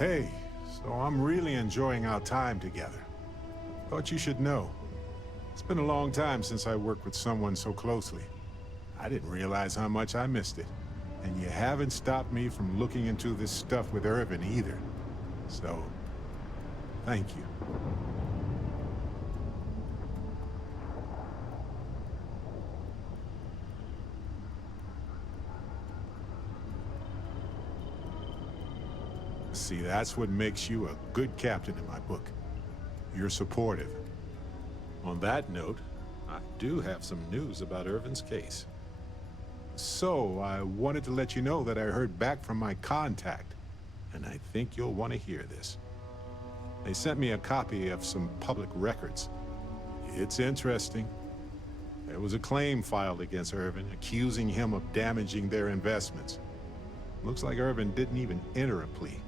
Hey, so I'm really enjoying our time together. Thought you should know. It's been a long time since I worked with someone so closely. I didn't realize how much I missed it. And you haven't stopped me from looking into this stuff with Irvin either. So, thank you. See, that's what makes you a good captain in my book. You're supportive. On that note, I do have some news about Irvin's case. So, I wanted to let you know that I heard back from my contact, and I think you'll want to hear this. They sent me a copy of some public records. It's interesting. There was a claim filed against Irvin, accusing him of damaging their investments. Looks like Irvin didn't even enter a plea.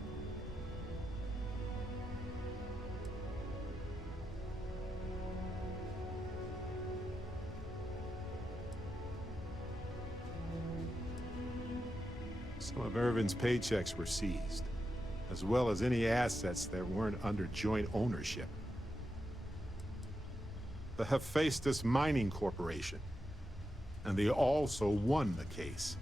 Some of Irvin's paychecks were seized, as well as any assets that weren't under joint ownership. The Hephaestus Mining Corporation, and they also won the case.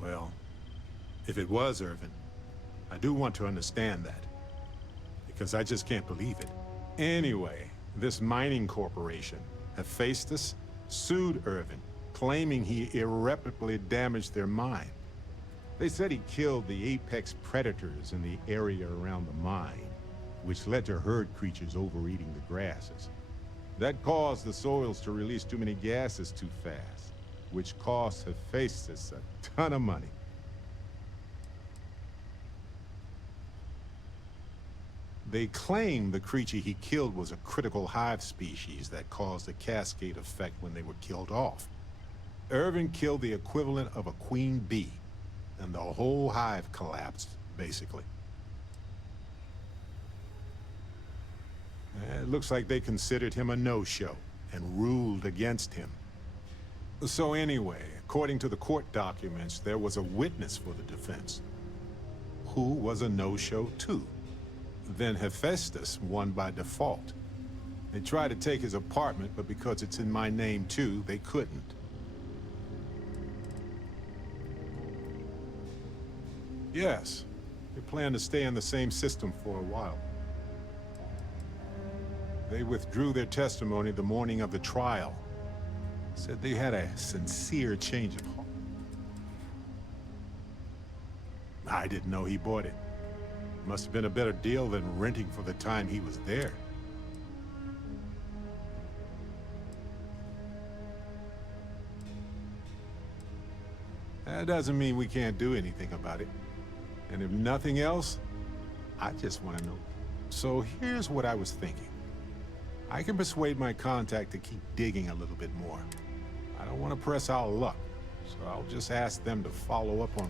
Well, if it was Irvin, I do want to understand that, because I just can't believe it. Anyway, this mining corporation, Hephaestus, sued Irvin, claiming he irreparably damaged their mine. They said he killed the apex predators in the area around the mine, which led to herd creatures overeating the grasses. That caused the soils to release too many gases too fast, which cost Hephaestus a ton of money. They claim the creature he killed was a critical hive species that caused a cascade effect when they were killed off. Irvin killed the equivalent of a queen bee, and the whole hive collapsed, basically. It looks like they considered him a no-show and ruled against him. So anyway, according to the court documents, there was a witness for the defense, who was a no-show too. Then Hephaestus won by default. They tried to take his apartment, but because it's in my name too, they couldn't. Yes, they plan to stay in the same system for a while. They withdrew their testimony the morning of the trial. Said they had a sincere change of heart. I didn't know he bought it. Must have been a better deal than renting for the time he was there. That doesn't mean we can't do anything about it. And if nothing else, I just want to know. So here's what I was thinking. I can persuade my contact to keep digging a little bit more. I don't want to press our luck, so I'll just ask them to follow up on...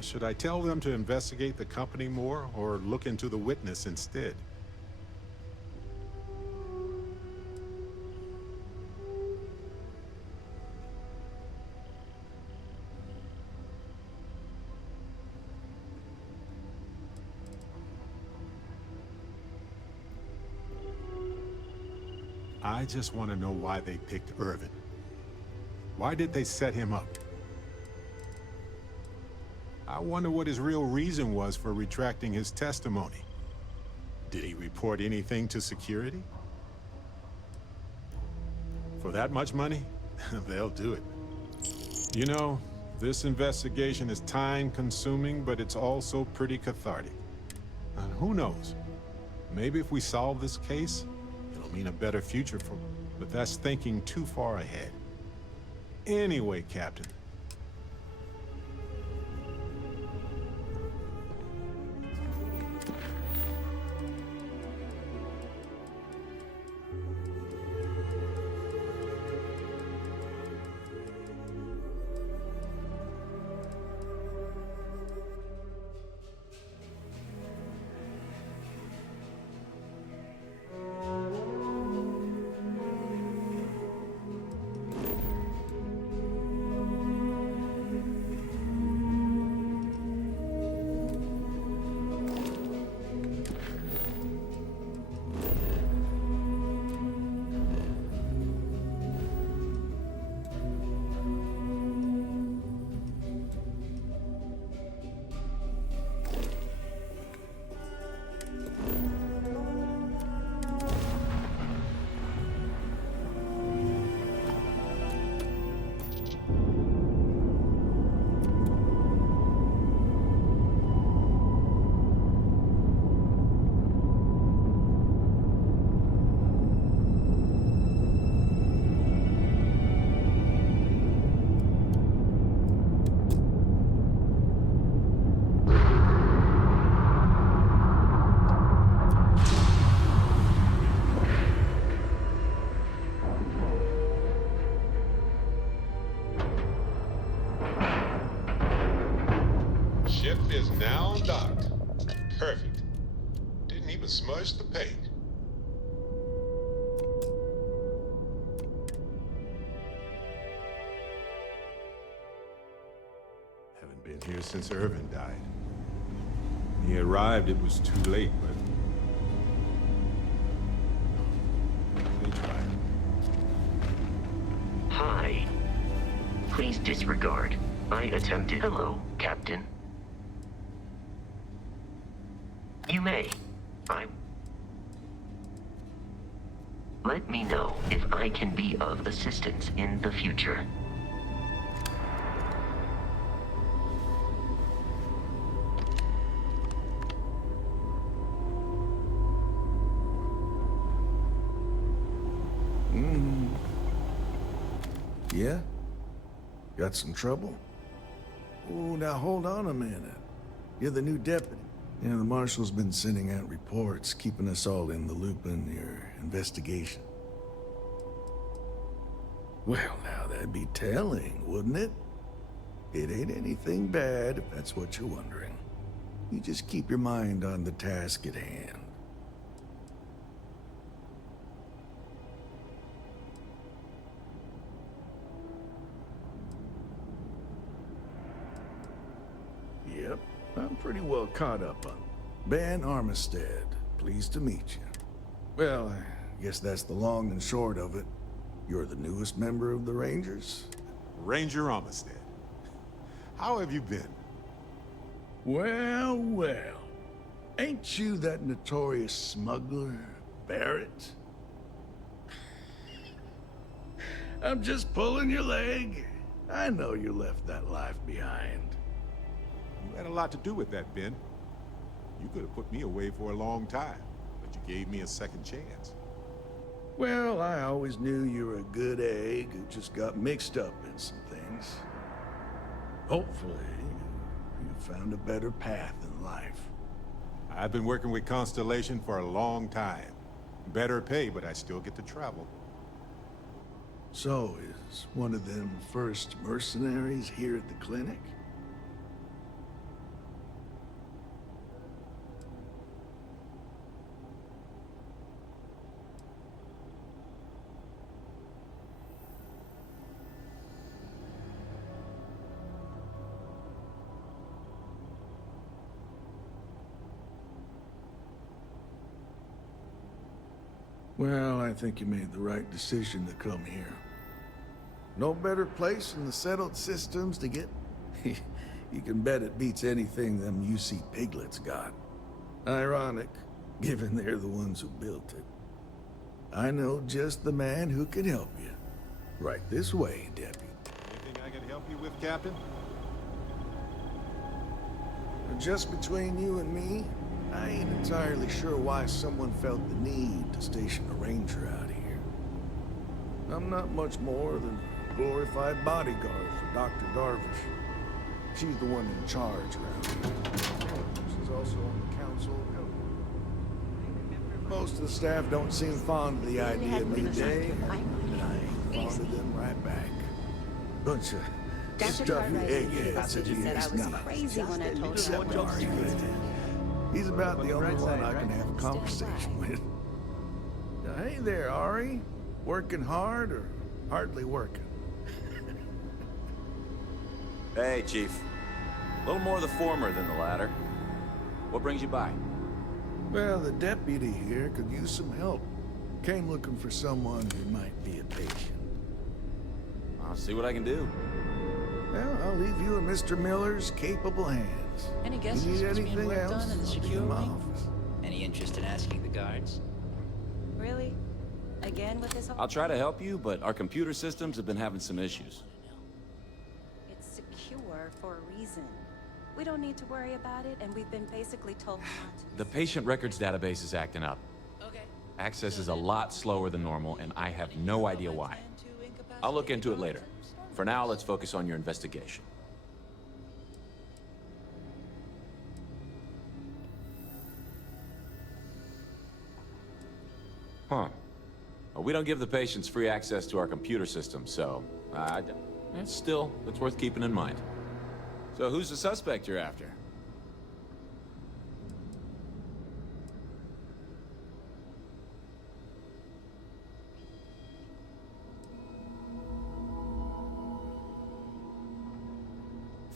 Should I tell them to investigate the company more, or look into the witness instead? I just want to know why they picked Irvin. Why did they set him up? I wonder what his real reason was for retracting his testimony. Did he report anything to security? For that much money? They'll do it. You know, this investigation is time-consuming, but it's also pretty cathartic. And who knows? Maybe if we solve this case, it'll mean a better future for... But that's thinking too far ahead. Anyway, Captain. Ship is now docked. Perfect. Didn't even smudge the paint. Haven't been here since Irvin died. When he arrived, it was too late, but... they tried. Hi. Please disregard. I attempted. Hello, Captain. You may. Let me know if I can be of assistance in the future. Yeah? Got some trouble? Oh, now hold on a minute. You're the new deputy. Yeah, the marshal's been sending out reports, keeping us all in the loop in your investigation. Well, now that'd be telling, wouldn't it? It ain't anything bad, if that's what you're wondering. You just keep your mind on the task at hand. Yep, I'm pretty well caught up on Ben Armistead. Pleased to meet you. Well, I guess that's the long and short of it. You're the newest member of the Rangers? Ranger Armistead. How have you been? Well, well. Ain't you that notorious smuggler, Barrett? I'm just pulling your leg. I know you left that life behind. You had a lot to do with that, Ben. You could have put me away for a long time, but you gave me a second chance. Well, I always knew you were a good egg who just got mixed up in some things. Hopefully, you found a better path in life. I've been working with Constellation for a long time. Better pay, but I still get to travel. So, is one of them first mercenaries here at the clinic? Well, I think you made the right decision to come here. No better place in the settled systems to get... You can bet it beats anything them UC piglets got. Ironic, given they're the ones who built it. I know just the man who can help you. Right this way, Deputy. Anything I can help you with, Captain? Just between you and me, I ain't entirely sure why someone felt the need to station a ranger out here. I'm not much more than a glorified bodyguard for Dr. Darvish. She's the one in charge around here. She's also on the council. Most of the staff don't seem fond of the idea of me today, and I ain't fond of them right back. Bunch of stuffy eggheads at said I was crazy when I told him. He's about the only one I can have a conversation with. Hey there, Ari. Working hard or hardly working? Hey, Chief. A little more the former than the latter. What brings you by? Well, the deputy here could use some help. Came looking for someone who might be a patient. I'll see what I can do. Well, I'll leave you in Mr. Miller's capable hands. Any guesses You need what's being anything worked else? on in the I'll be secure in my wing? office. Any interest in asking the guards? Really? Again with this whole... I'll try to help you, but our computer systems have been having some issues. It's secure for a reason. We don't need to worry about it, and we've been basically told not to. The patient records database is acting up. Okay. Access is a lot slower than normal, and I have no idea why. I'll look into it later. For now, let's focus on your investigation. Huh. Well, we don't give the patients free access to our computer system, so... still, it's worth keeping in mind. So who's the suspect you're after?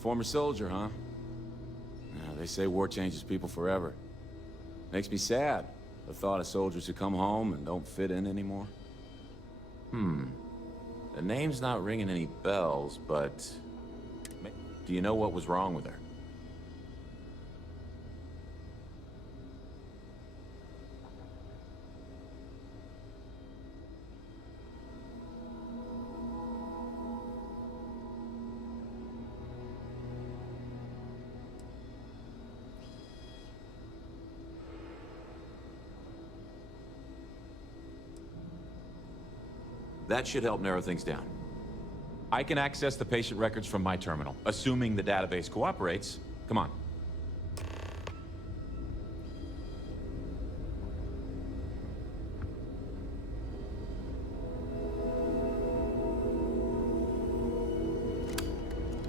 Former soldier, huh? Yeah, they say war changes people forever. Makes me sad, the thought of soldiers who come home and don't fit in anymore. The name's not ringing any bells, but... Do you know what was wrong with her? That should help narrow things down. I can access the patient records from my terminal, assuming the database cooperates. Come on.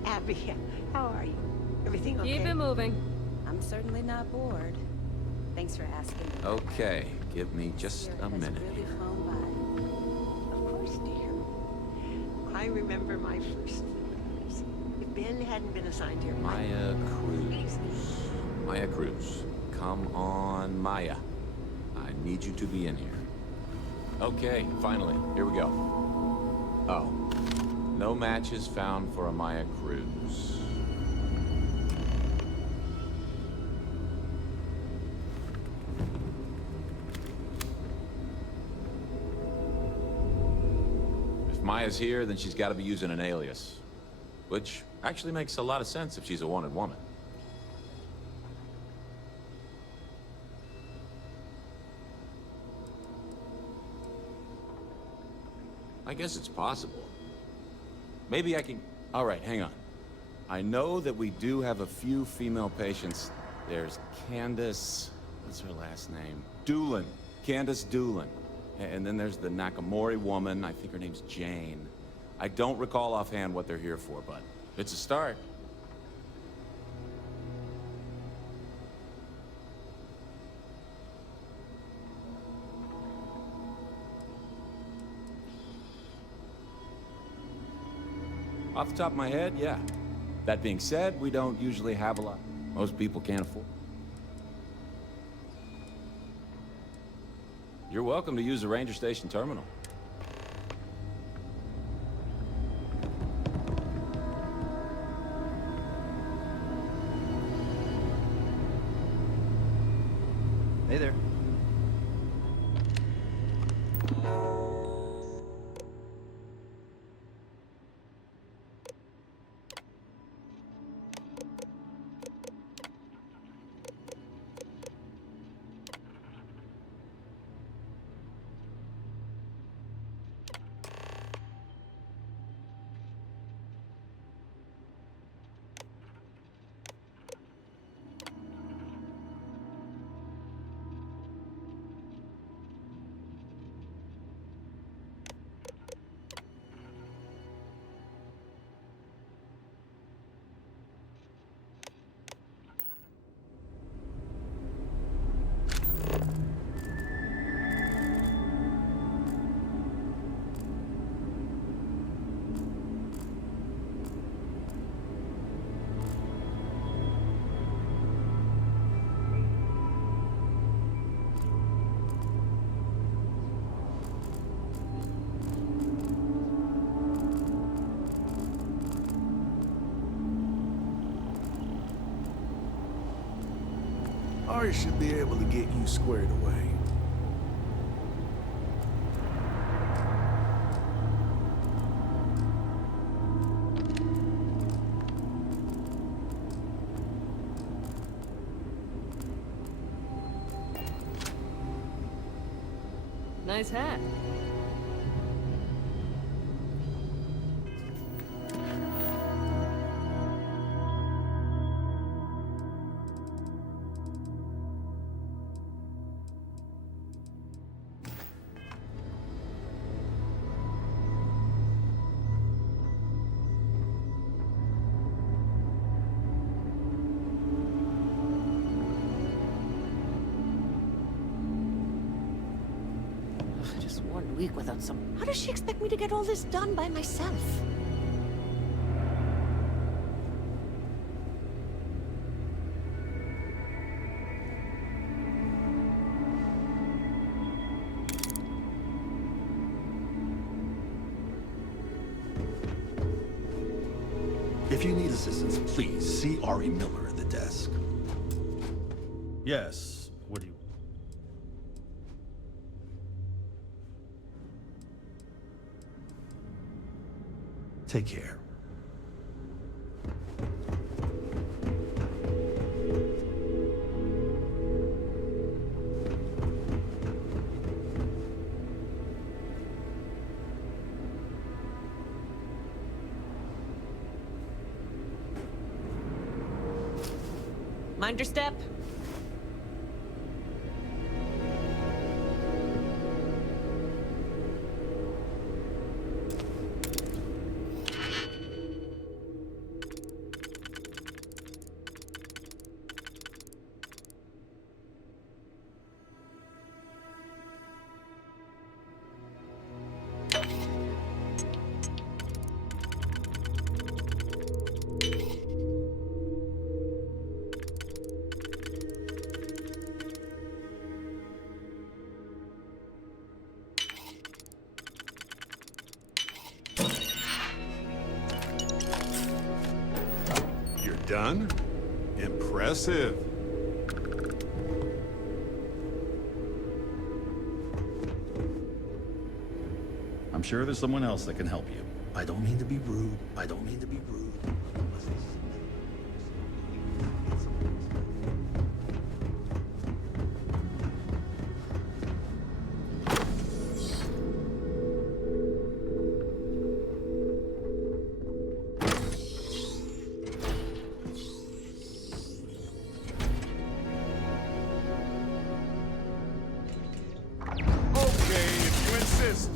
Abby, how are you? Everything okay? Keep it moving. I'm certainly not bored. Thanks for asking. Okay, give me just a minute. Really flown by. Of course, dear. I remember my first memories. If Ben hadn't been assigned here, Maya Cruz. Maya Cruz. Come on, Maya. I need you to be in here. Okay, finally. Here we go. Oh. No matches found for a Maya Cruz. If Maya's here, then she's got to be using an alias. Which actually makes a lot of sense if she's a wanted woman. I guess it's possible. Maybe I can... All right, hang on. I know that we do have a few female patients. There's Candace... What's her last name? Doolin. Candace Doolin. And then there's the Nakamori woman. I think her name's Jane. I don't recall offhand what they're here for, but it's a start. Off the top of my head, yeah. That being said, we don't usually have a lot. Most people can't afford. You're welcome to use the Ranger Station terminal. Hey there. Ari should be able to get you squared away. Nice hat. just 1 week without some... How does she expect me to get all this done by myself? If you need assistance, please see Ari Miller at the desk. Yes. What do you... Take care. Mind your step. You're done? Impressive. I'm sure there's someone else that can help you. I don't mean to be rude. I don't mean to be rude. Okay, if you insist.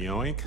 Yoink.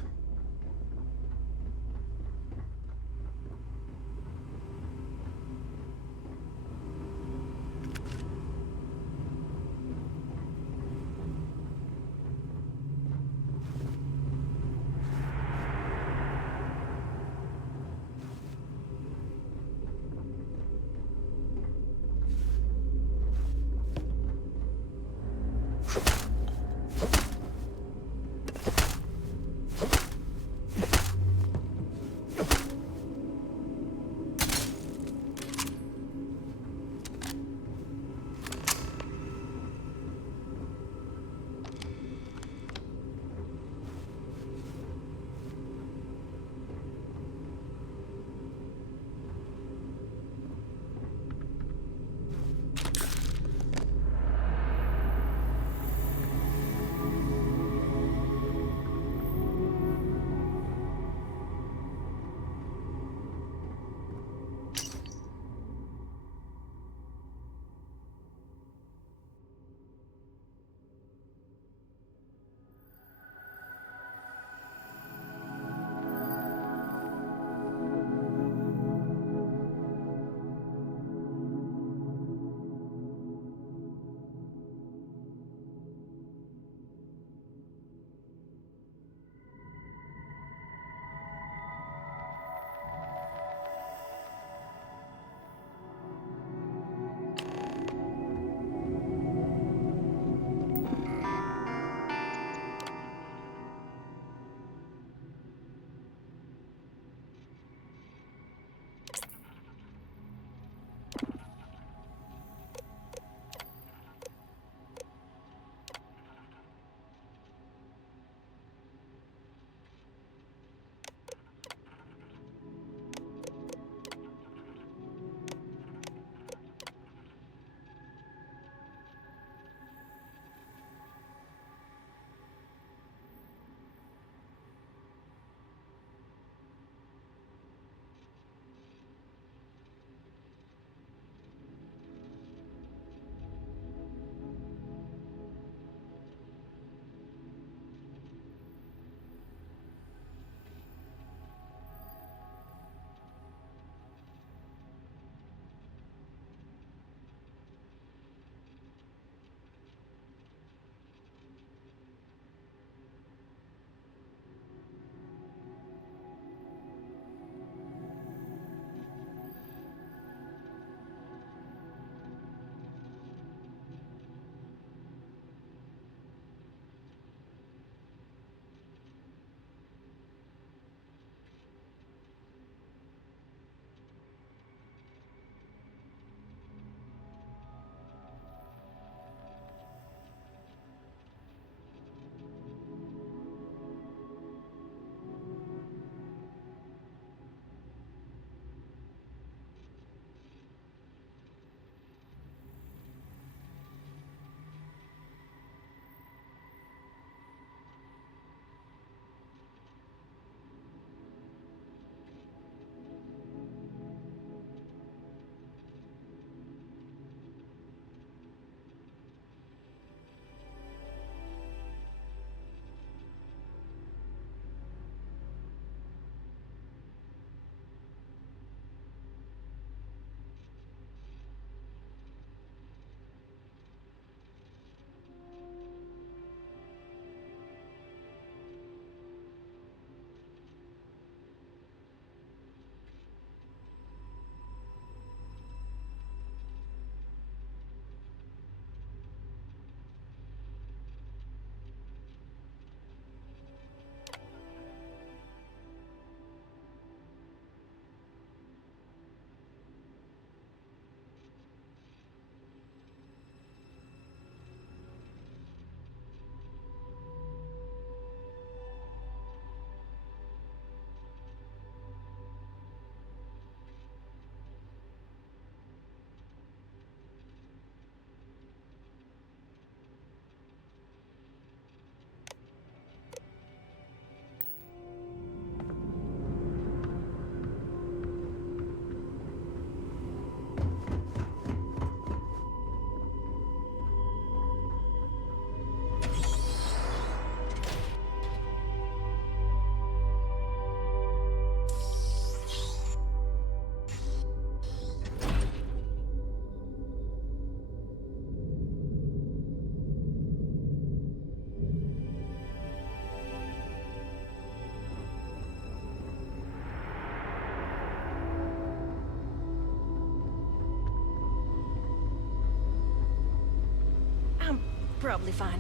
probably fine.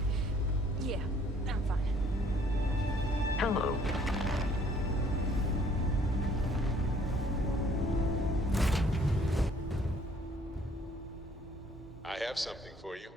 Yeah, I'm fine. Hello. I have something for you.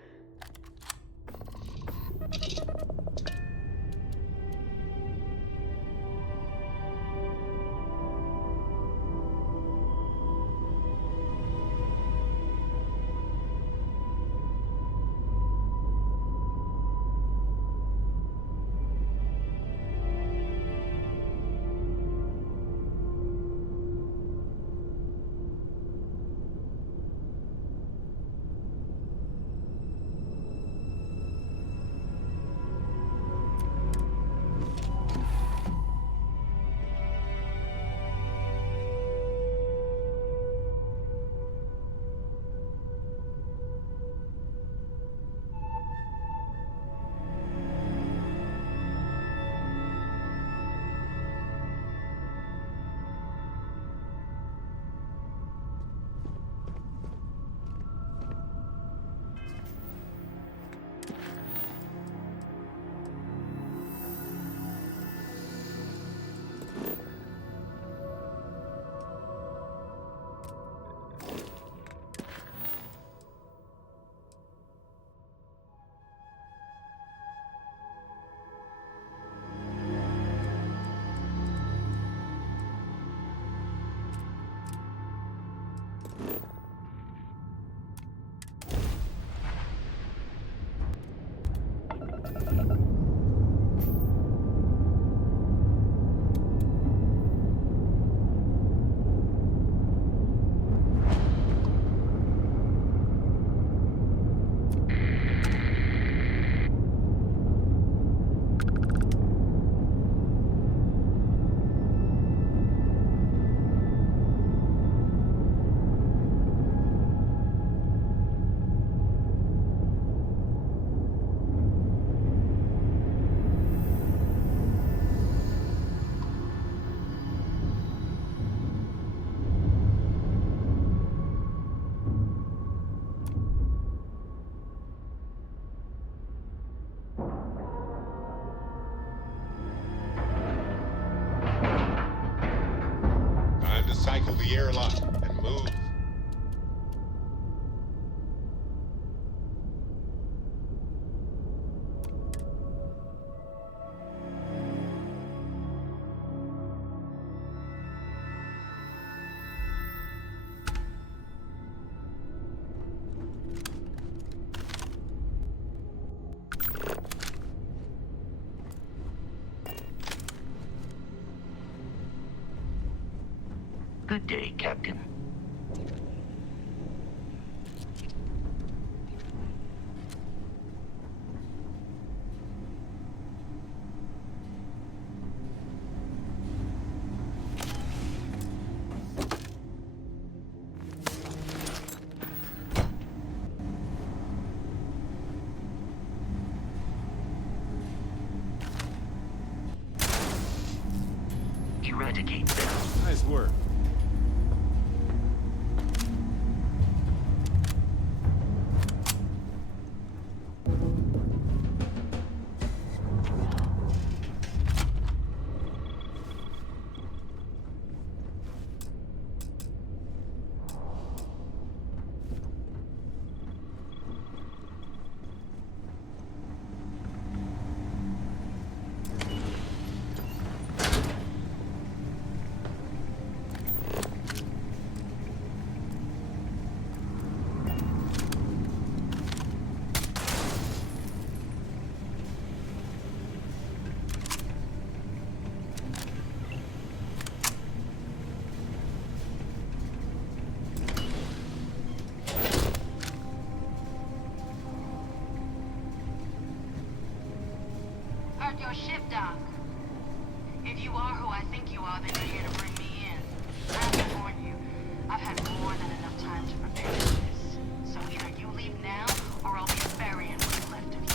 Cycle the airlock and move. Good day, Captain. Eradicate them. Nice work. Heard your ship, Doc. If you are who I think you are, then you're here to bring me in. I have to warn you, I've had more than enough time to prepare for this. So either you leave now, or I'll be burying what's left of you.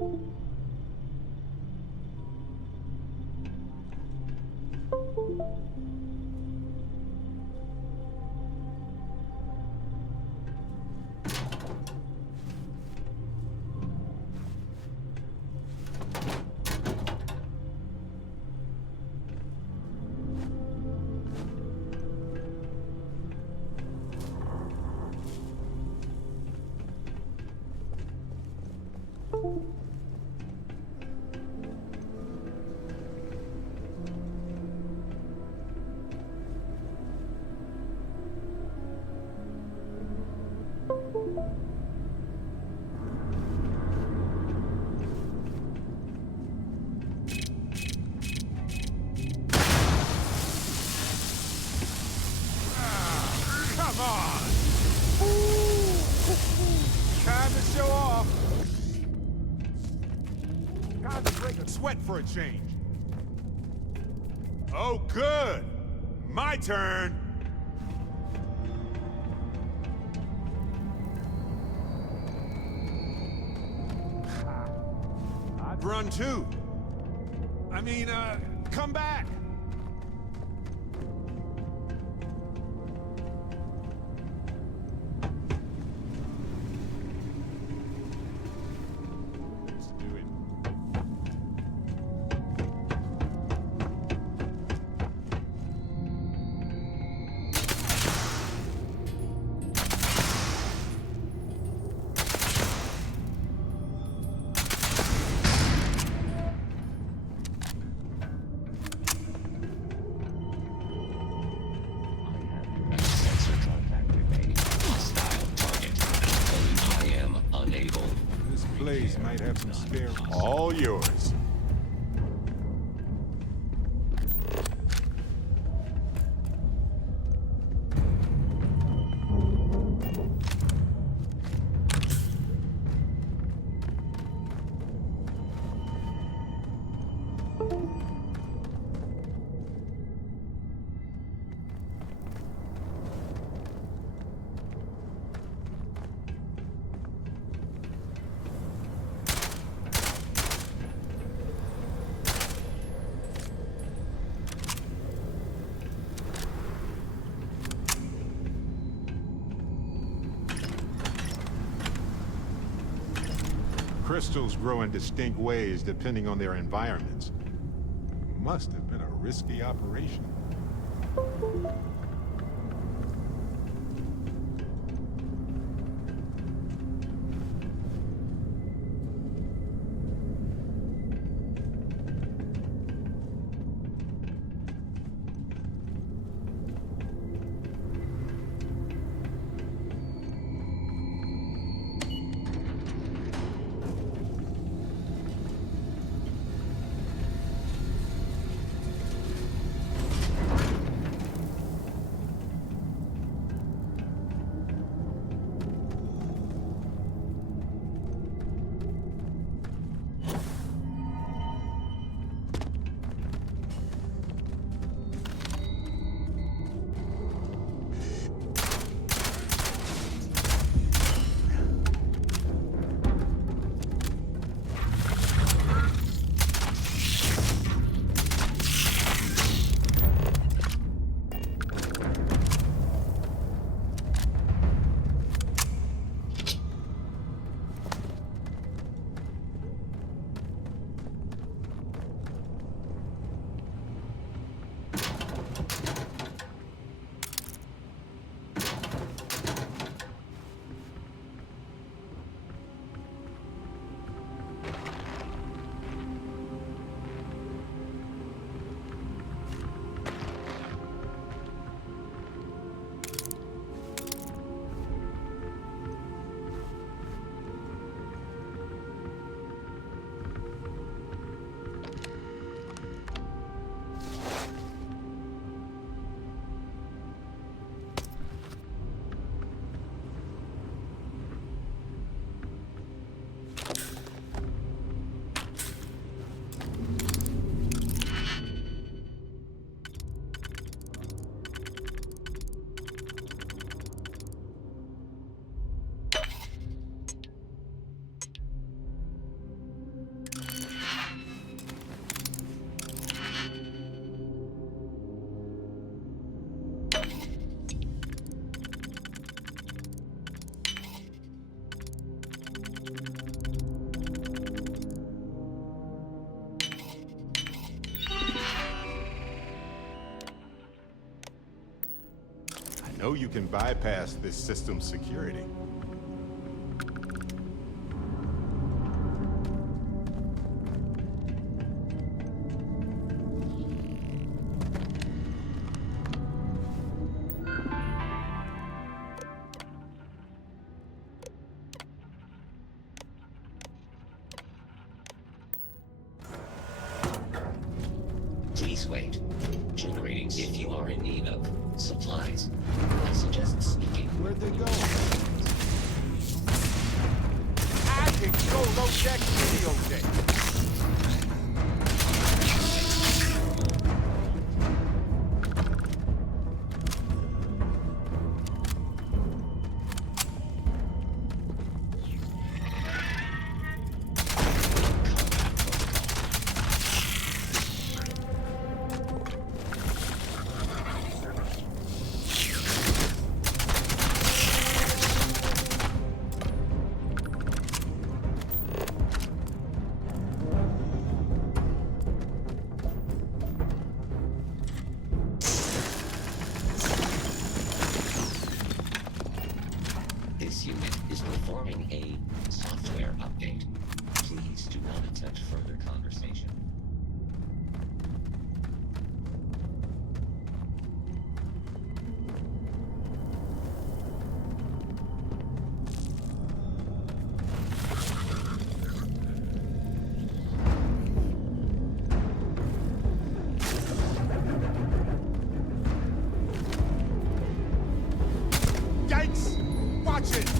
Come on! Time to show off. Time to break a sweat for a change. Oh, good! My turn! I'd run too. I mean, come back! Let's do it. Sensor contact remaining. Hostile target. I am unable. This place might have some spare. All yours. Crystals grow in distinct ways depending on their environments. Must have been a risky operation. know you can bypass this system's security. Please wait. Generating if you are in need of supplies. I suggest speaking. Where'd they go? I can go low tech video day. This unit is performing a software update. Please do not attempt further conversation. Yikes! Watch it!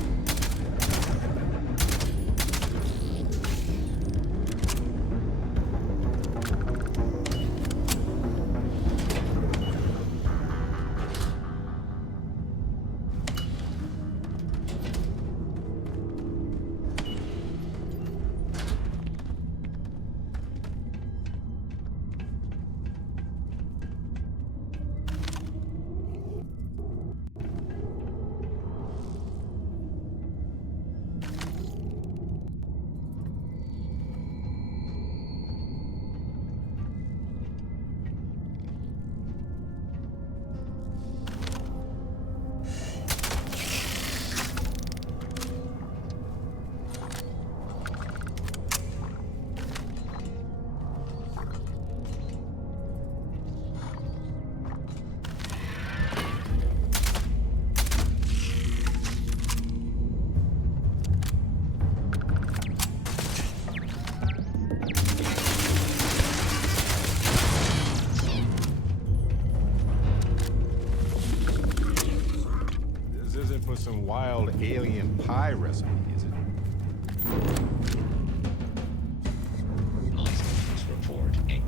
This isn't for some wild alien pie recipe, is it? Monsters report a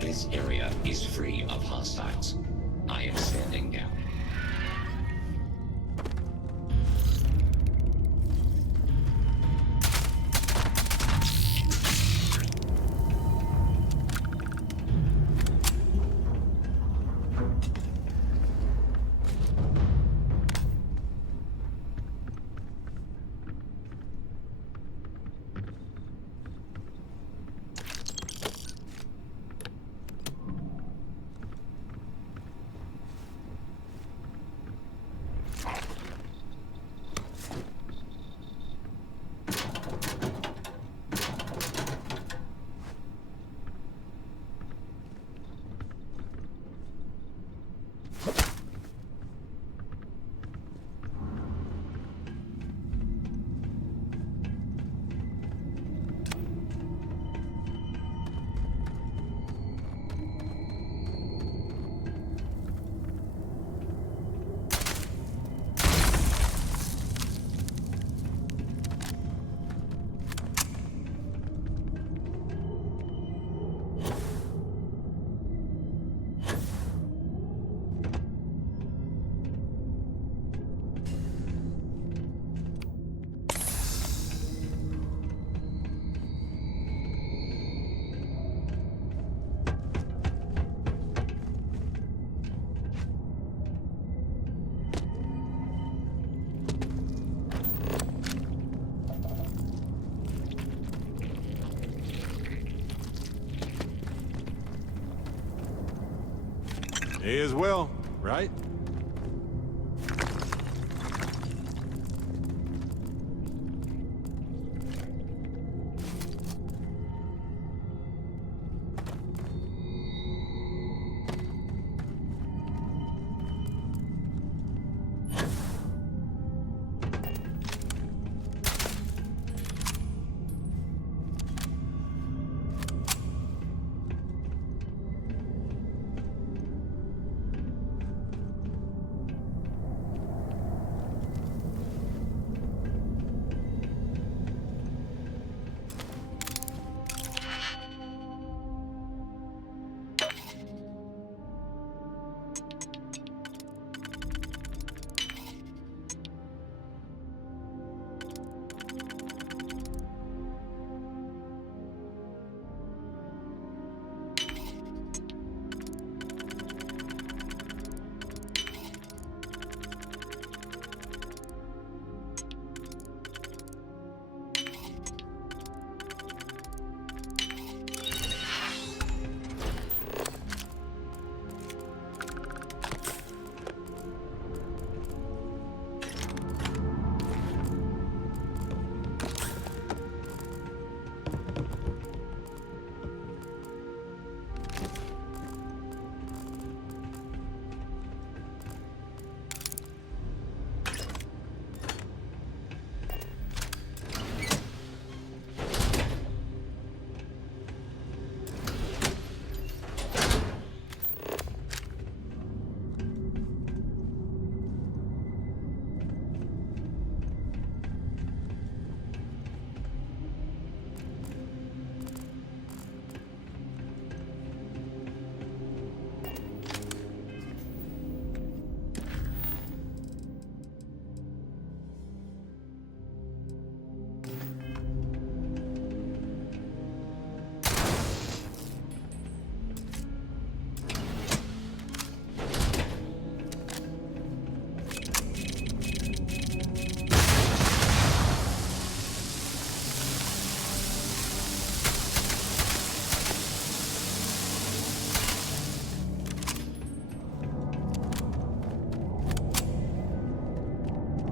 This area is free of hostiles. I am standing down. May as well, right?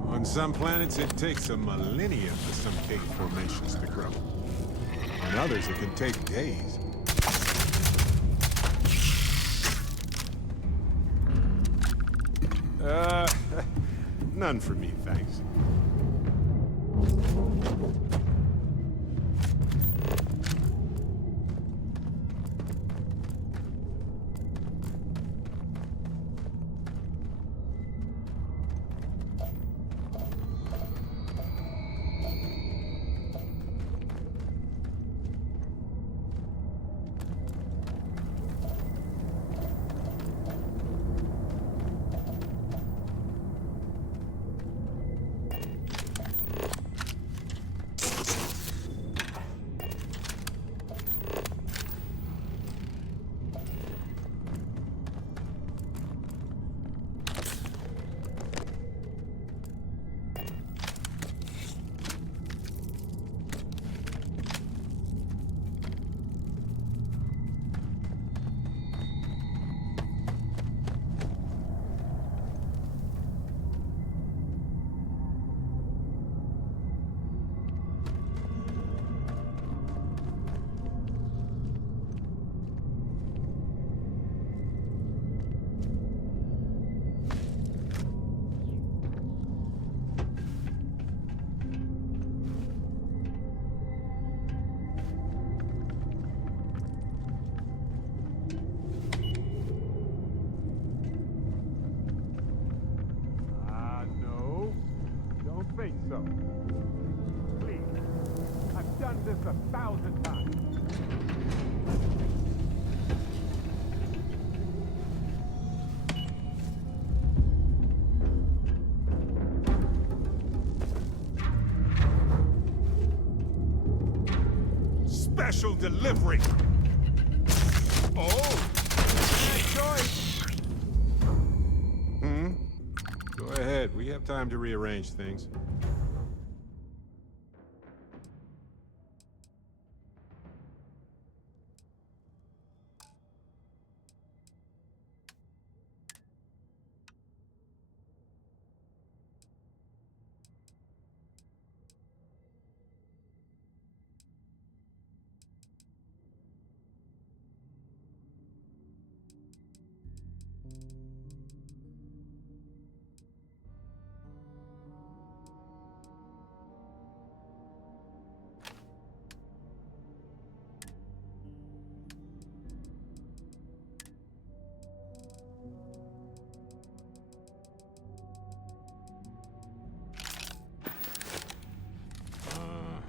On some planets, it takes a millennium for some cave formations to grow. On others, it can take days. None for me, thanks. No. Don't think so. Please. I've done this 1,000 times. Special delivery! Oh! Bad choice! Go ahead. We have time to rearrange things.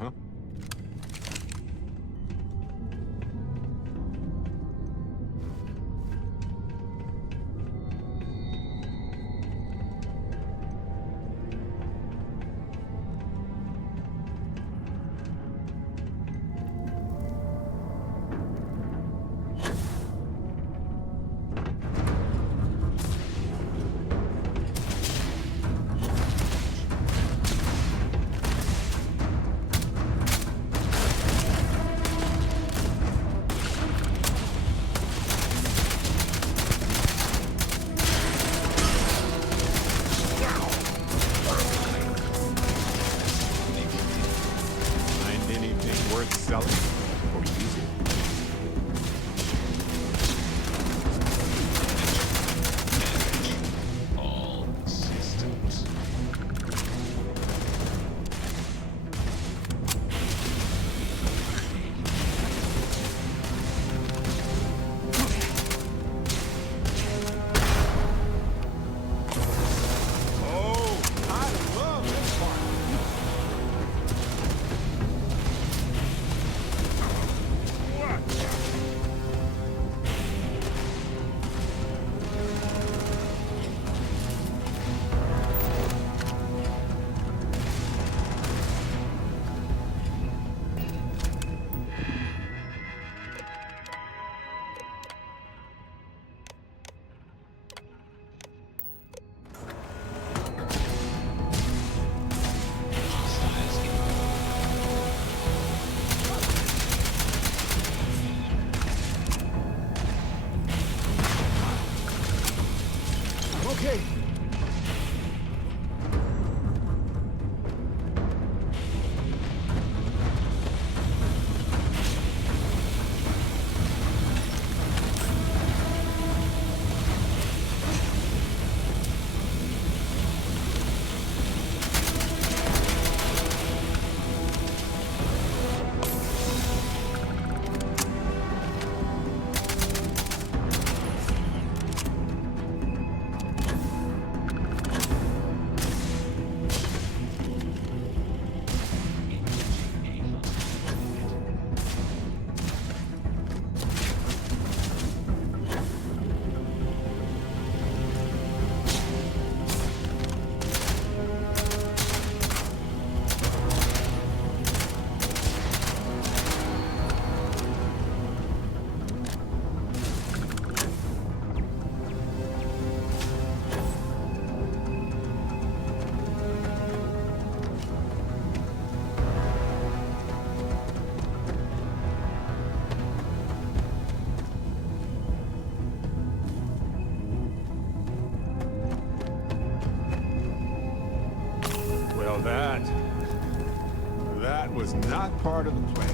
Uh-huh. Find anything worth selling or using? All systems. Oh, I love this part. Okay. Well, that was not part of the plan.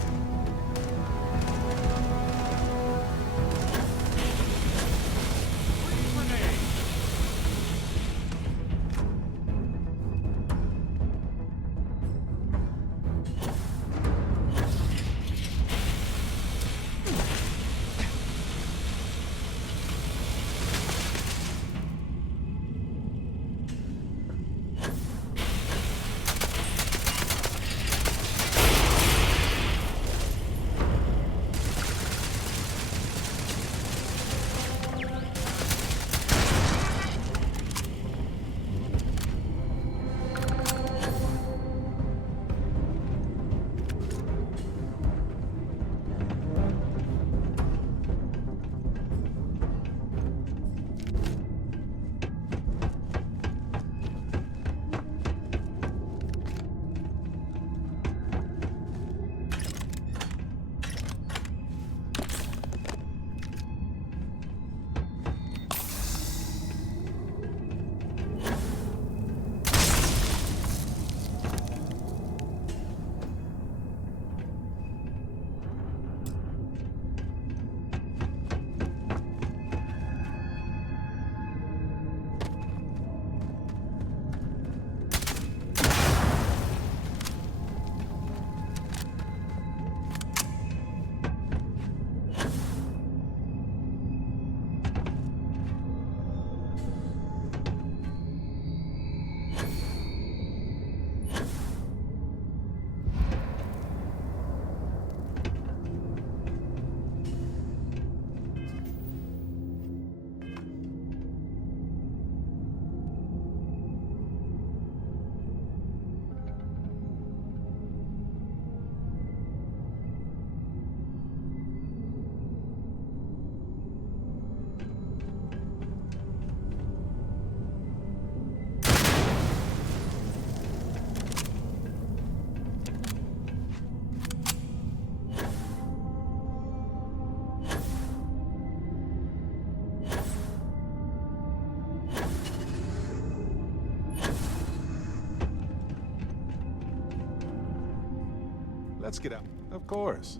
Let's get out. Of course.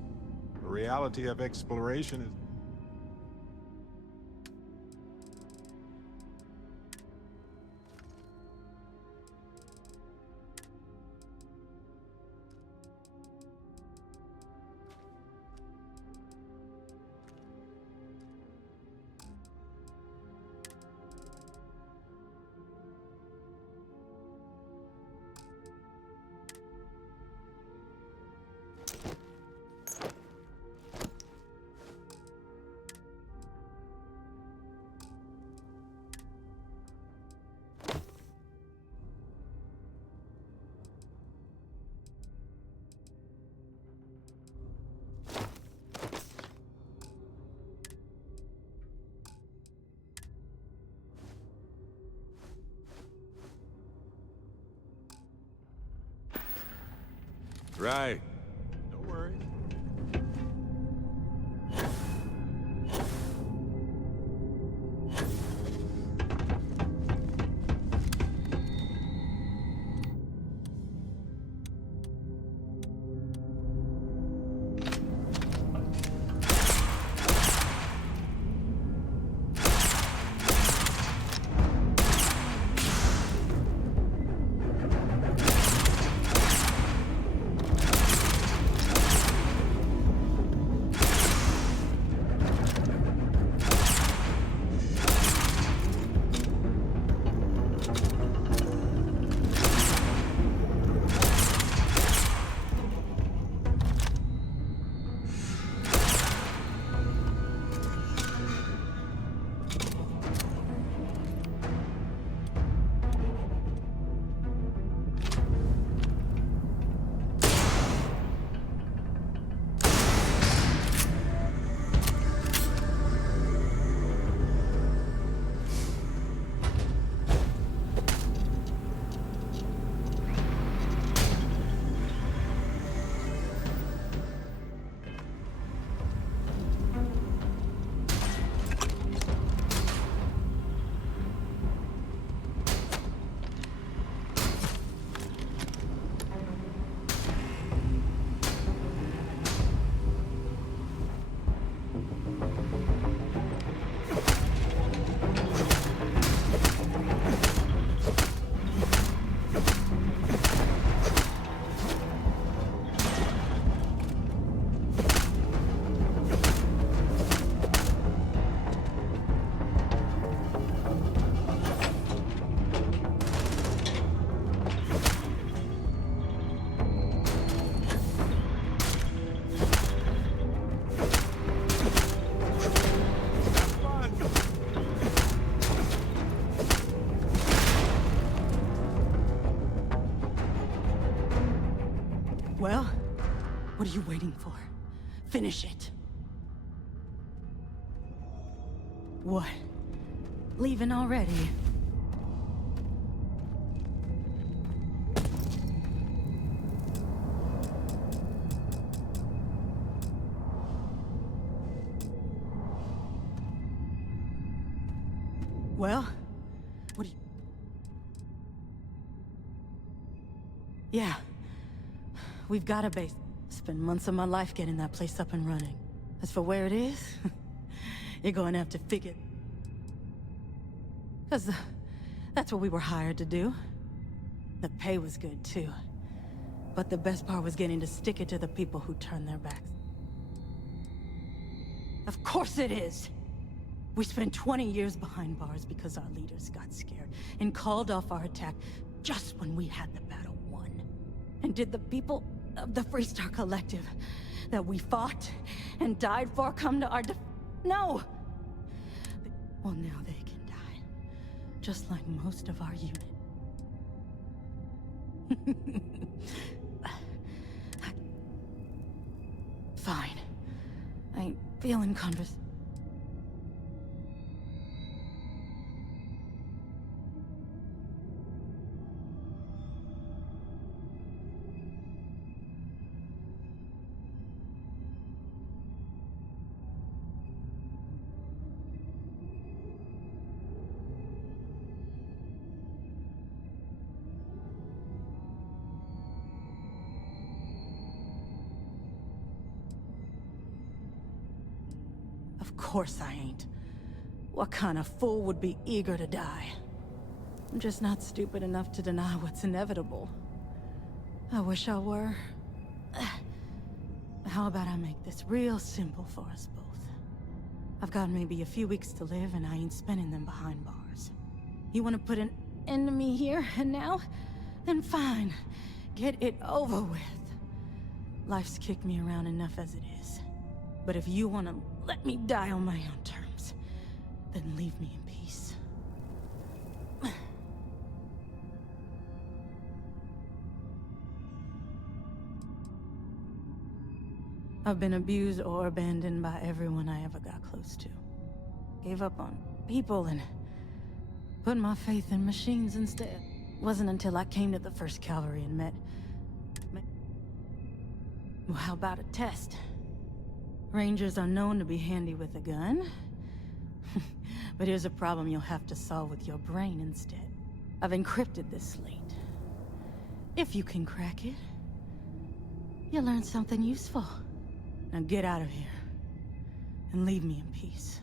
The reality of exploration is... Right. No worries. Well, what are you waiting for? Finish it. What? Leaving already? Well, what do you... Yeah. We've got a base. Spent months of my life getting that place up and running. As for where it is, you're going to have to figure... 'Cause that's what we were hired to do. The pay was good, too. But the best part was getting to stick it to the people who turned their backs. Of course it is! We spent 20 years behind bars because our leaders got scared and called off our attack just when we had the battle won. And did the people of the Freestar Collective that we fought and died for come to our No! Well, now they can die. Just like most of our unit. Fine. I ain't feeling course I ain't. What kind of fool would be eager to die? I'm just not stupid enough to deny what's inevitable. I wish I were. How about I make this real simple for us both? I've got maybe a few weeks to live, and I ain't spending them behind bars. You want to put an end to me here and now? Then fine. Get it over with. Life's kicked me around enough as it is. But if you want to let me die on my own terms, then leave me in peace. I've been abused or abandoned by everyone I ever got close to. Gave up on people and put my faith in machines instead. Wasn't until I came to the 1st Cavalry and met... Well, how about a test? Rangers are known to be handy with a gun. But here's a problem you'll have to solve with your brain instead. I've encrypted this slate. If you can crack it, you'll learn something useful. Now get out of here, and leave me in peace.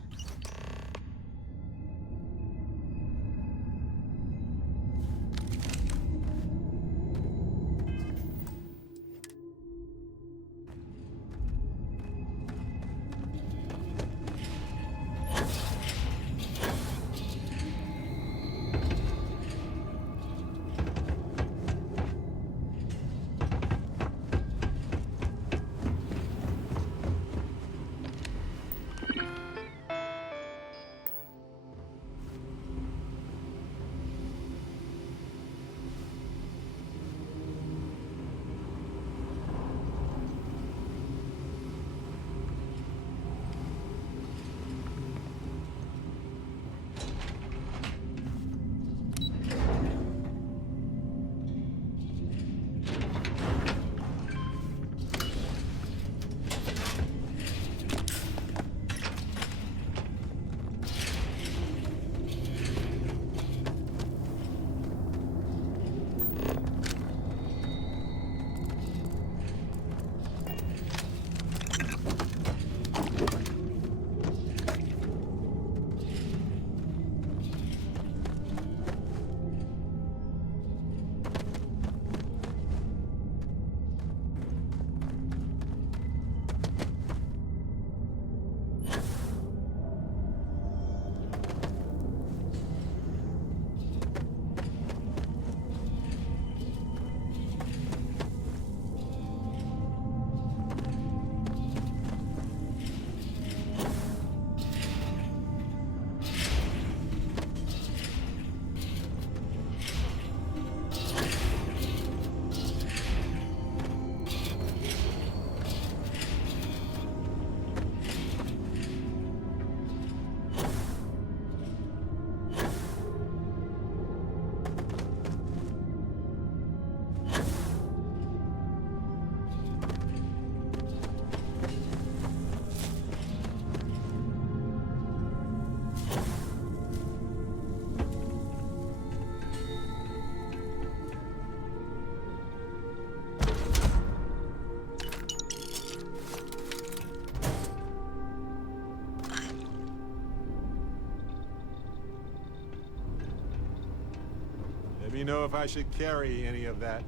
Let me know if I should carry any of that.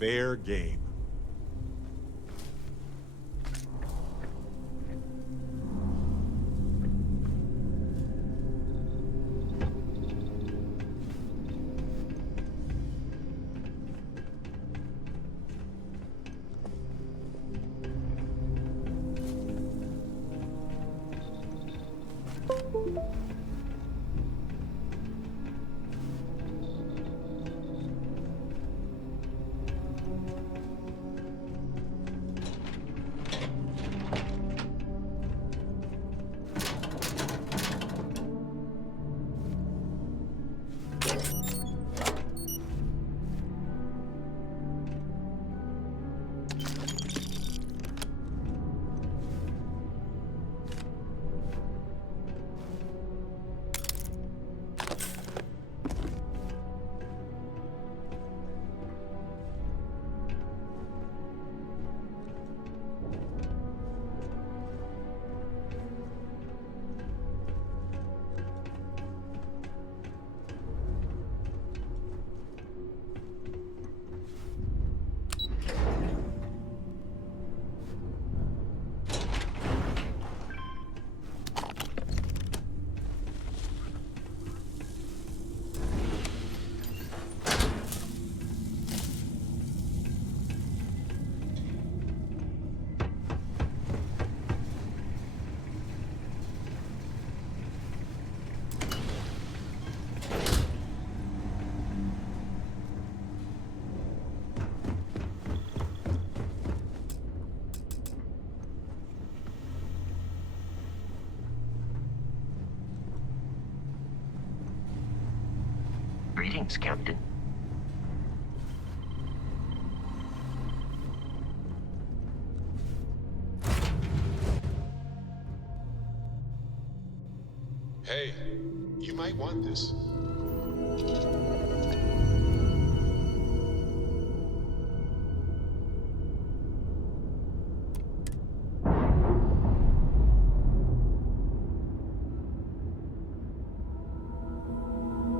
Fair game. Greetings, Captain. Hey, you might want this.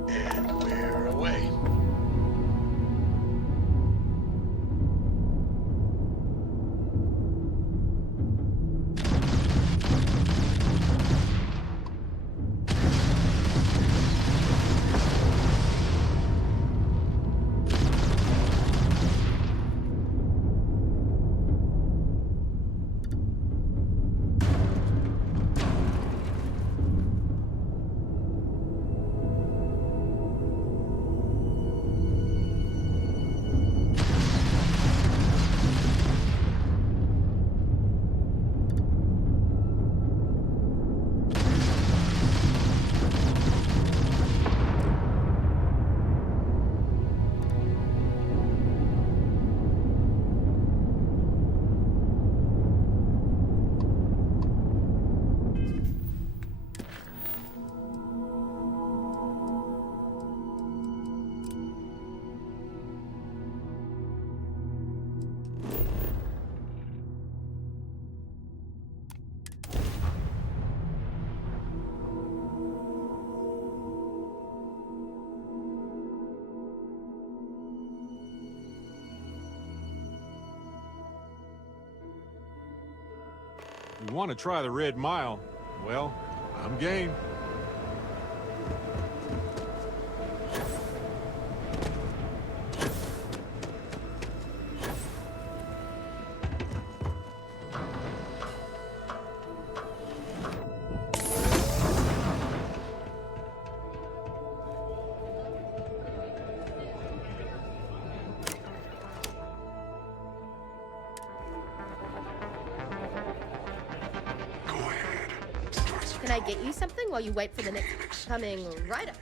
And we're away. You want to try the Red Mile? Well, I'm game. Can I get you something while you wait for the next coming rider?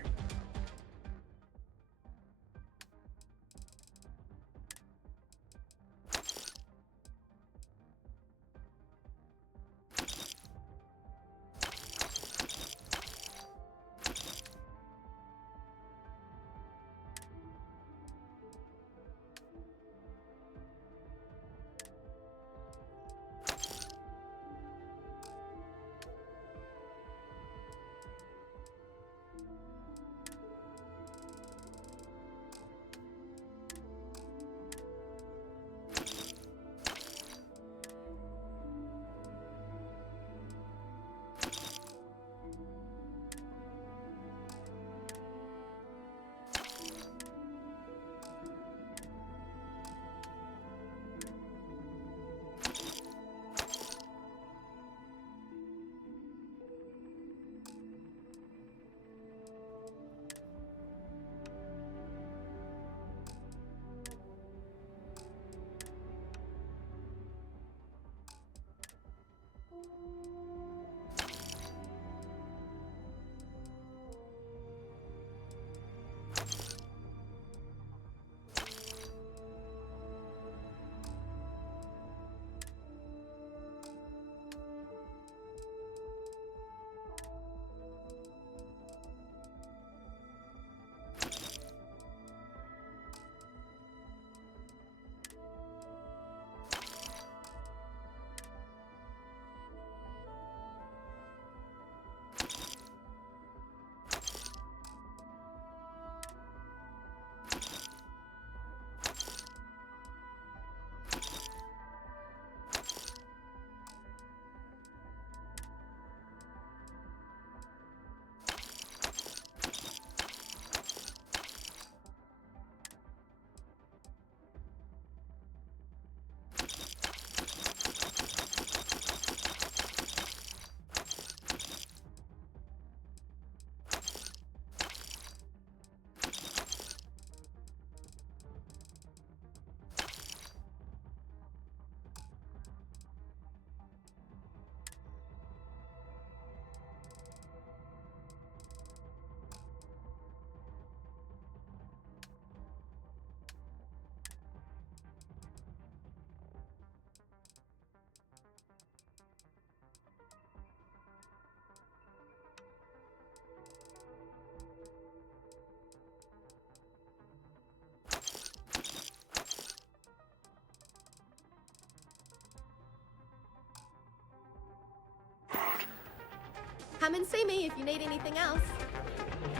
come and see me if you need anything else.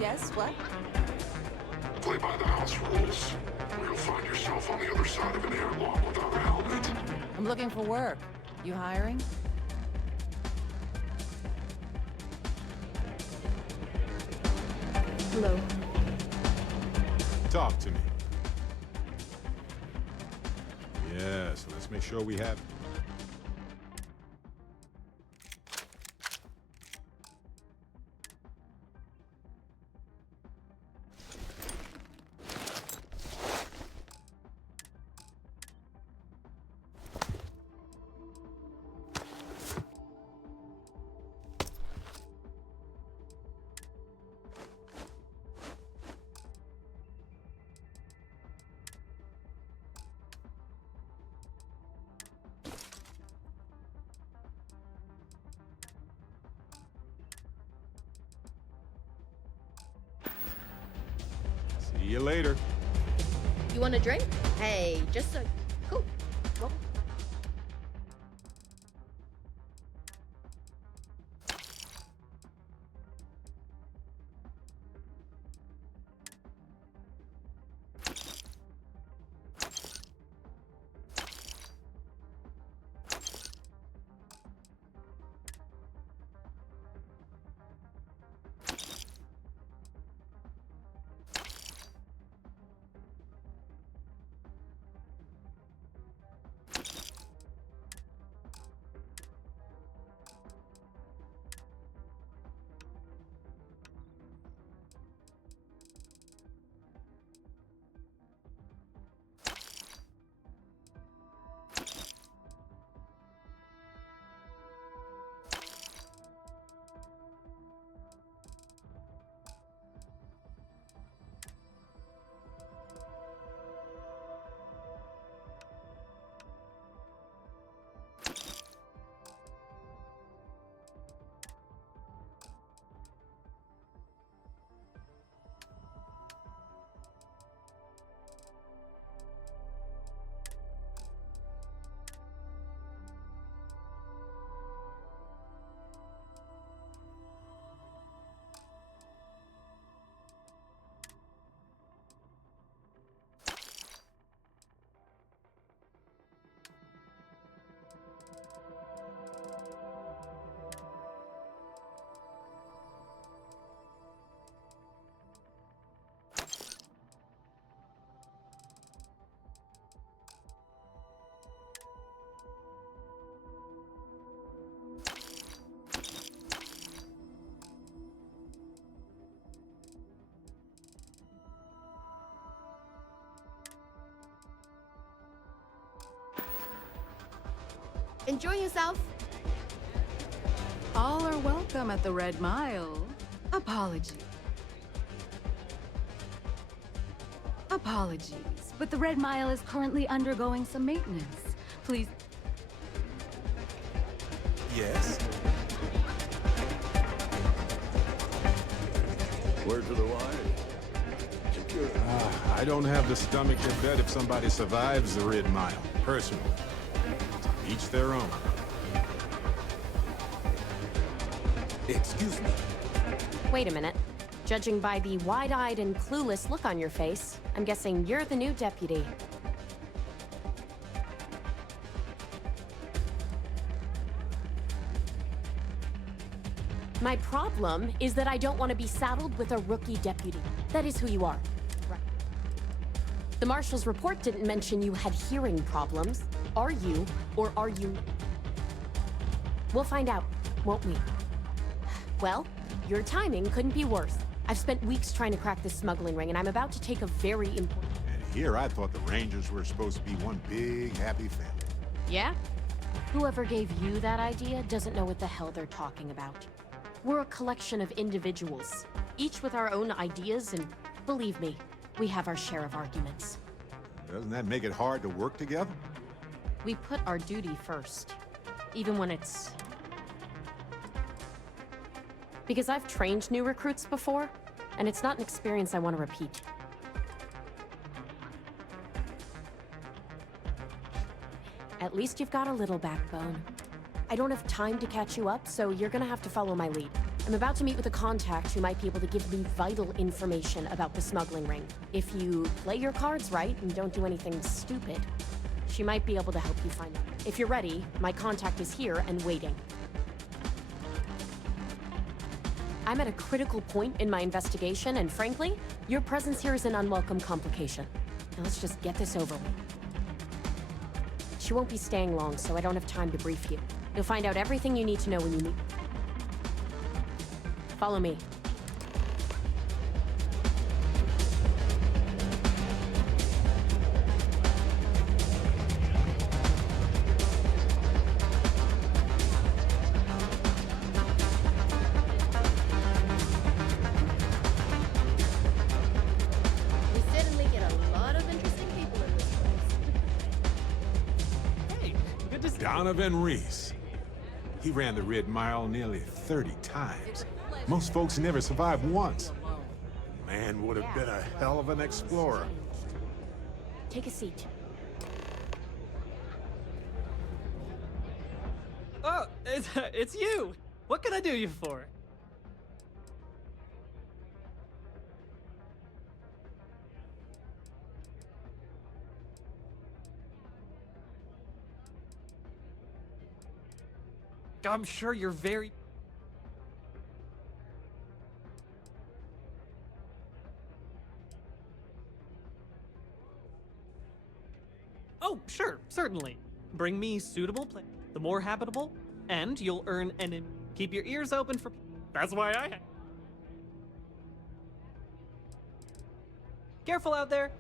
Yes, what? Play by the house rules, or you'll find yourself on the other side of an airlock without a helmet. I'm looking for work. You hiring? Hello. Talk to me. Yes, let's make sure we have... See you later. You want a drink? Hey, just so... Cool. Well, enjoy yourself. All are welcome at the Red Mile. Apologies, but the Red Mile is currently undergoing some maintenance. Please. Yes? Word to the wire. Security. I don't have the stomach to bet if somebody survives the Red Mile, personally. Each their own. Excuse me. Wait a minute. Judging by the wide-eyed and clueless look on your face, I'm guessing you're the new deputy. My problem is that I don't want to be saddled with a rookie deputy. That is who you are. Right. The marshal's report didn't mention you had hearing problems. Are you, or are you... We'll find out, won't we? Well, your timing couldn't be worse. I've spent weeks trying to crack this smuggling ring, and I'm about to take a very important... And here I thought the Rangers were supposed to be one big, happy family. Yeah? Whoever gave you that idea doesn't know what the hell they're talking about. We're a collection of individuals, each with our own ideas, and believe me, we have our share of arguments. Doesn't that make it hard to work together? We put our duty first, even when it's... Because I've trained new recruits before, and it's not an experience I want to repeat. At least you've got a little backbone. I don't have time to catch you up, so you're gonna have to follow my lead. I'm about to meet with a contact who might be able to give me vital information about the smuggling ring. If you play your cards right and don't do anything stupid, she might be able to help you find out. If you're ready, my contact is here and waiting. I'm at a critical point in my investigation, and frankly, your presence here is an unwelcome complication. Now let's just get this over with. She won't be staying long, so I don't have time to brief you. You'll find out everything you need to know when you meet. Follow me. We certainly get a lot of interesting people in this place. Hey, good to see you. Donovan Reese. He ran the Red Mile nearly 30 times. Most folks never survive once. Man would have been a hell of an explorer. Take a seat. Oh, it's you. What can I do you for? I'm sure you're very... Oh, sure, certainly. Bring me suitable place. The more habitable, and you'll earn an... Keep your ears open for... That's why I... Careful out there.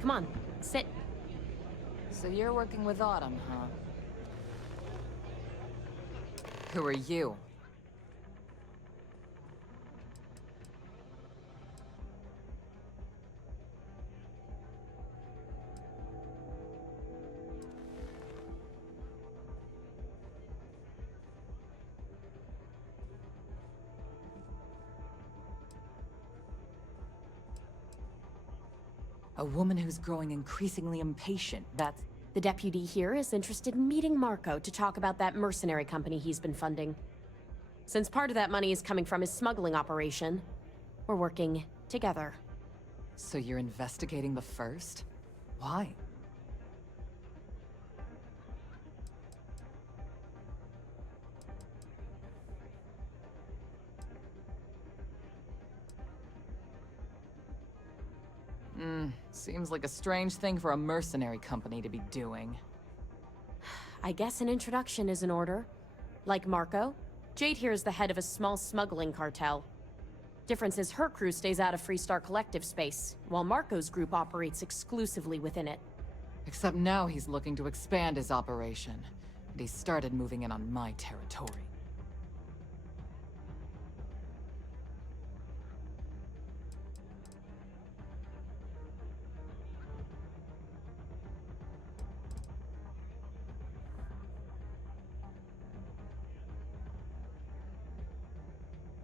Come on, sit. So you're working with Autumn, huh? Who are you? A woman who's growing increasingly impatient, that's... The deputy here is interested in meeting Marco to talk about that mercenary company he's been funding. Since part of that money is coming from his smuggling operation, we're working together. So you're investigating the first? Why? Seems like a strange thing for a mercenary company to be doing. I guess an introduction is in order. Like Marco, Jade here is the head of a small smuggling cartel. Difference is her crew stays out of Freestar Collective space, while Marco's group operates exclusively within it. Except now he's looking to expand his operation, and he started moving in on my territory.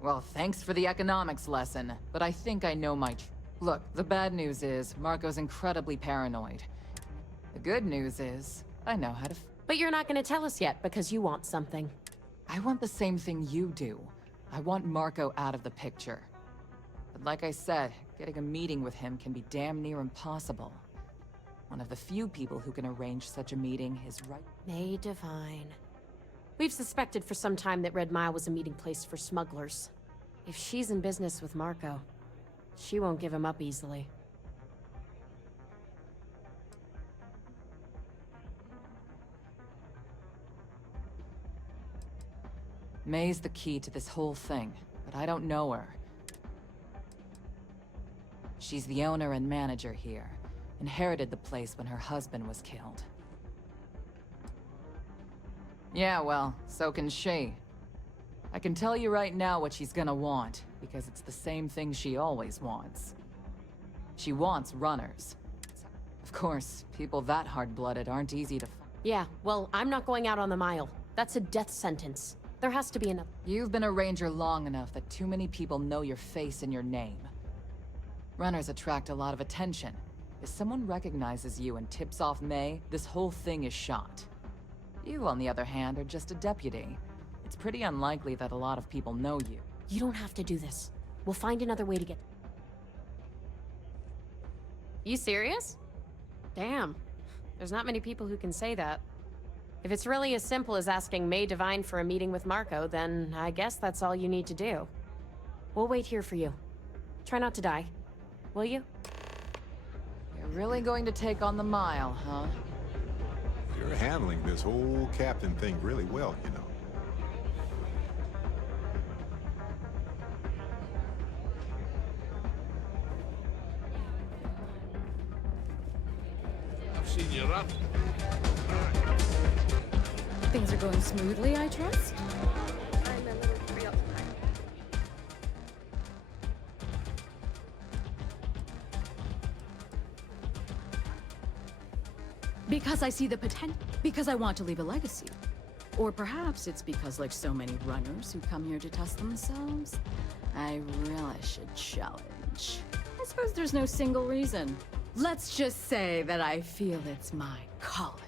Well, thanks for the economics lesson, but I think I know my Look, the bad news is, Marco's incredibly paranoid. The good news is, I know how to But you're not gonna tell us yet, because you want something. I want the same thing you do. I want Marco out of the picture. But like I said, getting a meeting with him can be damn near impossible. One of the few people who can arrange such a meeting is right... May Divine. We've suspected for some time that Red Mile was a meeting place for smugglers. If she's in business with Marco, she won't give him up easily. May's the key to this whole thing, but I don't know her. She's the owner and manager here. Inherited the place when her husband was killed. Yeah, well, so can she. I can tell you right now what she's gonna want, because it's the same thing she always wants. She wants runners. Of course, people that hard-blooded aren't easy to find. Yeah, well, I'm not going out on the mile. That's a death sentence. There has to be enough. You've been a ranger long enough that too many people know your face and your name. Runners attract a lot of attention. If someone recognizes you and tips off May, this whole thing is shot. You, on the other hand, are just a deputy. It's pretty unlikely that a lot of people know you. You don't have to do this. We'll find another way to get... You serious? Damn. There's not many people who can say that. If it's really as simple as asking May Divine for a meeting with Marco, then I guess that's all you need to do. We'll wait here for you. Try not to die. Will you? You're really going to take on the mile, huh? You're handling this whole captain thing really well, you know. I've seen you run. Things are going smoothly, I trust? I'm a little preoccupied. Because I see the potential. Because I want to leave a legacy. Or perhaps it's because, like so many runners who come here to test themselves, I relish a challenge. I suppose there's no single reason. Let's just say that I feel it's my calling.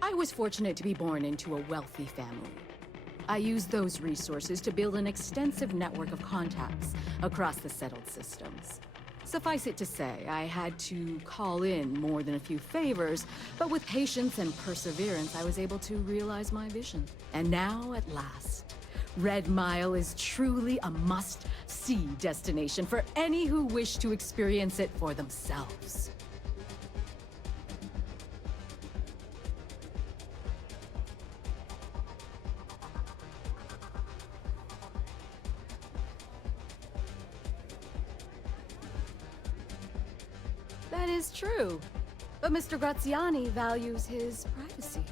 I was fortunate to be born into a wealthy family. I used those resources to build an extensive network of contacts across the settled systems. Suffice it to say, I had to call in more than a few favors, but with patience and perseverance, I was able to realize my vision. And now, at last, Red Mile is truly a must-see destination for any who wish to experience it for themselves. That is true. But Mr. Graziani values his privacy.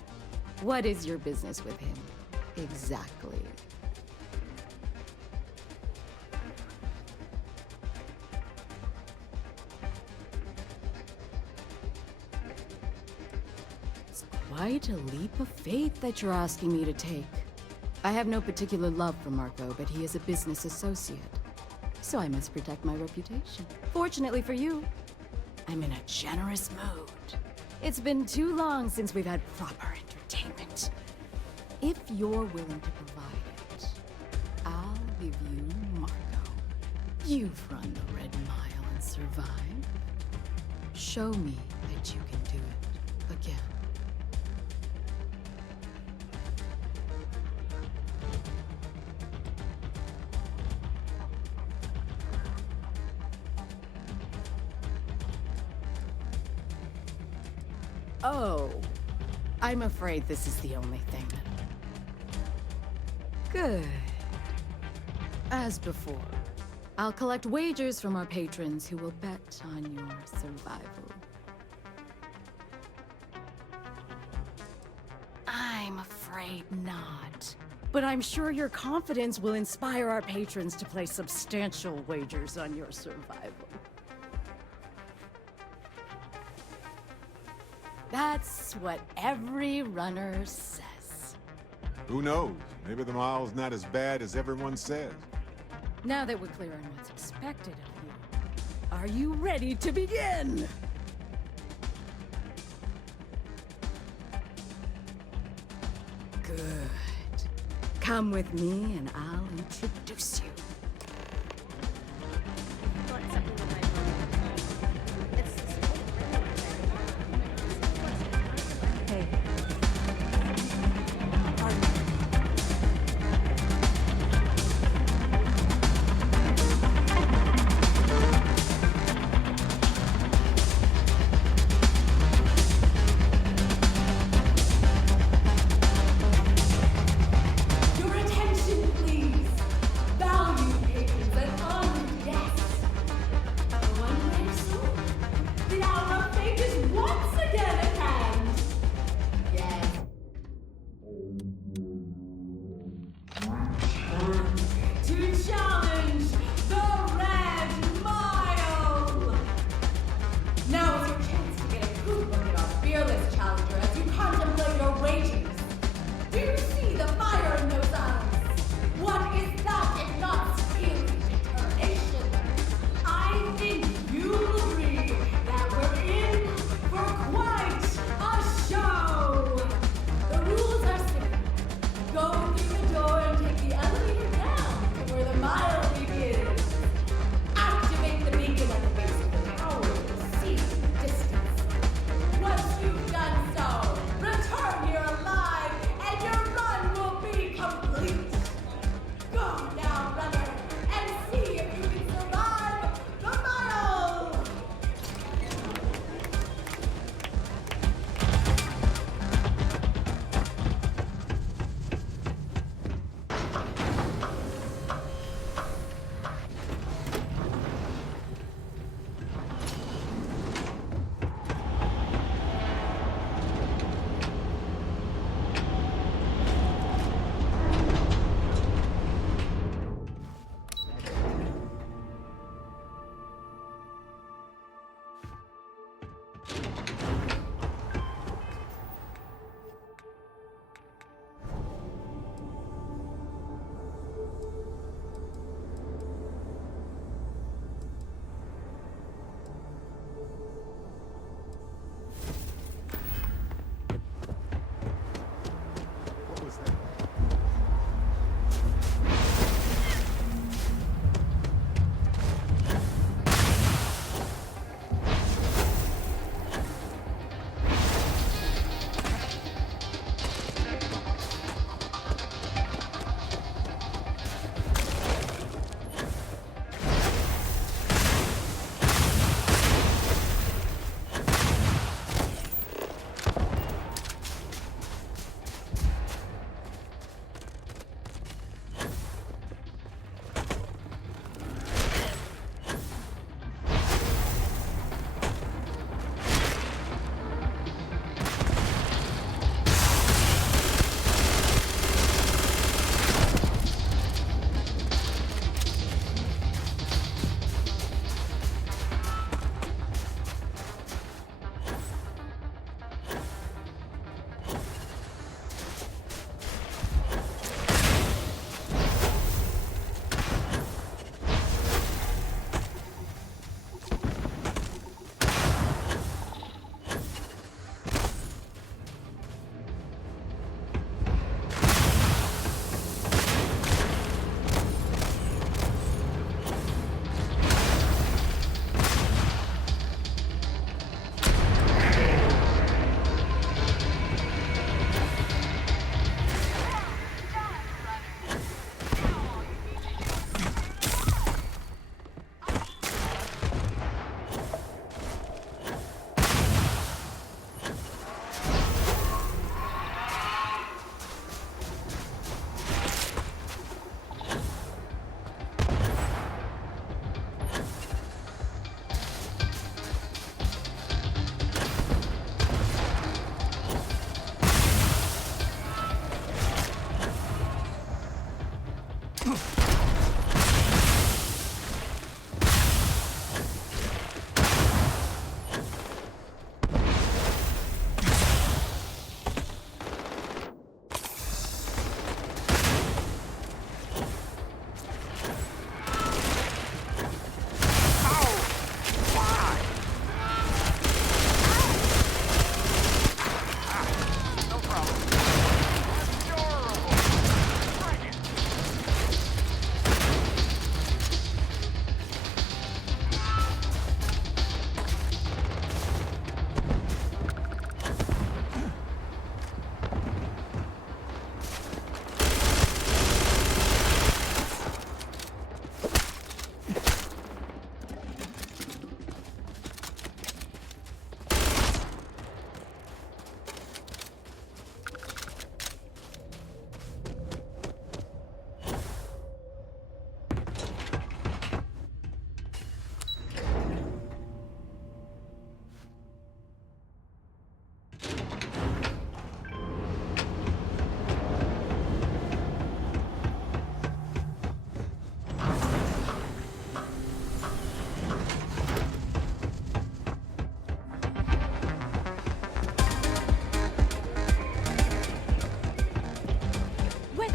What is your business with him? Exactly. It's quite a leap of faith that you're asking me to take. I have no particular love for Marco, but he is a business associate. So I must protect my reputation. Fortunately for you, I'm in a generous mood. It's been too long since we've had proper entertainment. If you're willing to provide it, I'll give you Marco. You've run the Red Mile and survived. Show me that you can do it again. Oh, I'm afraid this is the only thing that... Good. As before, I'll collect wagers from our patrons who will bet on your survival. I'm afraid not. But I'm sure your confidence will inspire our patrons to place substantial wagers on your survival. That's what every runner says. Who knows? Maybe the mile's not as bad as everyone says. Now that we're clear on what's expected of you, are you ready to begin? Good. Come with me and I'll introduce you. Hey. Your attention, please. Value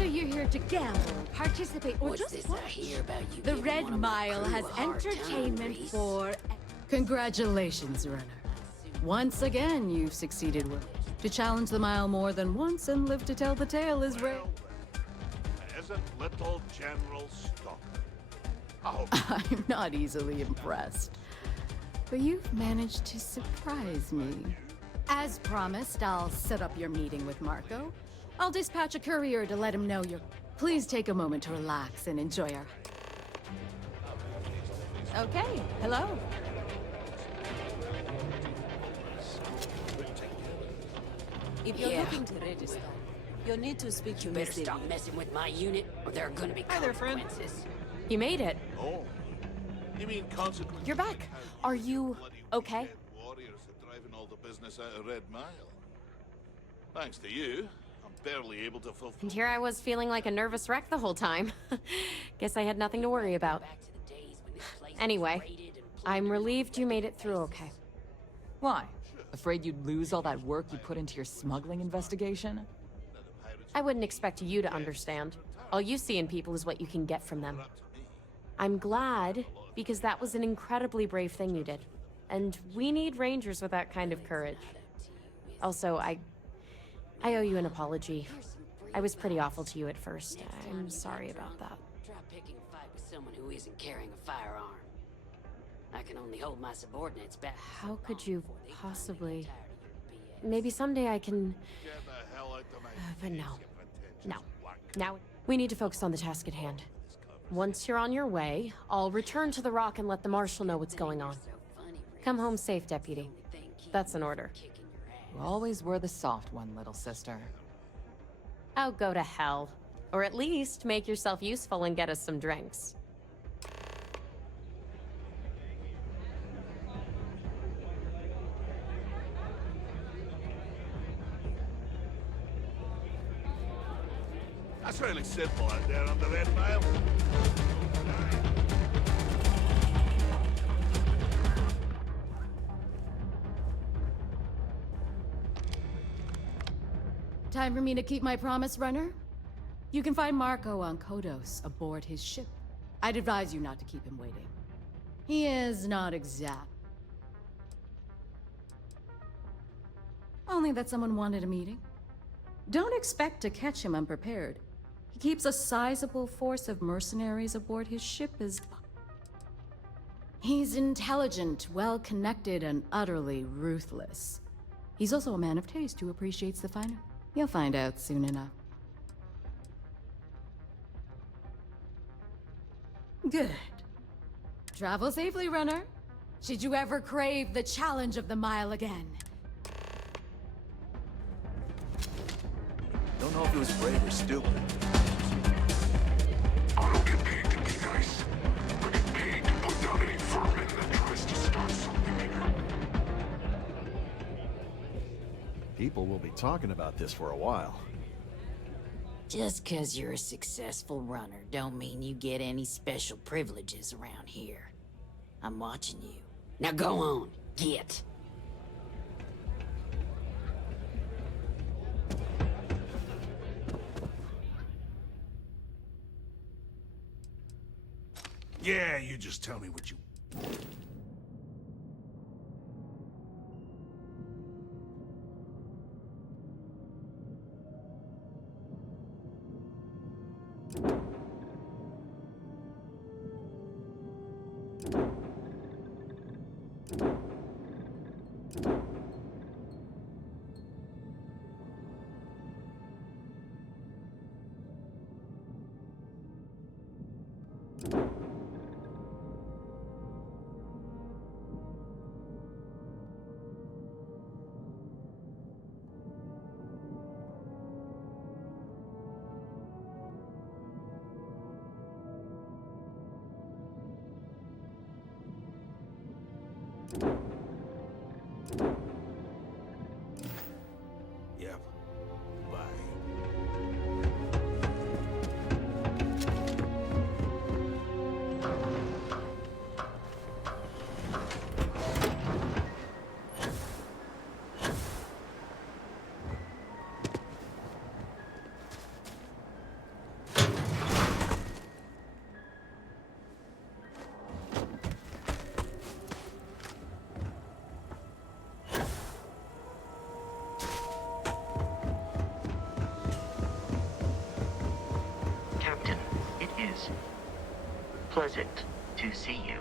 Whether you're here to gamble, participate, or What's just this watch, I hear about you the giving Red one of my Mile crew has a hard time, entertainment Reese? for... Congratulations, runner. Once again, you've succeeded well. To challenge the mile more than once and live to tell the tale is rare. Isn't little General Stock? I'm not easily impressed. But you've managed to surprise me. As promised, I'll set up your meeting with Marco. I'll dispatch a courier to let him know you're... Please take a moment to relax and enjoy our... Okay, hello. If you're looking to register, you'll need to speak to Better stop messing with my unit, or there are gonna be consequences. You made it. Oh. You mean consequences? You're back. Are you okay? Warriors are driving all the business out of Red Mile. Thanks to you, I'm barely able to fulfill. And here I was feeling like a nervous wreck the whole time. Guess I had nothing to worry about. Anyway, I'm relieved you made it through okay. Why? Afraid you'd lose all that work you put into your smuggling investigation? I wouldn't expect you to understand. All you see in people is what you can get from them. I'm glad, because that was an incredibly brave thing you did. And we need rangers with that kind of courage. Also, I owe you an apology. I was pretty awful to you at first. I'm sorry about that. Try picking a fight with someone who isn't carrying a firearm. I can only hold my subordinates back. How could you possibly... Maybe someday I can... But no. No. Now, we need to focus on the task at hand. Once you're on your way, I'll return to the Rock and let the Marshal know what's going on. Come home safe, Deputy. That's an order. You always were the soft one, little sister. Oh, go to hell. Or at least make yourself useful and get us some drinks. That's really simple out there on the Red Mile. Time for me to keep my promise, runner? You can find Marco on Kodos aboard his ship. I'd advise you not to keep him waiting. He is not exact. Only that someone wanted a meeting. Don't expect to catch him unprepared. He keeps a sizable force of mercenaries aboard his ship as... He's intelligent, well-connected, and utterly ruthless. He's also a man of taste who appreciates the finer. You'll find out soon enough. Good. Travel safely, runner. Should you ever crave the challenge of the mile again? Don't know if it was brave or stupid. I don't get paid to be nice. I get paid to put down any vermin that tries to start something here. People will be talking about this for a while. Just 'cause you're a successful runner don't mean you get any special privileges around here. I'm watching you. Now go on, get. Yeah, you just tell me what you... Yep. Bye. Captain, it is pleasant to see you.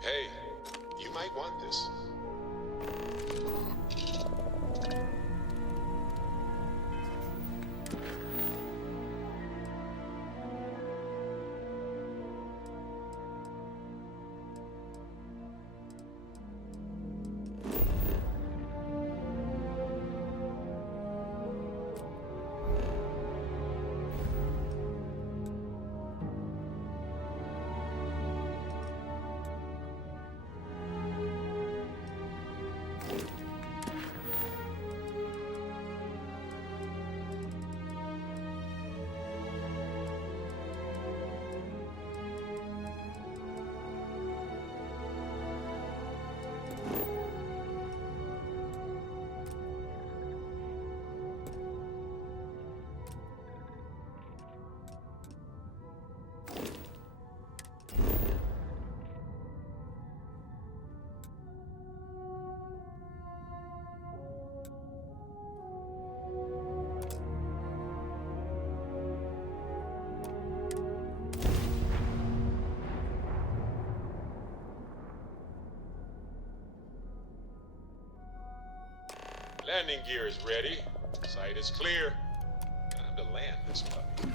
Hey, you might want this. Landing gear is ready. Sight is clear. Time to land this puppy.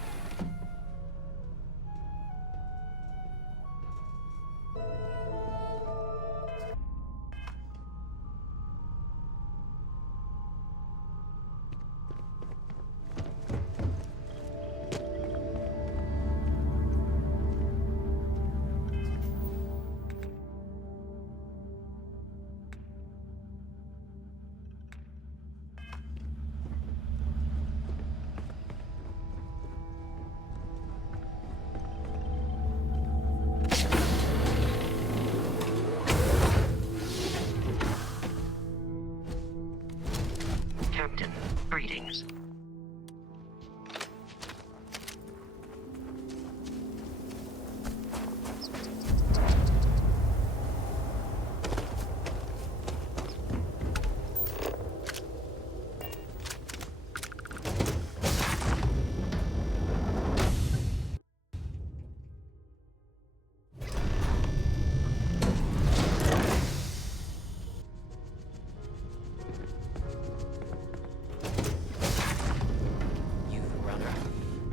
Captain, greetings.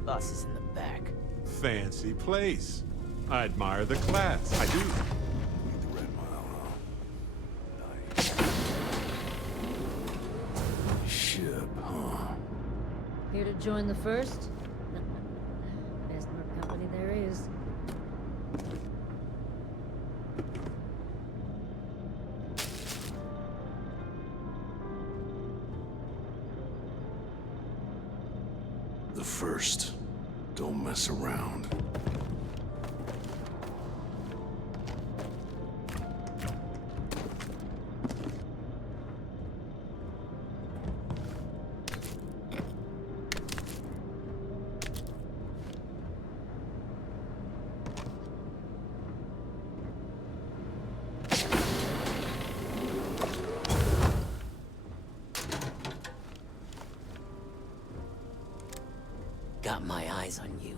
Boss is in the back. Fancy place. I admire the class. I do. Need the Red Mile, huh? Nice. Ship, huh? Here to join the first? Best more company there is. The first. Don't mess around. Got my eyes on you.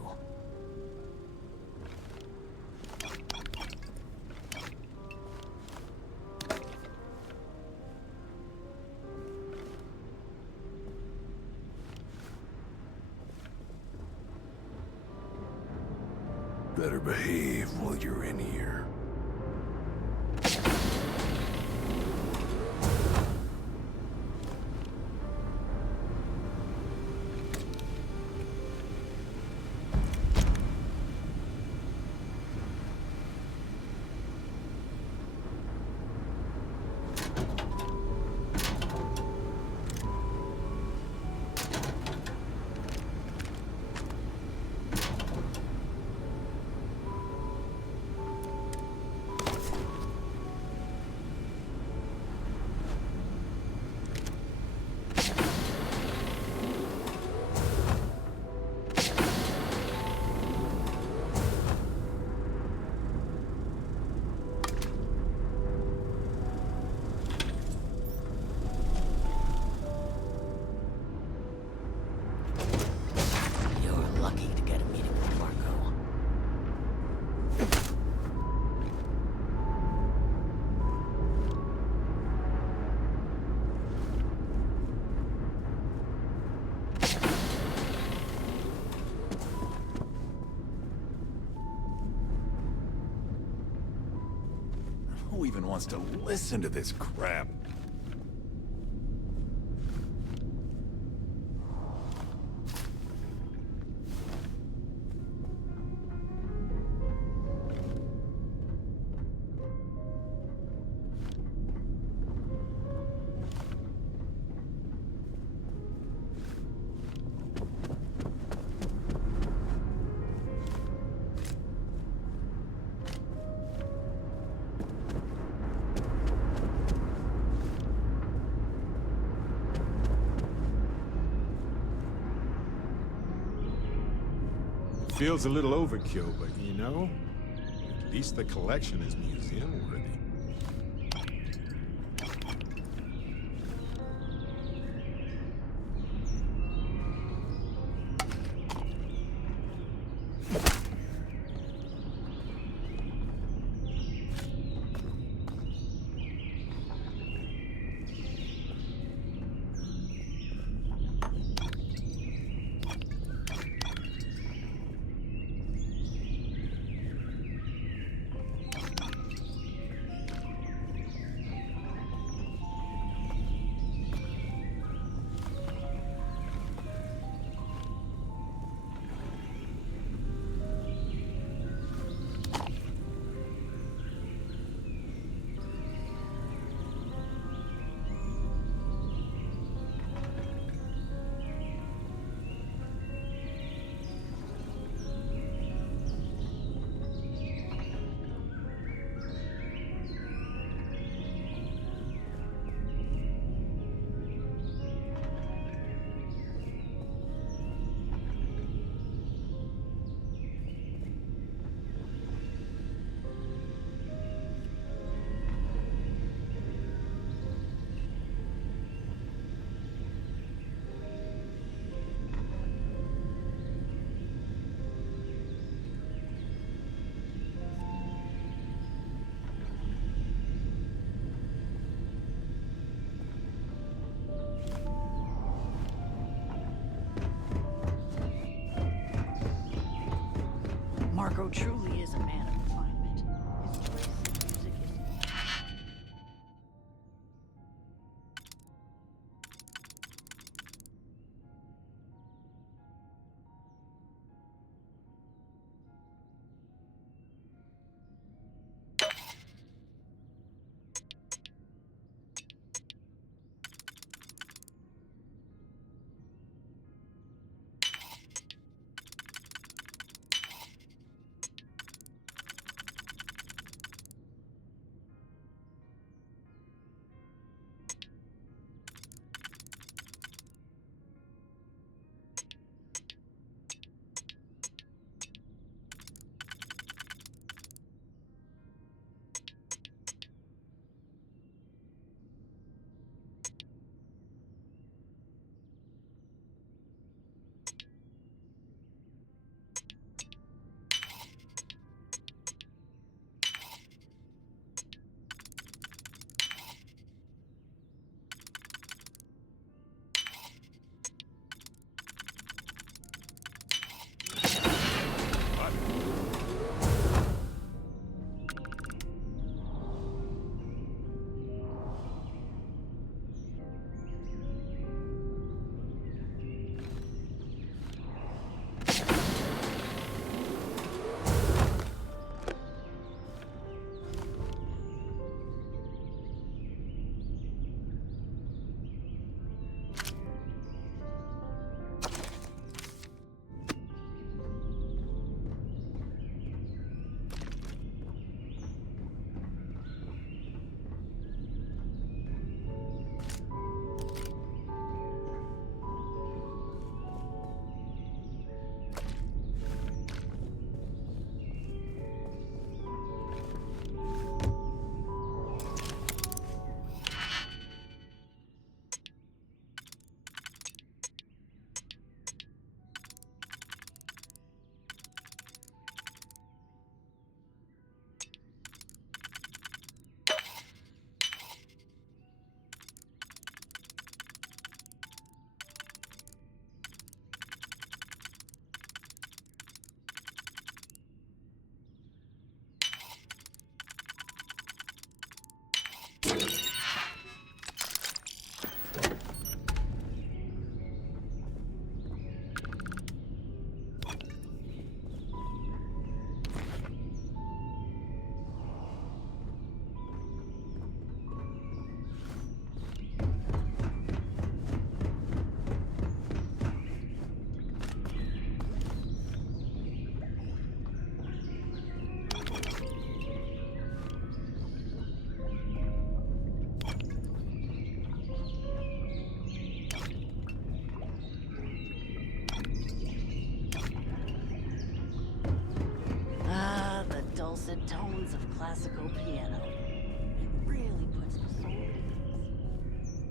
Better behave while you're in here. wants to listen to this crap. Feels a little overkill, but you know, at least the collection is museum-worthy. Marco truly is a man of refinement. His choice in music is... dulcet tones of classical piano. It really puts the soul at ease.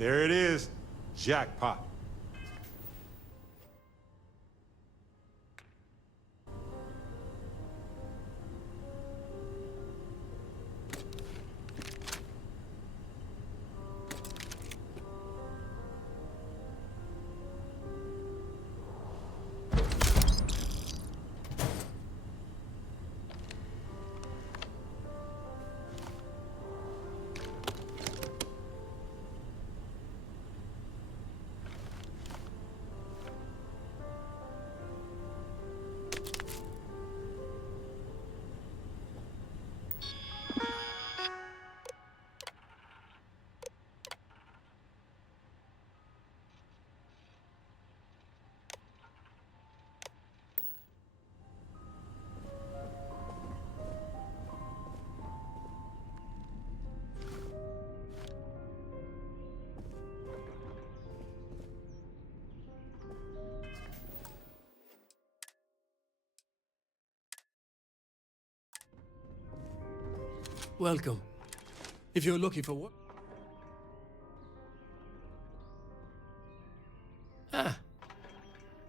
There it is. Jackpot. Welcome. If you're looking for work... Ah,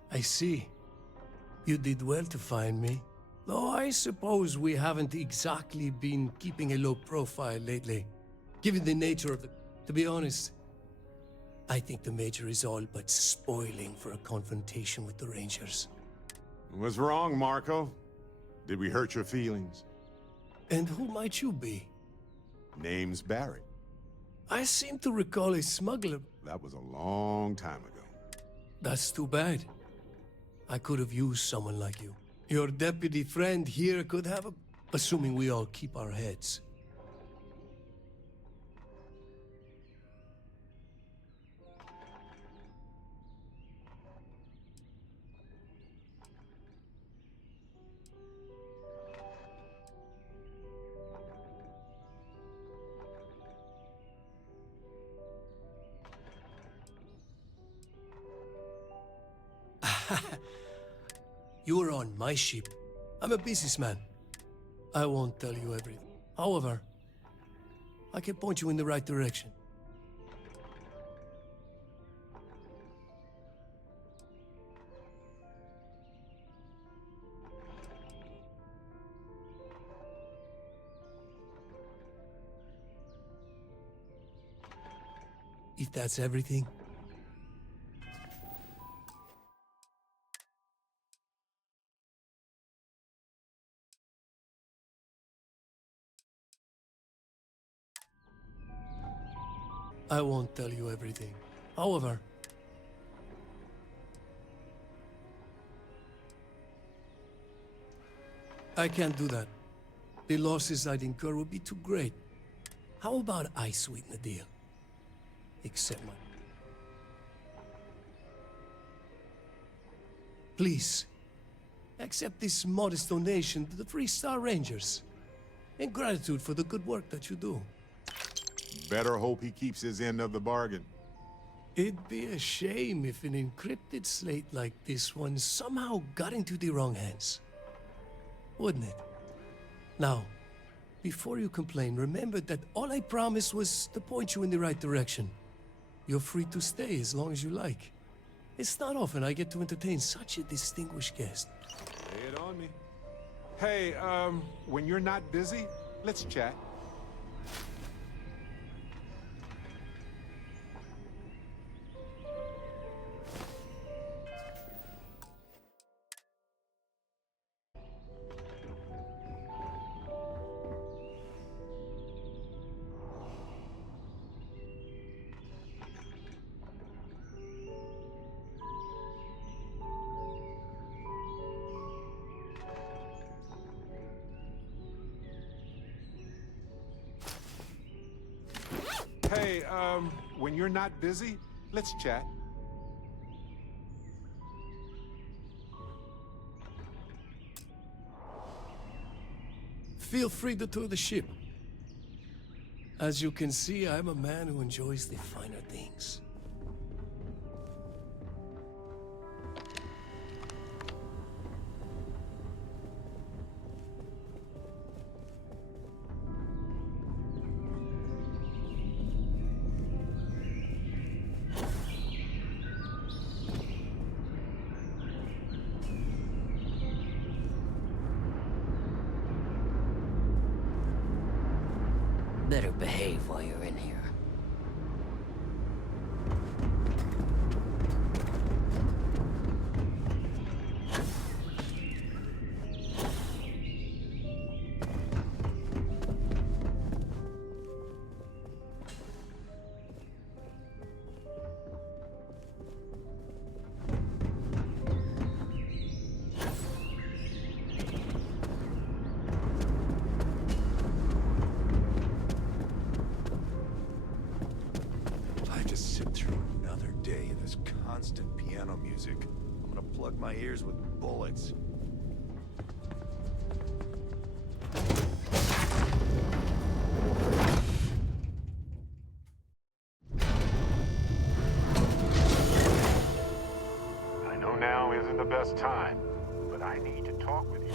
I see. You did well to find me. Though I suppose we haven't exactly been keeping a low profile lately, given the nature of the... To be honest, I think the Major is all but spoiling for a confrontation with the Rangers. What's wrong, Marco? Did we hurt your feelings? And who might you be? Name's Barrett. I seem to recall a smuggler. That was a long time ago. That's too bad. I could have used someone like you. Your deputy friend here could have a... Assuming we all keep our heads. You're on my ship. I'm a businessman. I won't tell you everything. However, I can point you in the right direction. If that's everything, I won't tell you everything. However, I can't do that. The losses I'd incur would be too great. How about I sweeten the deal? Accept my... Please, accept this modest donation to the Freestar Rangers. In gratitude for the good work that you do. Better hope he keeps his end of the bargain. It'd be a shame if an encrypted slate like this one somehow got into the wrong hands. Wouldn't it? Now, before you complain, remember that all I promised was to point you in the right direction. You're free to stay as long as you like. It's not often I get to entertain such a distinguished guest. Lay it on me. Hey, when you're not busy, let's chat. Hey, when you're not busy, let's chat. Feel free to tour the ship. As you can see, I'm a man who enjoys the finer things. Better behave while you're in here. Constant piano music. I'm gonna plug my ears with bullets. I know now isn't the best time, but I need to talk with you.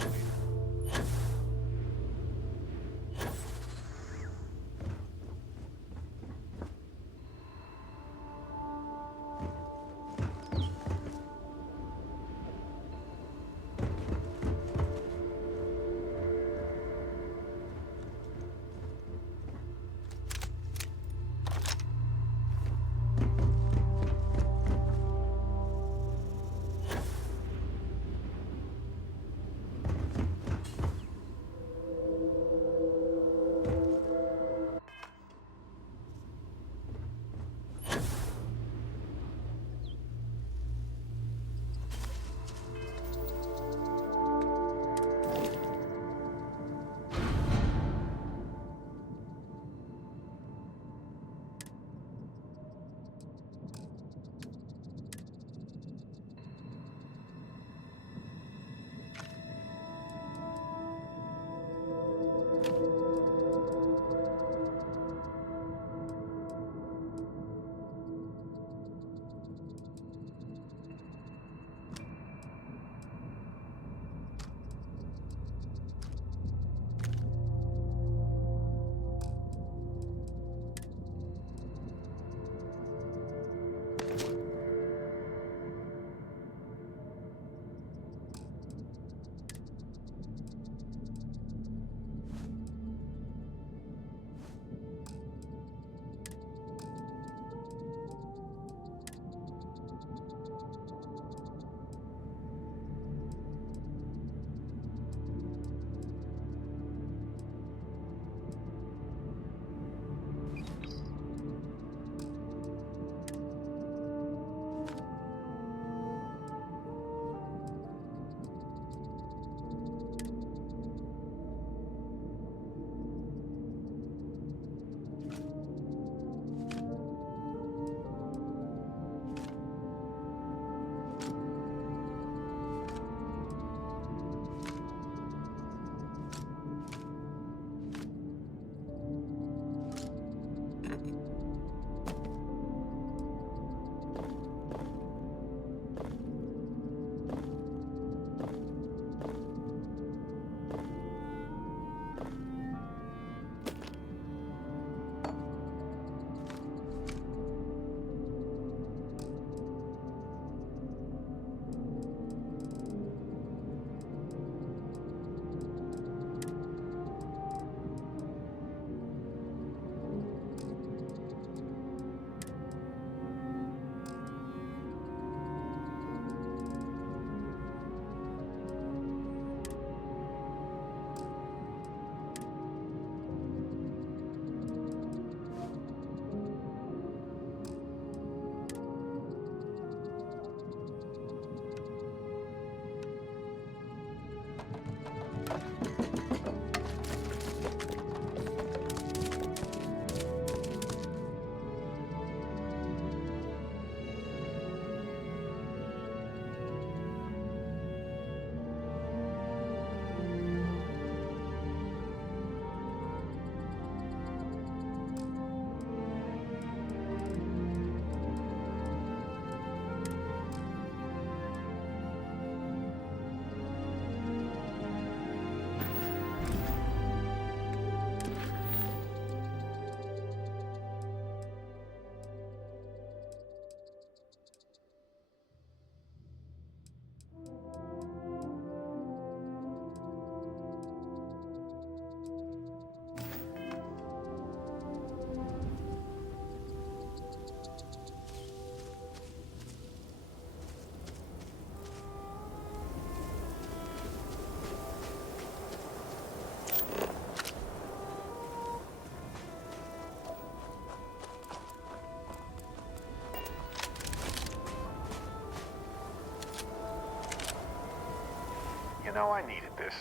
know, I needed this.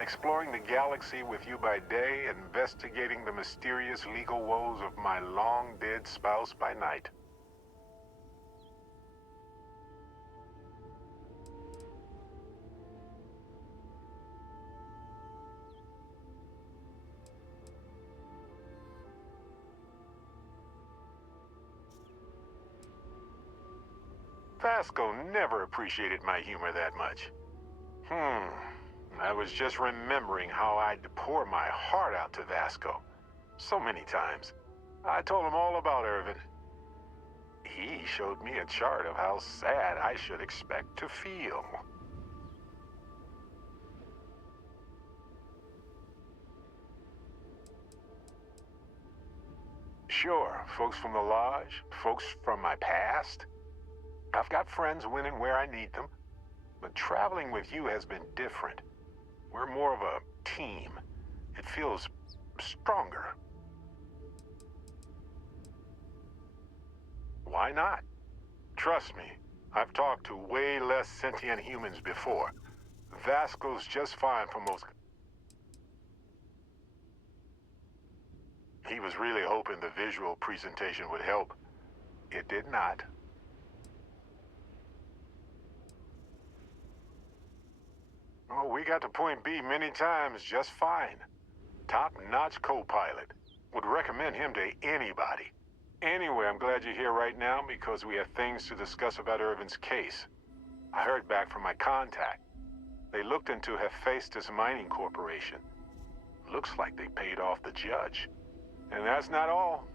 Exploring the galaxy with you by day, investigating the mysterious legal woes of my long-dead spouse by night. Vasco never appreciated my humor that much. I was just remembering how I'd pour my heart out to Vasco. So many times. I told him all about Irvin. He showed me a chart of how sad I should expect to feel. Sure, folks from the Lodge, folks from my past. I've got friends when and where I need them, but traveling with you has been different. We're more of a team. It feels stronger. Why not? Trust me, I've talked to way less sentient humans before. Vasco's just fine for most. He was really hoping the visual presentation would help. It did not. Oh, we got to point B many times just fine. Top-notch co-pilot. Would recommend him to anybody. Anyway, I'm glad you're here right now because we have things to discuss about Irvin's case. I heard back from my contact. They looked into Hephaestus Mining Corporation. Looks like they paid off the judge. And that's not all.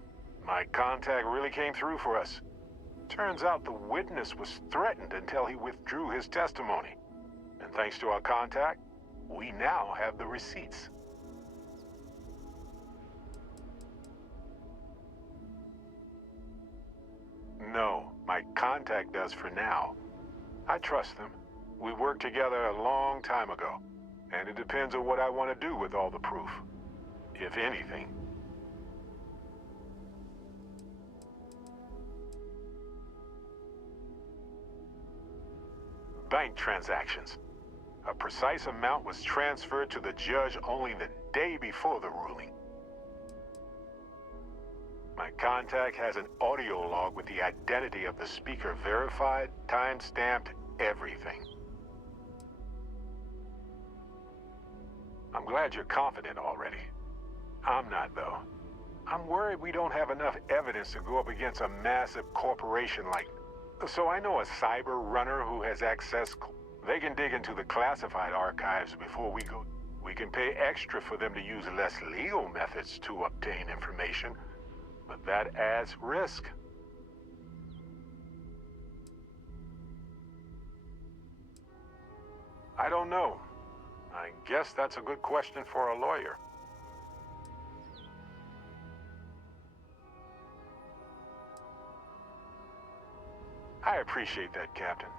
My contact really came through for us. Turns out the witness was threatened until he withdrew his testimony. And thanks to our contact, we now have the receipts. No, my contact does for now. I trust them. We worked together a long time ago, and it depends on what I want to do with all the proof, if anything. Bank transactions. A precise amount was transferred to the judge only the day before the ruling. My contact has an audio log with the identity of the speaker verified, time-stamped, everything. I'm glad you're confident already. I'm not, though. I'm worried we don't have enough evidence to go up against a massive corporation like... So I know a cyber runner who has access... They can dig into the classified archives before we go. We can pay extra for them to use less legal methods to obtain information, but that adds risk. I don't know. I guess that's a good question for a lawyer. I appreciate that, Captain.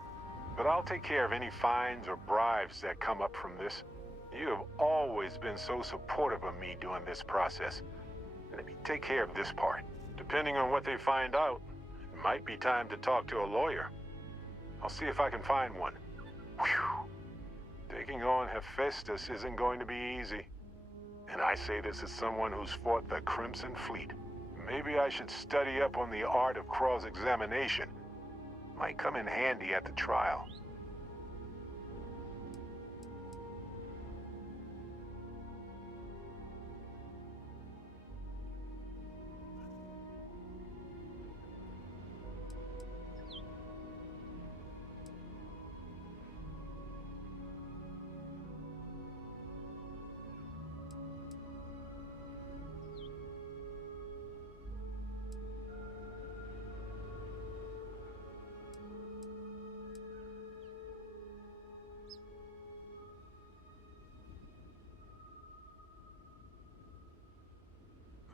But I'll take care of any fines or bribes that come up from this. You have always been so supportive of me during this process. Let me take care of this part. Depending on what they find out, it might be time to talk to a lawyer. I'll see if I can find one. Whew. Taking on Hephaestus isn't going to be easy. And I say this as someone who's fought the Crimson Fleet. Maybe I should study up on the art of cross-examination. Might come in handy at the trial.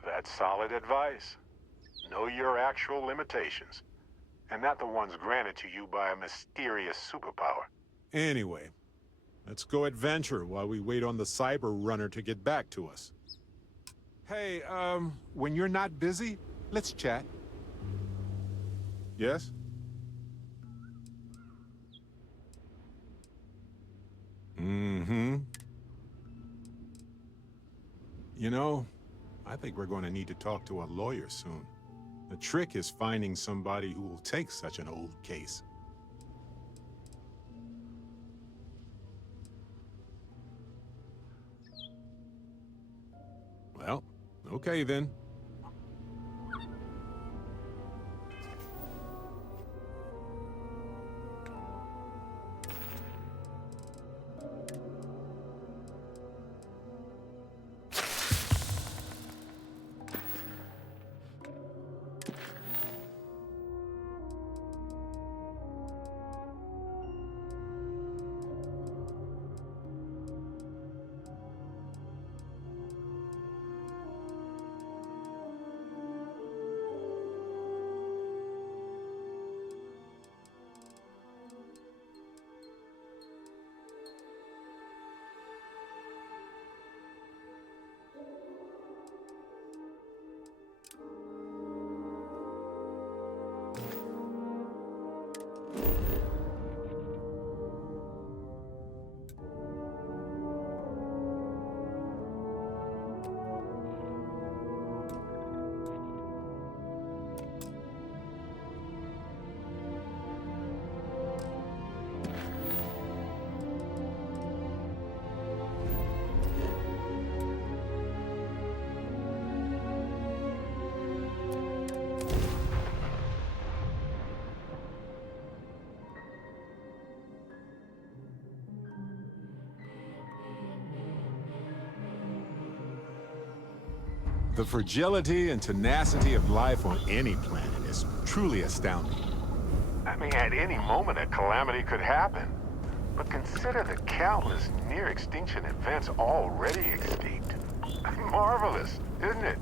That's solid advice. Know your actual limitations, and not the ones granted to you by a mysterious superpower. Anyway, let's go adventure while we wait on the cyber runner to get back to us. Hey, when you're not busy, let's chat. Yes? Mm-hmm. You know, I think we're going to need to talk to a lawyer soon. The trick is finding somebody who will take such an old case. Well, okay then. The fragility and tenacity of life on any planet is truly astounding. I mean, at any moment a calamity could happen. But consider the countless near-extinction events already extinct. Marvelous, isn't it?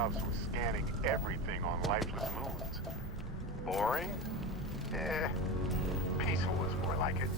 jobs was scanning everything on lifeless moons. Boring? Eh. Peaceful is more like it.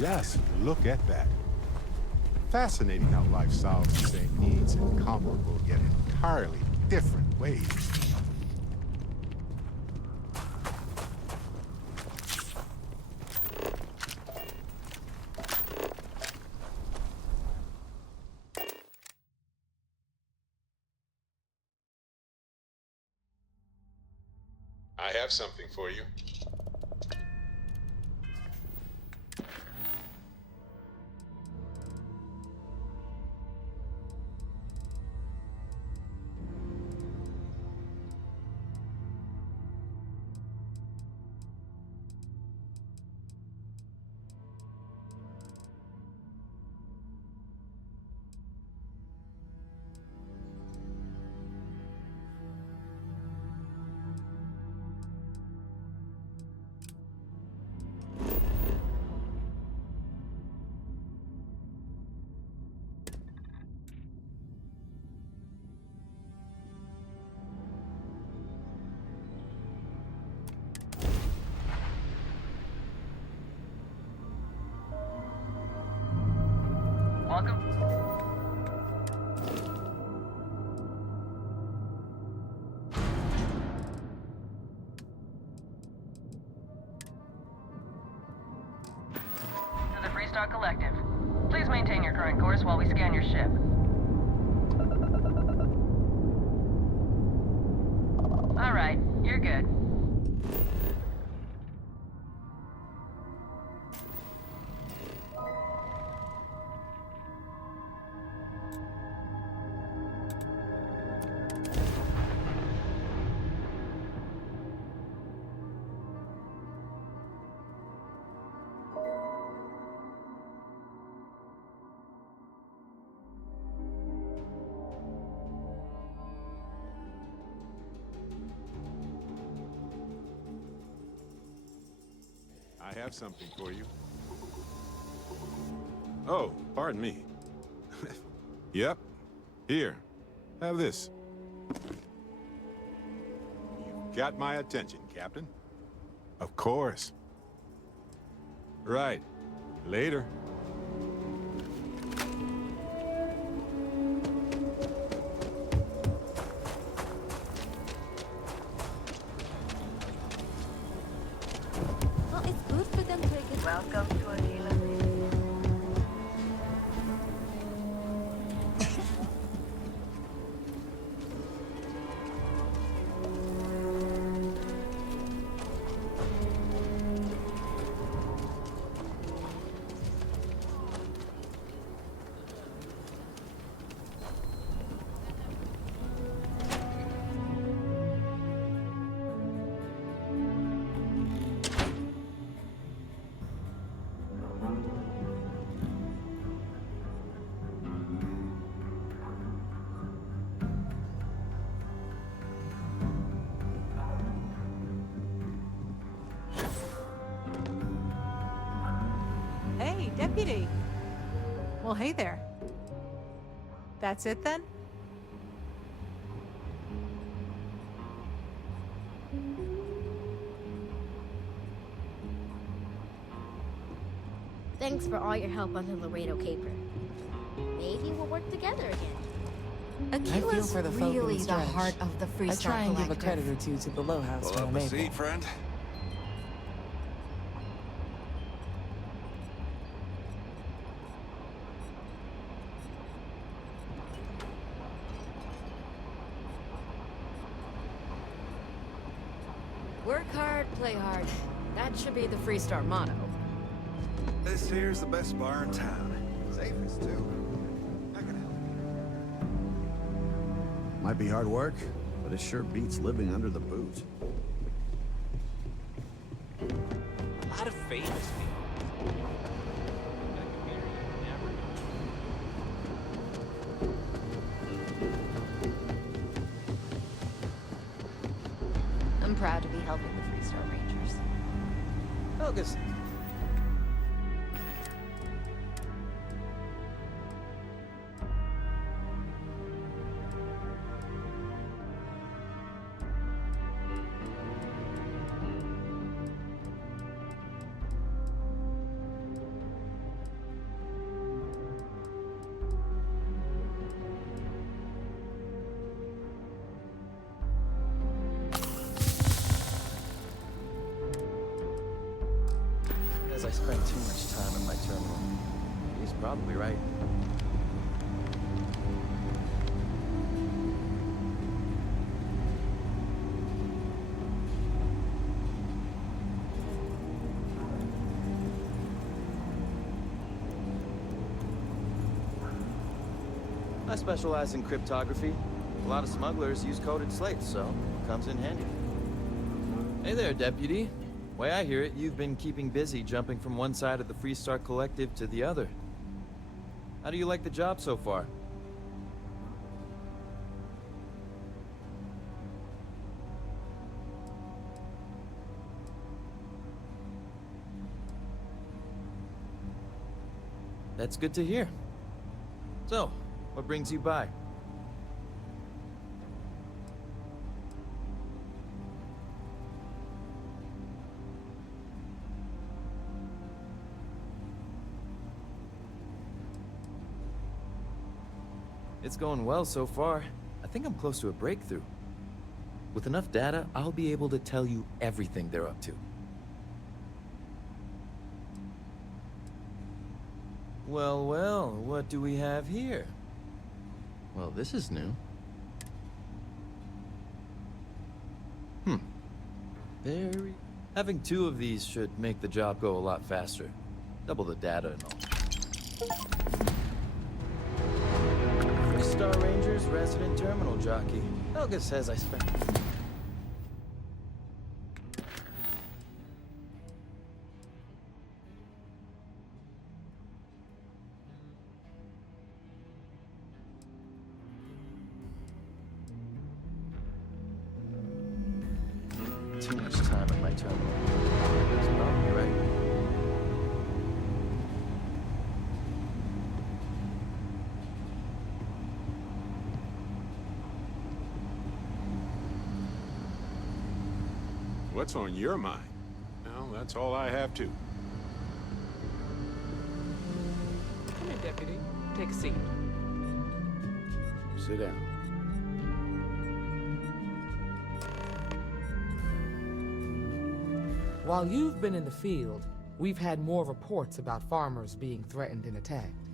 Just look at that. Fascinating how life solves the same needs in comparable yet entirely different ways. I have something for you. Welcome. To the Freestar Collective. Please maintain your current course while we scan your ship. All right, you're good. I have something for you. Oh, pardon me. Yep. Here. Have this. You've got my attention, Captain. Of course. Right. Later. Well, it's good for them to get... Welcome to Aquila. Hey, Deputy. Well, hey there. That's it then? Thanks for all your help on the Laredo caper. Maybe we'll work together again. I feel Aquila's for the folk in really the distress. heart of the I Freestar try and give a Collective. credit or two to the Low House when I'm able. friend. Work hard, play hard. That should be the Freestar motto. This here's the best bar in town. Safest, too. I can help. Might be hard work, but it sure beats living under the boot. A lot of famous people. I'm proud to be helping the Freestar Rangers. Focus. says I spend too much time at my terminal. He's probably right. I specialize in cryptography. A lot of smugglers use coded slates, so it comes in handy. Hey there, Deputy. Way I hear it, you've been keeping busy jumping from one side of the Freestar Collective to the other. How do you like the job so far? That's good to hear. So, what brings you by? It's going well so far. I think I'm close to a breakthrough. With enough data, I'll be able to tell you everything they're up to. Well, well, what do we have here? Well, this is new. Very... Having 2 of these should make the job go a lot faster. Double the data and all. Star Ranger's resident terminal jockey. Helga says I spent... too much time at my terminal. He's probably right. What's on your mind? Well, that's all I have too. Come in, Deputy. Take a seat. Sit down. While you've been in the field, we've had more reports about farmers being threatened and attacked.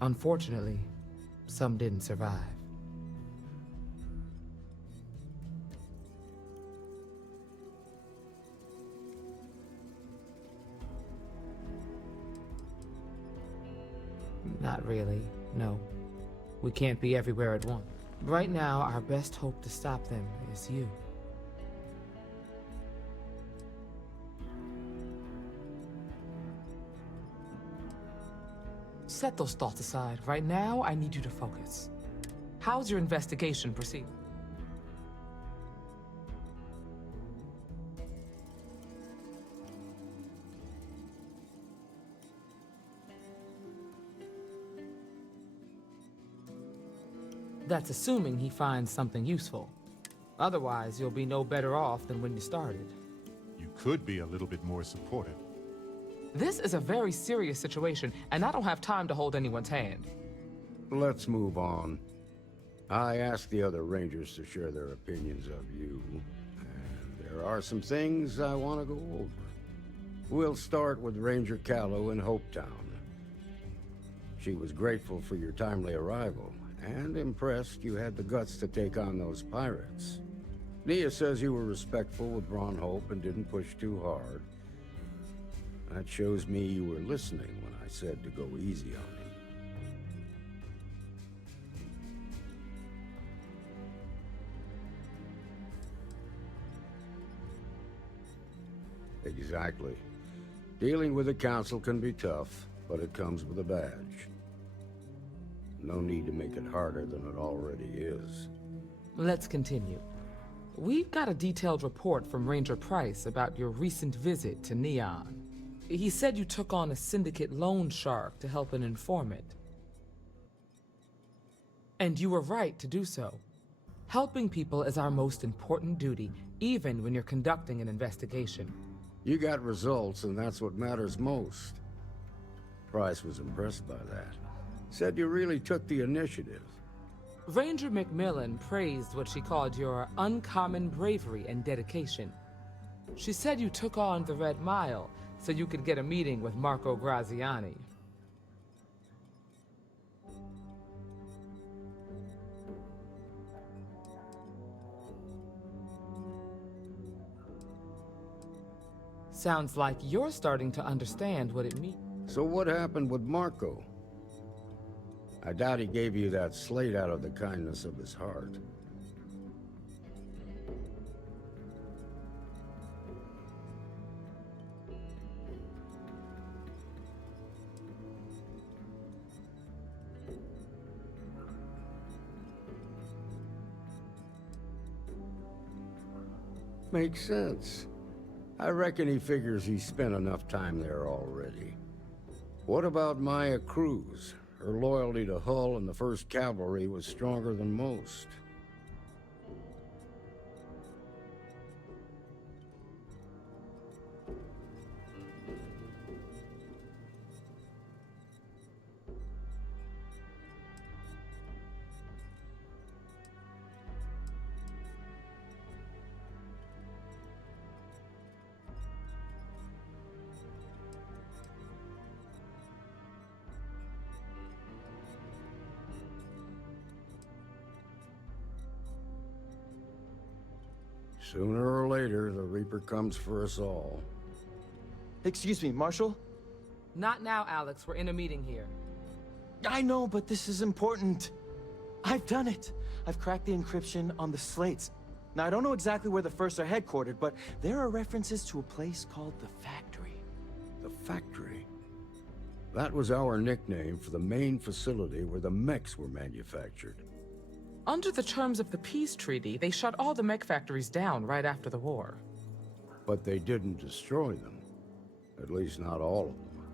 Unfortunately, some didn't survive. Not really, no. We can't be everywhere at once. Right now, our best hope to stop them is you. Set those thoughts aside. Right now, I need you to focus. How's your investigation proceeding? That's assuming he finds something useful. Otherwise, you'll be no better off than when you started. You could be a little bit more supportive. This is a very serious situation, and I don't have time to hold anyone's hand. Let's move on. I asked the other Rangers to share their opinions of you, and there are some things I want to go over. We'll start with Ranger Callow in Hopetown. She was grateful for your timely arrival, and impressed you had the guts to take on those pirates. Nia says you were respectful with Ron Hope and didn't push too hard. That shows me you were listening when I said to go easy on him. Exactly. Dealing with the Council can be tough, but it comes with a badge. No need to make it harder than it already is. Let's continue. We've got a detailed report from Ranger Price about your recent visit to Neon. He said you took on a syndicate loan shark to help an informant. And you were right to do so. Helping people is our most important duty, even when you're conducting an investigation. You got results, and that's what matters most. Price was impressed by that. Said you really took the initiative. Ranger McMillan praised what she called your uncommon bravery and dedication. She said you took on the Red Mile, so you could get a meeting with Marco Graziani. Sounds like you're starting to understand what it means. So what happened with Marco? I doubt he gave you that slate out of the kindness of his heart. Makes sense. I reckon he figures he spent enough time there already. What about Maya Cruz? Her loyalty to Hull and the 1st Cavalry was stronger than most. Sooner or later, the Reaper comes for us all. Excuse me, Marshal? Not now, Alex. We're in a meeting here. I know, but this is important. I've done it. I've cracked the encryption on the slates. Now, I don't know exactly where the First are headquartered, but there are references to a place called the Factory. The Factory? That was our nickname for the main facility where the mechs were manufactured. Under the terms of the peace treaty, they shut all the mech factories down right after the war. But they didn't destroy them. At least not all of them.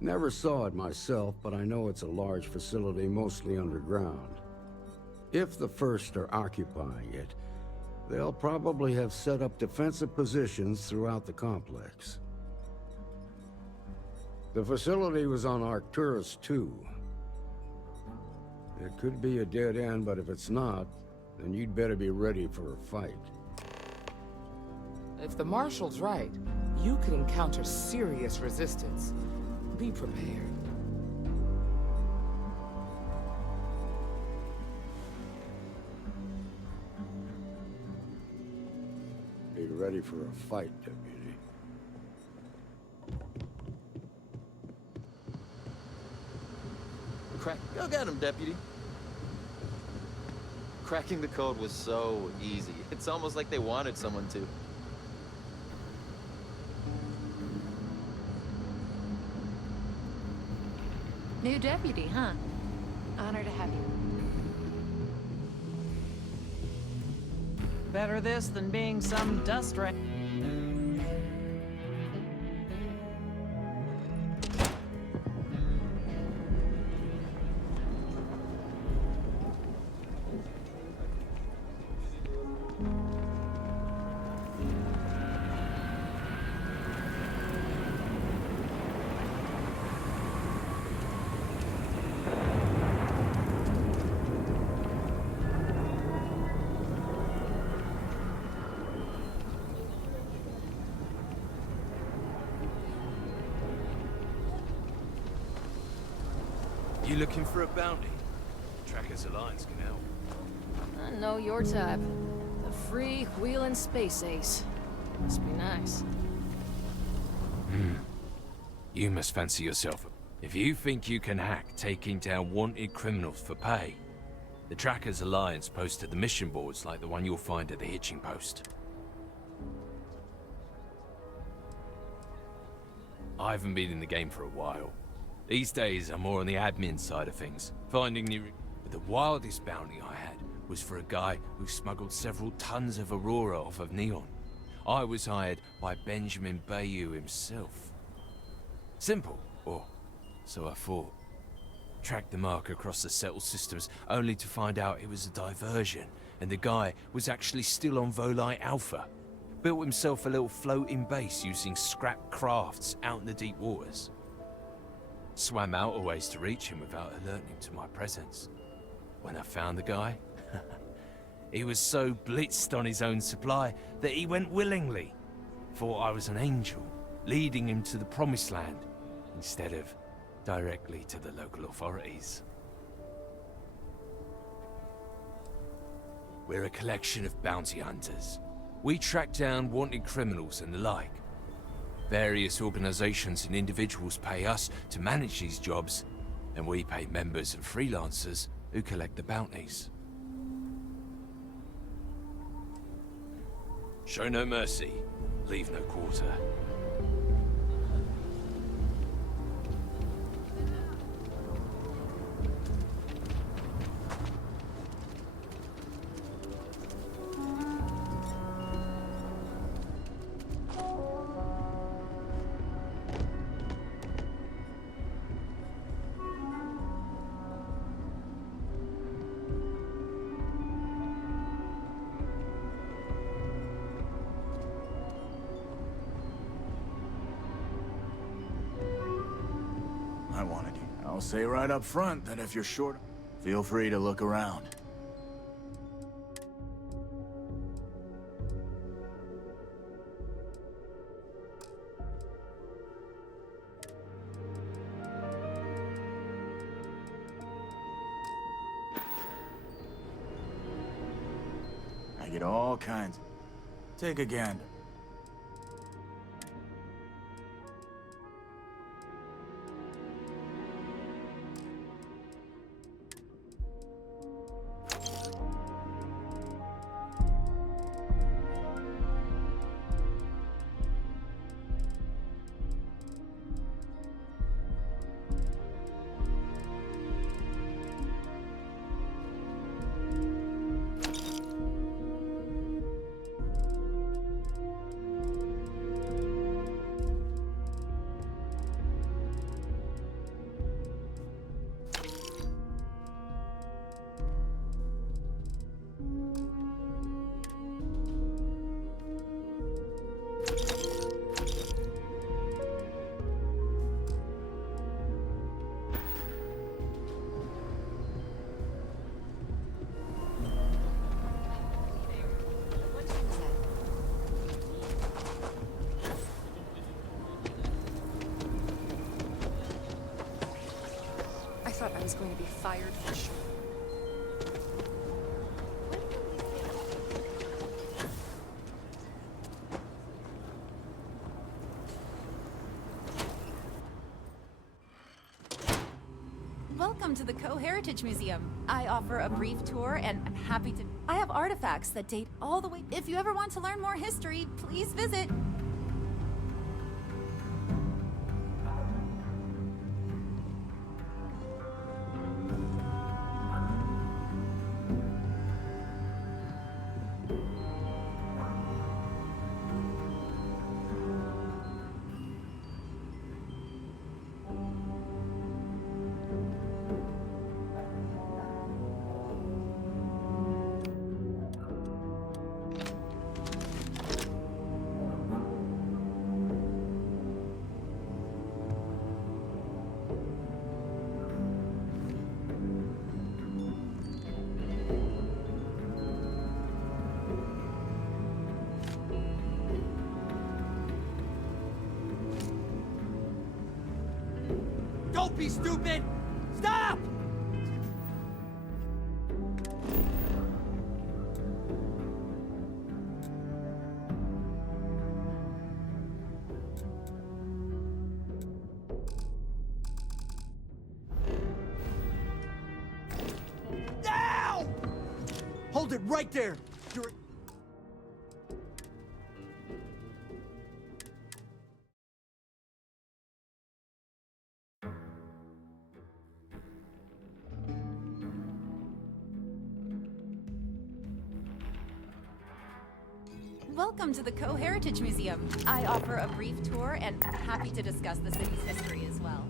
Never saw it myself, but I know it's a large facility mostly underground. If the First are occupying it, they'll probably have set up defensive positions throughout the complex. The facility was on Arcturus 2. It could be a dead end, but if it's not, then you'd better be ready for a fight. If the Marshal's right, you could encounter serious resistance. Be prepared. Be ready for a fight, Deputy. Go get him, Deputy. Cracking the code was so easy. It's almost like they wanted someone to. New deputy, huh? Honor to have you. Better this than being some dust rat. You looking for a bounty? Trackers Alliance can help. I know your type. The free wheeling space ace. Must be nice. You must fancy yourself. If you think you can hack taking down wanted criminals for pay, the Trackers Alliance posted the mission boards like the one you'll find at the hitching post. I haven't been in the game for a while. These days, I'm more on the admin side of things, finding new... But the wildest bounty I had was for a guy who smuggled several tons of Aurora off of Neon. I was hired by Benjamin Bayou himself. Simple, or so I thought. Tracked the mark across the settled systems, only to find out it was a diversion, and the guy was actually still on Volite Alpha. Built himself a little floating base using scrap crafts out in the deep waters. Swam out a ways to reach him without alerting him to my presence. When I found the guy, he was so blitzed on his own supply that he went willingly. Thought I was an angel, leading him to the promised land, instead of directly to the local authorities. We're a collection of bounty hunters. We track down wanted criminals and the like. Various organizations and individuals pay us to manage these jobs, and we pay members and freelancers who collect the bounties. Show no mercy, leave no quarter. I wanted you. I'll say right up front that if you're short, feel free to look around. I get all kinds. Take a gander. I thought I was going to be fired for sure. Welcome to the Co-Heritage Museum. I offer a brief tour, and I'm happy to... I have artifacts that date all the way... If you ever want to learn more history, please visit. Don't be stupid! Stop! Ow! Hold it right there! You're... Welcome to the Co-Heritage Museum. I offer a brief tour, and I'm happy to discuss the city's history as well.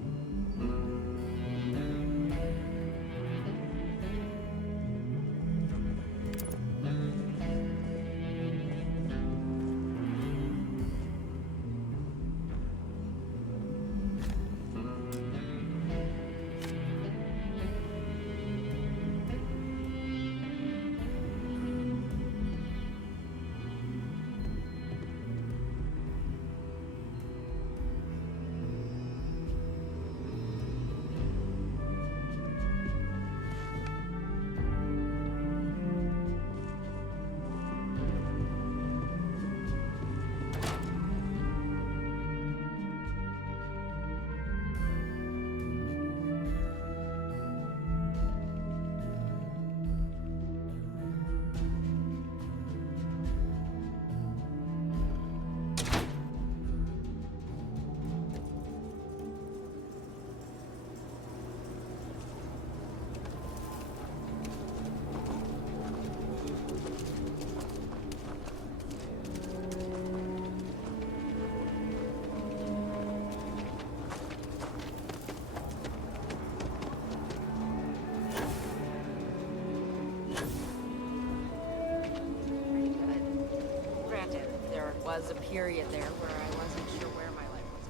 was a period there where I wasn't sure where my life was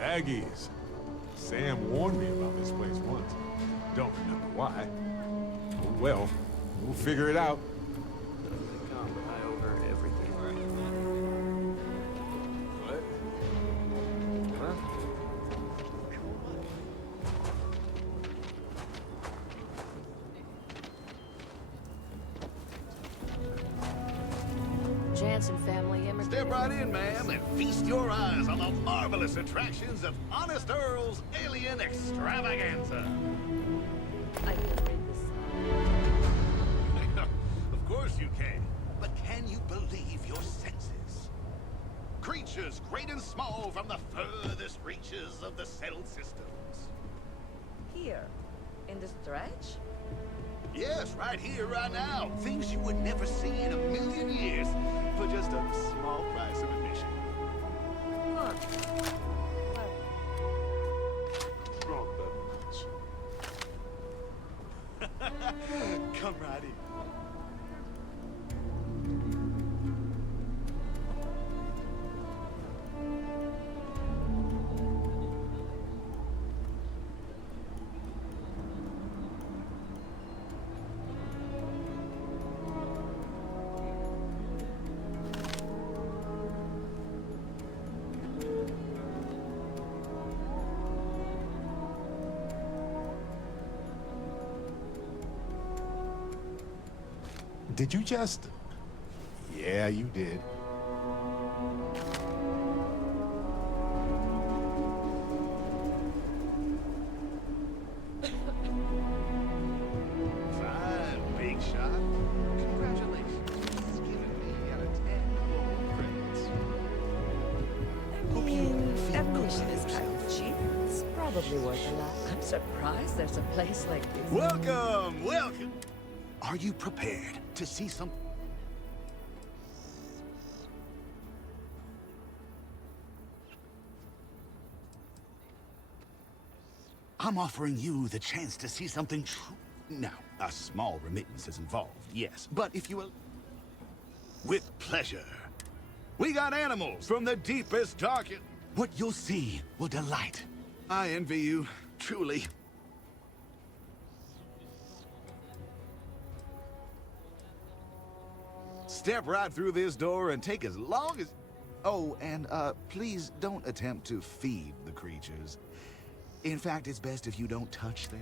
going. Aggies. Sam warned me about this place once. Don't remember why. Oh well, we'll figure it out. over everything. What? Huh? Jansen family immigrants. Step right in, ma'am, and feast your eyes on the marvelous attractions of Honest Earl's Alien Extravaganza. I can read this. Of course you can. But can you believe your senses? Creatures great and small from the furthest reaches of the settled systems. Here, in the stretch? Yes, right here, right now. Things you would never see in a million years for just a small price of admission. Look. Come right in. Did you just... Yeah, you did. Fine, big shot. Congratulations. Giving me out of 10 gold credits. Evolution is kind of cheap. It's probably worth a lot. I'm surprised there's a place like this. Welcome, welcome. Are you prepared to see some... I'm offering you the chance to see something true. Now, a small remittance is involved, yes. But if you will... With pleasure. We got animals from the deepest, darkest... What you'll see will delight. I envy you, truly. Step right through this door and take as long as... Oh, and, please don't attempt to feed the creatures. In fact, it's best if you don't touch them.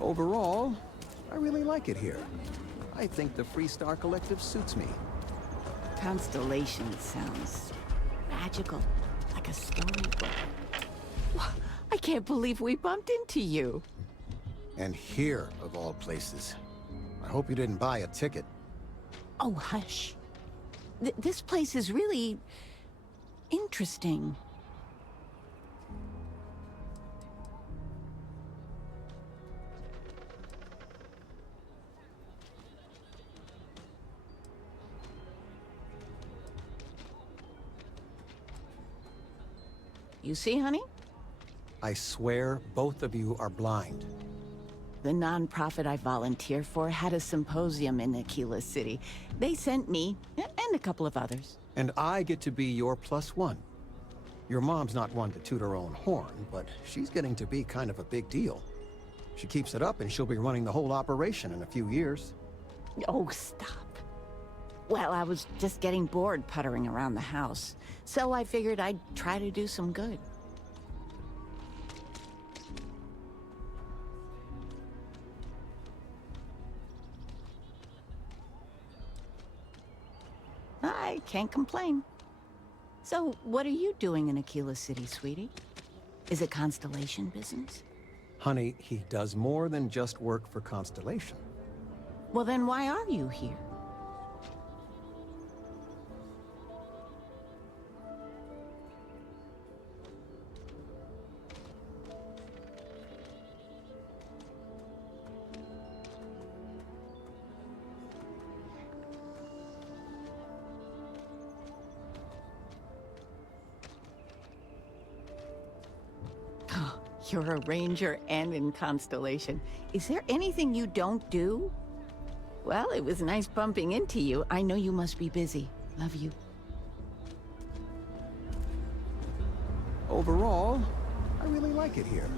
Overall, I really like it here. I think the Freestar Collective suits me. Constellation sounds magical, like a storybook. I can't believe we bumped into you. And here, of all places. I hope you didn't buy a ticket. Oh, hush. This place is really interesting. You see, honey? I swear both of you are blind. The nonprofit I volunteer for had a symposium in Aquila City. They sent me, and a couple of others. And I get to be your +1. Your mom's not one to toot her own horn, but she's getting to be kind of a big deal. She keeps it up and she'll be running the whole operation in a few years. Oh, stop. Well, I was just getting bored puttering around the house, so I figured I'd try to do some good. I can't complain. So, what are you doing in Aquila City, sweetie? Is it Constellation business? Honey, he does more than just work for Constellation. Well, then why are you here? You're a ranger and in Constellation. Is there anything you don't do? Well, it was nice bumping into you. I know you must be busy. Love you. Overall, I really like it here.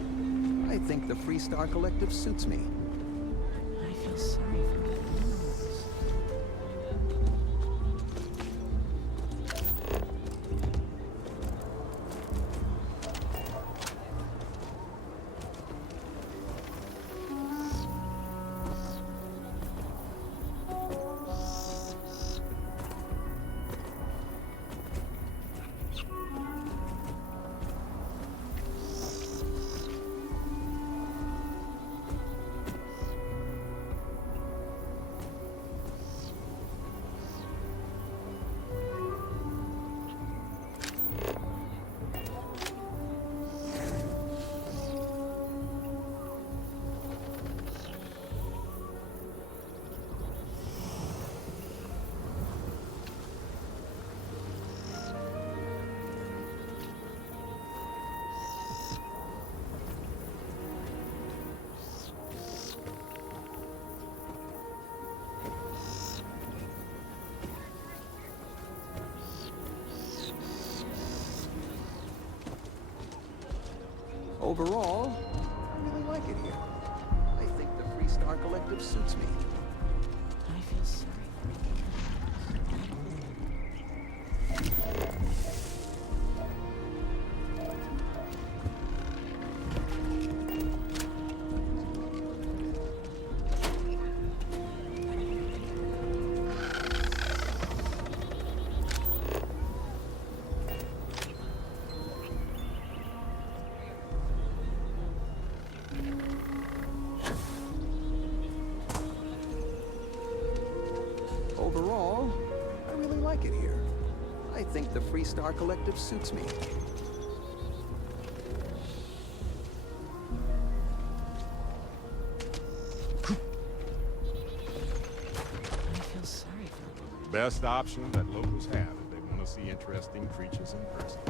I think the Freestar Collective suits me. I feel sorry for you. Overall, I really like it here. I think the Freestar Collective suits me. I feel sorry for you. Overall, I really like it here. I think the Freestar Collective suits me. I feel sorry for you. Best option that locals have if they want to see interesting creatures in person.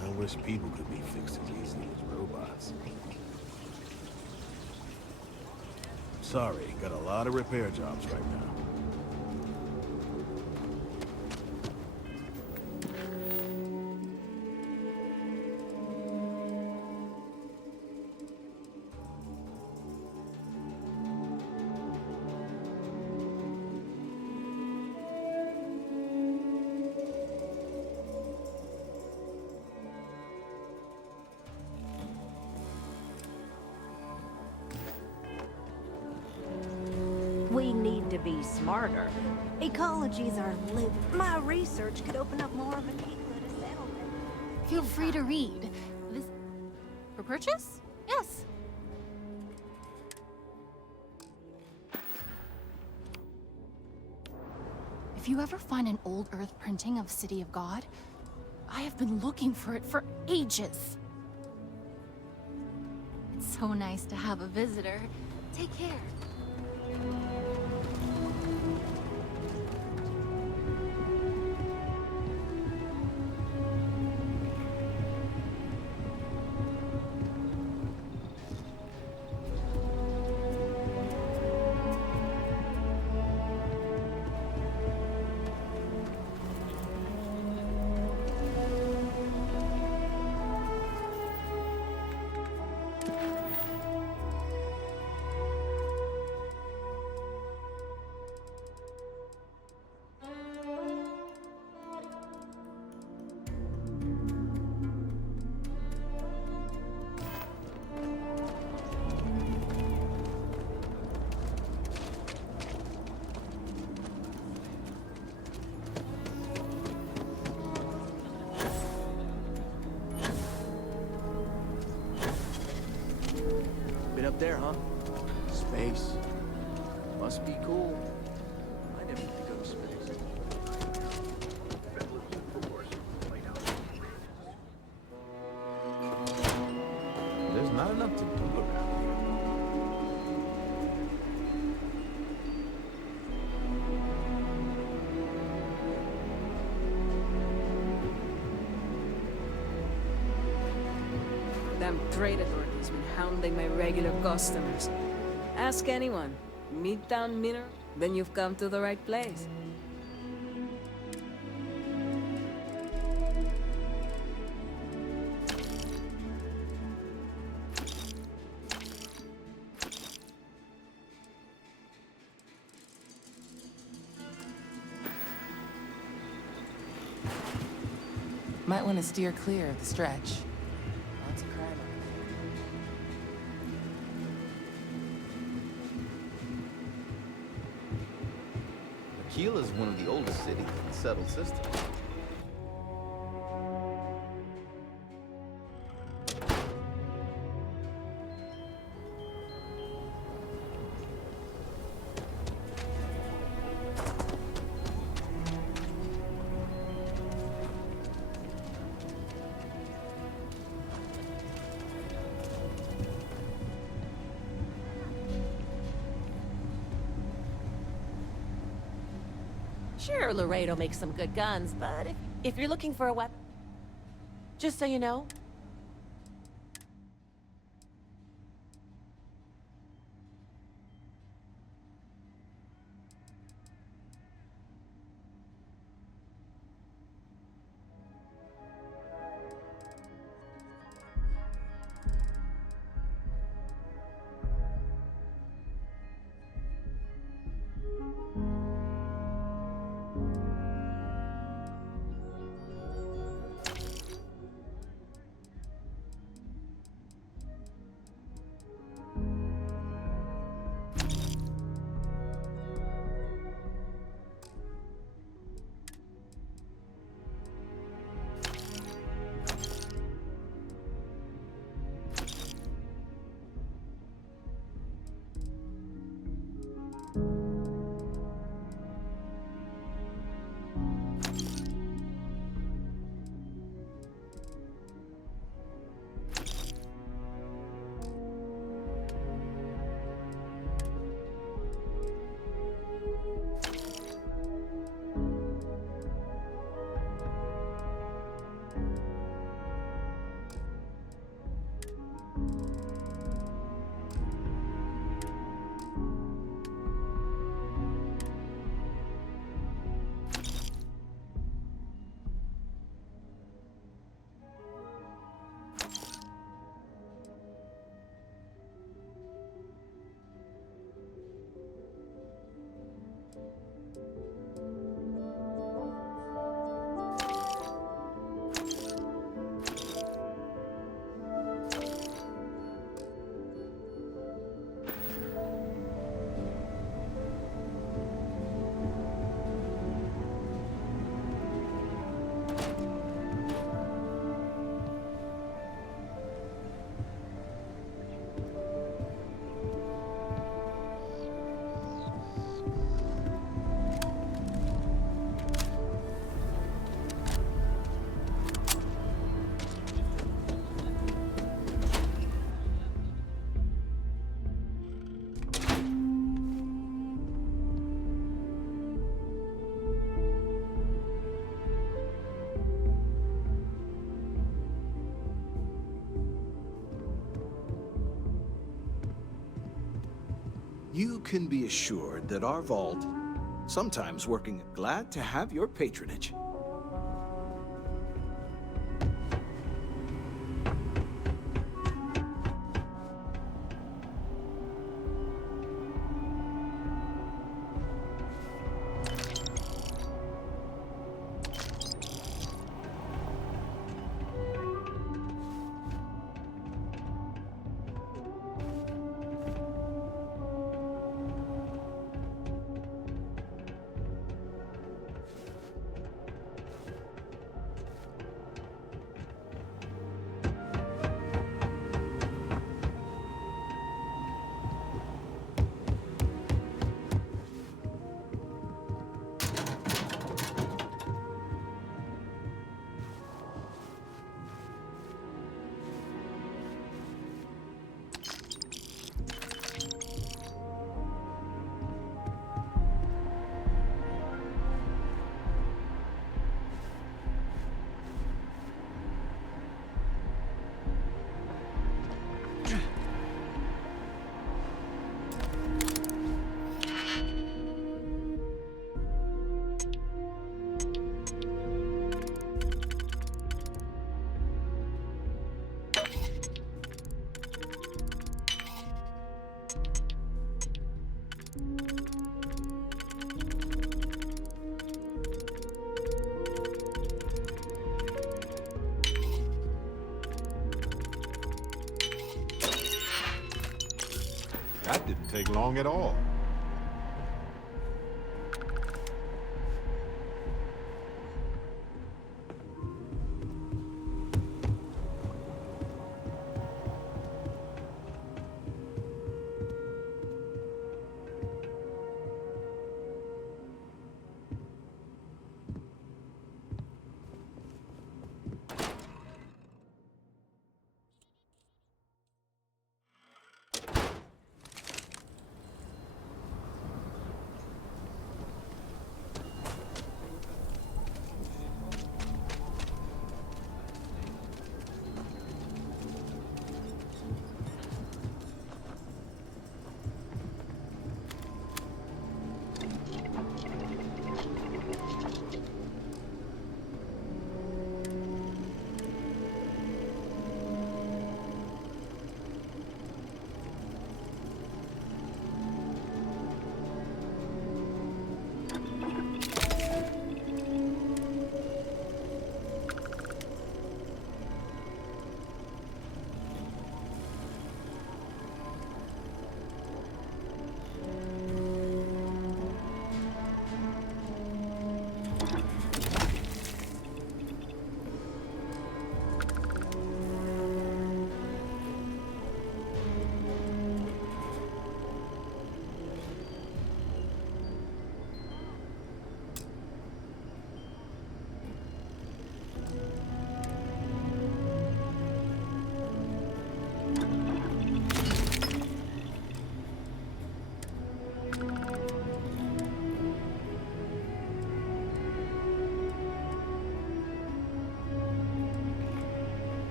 I wish people could be fixed as easily as robots. Sorry, got a lot of repair jobs right now. We need to be smarter. Ecologies are living. My research could open up more of an eco settlement. Feel free to read. This for purchase? Yes. If you ever find an old Earth printing of City of God, I have been looking for it for ages. It's so nice to have a visitor. Take care. Been up there, huh? Spent Space. Must be cool. I never get to go to space. There's not enough to do around here. Them trade authorities been hounding my regular customers. Ask anyone. Midtown Minor? Then you've come to the right place. Might want to steer clear of the stretch. Lots of crime. Aquila is one of the oldest cities in the settled system. Sure, Laredo makes some good guns, but if you're looking for a weapon, just so you know, You can be assured that our vault, sometimes working, glad to have your patronage. take long at all.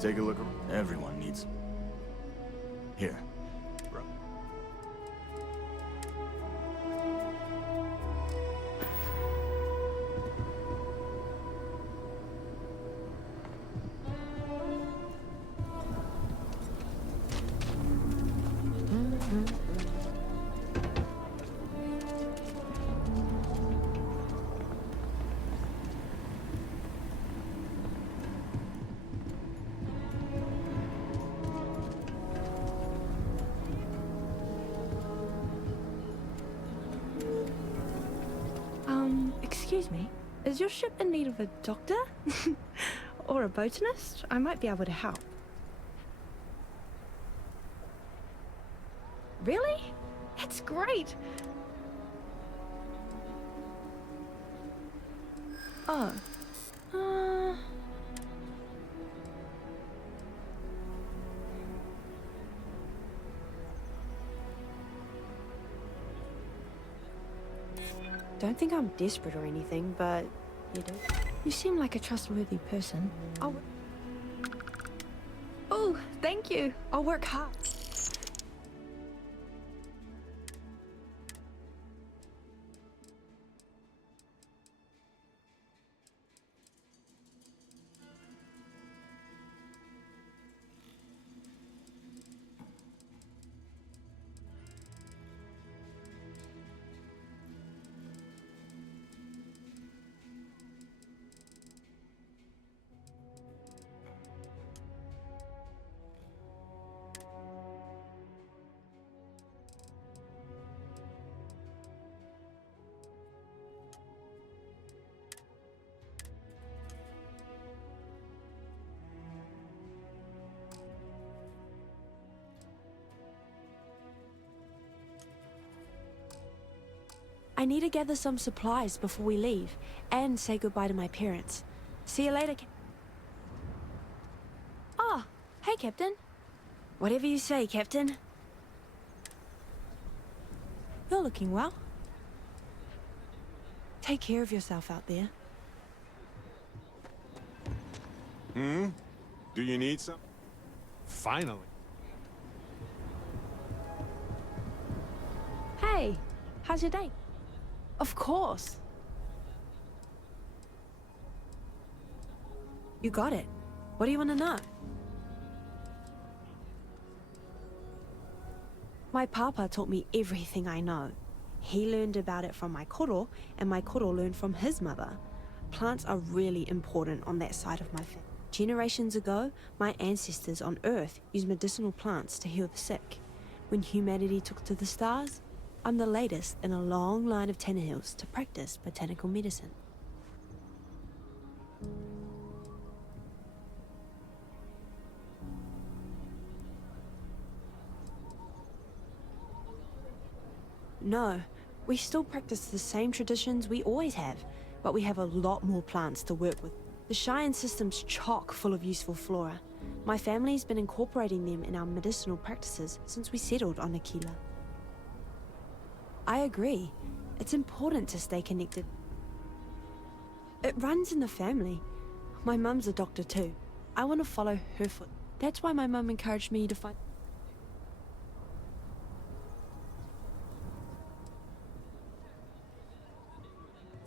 Take a look around. Everyone needs... Here. Bro. Excuse me, is your ship in need of a doctor? Or a botanist? I might be able to help. Really? That's great! Oh. Don't think I'm desperate or anything, but you seem like a trustworthy person. Oh, thank you. I'll work hard. I need to gather some supplies before we leave, and say goodbye to my parents. See you later, Ah, hey, Captain. Whatever you say, Captain. You're looking well. Take care of yourself out there. Do you need some? Finally. Hey, how's your day? Of course. You got it. What do you want to know? My papa taught me everything I know. He learned about it from my koro, and my koro learned from his mother. Plants are really important on that side of my family. Generations ago, my ancestors on Earth used medicinal plants to heal the sick. When humanity took to the stars, I'm the latest in a long line of Tannehills to practice botanical medicine. No, we still practice the same traditions we always have, but we have a lot more plants to work with. The Cheyenne system's chock full of useful flora. My family's been incorporating them in our medicinal practices since we settled on Aquila. I agree. It's important to stay connected. It runs in the family. My mum's a doctor too. I want to follow her foot. That's why my mum encouraged me to find...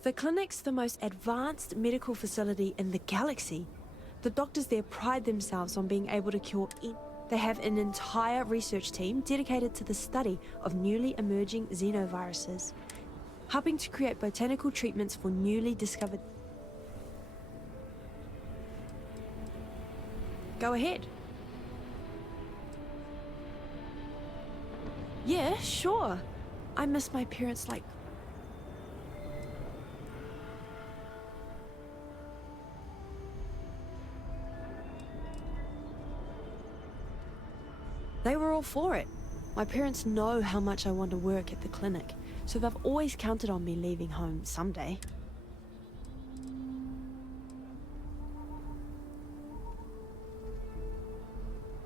The clinic's the most advanced medical facility in the galaxy. The doctors there pride themselves on being able to cure any... They have an entire research team dedicated to the study of newly emerging xenoviruses, helping to create botanical treatments for newly discovered... Go ahead. Yeah, sure. I miss my parents like... They were all for it. My parents know how much I want to work at the clinic, so they've always counted on me leaving home someday.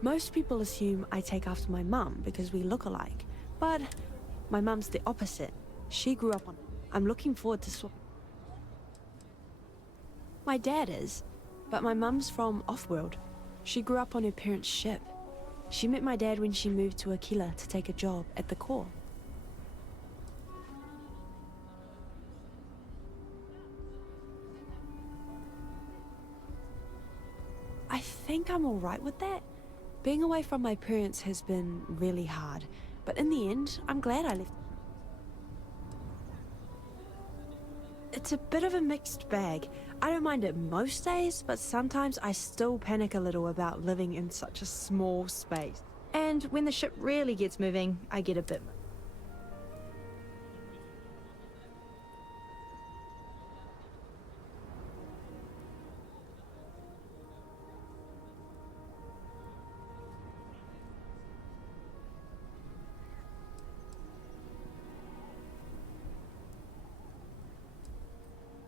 Most people assume I take after my mum because we look alike, but my mum's the opposite. She grew up on... I'm looking forward to swap... My dad is, but my mum's from Offworld. She grew up on her parents' ship. She met my dad when she moved to Aquila to take a job at the Corps. I think I'm alright with that. Being away from my parents has been really hard, but in the end, I'm glad I left. It's a bit of a mixed bag. I don't mind it most days, but sometimes I still panic a little about living in such a small space. And when the ship really gets moving, I get a bit...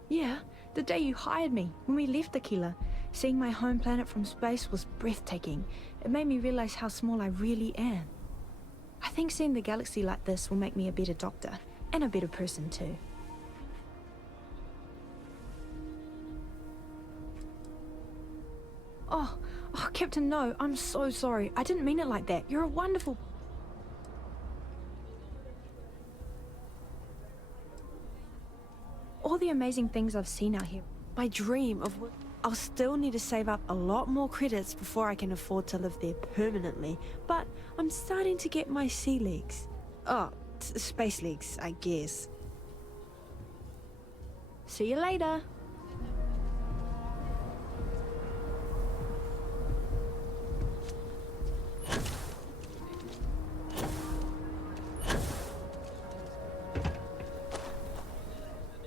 Yeah, the day you hired me, when we left Aquila, seeing my home planet from space was breathtaking. It made me realize how small I really am. I think seeing the galaxy like this will make me a better doctor, and a better person too. Oh, Captain, no, I'm so sorry. I didn't mean it like that. You're a wonderful... All the amazing things I've seen out here. My dream of work. I'll still need to save up a lot more credits before I can afford to live there permanently, but I'm starting to get my sea legs. Oh, space legs, I guess. See you later.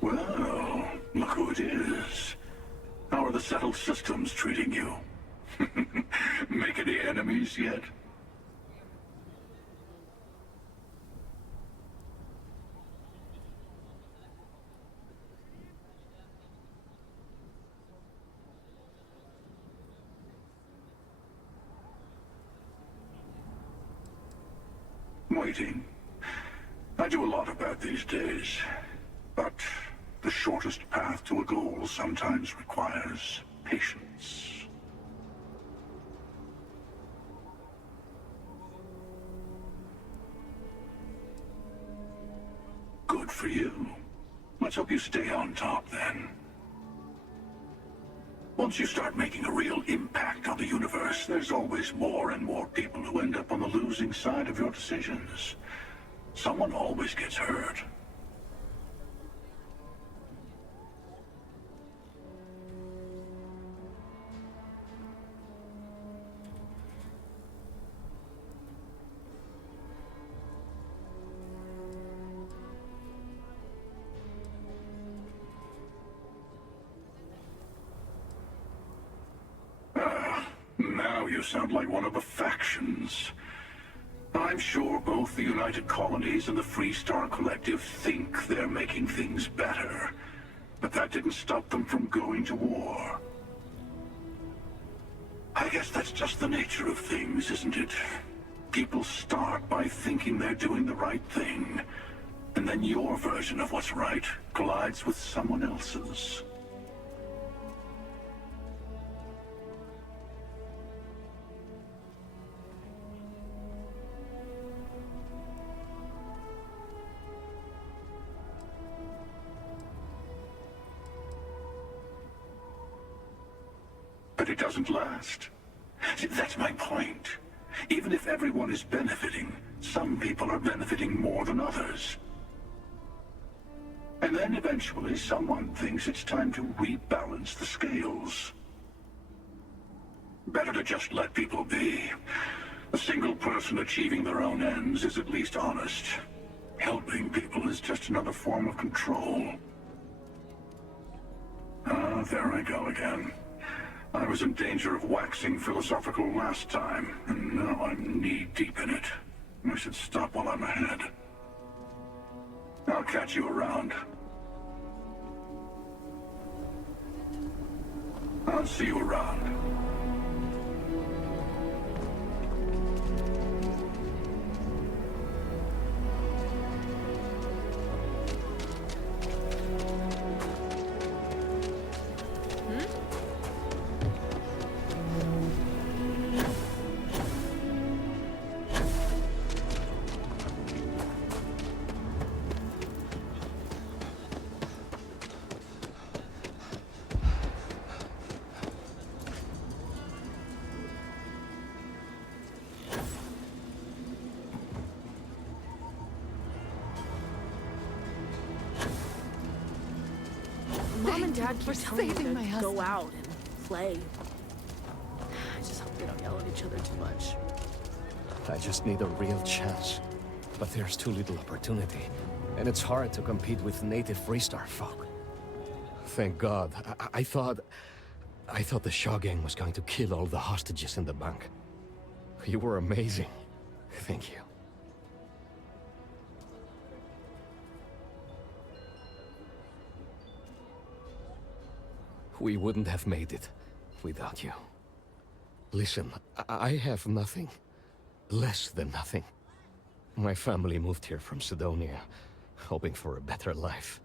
Well, look who it is. How are the settled systems treating you? Make any enemies yet? Waiting. I do a lot about these days, but the shortest path to a goal sometimes requires patience. Good for you. Let's hope you stay on top then. Once you start making a real impact on the universe, there's always more and more people who end up on the losing side of your decisions. Someone always gets hurt. you sound like one of the factions. I'm sure both the United Colonies and the Free Star Collective think they're making things better. But that didn't stop them from going to war. I guess that's just the nature of things, isn't it? People start by thinking they're doing the right thing, and then your version of what's right collides with someone else's. But it doesn't last. See, that's my point. Even if everyone is benefiting, some people are benefiting more than others. And then eventually someone thinks it's time to rebalance the scales. Better to just let people be. A single person achieving their own ends is at least honest. Helping people is just another form of control. Ah, there I go again. I was in danger of waxing philosophical last time, and now I'm knee-deep in it. I should stop while I'm ahead. I'll catch you around. I'll see you around. Mom and Dad keep telling me saving my to husband. go out and play. I just hope they don't yell at each other too much. I just need a real chance. But there's too little opportunity. And it's hard to compete with native Freestar folk. Thank God. I thought the Shaw gang was going to kill all the hostages in the bank. You were amazing. Thank you. We wouldn't have made it without you. Listen, I have nothing. Less than nothing. My family moved here from Sidonia, hoping for a better life.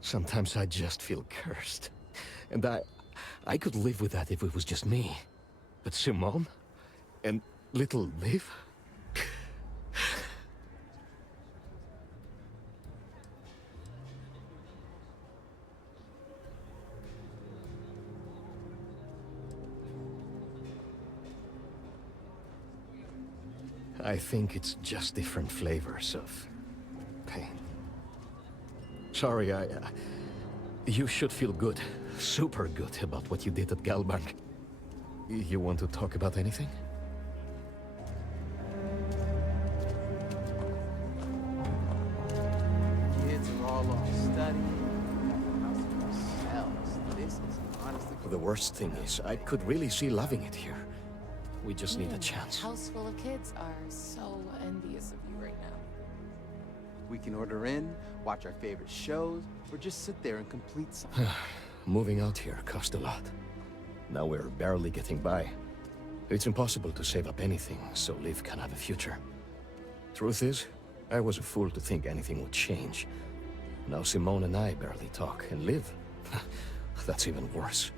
Sometimes I just feel cursed. And I could live with that if it was just me. But Simone? And little Liv? I think it's just different flavors of pain. Sorry, you should feel good, super good about what you did at Galbank. You want to talk about anything? Kids are all off studying. House to themselves. This is honestly. The worst thing is, I could really see loving it here. We just need a chance. House full of kids are so envious of you right now. We can order in, watch our favorite shows, or just sit there in complete silence. Moving out here cost a lot. Now we're barely getting by. It's impossible to save up anything so Liv can have a future. Truth is, I was a fool to think anything would change. Now Simone and I barely talk, and Liv, that's even worse.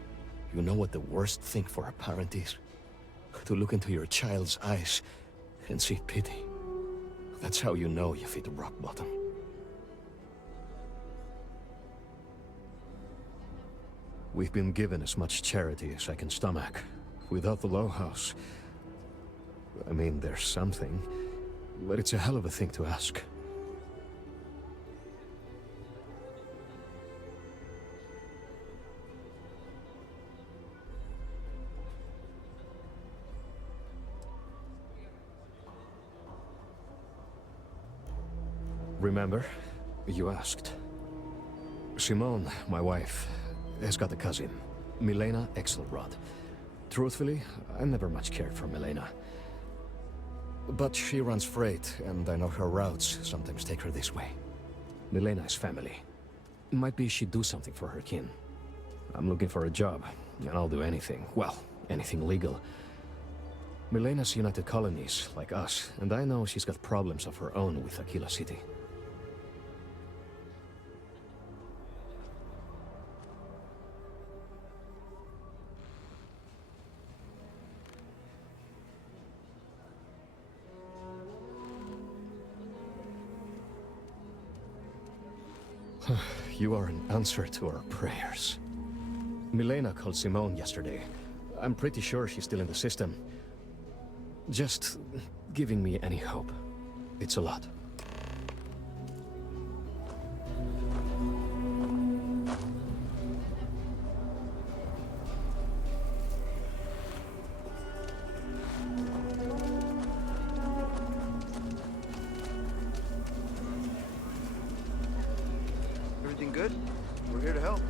You know what the worst thing for a parent is? To look into your child's eyes and see pity. That's how you know you've hit rock bottom. We've been given as much charity as I can stomach. Without the Low House, I mean, there's something, but it's a hell of a thing to ask. Remember? You asked. Simone, my wife, has got a cousin, Milena Exelrod. Truthfully, I never much cared for Milena. But she runs freight, and I know her routes sometimes take her this way. Milena is family. Might be she'd do something for her kin. I'm looking for a job, and I'll do anything. Well, anything legal. Milena's United Colonies, like us, and I know she's got problems of her own with Aquila City. You are an answer to our prayers. Milena called Simone yesterday. I'm pretty sure she's still in the system. Just giving me any hope. It's a lot. Everything good? We're here to help.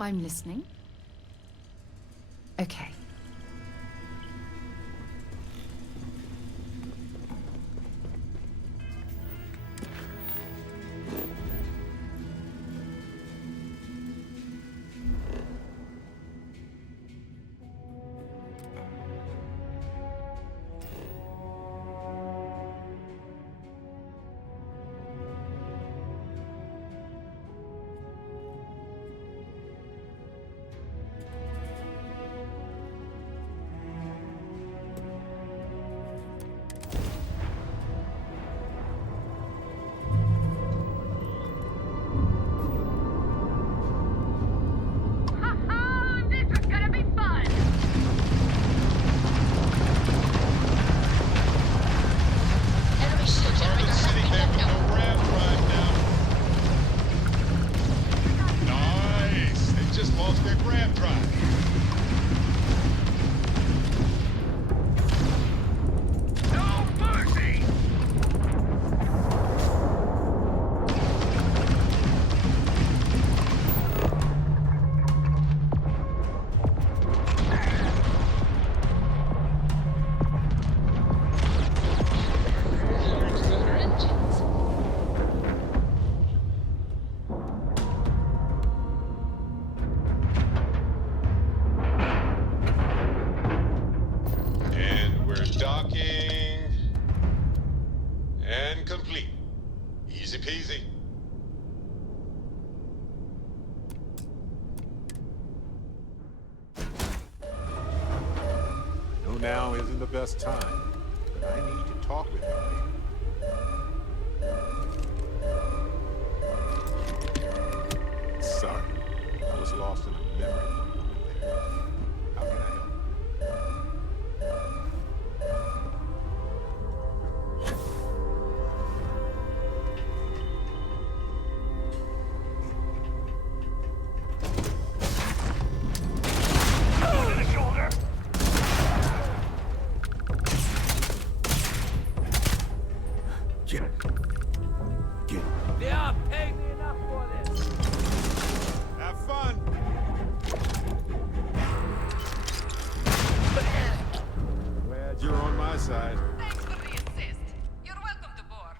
I'm listening. Okay. Scan complete. Easy peasy. No, now isn't the best time. But I need to talk with you. Sorry, I was lost in a memory for a moment there. How can I help? Yeah, pay me enough for this. Have fun! Glad you're on my side. Thanks for the assist. You're welcome to board.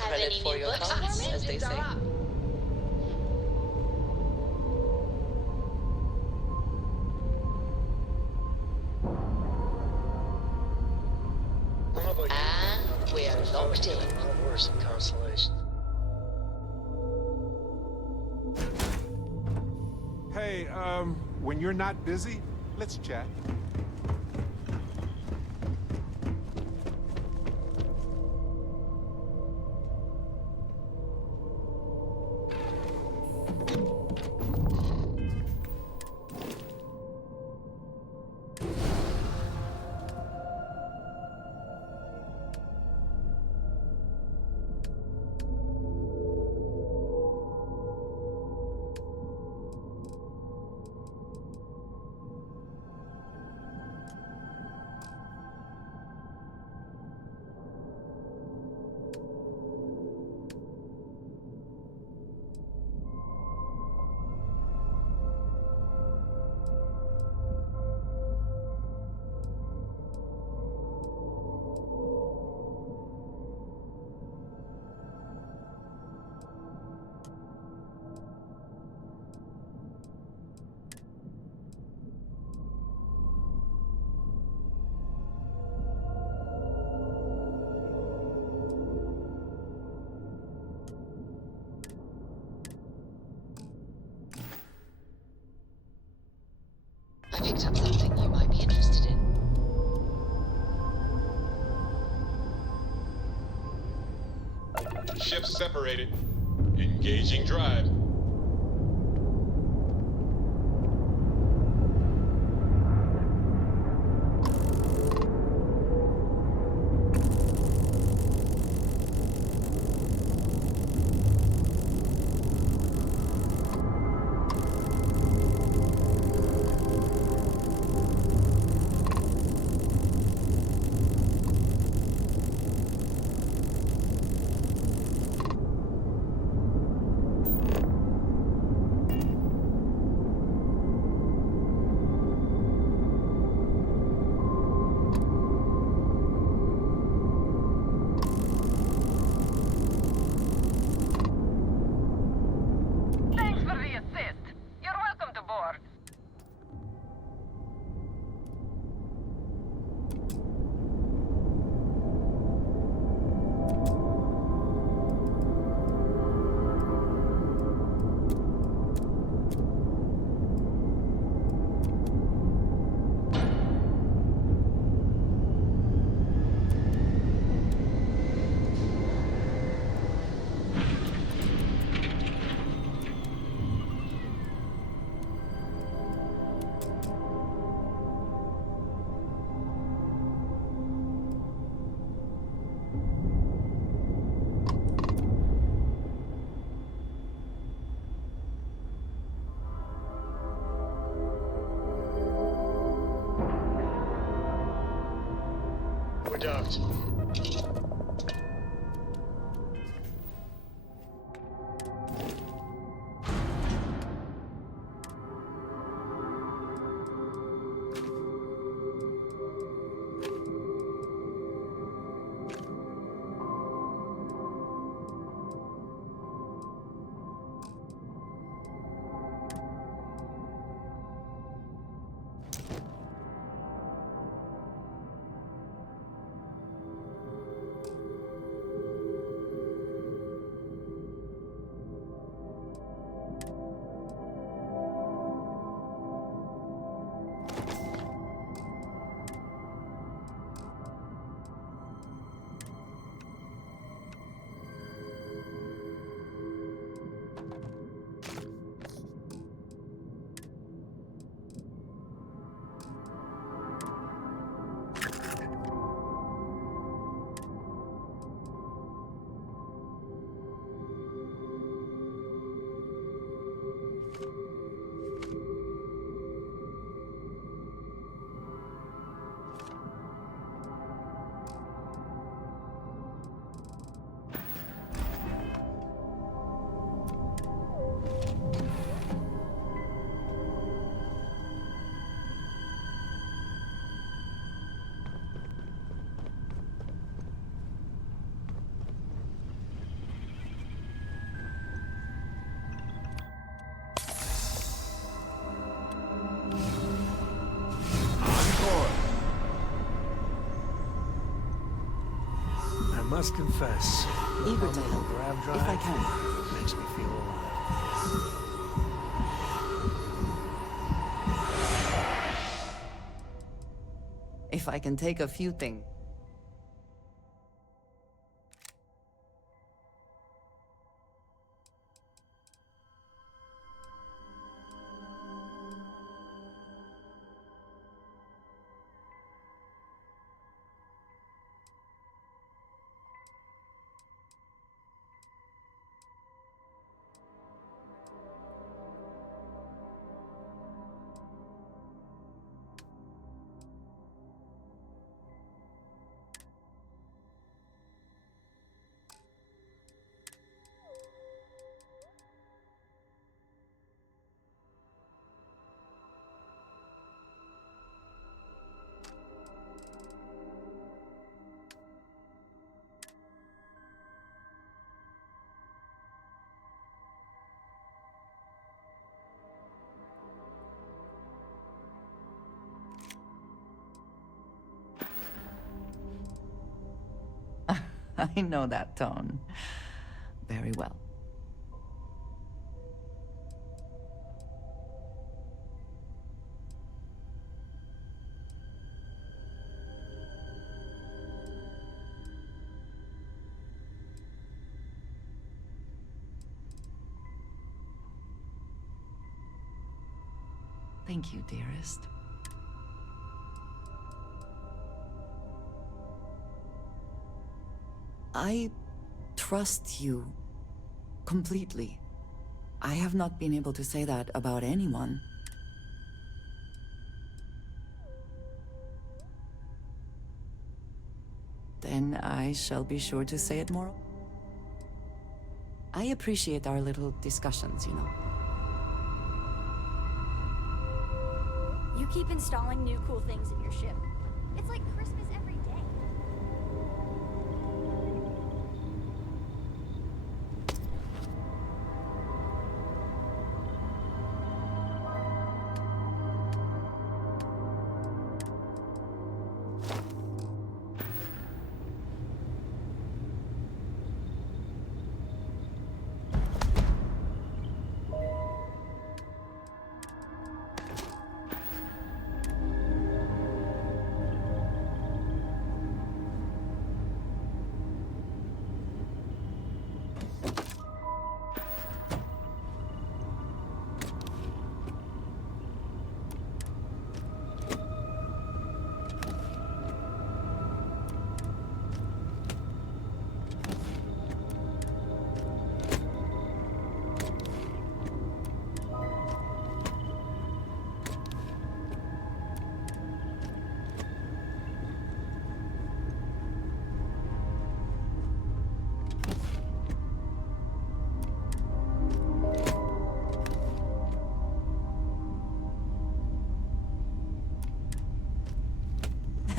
Have any for your thoughts, as they say. And we're locked in. Worse than consolation. Hey, when you're not busy, let's chat. I picked up something you might be interested in. Ships separated. Engaging drive. We're docked. I must confess, Eager to help, grab if I drive can. makes me feel alive. If I can take a few things. I know that tone very well. Thank you, dearest. I trust you completely. I have not been able to say that about anyone. Then I shall be sure to say it more. I appreciate our little discussions, you know. You keep installing new cool things in your ship. It's like Christmas every day.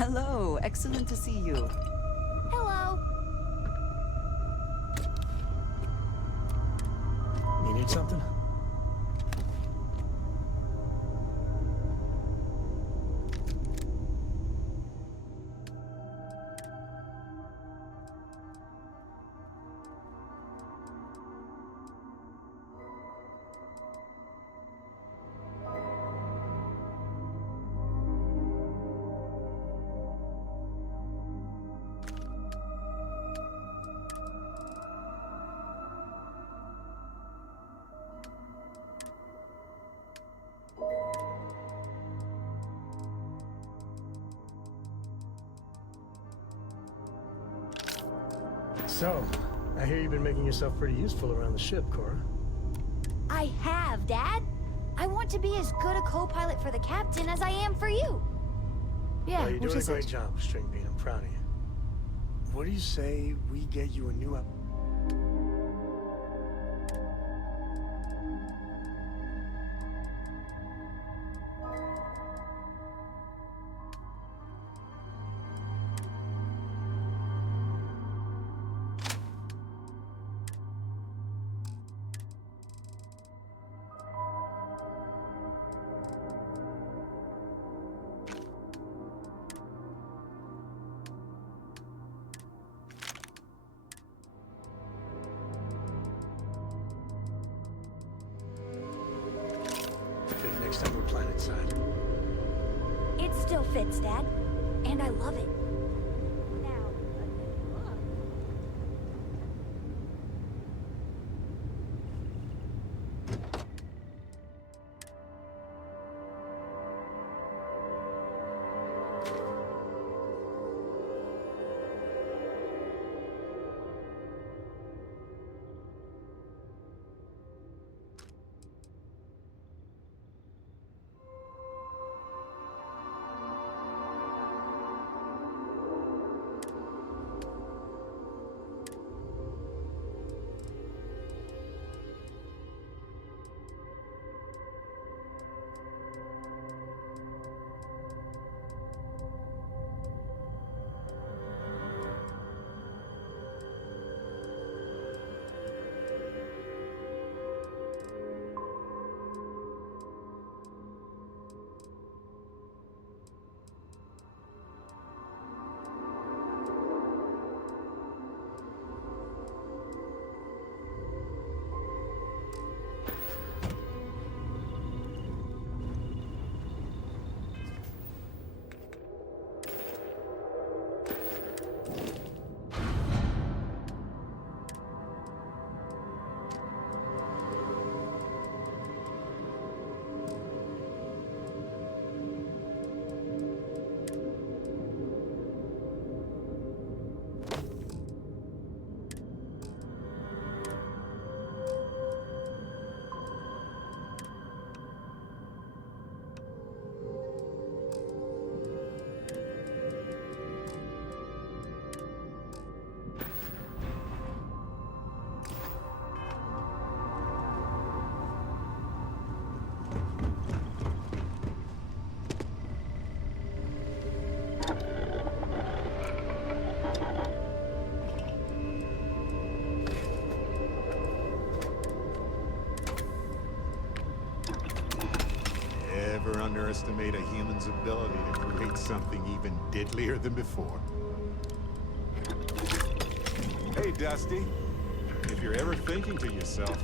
Hello, excellent to see you. Hello. You need something? So, I hear you've been making yourself pretty useful around the ship, Cora. I have, Dad. I want to be as good a co-pilot for the captain as I am for you. Yeah, Well, you're which doing a is great it? job, Stringbean. I'm proud of you. What do you say we get you a new fit next time we're planet-side? It still fits, Dad. And I love it. Now, look. Never underestimate a human's ability to create something even deadlier than before. Hey, Dusty. If you're ever thinking to yourself,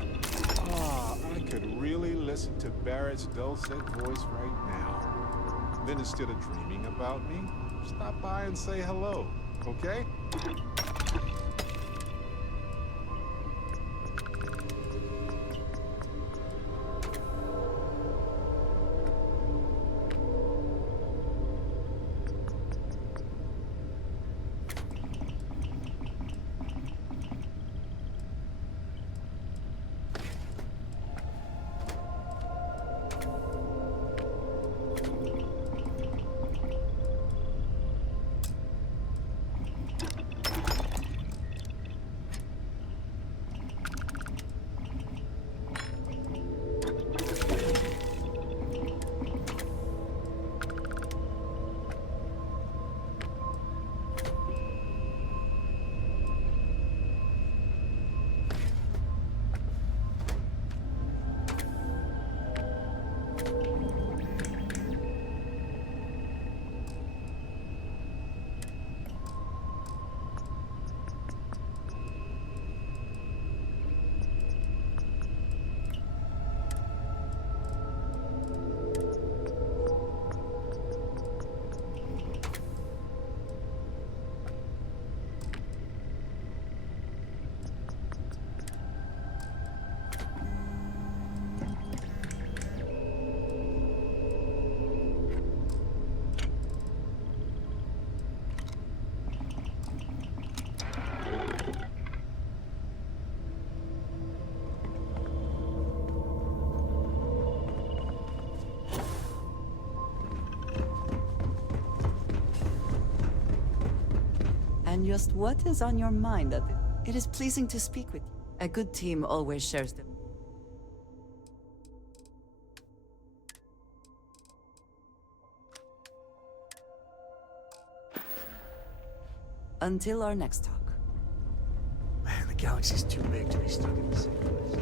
I could really listen to Barrett's dulcet voice right now. Then instead of dreaming about me, stop by and say hello, okay? and just what is on your mind. It is pleasing to speak with you. A good team always shares the... Until our next talk. Man, the galaxy's too big to be stuck in the same place.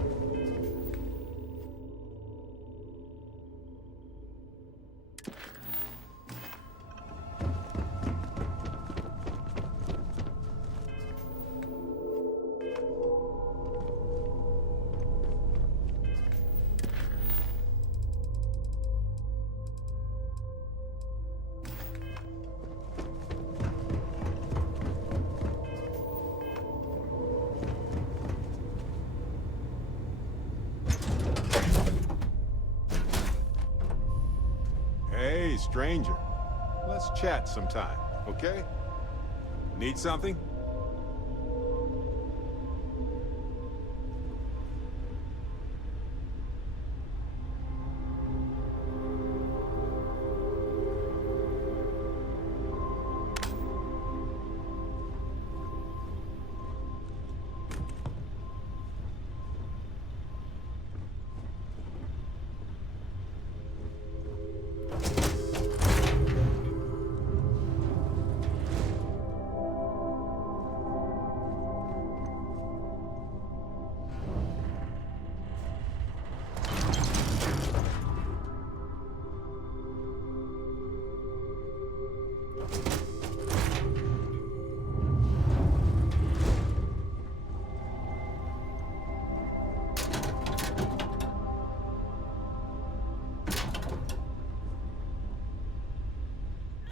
Hey, stranger. Let's chat sometime, okay? Need something?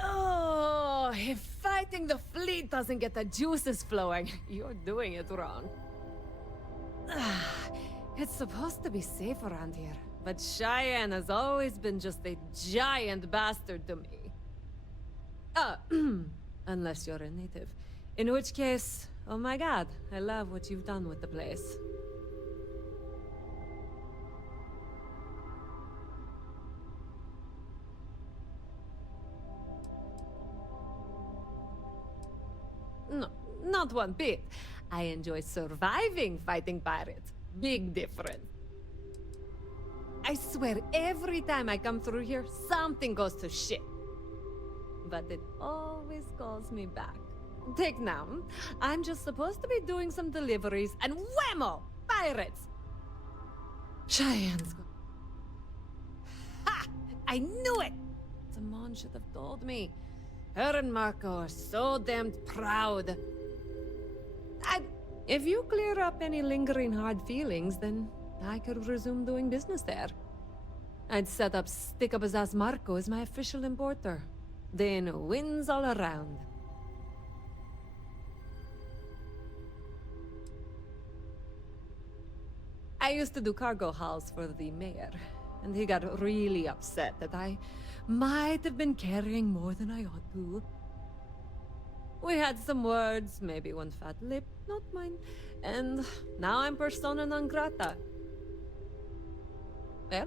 Oh, if fighting the fleet doesn't get the juices flowing, you're doing it wrong. It's supposed to be safe around here, but Cheyenne has always been just a giant bastard to me. Unless you're a native. In which case, oh my god, I love what you've done with the place. No, not one bit. I enjoy surviving fighting pirates. Big difference. I swear, every time I come through here, something goes to shit. But it always calls me back. Take now. I'm just supposed to be doing some deliveries, and whammo! Pirates! Cheyenne's... Ha! I knew it! Simone should have told me. Her and Marco are so damned proud. If you clear up any lingering hard feelings, then I could resume doing business there. I'd set up stick-up-his-ass Marco as my official importer. Then wins all around. I used to do cargo hauls for the mayor, and he got really upset that I might have been carrying more than I ought to. We had some words, maybe one fat lip, not mine, and now I'm persona non grata. Well,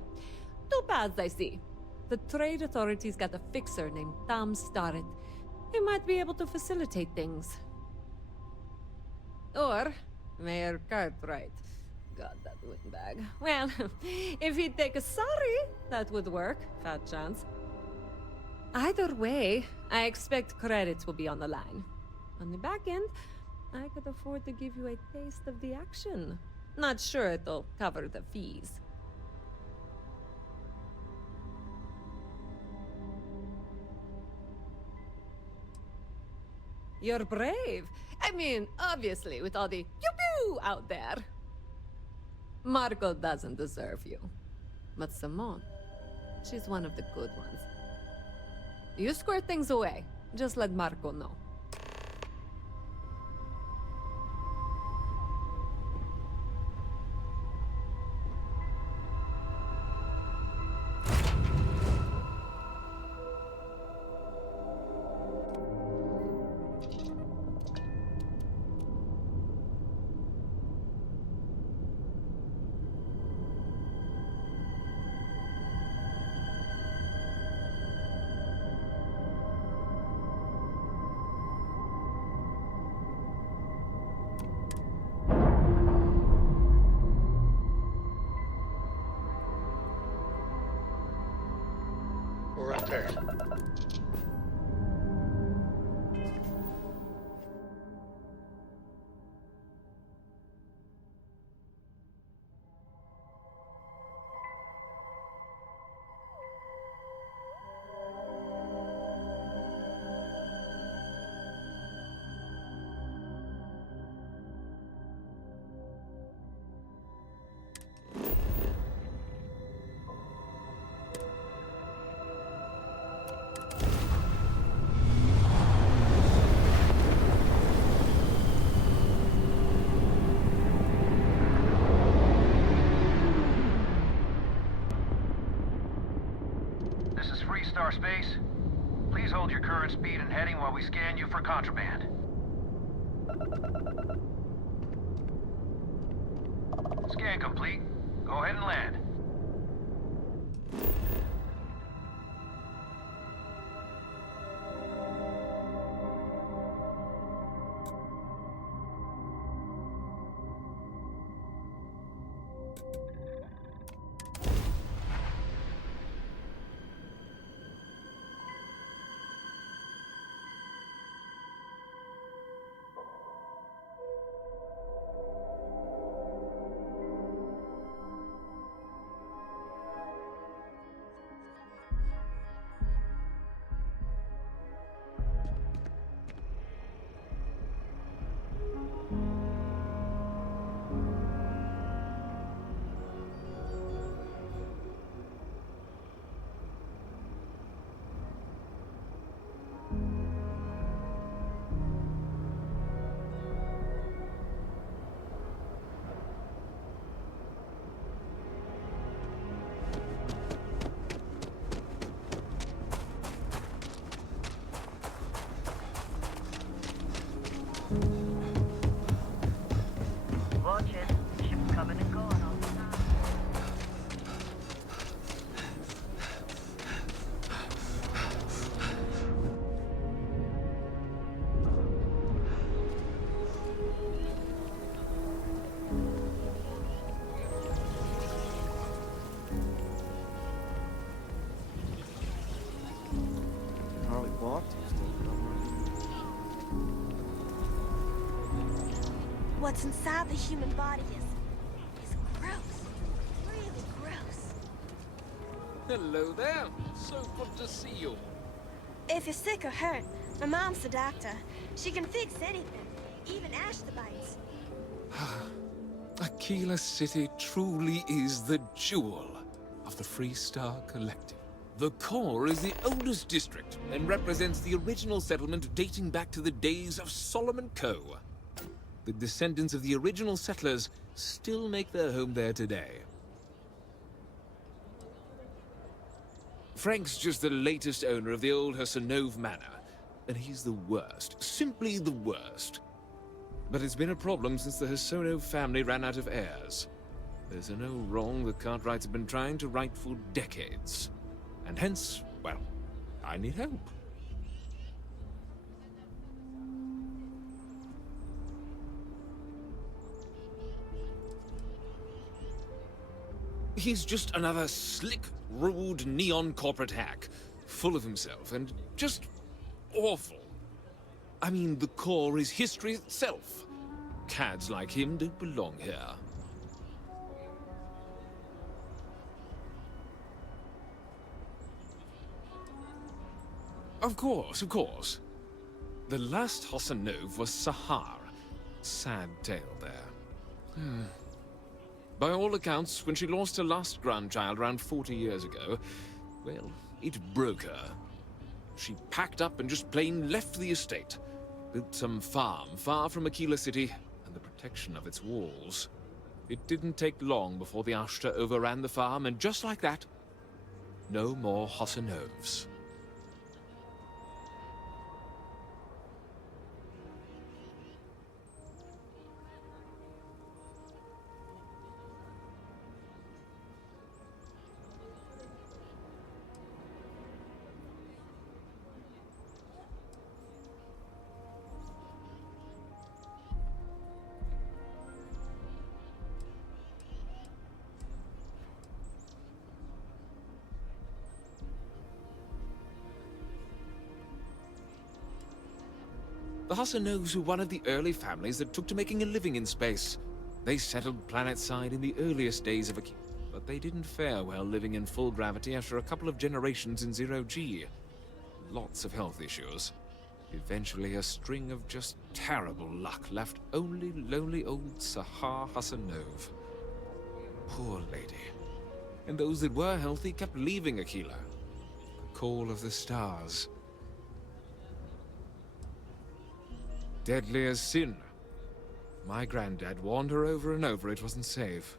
two paths I see. The trade authorities got a fixer named Tom Starrett. He might be able to facilitate things. Or Mayor Cartwright. God, that windbag. Well, if he'd take a sorry, that would work. Fat chance. Either way, I expect credits will be on the line. On the back end, I could afford to give you a taste of the action. Not sure it'll cover the fees. You're brave. I mean, obviously, with all the pew-pew out there. Marco doesn't deserve you. But Simone, she's one of the good ones. You square things away. Just let Marco know. right there. This is Free Star Space. Please hold your current speed and heading while we scan you for contraband. Scan complete. Go ahead and land. Watch it. Ships coming and going all the time. Hardly walked. What's inside the human body is gross. Really gross. Hello there. So good to see you. If you're sick or hurt, my mom's the doctor. She can fix anything, even ashtabites. Aquila City truly is the jewel of the Free Star Collective. The core is the oldest district and represents the original settlement dating back to the days of Solomon Coe. The descendants of the original settlers still make their home there today. Frank's just the latest owner of the old Hassanove Manor, and he's the worst, simply the worst. But it's been a problem since the Hassanove family ran out of heirs. There's an old wrong the Cartwrights have been trying to right for decades. And hence, well, I need help. He's just another slick, rude, neon corporate hack, full of himself and just awful. I mean, the core is history itself. Cads like him don't belong here. Of course, of course. The last Hassanove was Sahar. Sad tale there. By all accounts, when she lost her last grandchild around 40 years ago, well, it broke her. She packed up and just plain left the estate. Built some farm far from Aquila City and the protection of its walls. It didn't take long before the Ashta overran the farm, and just like that, no more Hassanoves. The Hassanovs were one of the early families that took to making a living in space. They settled planetside in the earliest days of Aquila, but they didn't fare well living in full gravity after a couple of generations in zero-G. Lots of health issues. Eventually, a string of just terrible luck left only lonely old Sahar Hassanov. Poor lady. And those that were healthy kept leaving Aquila. The call of the stars. Deadly as sin. My granddad warned her over and over it wasn't safe.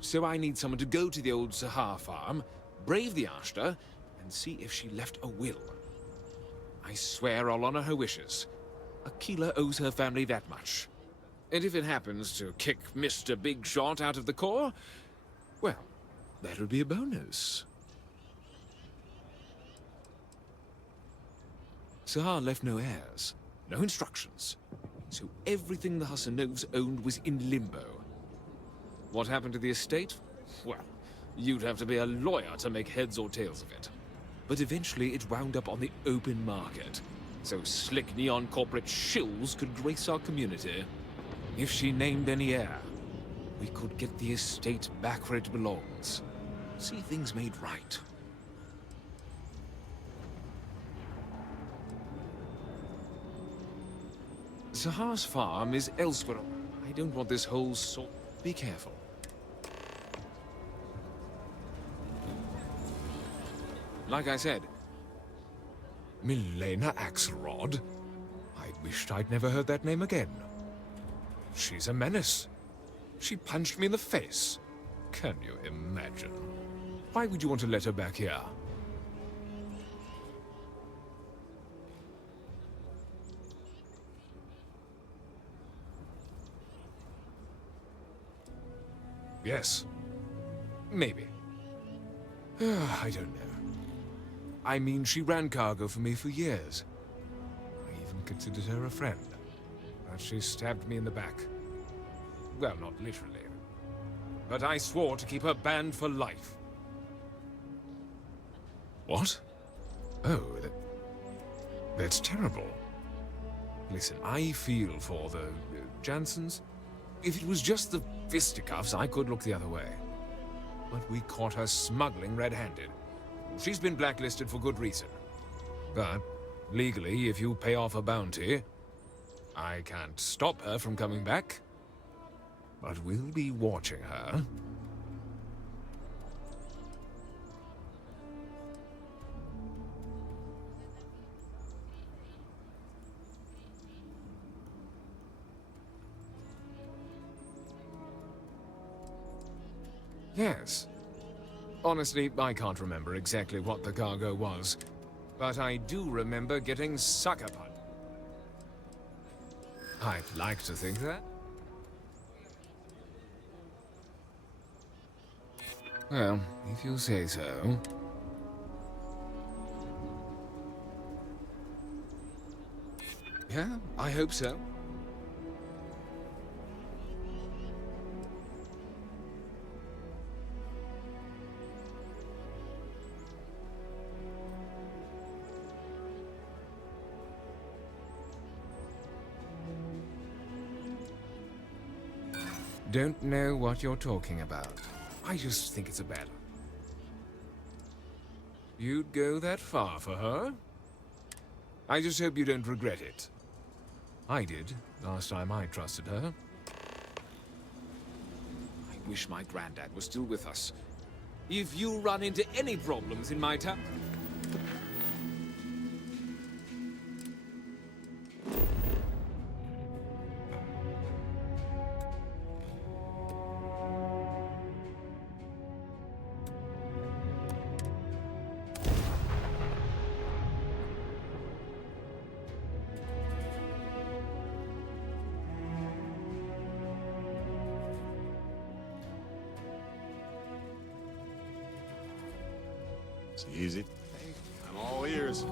So I need someone to go to the old Sahar farm, brave the Ashtar, and see if she left a will. I swear I'll honor her wishes. Aquila owes her family that much. And if it happens to kick Mr. Big Shot out of the Corps, well, that'll be a bonus. Sahar left no heirs, no instructions, so everything the Hassanovs owned was in limbo. What happened to the estate? Well, you'd have to be a lawyer to make heads or tails of it. But eventually it wound up on the open market, so slick neon corporate shills could grace our community. If she named any heir, we could get the estate back where it belongs. See things made right. Sahar's farm is elsewhere. I don't want this whole sort. Be careful. Like I said, Milena Axelrod. I wished I'd never heard that name again. She's a menace. She punched me in the face. Can you imagine? Why would you want to let her back here? Yes. Maybe. I don't know. I mean, she ran cargo for me for years. I even considered her a friend. But she stabbed me in the back. Well, not literally. But I swore to keep her banned for life. What? Oh, that's terrible. Listen, I feel for the Jansons. If it was just the fisticuffs, I could look the other way. But we caught her smuggling red-handed. She's been blacklisted for good reason. But, legally, if you pay off a bounty, I can't stop her from coming back. But we'll be watching her. Yes. Honestly, I can't remember exactly what the cargo was, but I do remember getting sucker punched. I'd like to think that. Well, if you say so. Yeah, I hope so. Don't know what you're talking about. I just think it's a battle. You'd go that far for her? I just hope you don't regret it. I did, last time I trusted her. I wish my granddad was still with us. If you run into any problems in my town... It's easy. I'm all ears.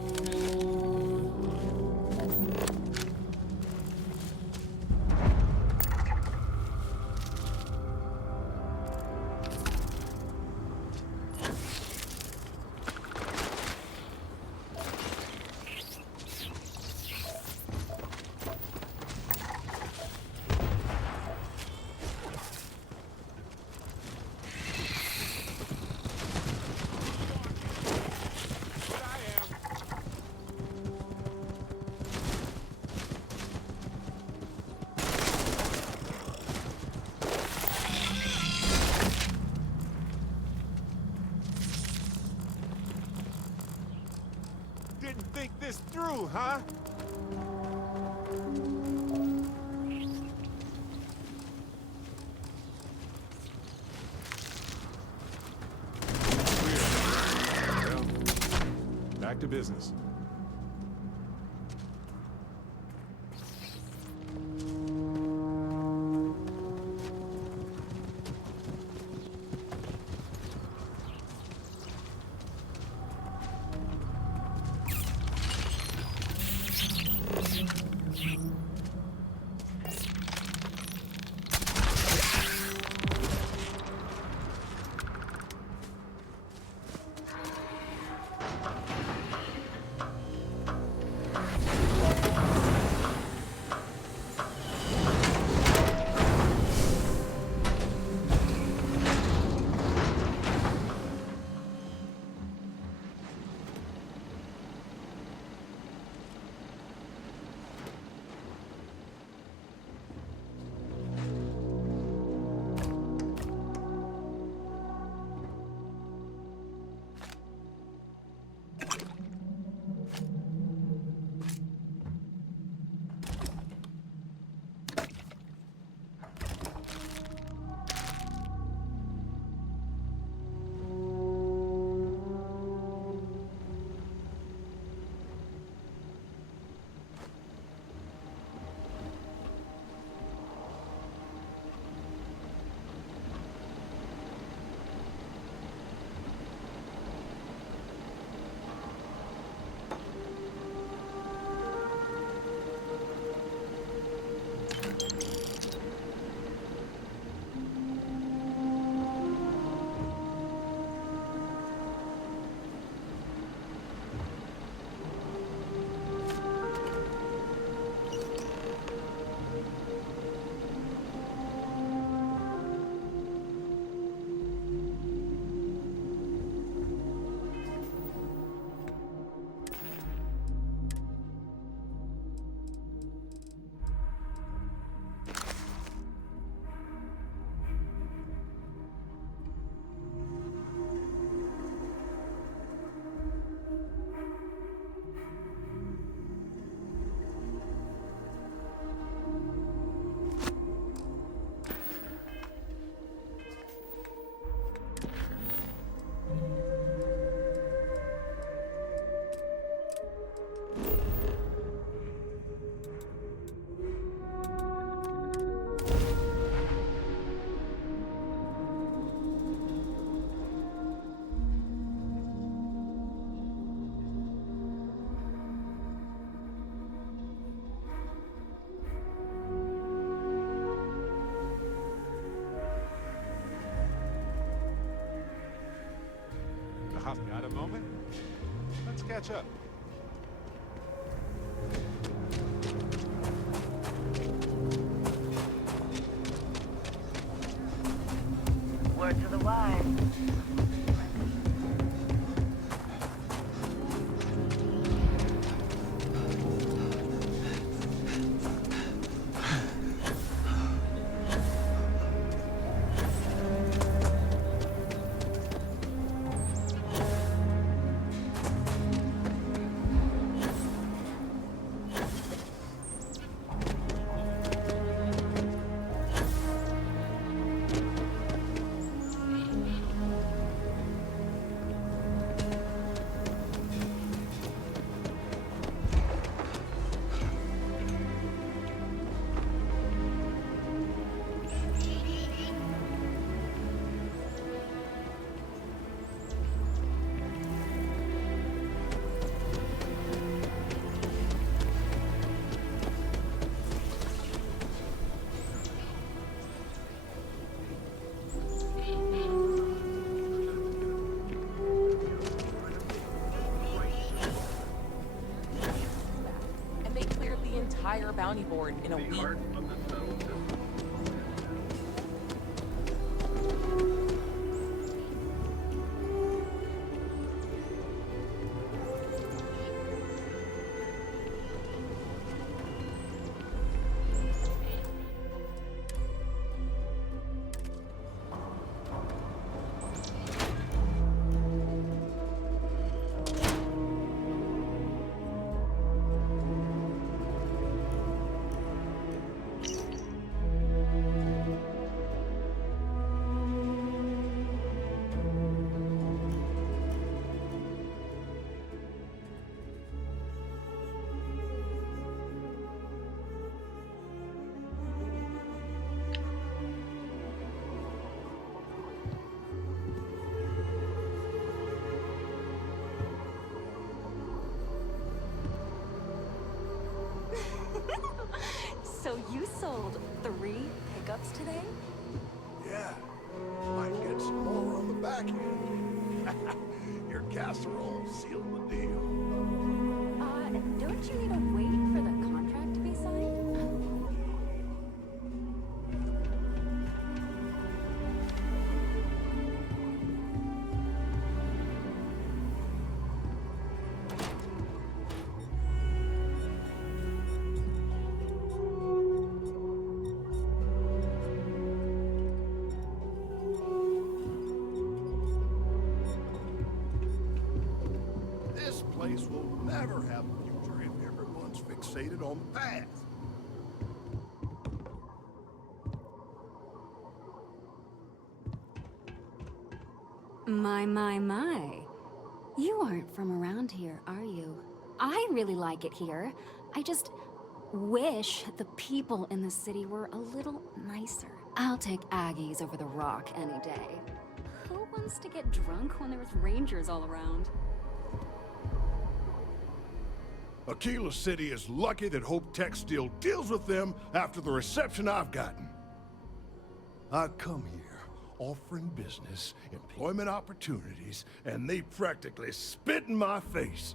this through, huh? Well, back to business. Got a moment? Let's catch up. Word to the wise. Entire bounty board in a week. Your casserole sealed the deal. Don't you need to wait for the contract to be signed? This place will never have a future if everyone's fixated on the past. My. You aren't from around here, are you? I really like it here. I just wish the people in the city were a little nicer. I'll take Aggies over the Rock any day. Who wants to get drunk when there's rangers all around? Aquila City is lucky that Hope Tech still deals with them after the reception I've gotten. I come here offering business, employment opportunities, and they practically spit in my face.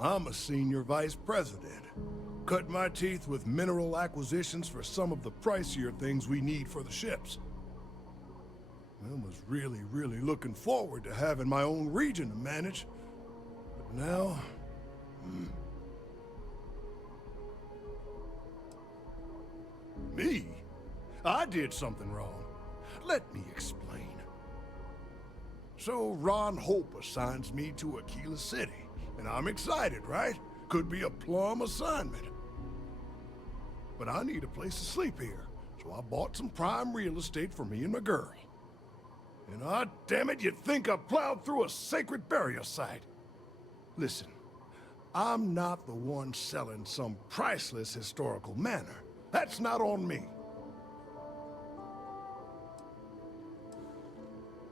I'm a senior vice president. Cut my teeth with mineral acquisitions for some of the pricier things we need for the ships. I was really looking forward to having my own region to manage. But now... Me? I did something wrong. Let me explain. So Ron Hope assigns me to Aquila City. And I'm excited, right? Could be a plum assignment. But I need a place to sleep here, so I bought some prime real estate for me and my girl. And damn it, you'd think I plowed through a sacred burial site. Listen, I'm not the one selling some priceless historical manor. That's not on me.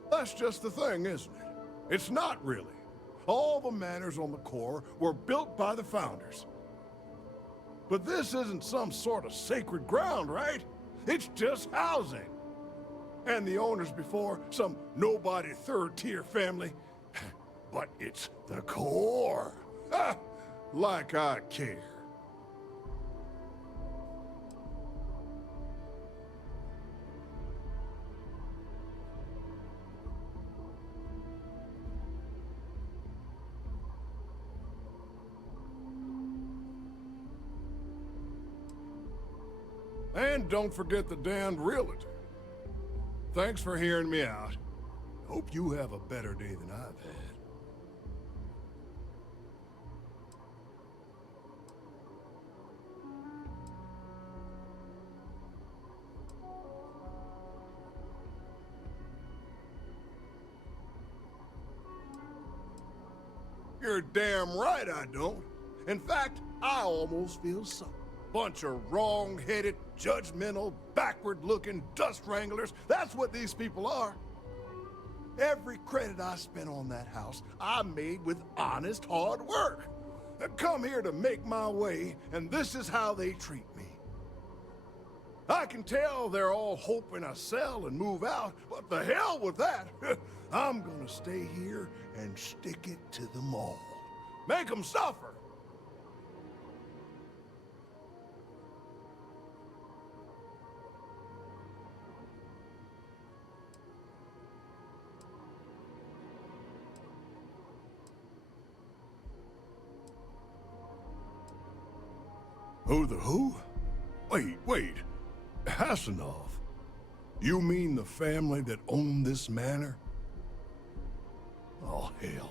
That's just the thing, isn't it? It's not really. All the manors on the core were built by the founders. But this isn't some sort of sacred ground, right? It's just housing. And the owners before, some nobody third-tier family. But it's the core. Like I care. And don't forget the damned realtor. Thanks for hearing me out. Hope you have a better day than I've had. You're damn right I don't. In fact, I almost feel sorry. Bunch of wrong-headed, judgmental, backward-looking dust wranglers. That's what these people are. Every credit I spent on that house, I made with honest, hard work. I come here to make my way, and this is how they treat me. I can tell they're all hoping I sell and move out, but the hell with that. I'm gonna stay here and stick it to them all. Make them suffer. Who the who? Wait. Hassanov. You mean the family that owned this manor? Oh, hell.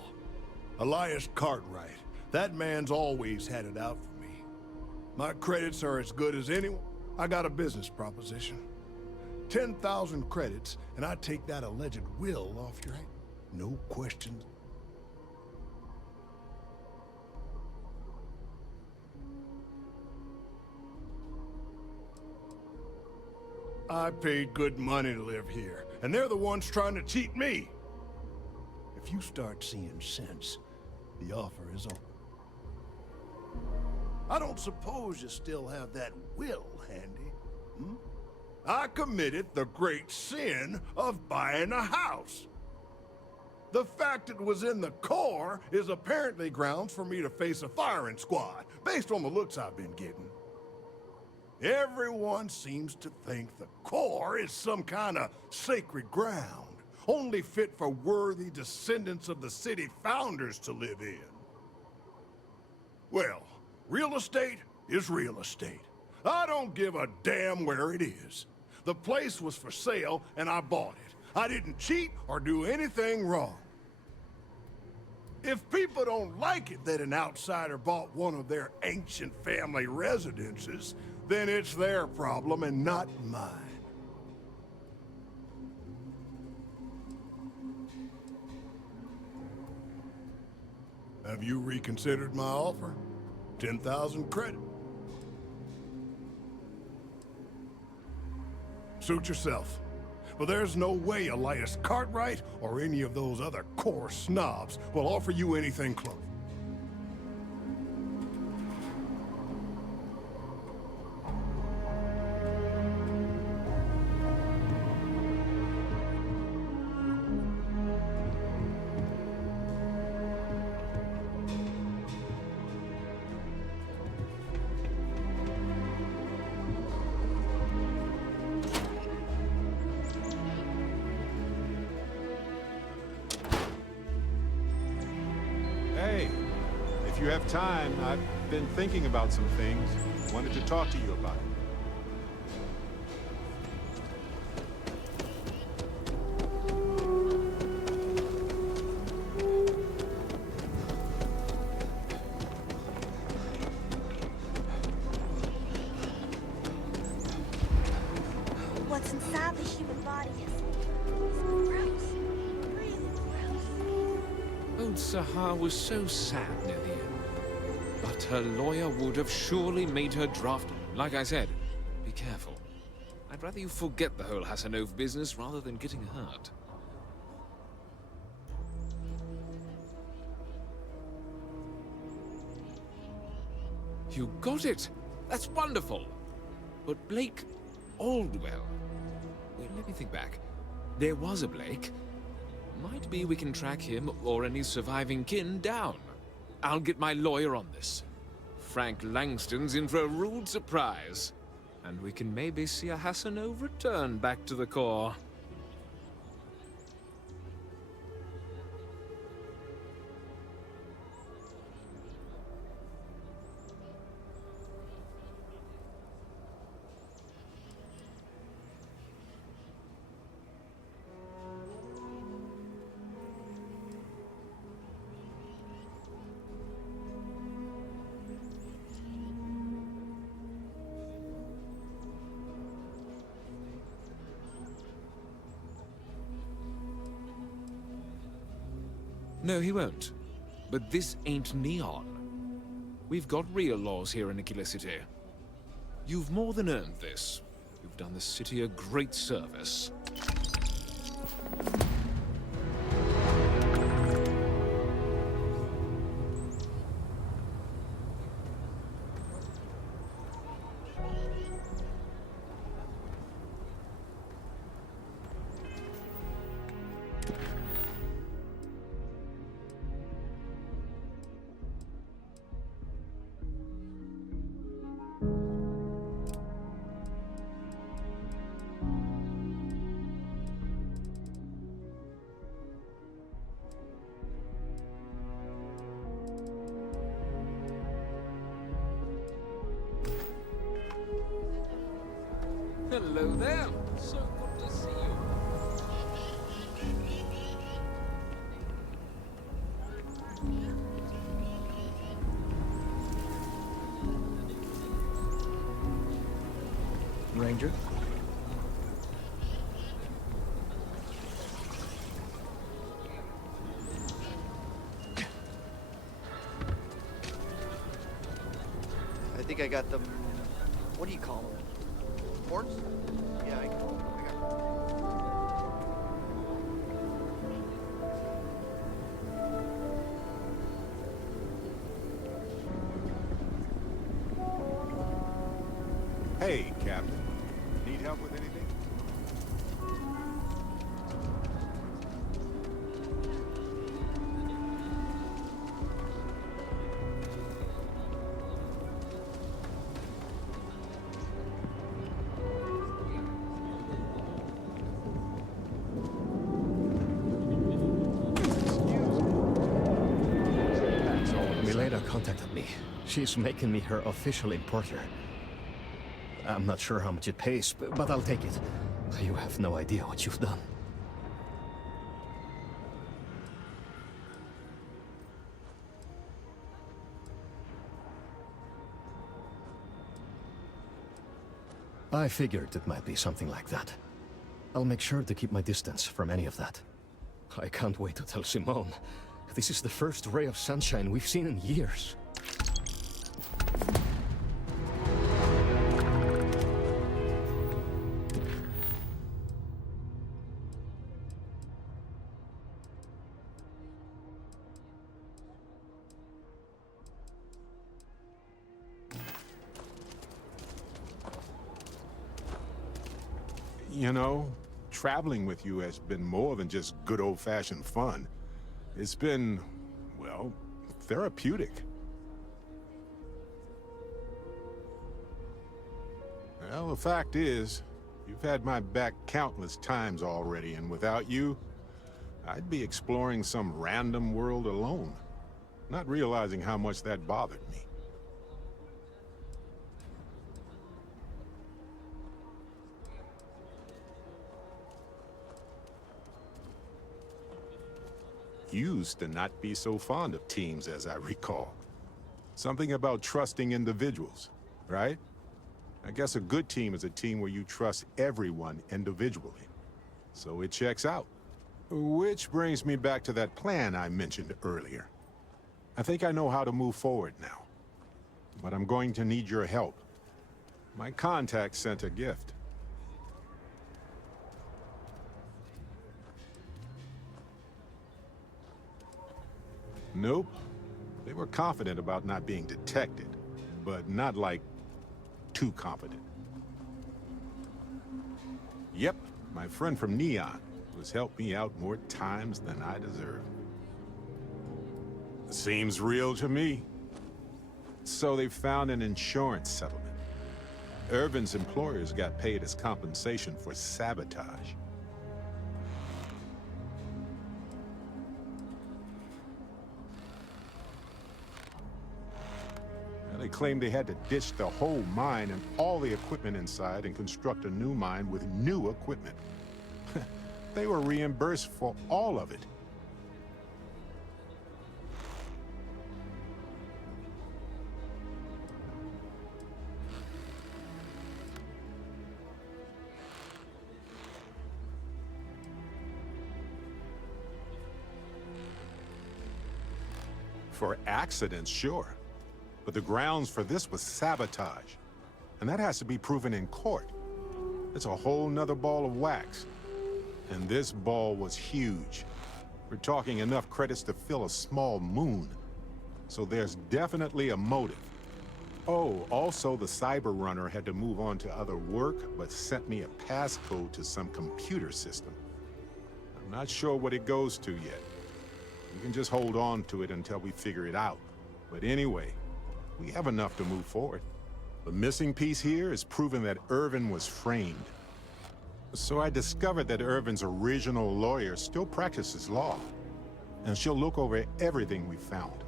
Elias Cartwright. That man's always had it out for me. My credits are as good as anyone. I got a business proposition. 10,000 credits, and I take that alleged will off your hands. No questions. I paid good money to live here, and they're the ones trying to cheat me. if you start seeing sense, the offer is on. I don't suppose you still have that will handy, hmm? I committed the great sin of buying a house. The fact it was in the core is apparently grounds for me to face a firing squad, based on the looks I've been getting. Everyone seems to think the core is some kind of sacred ground, only fit for worthy descendants of the city founders to live in. Well, real estate is real estate. I don't give a damn where it is. The place was for sale, and I bought it. I didn't cheat or do anything wrong. If people don't like it that an outsider bought one of their ancient family residences, then it's their problem and not mine. Have you reconsidered my offer? 10,000 credit. Suit yourself. But there's no way Elias Cartwright or any of those other core snobs will offer you anything close. Hey, if you have time, I've been thinking about some things. Wanted to talk to you about it. What's inside the human body is gross. Really gross. Old Sahar was so sad near the end. But her lawyer would have surely made her draft. Like I said, be careful. I'd rather you forget the whole Hassanov business rather than getting hurt. You got it! That's wonderful! But Blake Aldwell... Wait, let me think back. There was a Blake. Might be we can track him or any surviving kin down. I'll get my lawyer on this. Frank Langston's in for a rude surprise. And we can maybe see a Hassanov return back to the core. No, he won't. But this ain't Neon. We've got real laws here in Aquila City. You've more than earned this. You've done the city a great service. Hello there. So good to see you. Ranger? I think I got them. What do you call them? Ports? Yeah, I got them. up with anything? Milena contacted me. She's making me her official importer. I'm not sure how much it pays, but I'll take it. You have no idea what you've done. I figured it might be something like that. I'll make sure to keep my distance from any of that. I can't wait to tell Simone. This is the first ray of sunshine we've seen in years. You know, traveling with you has been more than just good old-fashioned fun. It's been, well, therapeutic. Well, the fact is, you've had my back countless times already, and without you, I'd be exploring some random world alone, not realizing how much that bothered me. Used to not be so fond of teams, as I recall. Something about trusting individuals, right? I guess a good team is a team where you trust everyone individually. So it checks out. Which brings me back to that plan I mentioned earlier. I think I know how to move forward now. But I'm going to need your help. My contact sent a gift. Nope. They were confident about not being detected, but not like too confident. Yep, my friend from Neon, who's helped me out more times than I deserve. Seems real to me. So they found an insurance settlement. Irvin's employers got paid as compensation for sabotage. They claimed they had to ditch the whole mine and all the equipment inside and construct a new mine with new equipment. They were reimbursed for all of it. For accidents, sure. But the grounds for this was sabotage. And that has to be proven in court. It's a whole nother ball of wax. And this ball was huge. We're talking enough credits to fill a small moon. So there's definitely a motive. Oh, also the cyber runner had to move on to other work, but sent me a passcode to some computer system. I'm not sure what it goes to yet. We can just hold on to it until we figure it out. But anyway, we have enough to move forward. The missing piece here is proving that Irvin was framed. So I discovered that Irvin's original lawyer still practices law. And she'll look over everything we found.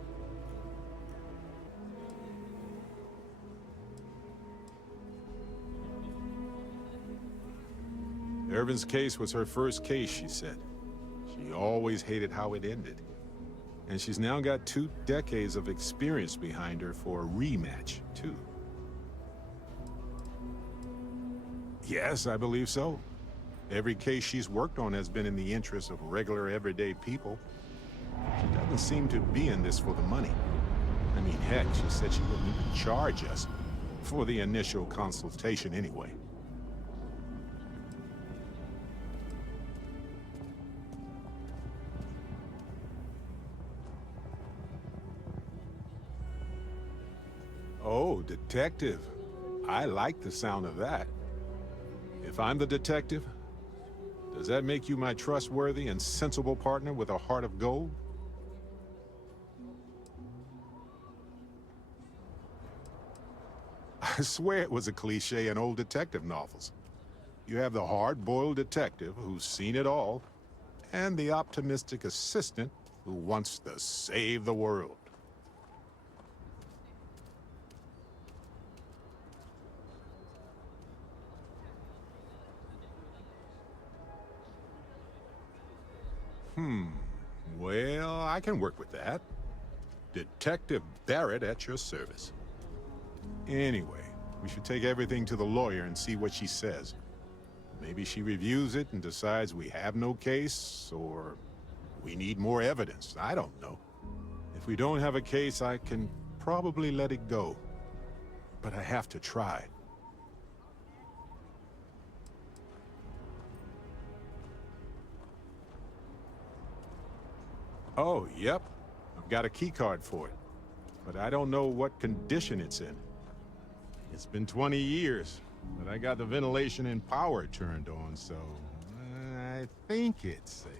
Irvin's case was her first case, she said. She always hated how it ended. And she's now got 2 decades of experience behind her for a rematch, too. Yes, I believe so. Every case she's worked on has been in the interest of regular, everyday people. She doesn't seem to be in this for the money. I mean, heck, she said she wouldn't even charge us for the initial consultation anyway. Oh, detective. I like the sound of that. If I'm the detective, does that make you my trustworthy and sensible partner with a heart of gold? I swear it was a cliche in old detective novels. You have the hard-boiled detective who's seen it all, and the optimistic assistant who wants to save the world. Well, I can work with that. Detective Barrett at your service. Anyway, we should take everything to the lawyer and see what she says. Maybe she reviews it and decides we have no case, or we need more evidence. I don't know. If we don't have a case, I can probably let it go. But I have to try. Oh, yep. I've got a key card for it. But I don't know what condition it's in. It's been 20 years, but I got the ventilation and power turned on, so I think it's safe.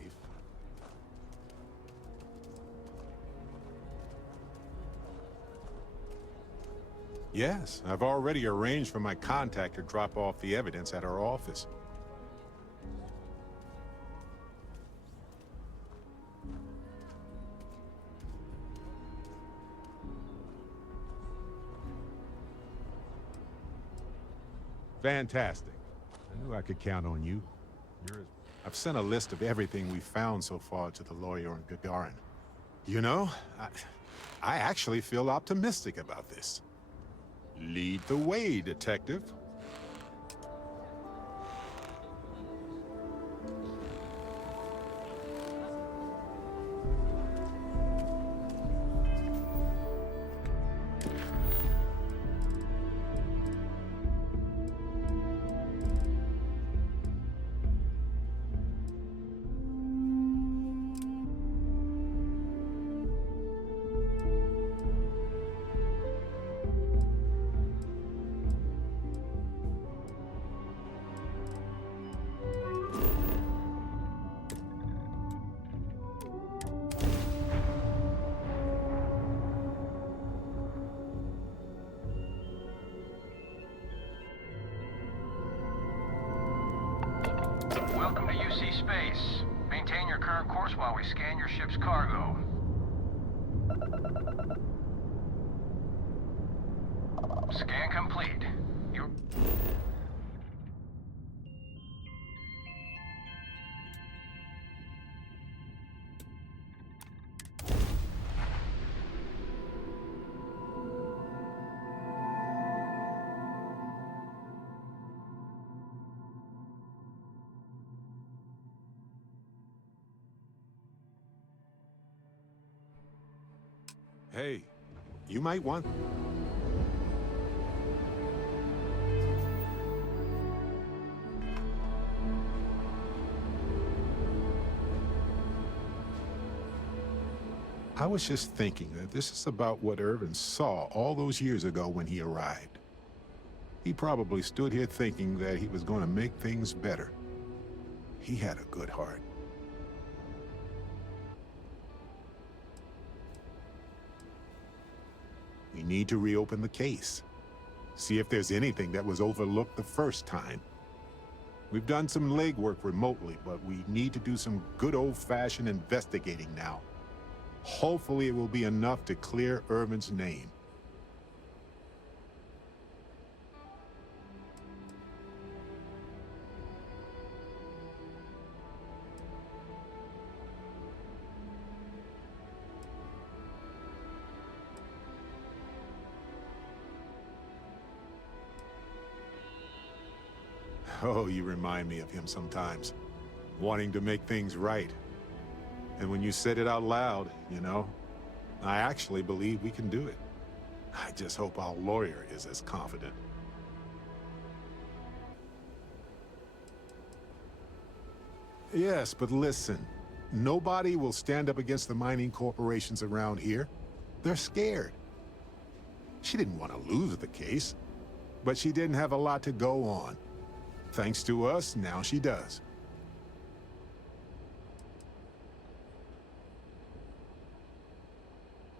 Yes, I've already arranged for my contact to drop off the evidence at our office. Fantastic. I knew I could count on you. I've sent a list of everything we found so far to the lawyer in Gagarin. You know, I actually feel optimistic about this. Lead the way, detective. Welcome to UC Space. Maintain your current course while we scan your ship's cargo. Scan complete. Hey, you might want... I was just thinking that this is about what Irvin saw all those years ago when he arrived. He probably stood here thinking that he was going to make things better. He had a good heart. We need to reopen the case. See if there's anything that was overlooked the first time. We've done some legwork remotely, but we need to do some good old-fashioned investigating now. Hopefully it will be enough to clear Irvin's name. Oh, you remind me of him sometimes, wanting to make things right. And when you said it out loud, you know, I actually believe we can do it. I just hope our lawyer is as confident. Yes, but listen, nobody will stand up against the mining corporations around here. They're scared. She didn't want to lose the case, but she didn't have a lot to go on. Thanks to us, now she does.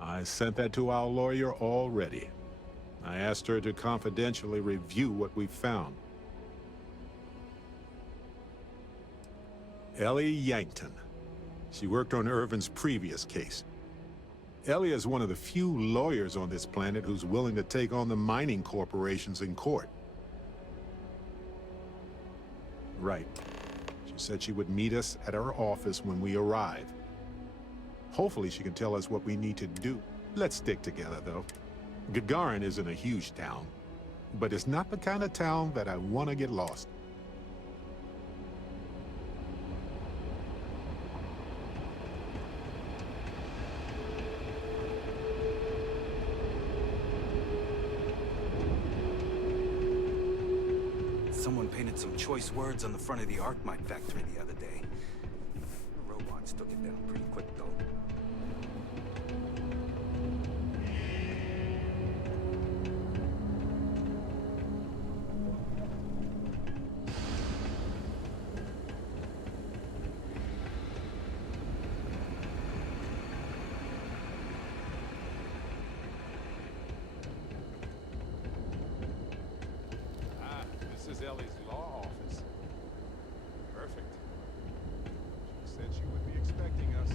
I sent that to our lawyer already. I asked her to confidentially review what we found. Ellie Yankton. She worked on Irvin's previous case. Ellie is one of the few lawyers on this planet who's willing to take on the mining corporations in court. Right. She said she would meet us at our office when we arrive. Hopefully she can tell us what we need to do. Let's stick together, though. Gagarin isn't a huge town, but it's not the kind of town that I want to get lost. Someone painted some choice words on the front of the Arcmite factory the other day. The robots took it down pretty quick, though. This is Ellie's law office. Perfect. She said she would be expecting us.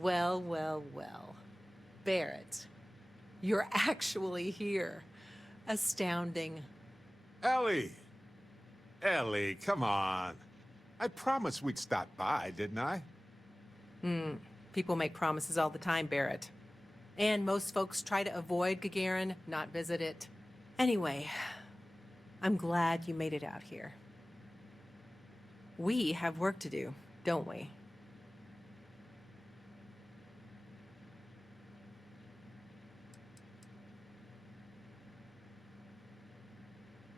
Well, well, well. Barrett, you're actually here. Astounding. Ellie! Ellie, come on. I promised we'd stop by, didn't I? People make promises all the time, Barrett. And most folks try to avoid Gagarin, not visit it. Anyway, I'm glad you made it out here. We have work to do, don't we?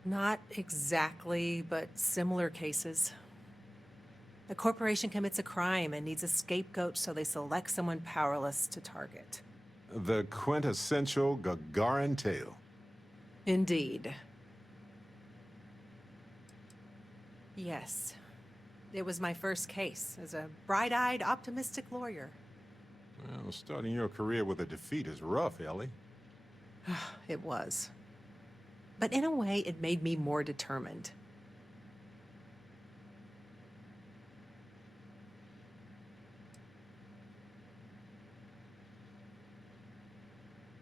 Not exactly, but similar cases. A corporation commits a crime and needs a scapegoat, so they select someone powerless to target. The quintessential Gagarin tale. Indeed. Yes. It was my first case as a bright-eyed, optimistic lawyer. Well, starting your career with a defeat is rough, Ellie. It was. But in a way, it made me more determined.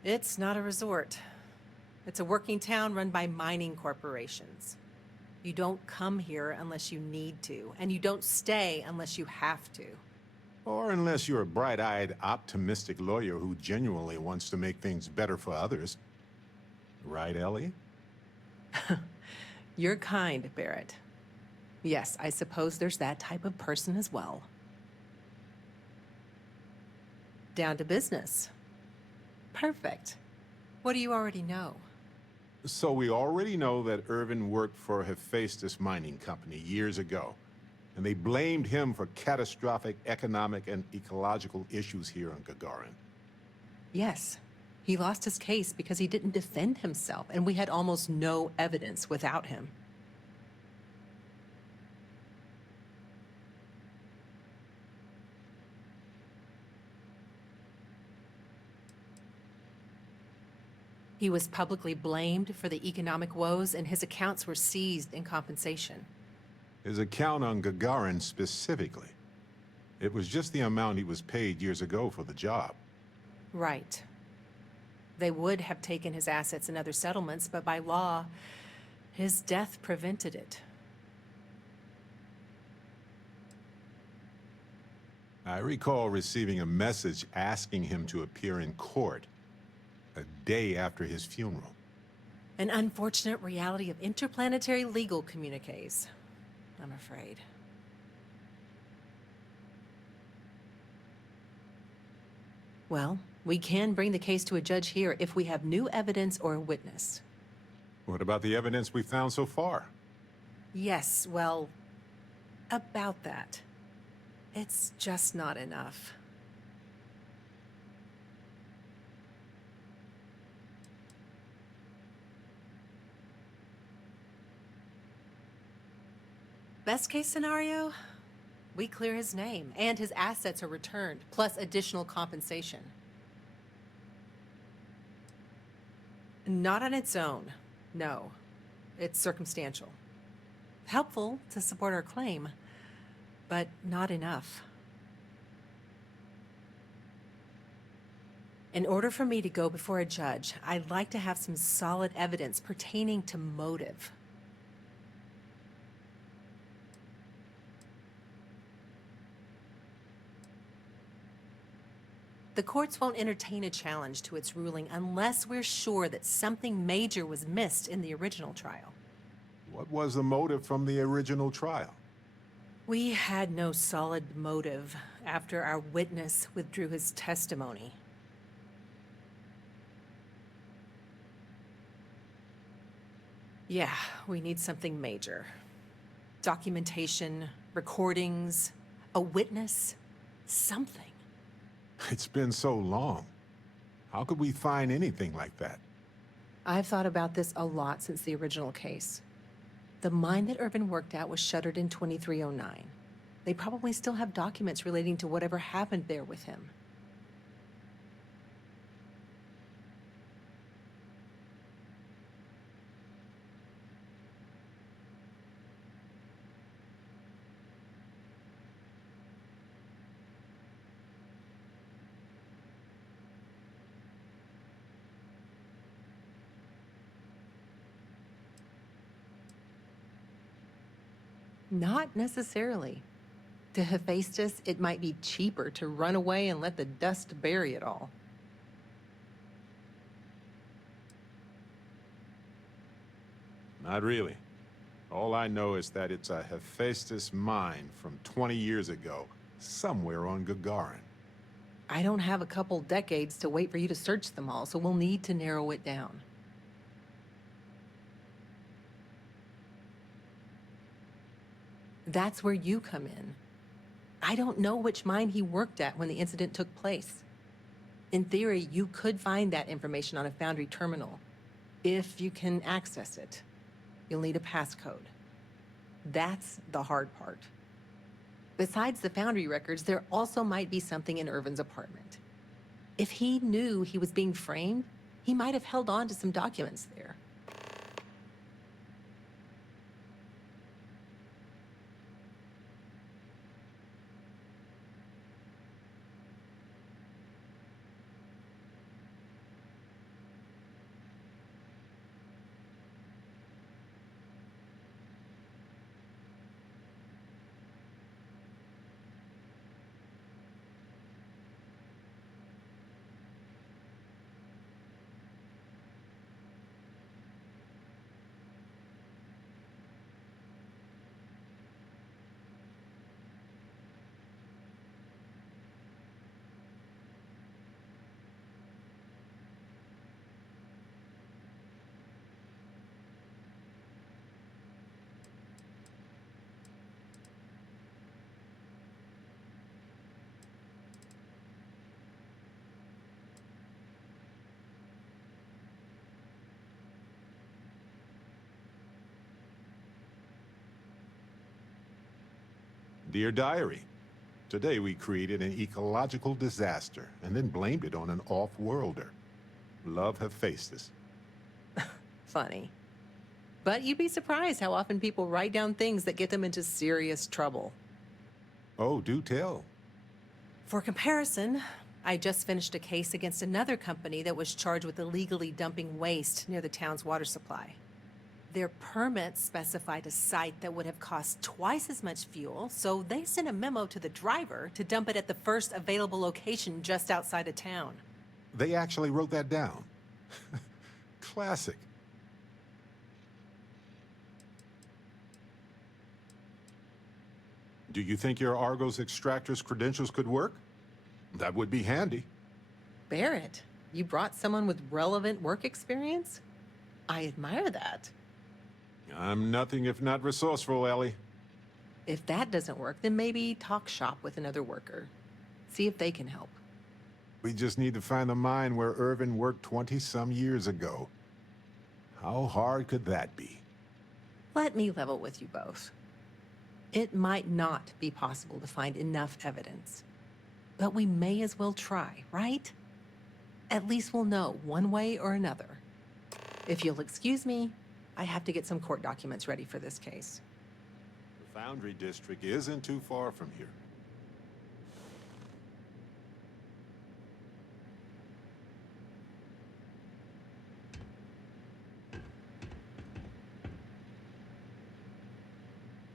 It's not a resort. It's a working town run by mining corporations. You don't come here unless you need to, and you don't stay unless you have to. Or unless you're a bright-eyed, optimistic lawyer who genuinely wants to make things better for others. Right, Ellie? You're kind, Barrett. Yes, I suppose there's that type of person as well. Down to business. Perfect. What do you already know? So we already know that Irvin worked for Hephaestus Mining Company years ago, and they blamed him for catastrophic economic and ecological issues here on Gagarin. Yes. He lost his case because he didn't defend himself, and we had almost no evidence without him. He was publicly blamed for the economic woes, and his accounts were seized in compensation. His account on Gagarin specifically. It was just the amount he was paid years ago for the job. Right. They would have taken his assets and other settlements, but by law, his death prevented it. I recall receiving a message asking him to appear in court a day after his funeral. An unfortunate reality of interplanetary legal communiques. I'm afraid. Well, we can bring the case to a judge here if we have new evidence or a witness. What about the evidence we found so far? Yes, well, about that. It's just not enough. Best case scenario, we clear his name and his assets are returned, plus additional compensation. Not on its own, no. It's circumstantial. Helpful to support our claim, but not enough. In order for me to go before a judge, I'd like to have some solid evidence pertaining to motive. The courts won't entertain a challenge to its ruling unless we're sure that something major was missed in the original trial. What was the motive from the original trial? We had no solid motive after our witness withdrew his testimony. Yeah, we need something major. Documentation, recordings, a witness, something. It's been so long. How could we find anything like that? I've thought about this a lot since the original case. The mine that Irvin worked at was shuttered in 2309. They probably still have documents relating to whatever happened there with him. Not necessarily. To Hephaestus, it might be cheaper to run away and let the dust bury it all. Not really. All I know is that it's a Hephaestus mine from 20 years ago, somewhere on Gagarin. I don't have a couple decades to wait for you to search them all, so we'll need to narrow it down. That's where you come in. I don't know which mine he worked at when the incident took place. In theory, you could find that information on a Foundry terminal, if you can access it. You'll need a passcode. That's the hard part. Besides the Foundry records, there also might be something in Irvin's apartment. If he knew he was being framed, he might have held on to some documents there. Dear Diary, today we created an ecological disaster and then blamed it on an off-worlder. Love Hephaestus. Funny. But you'd be surprised how often people write down things that get them into serious trouble. Oh, do tell. For comparison, I just finished a case against another company that was charged with illegally dumping waste near the town's water supply. Their permits specified a site that would have cost twice as much fuel, so they sent a memo to the driver to dump it at the first available location just outside of town. They actually wrote that down. Classic. Do you think your Argos extractor's credentials could work? That would be handy. Barrett, you brought someone with relevant work experience? I admire that. I'm nothing if not resourceful, Ellie. If that doesn't work, then maybe talk shop with another worker. See if they can help. We just need to find the mine where Irvin worked 20-some years ago. How hard could that be? Let me level with you both. It might not be possible to find enough evidence, but we may as well try, right? At least we'll know one way or another. If you'll excuse me, I have to get some court documents ready for this case. The Foundry District isn't too far from here.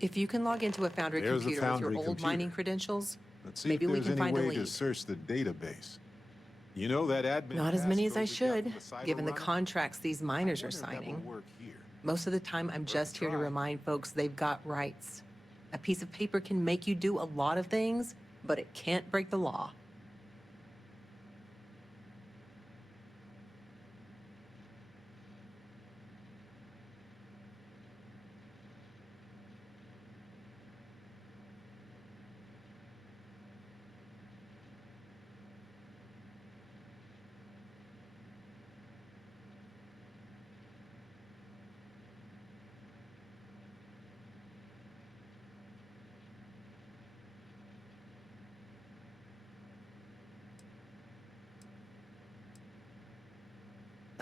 If you can log into a Foundry There's a computer with Foundry your old computer. mining credentials, Let's see maybe if we there's can any find a way to lead. search the database. You know that admin Not as many as I passcode we got should, from the cyber given the runner? contracts these miners I are wonder if that will signing. work here. Most of the time, I'm just here to try. remind folks they've got rights. A piece of paper can make you do a lot of things, but it can't break the law.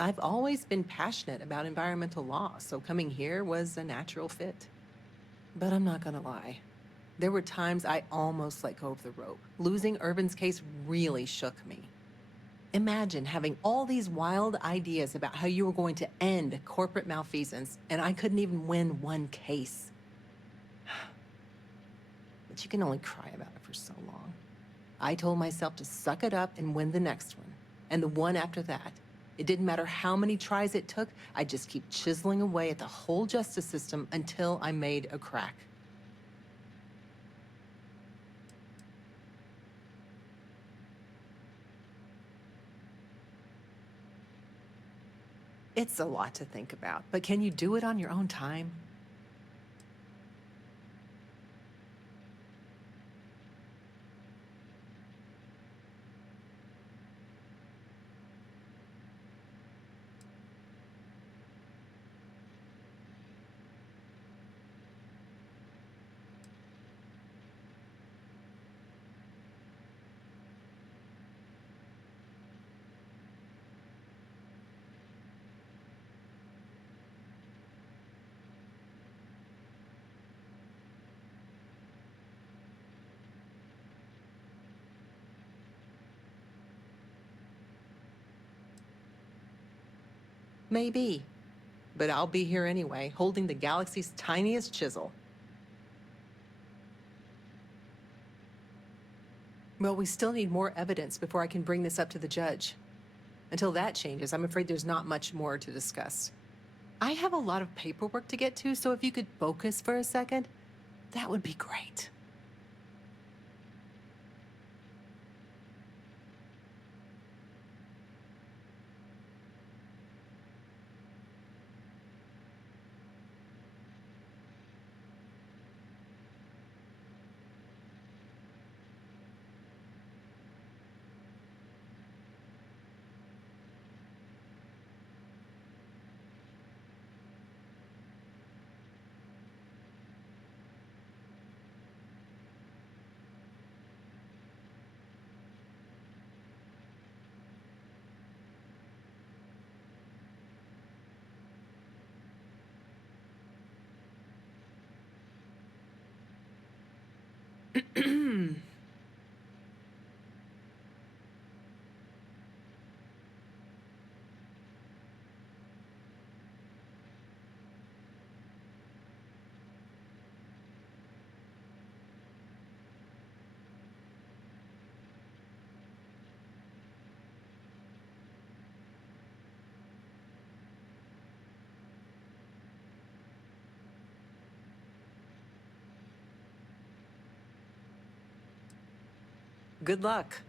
I've always been passionate about environmental law, so coming here was a natural fit. But I'm not gonna lie. There were times I almost let go of the rope. Losing Irvin's case really shook me. Imagine having all these wild ideas about how you were going to end corporate malfeasance, and I couldn't even win one case. But you can only cry about it for so long. I told myself to suck it up and win the next one, and the one after that. It didn't matter how many tries it took, I'd just keep chiseling away at the whole justice system until I made a crack. It's a lot to think about, but can you do it on your own time? Maybe. But I'll be here anyway, holding the galaxy's tiniest chisel. Well, we still need more evidence before I can bring this up to the judge. Until that changes, I'm afraid there's not much more to discuss. I have a lot of paperwork to get to, so if you could focus for a second, that would be great. Good luck.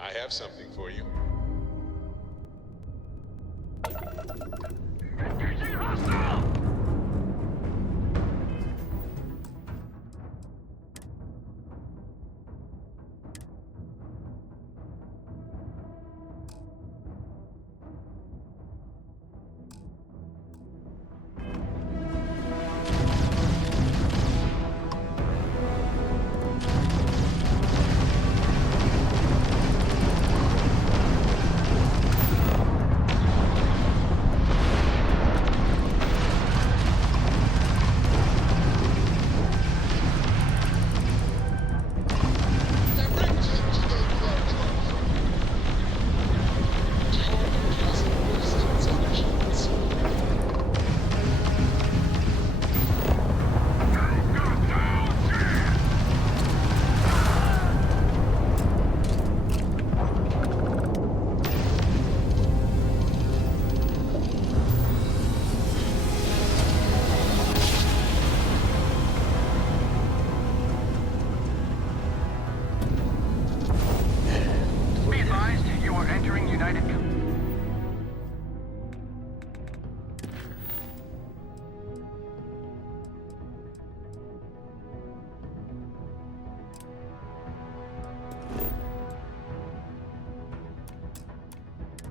I have something for you.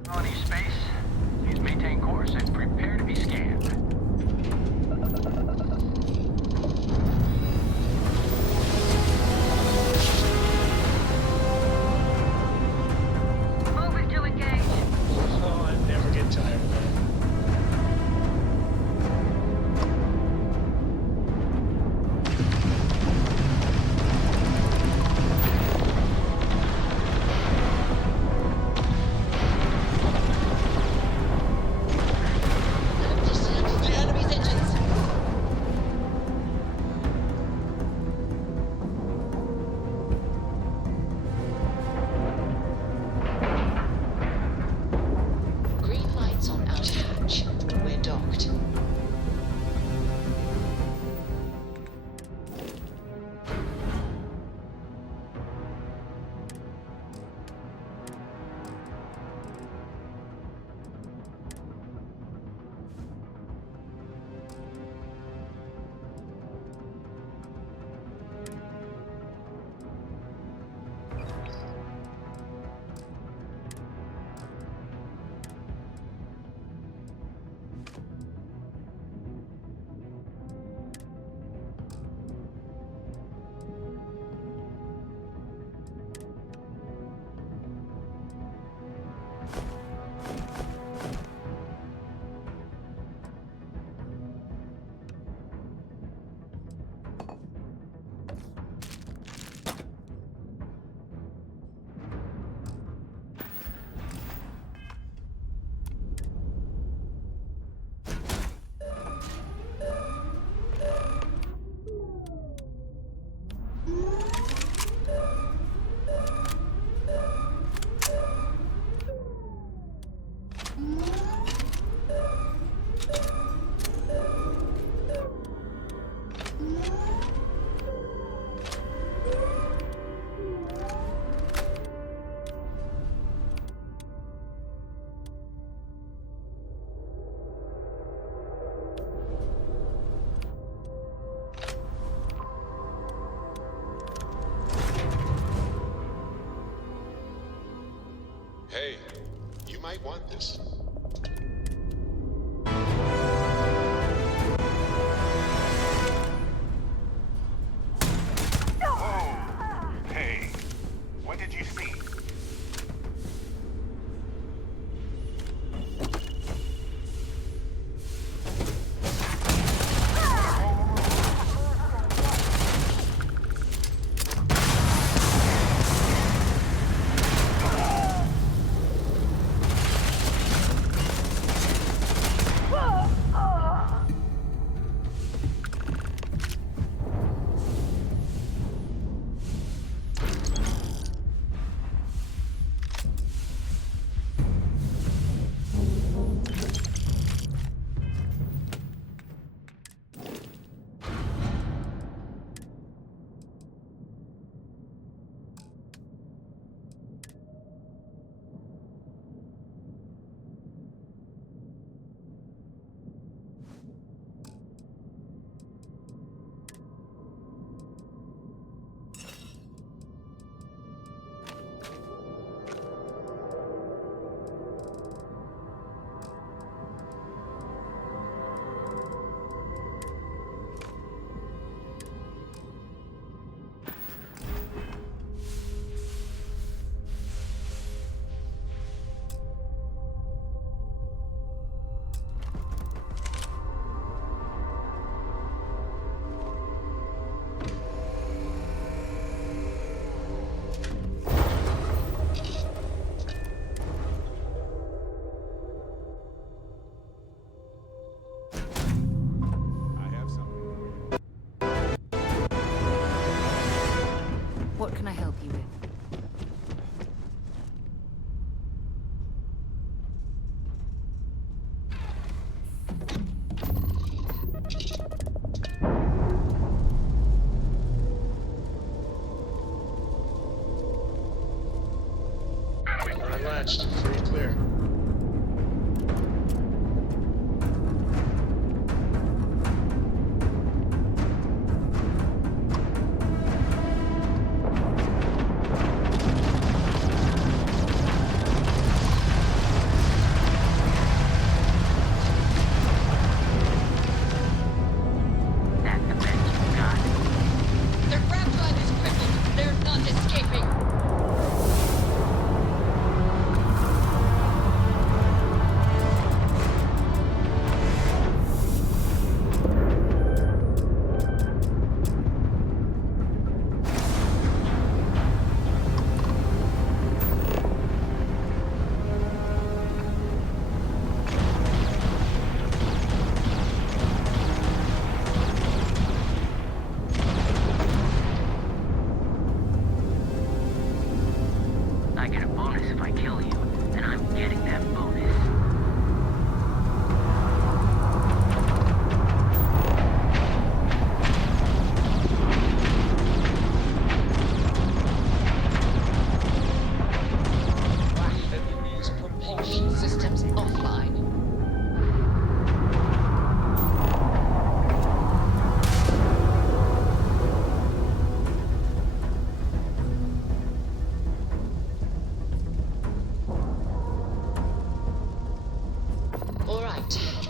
On each space, please maintain course and prepare to be scanned. Moving to engage. Oh, I never get tired of that. Green lights on outer hatch. We're docked. Hey, you might want this. Hey, what did you see?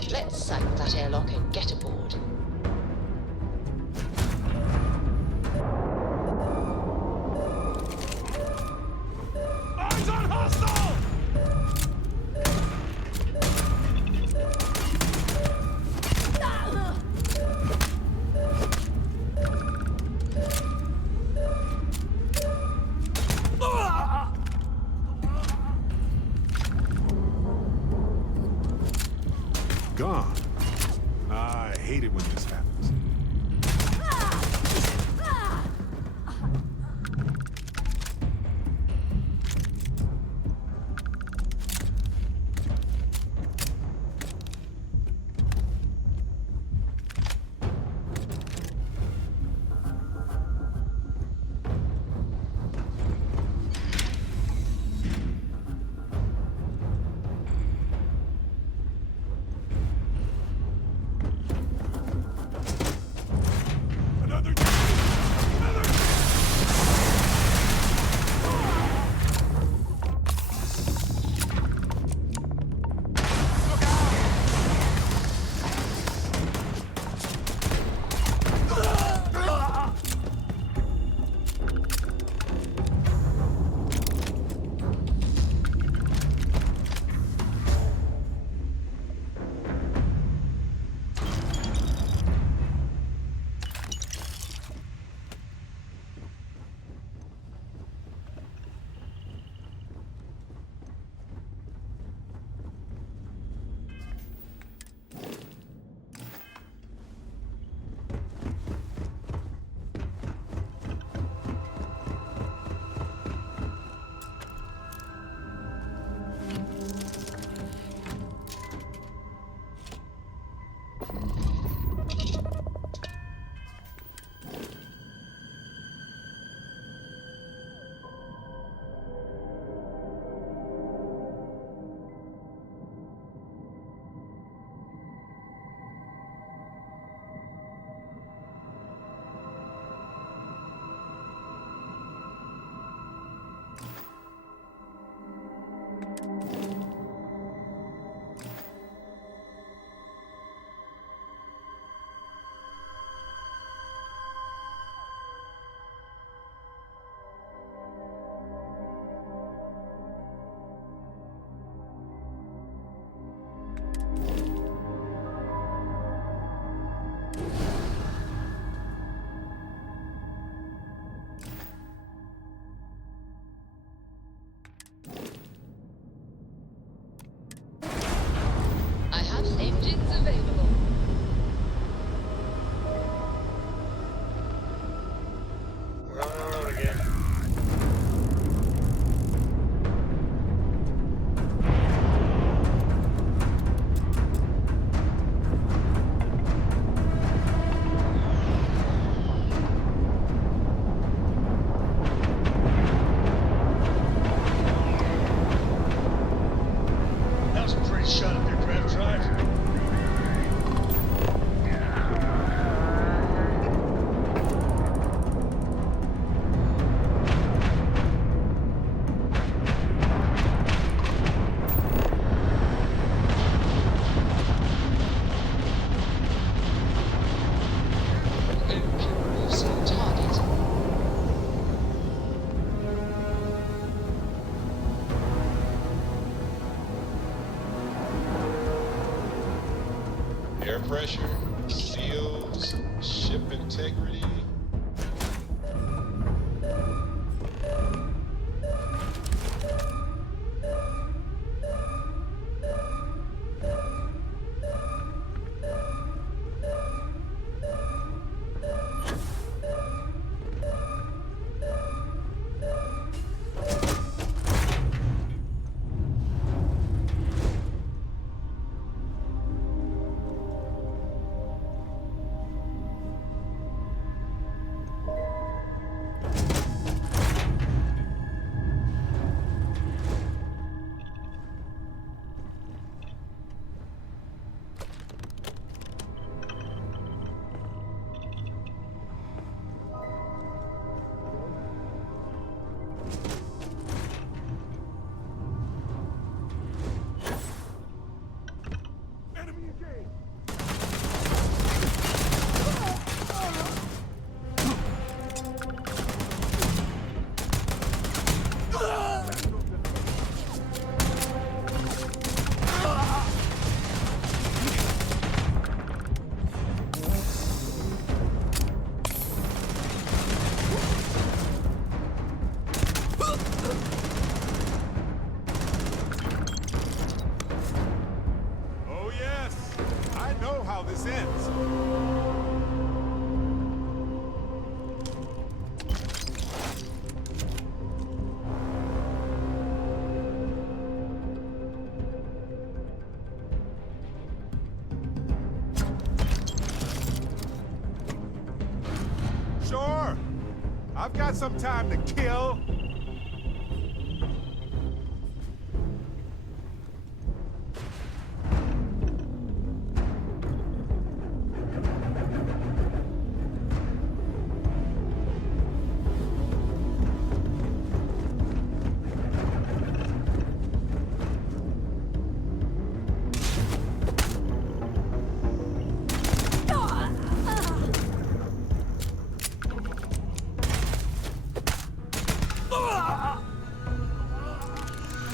Let's sack that airlock and get aboard. Eyes on hostile! Gone. I hate it when this happens. I have engines available. We're on our own again. That was a pretty shot up there, Trev. Drive. Losing target. Air pressure, seals, ship integrity. how this ends. Sure. I've got some time to kill.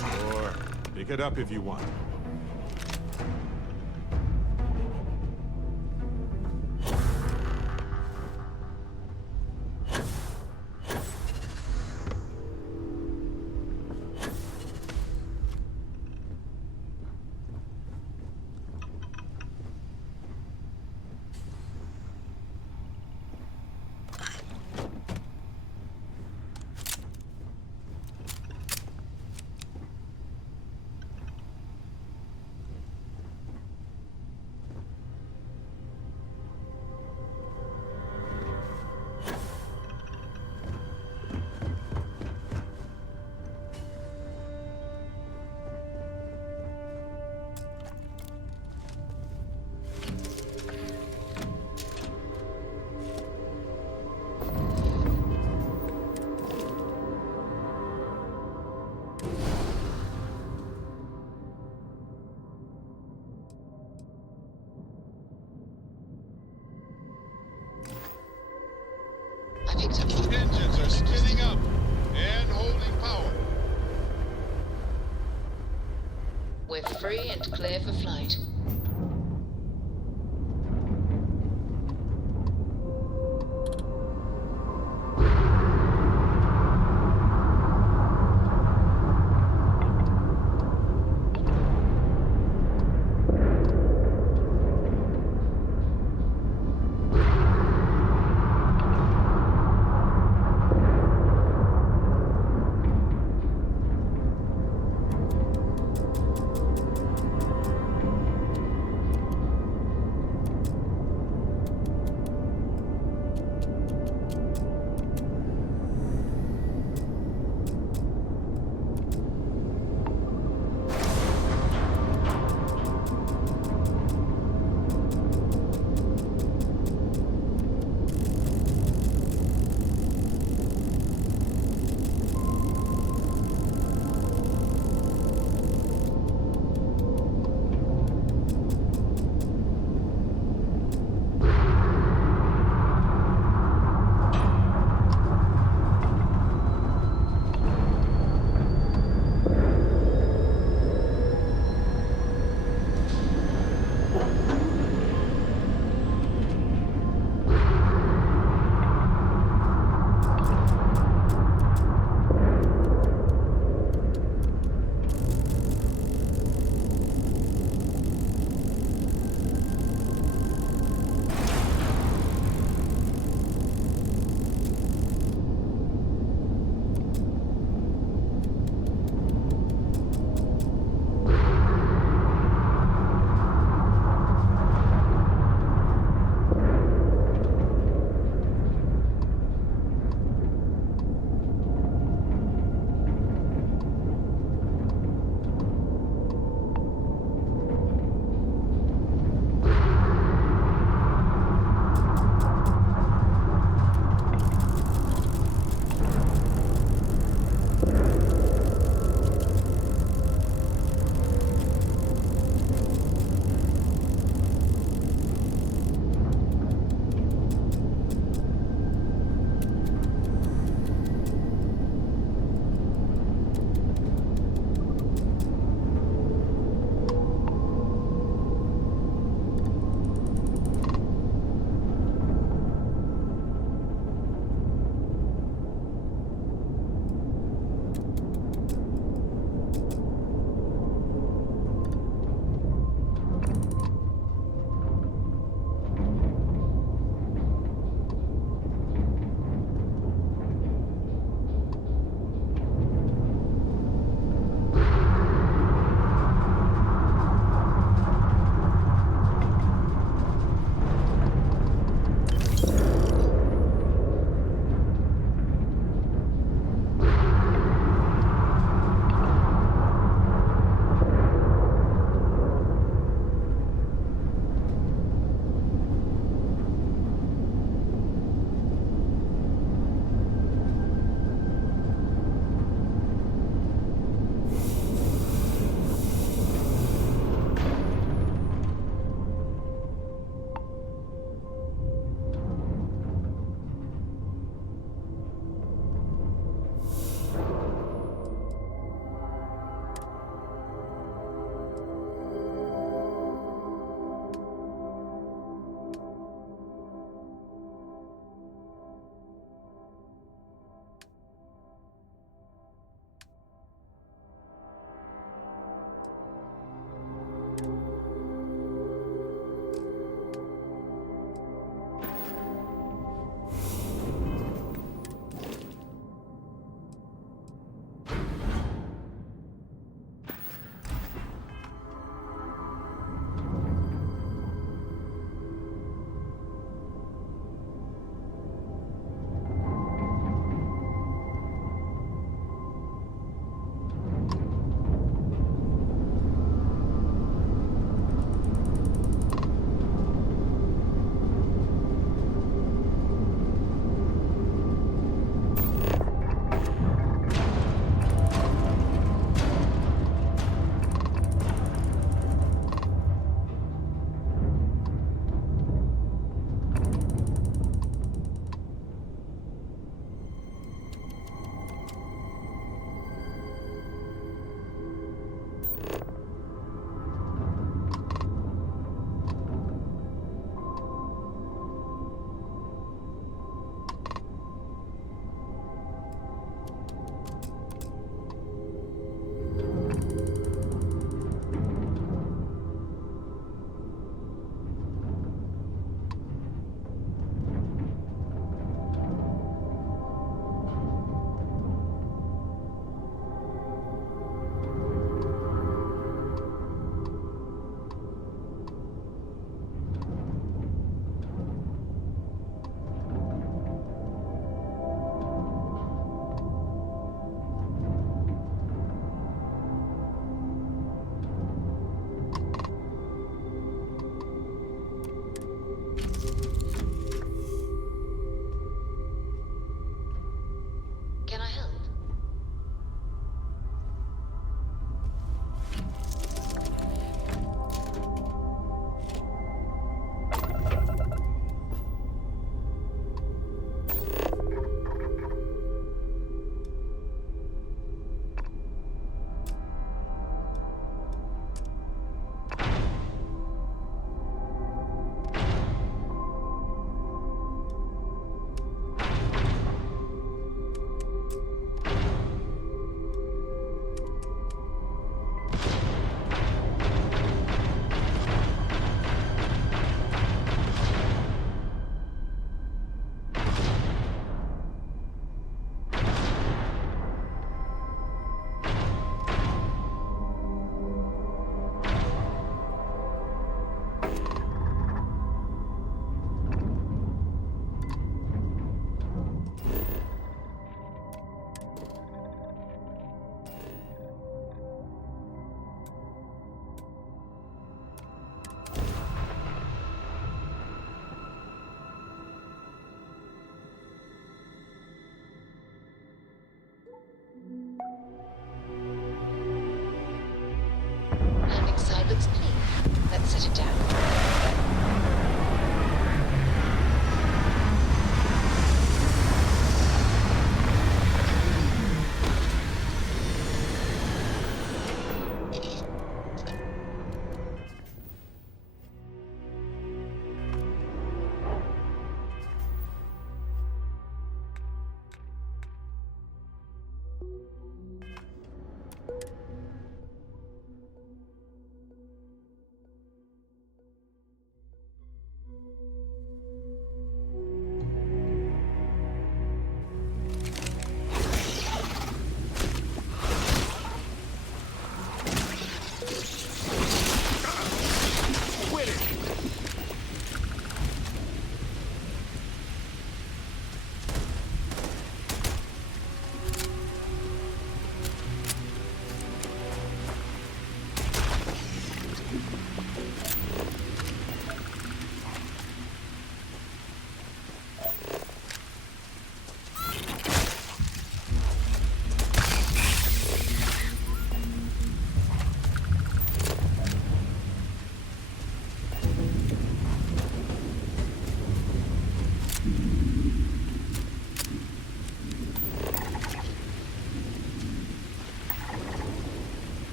Sure. Pick it up if you want. Engines are spinning up and holding power. We're free and clear for flight.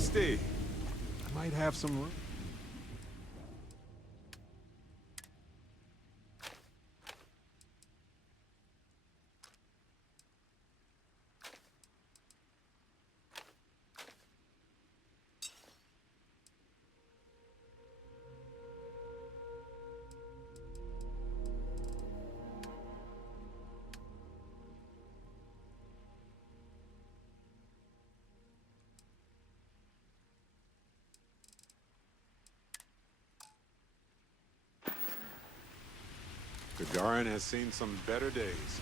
Rusty. I might have some room. Gagarin has seen some better days.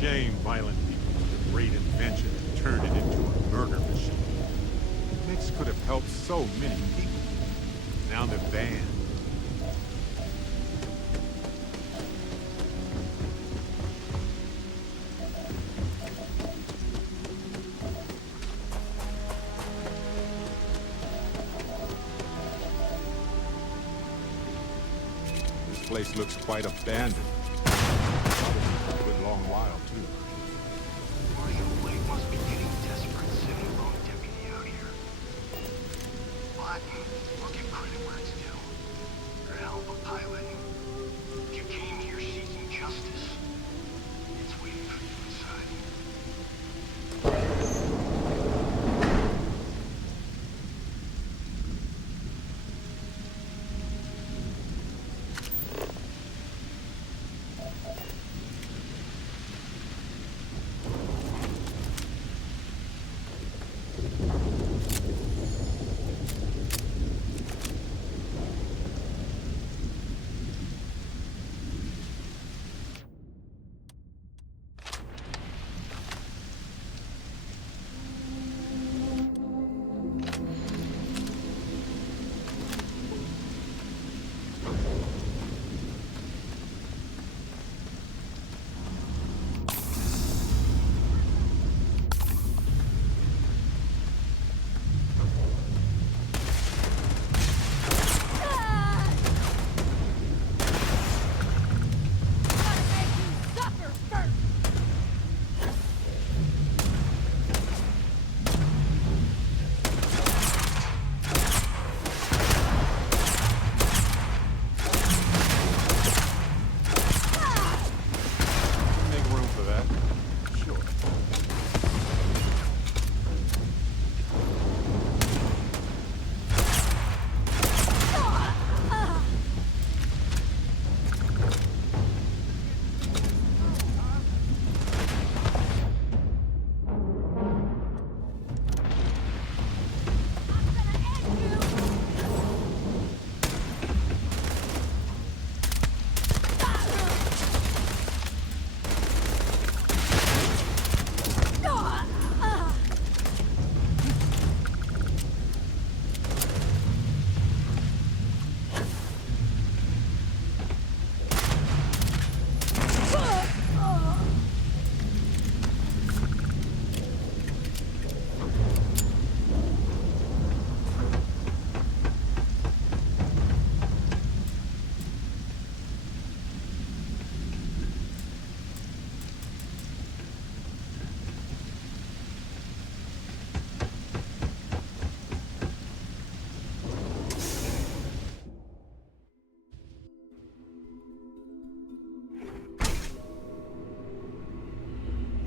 Shame violent people with a great invention and turned it into a murder machine. Nix could have helped so many people. Now they're banned. This place looks quite abandoned. Long while, too. Marshal Blake must be getting desperate sending a lone deputy out here. But we'll give credit where it's due. You're a hell of a pilot. If you came here seeking justice, it's waiting for you inside.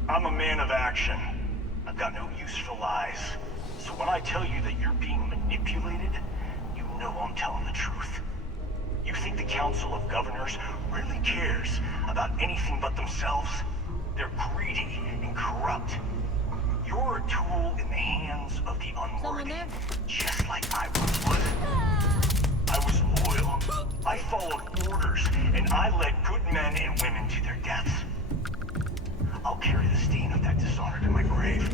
I'm a man of action. I've got no use for lies. So when I tell you that you're being manipulated, you know I'm telling the truth. You think the Council of Governors really cares about anything but themselves? They're greedy and corrupt. You're a tool in the hands of the unworthy, just like I once was. I was loyal. I followed orders, and I led good men and women to their deaths. I'll carry the stain of that dishonor to my grave.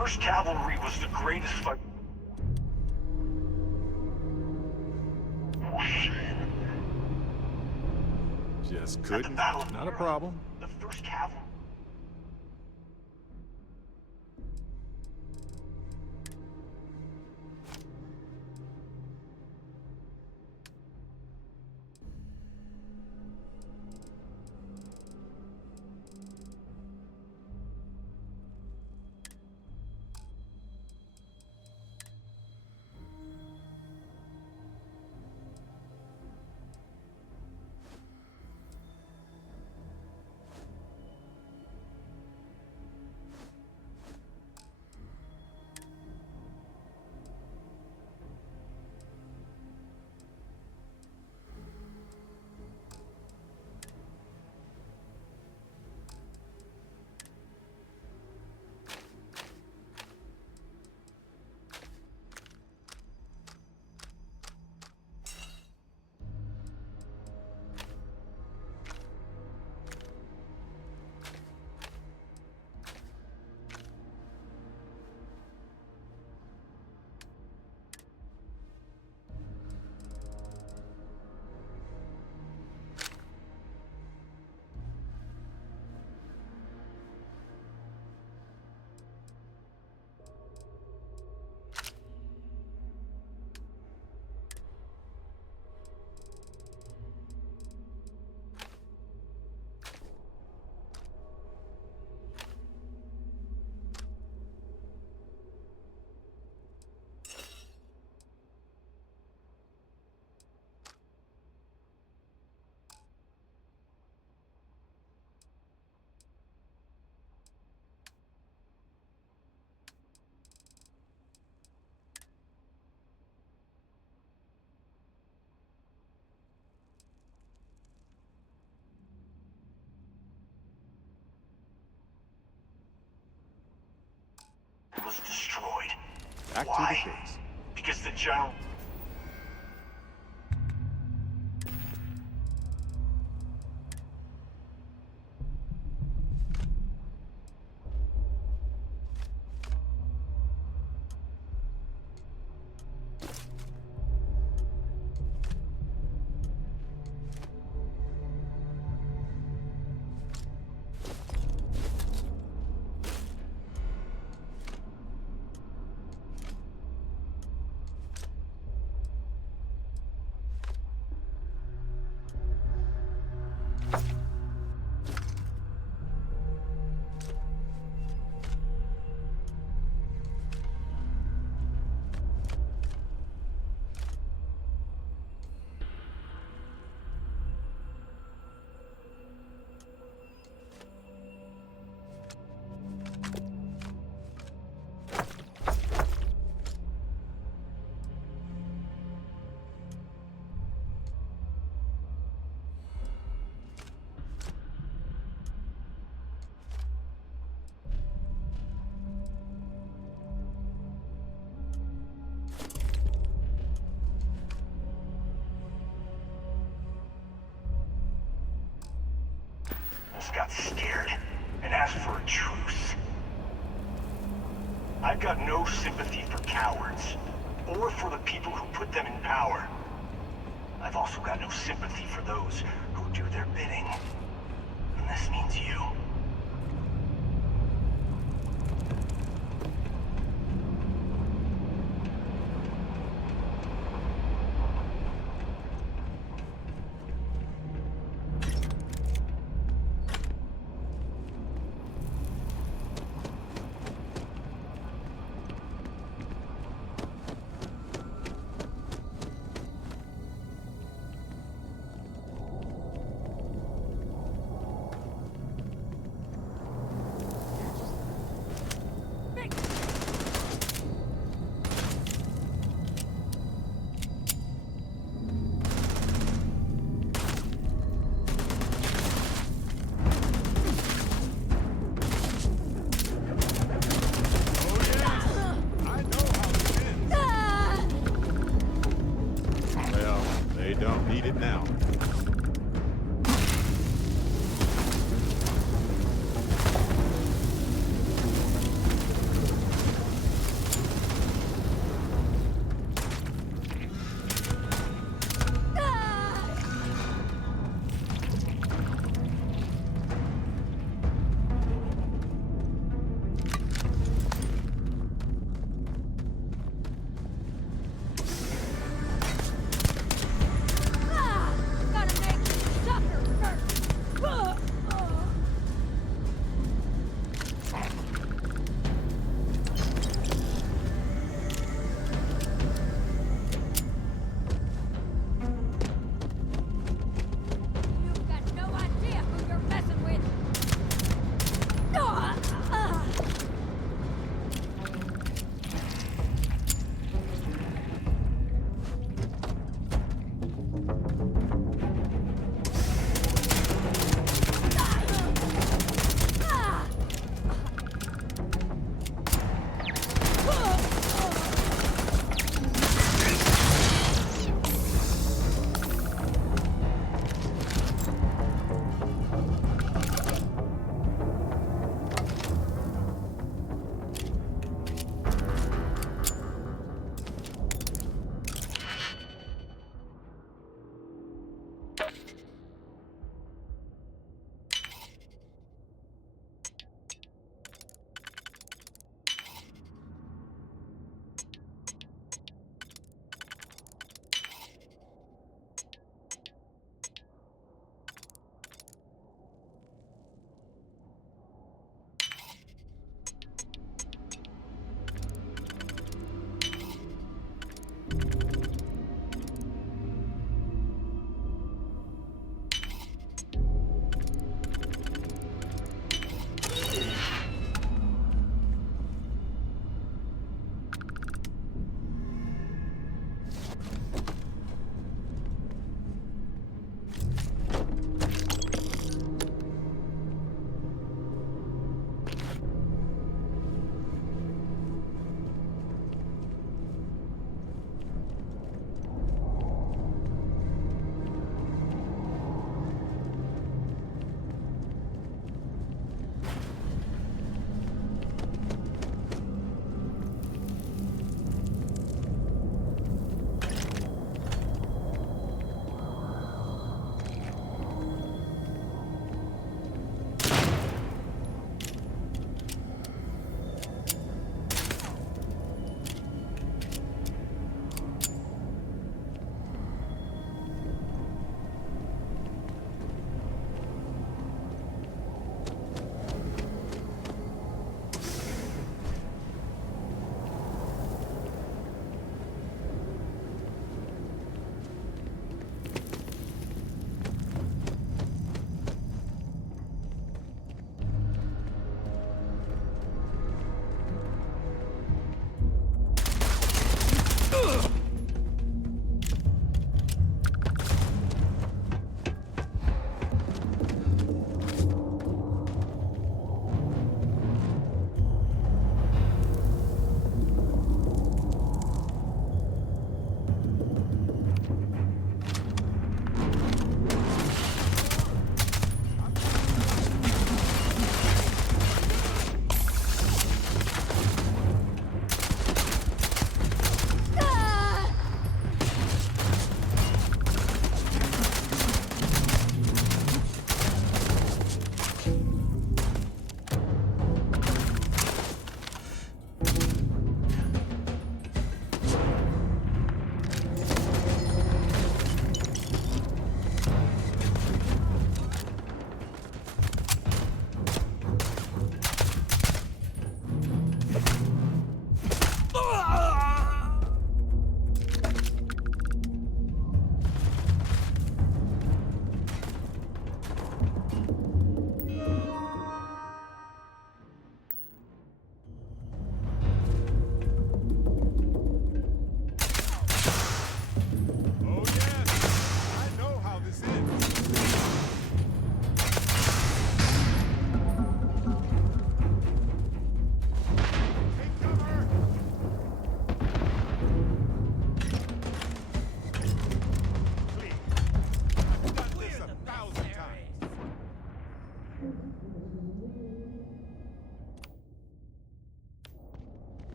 1st Cavalry was the greatest fight. Just couldn't. Not a problem. The 1st Cavalry. Was destroyed. Back Why? to the case. Because the general... got scared and asked for a truce. I've got no sympathy for cowards, or for the people who put them in power. I've also got no sympathy for those who do their bidding. And this means you.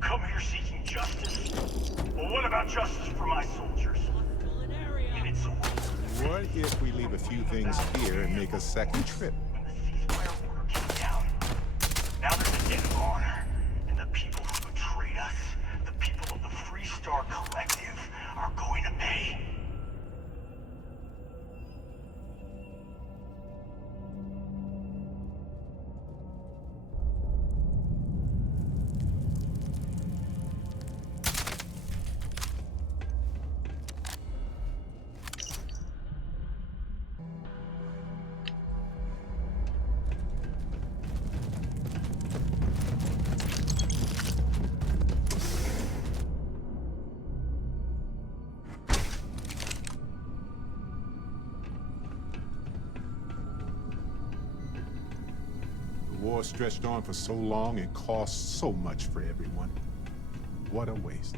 come here seeking justice? Well, what about justice for my soldiers? And it's a What if we leave a few things here and make a second trip? Now there's a debt of honor, and the people who betrayed us, the people of the Freestar Collective, are going to pay. The war stretched on for so long and cost so much for everyone. What a waste.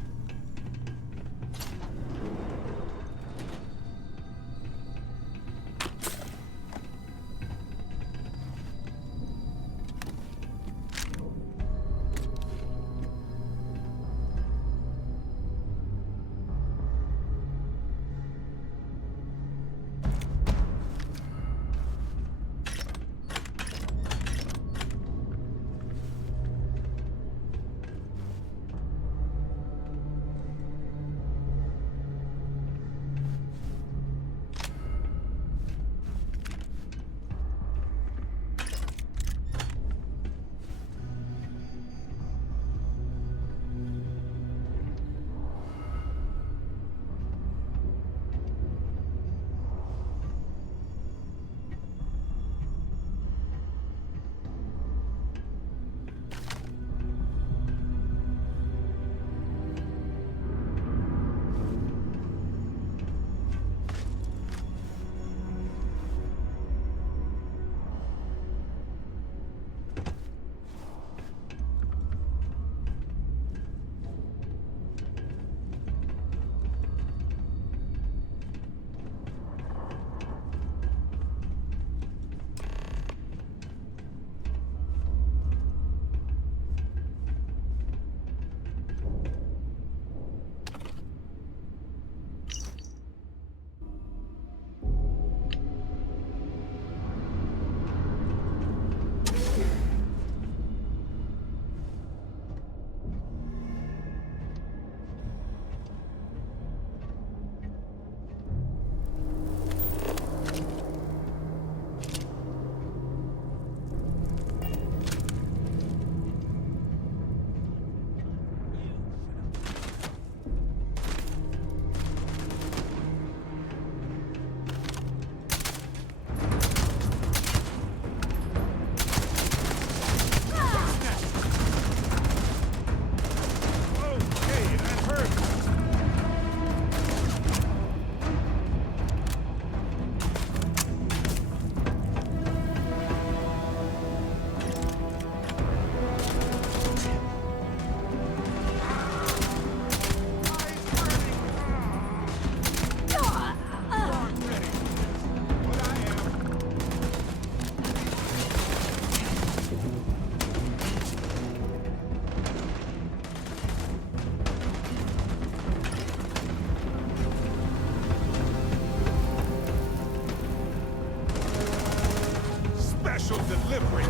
delivery.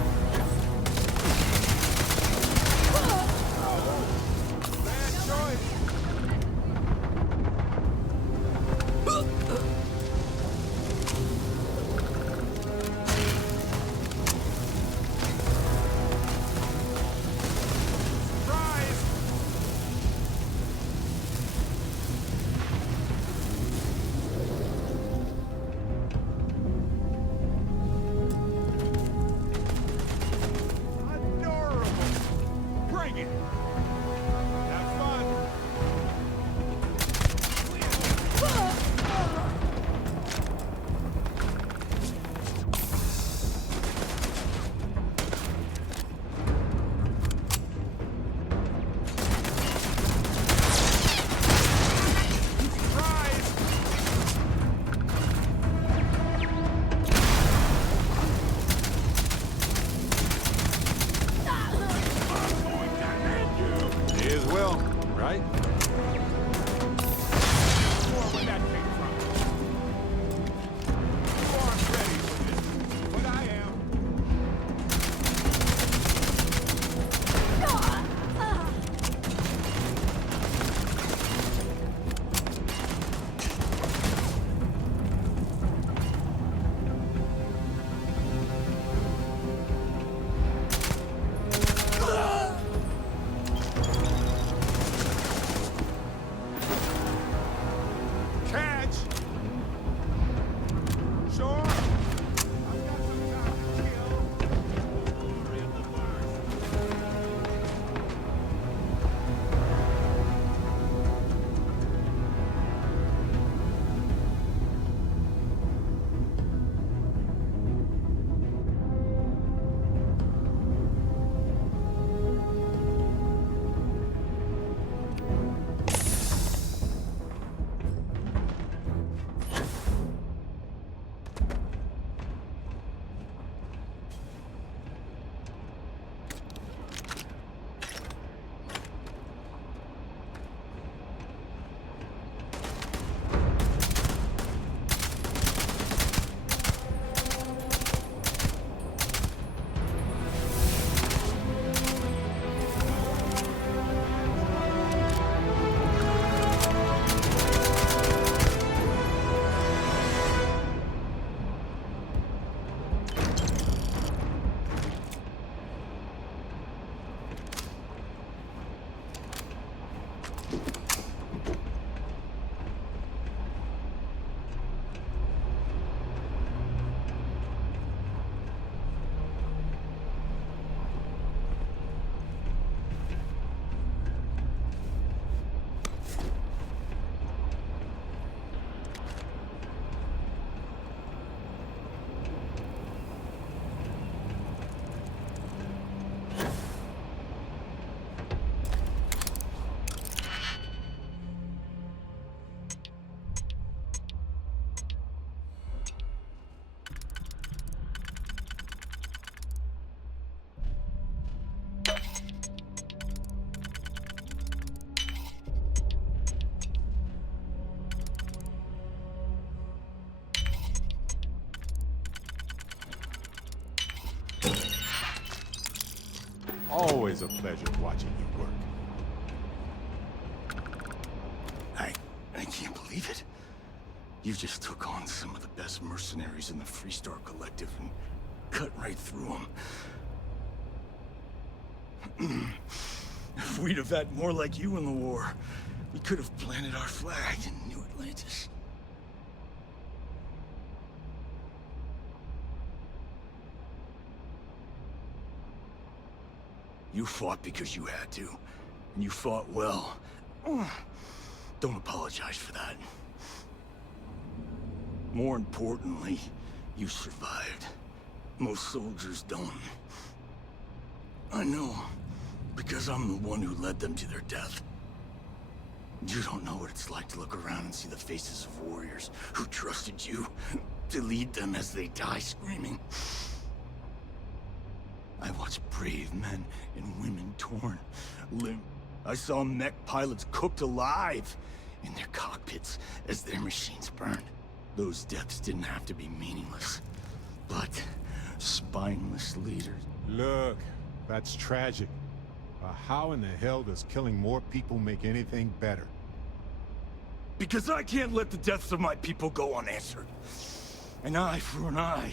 Bad choice. right? More where that came from. You aren't ready for this, but I am. Catch! Sure. I've got some time to kill. Glory of the first. Always a pleasure watching you work. I can't believe it. You just took on some of the best mercenaries in the Freestar Collective and cut right through them. If we'd have had more like you in the war, we could have planted our flag in New Atlantis. You fought because you had to, and you fought well. Don't apologize for that. More importantly, you survived. Most soldiers don't. I know, because I'm the one who led them to their death. You don't know what it's like to look around and see the faces of warriors who trusted you to lead them as they die screaming. I watched brave men and women torn limb. I saw mech pilots cooked alive in their cockpits as their machines burned. Those deaths didn't have to be meaningless, but spineless leaders. Look, that's tragic. How in the hell does killing more people make anything better? Because I can't let the deaths of my people go unanswered. An eye for an eye,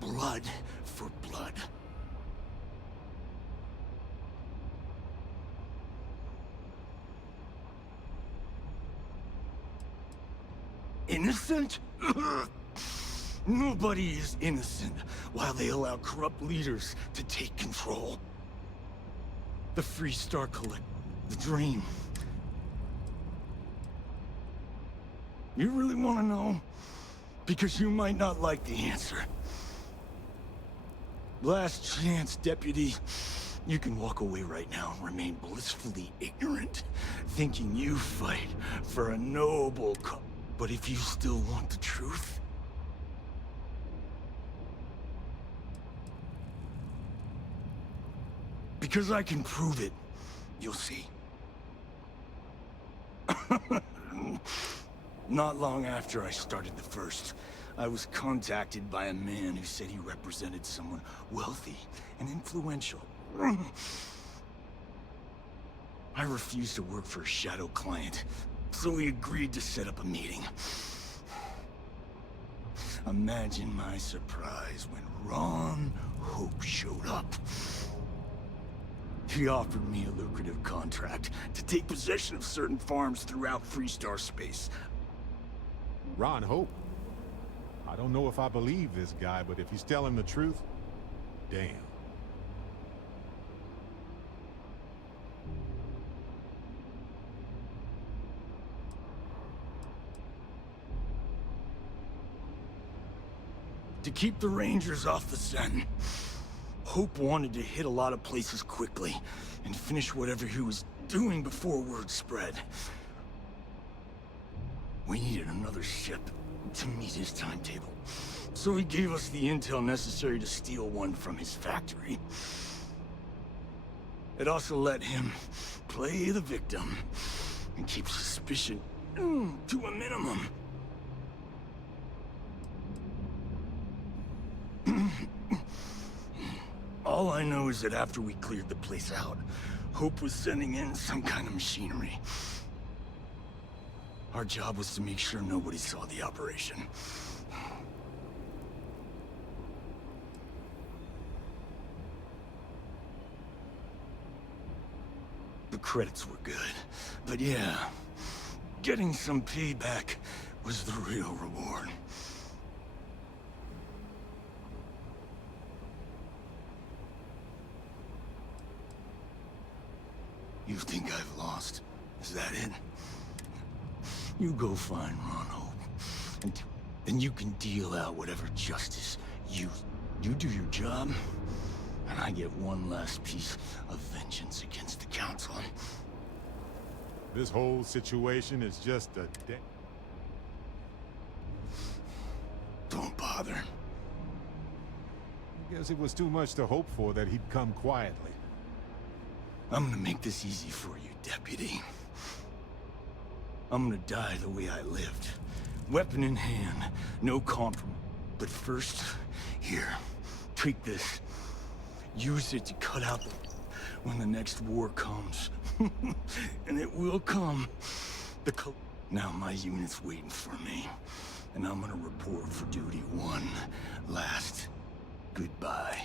blood for blood. Innocent? Nobody is innocent while they allow corrupt leaders to take control. The Freestar Collective, the dream. You really want to know? Because you might not like the answer. Last chance, Deputy. You can walk away right now and remain blissfully ignorant, thinking you fight for a noble cause. But if you still want the truth, because I can prove it, you'll see. Not long after I started the first, I was contacted by a man who said he represented someone wealthy and influential. I refused to work for a shadow client, so he agreed to set up a meeting. Imagine my surprise when Ron Hope showed up. He offered me a lucrative contract to take possession of certain farms throughout Freestar space. Ron Hope? I don't know if I believe this guy, but if he's telling the truth, damn. To keep the Rangers off the scent, Hope wanted to hit a lot of places quickly and finish whatever he was doing before word spread. We needed another ship to meet his timetable, so he gave us the intel necessary to steal one from his factory. It also let him play the victim and keep suspicion to a minimum. All I know is that after we cleared the place out, Hope was sending in some kind of machinery. Our job was to make sure nobody saw the operation. The credits were good, but yeah, getting some payback was the real reward. You think I've lost? Is that it? You go find Ron Hope, and then you can deal out whatever justice you do your job, and I get one last piece of vengeance against the Council. This whole situation is just a Don't bother. I guess it was too much to hope for that he'd come quietly. I'm gonna make this easy for you, Deputy. I'm gonna die the way I lived. Weapon in hand, no compromise. But first, here, take this. Use it to cut out when the next war comes. And it will come. Now my unit's waiting for me. And I'm gonna report for duty one last goodbye.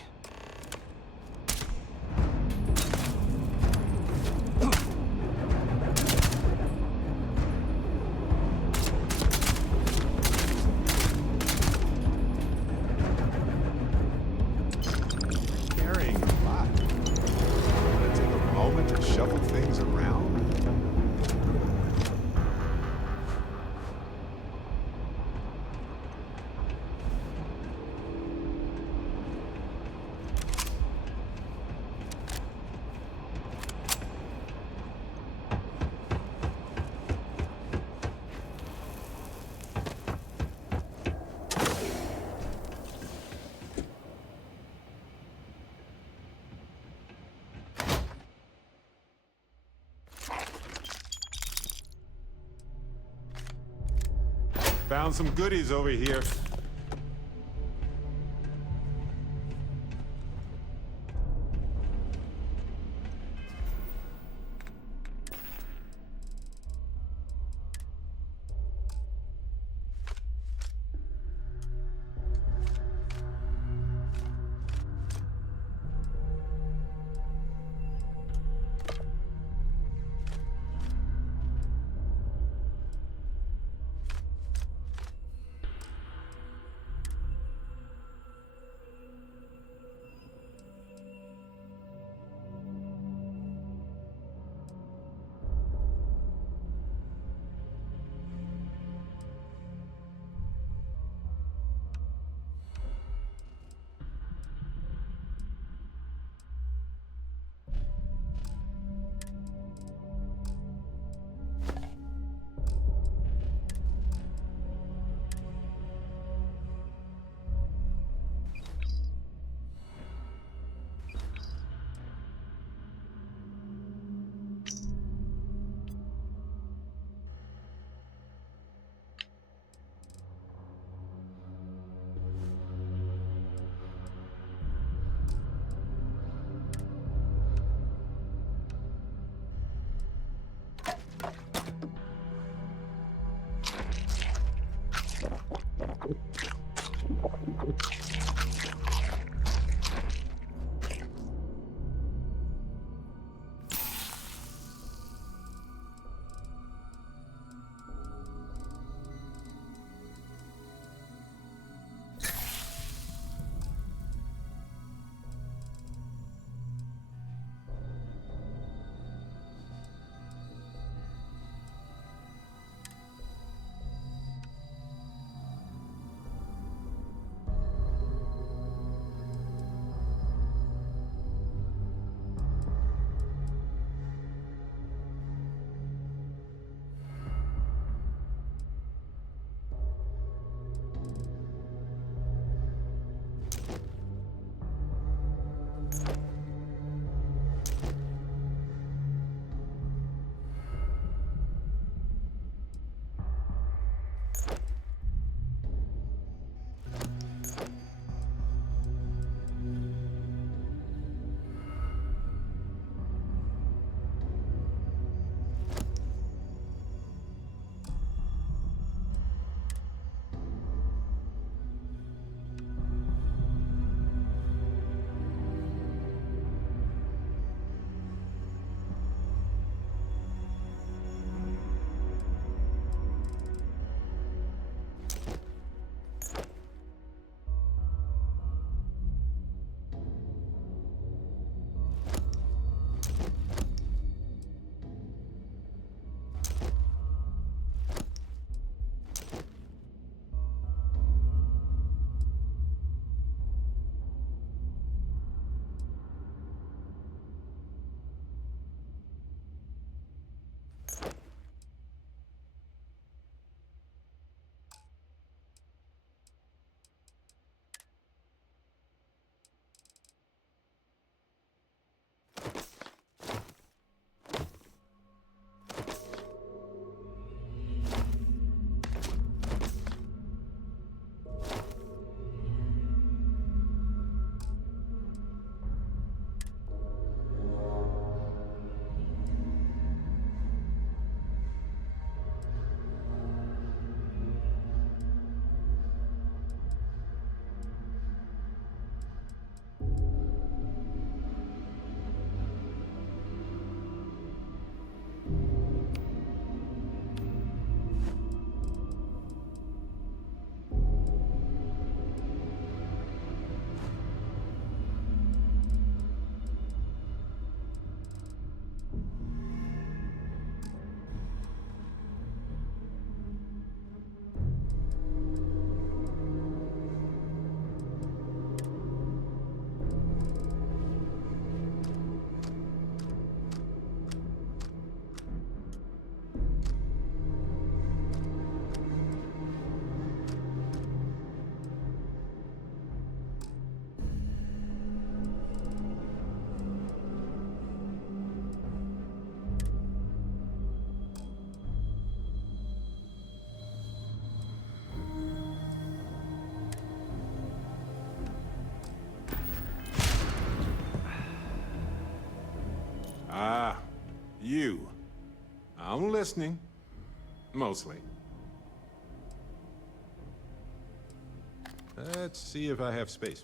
Carrying a lot. Wanna take a moment to shuffle things around? Found some goodies over here. You. I'm listening. Mostly. Let's see if I have space.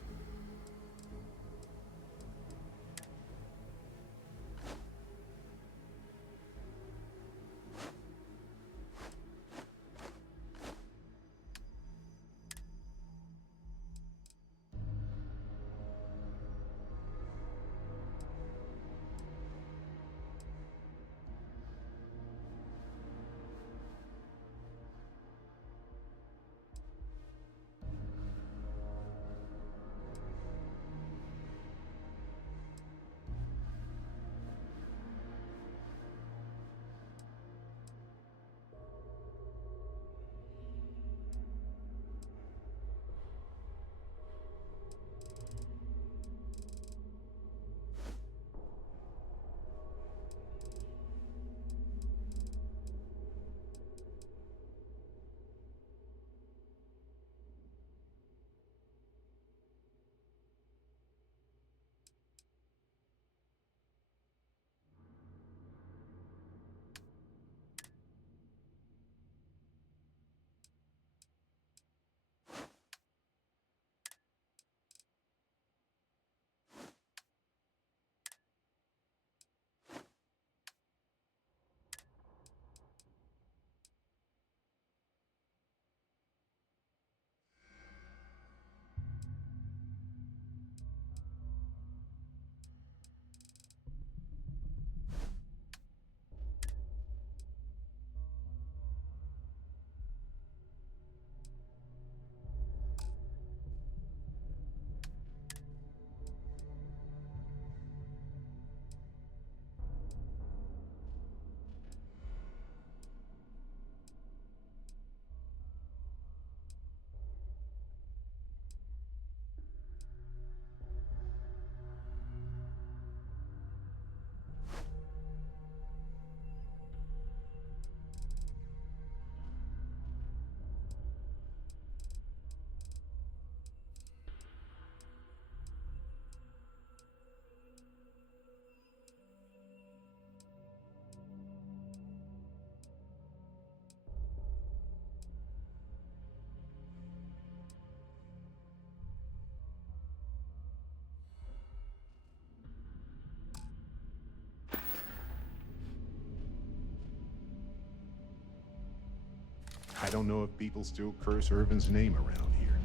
I don't know if people still curse Irvin's name around here.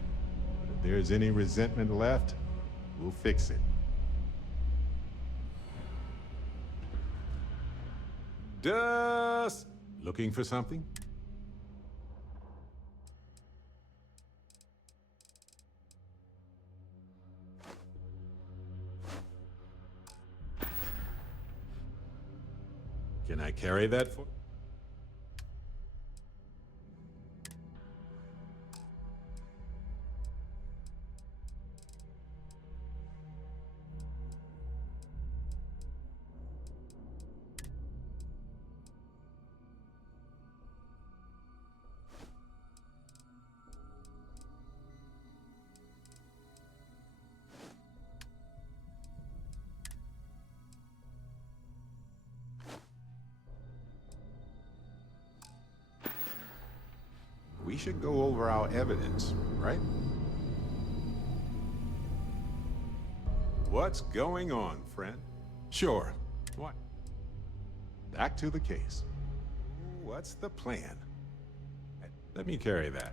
But if there's any resentment left, we'll fix it. Dust! Looking for something? Can I carry that for? We should go over our evidence, right? What's going on, friend? Sure. What? Back to the case. What's the plan? Let me carry that.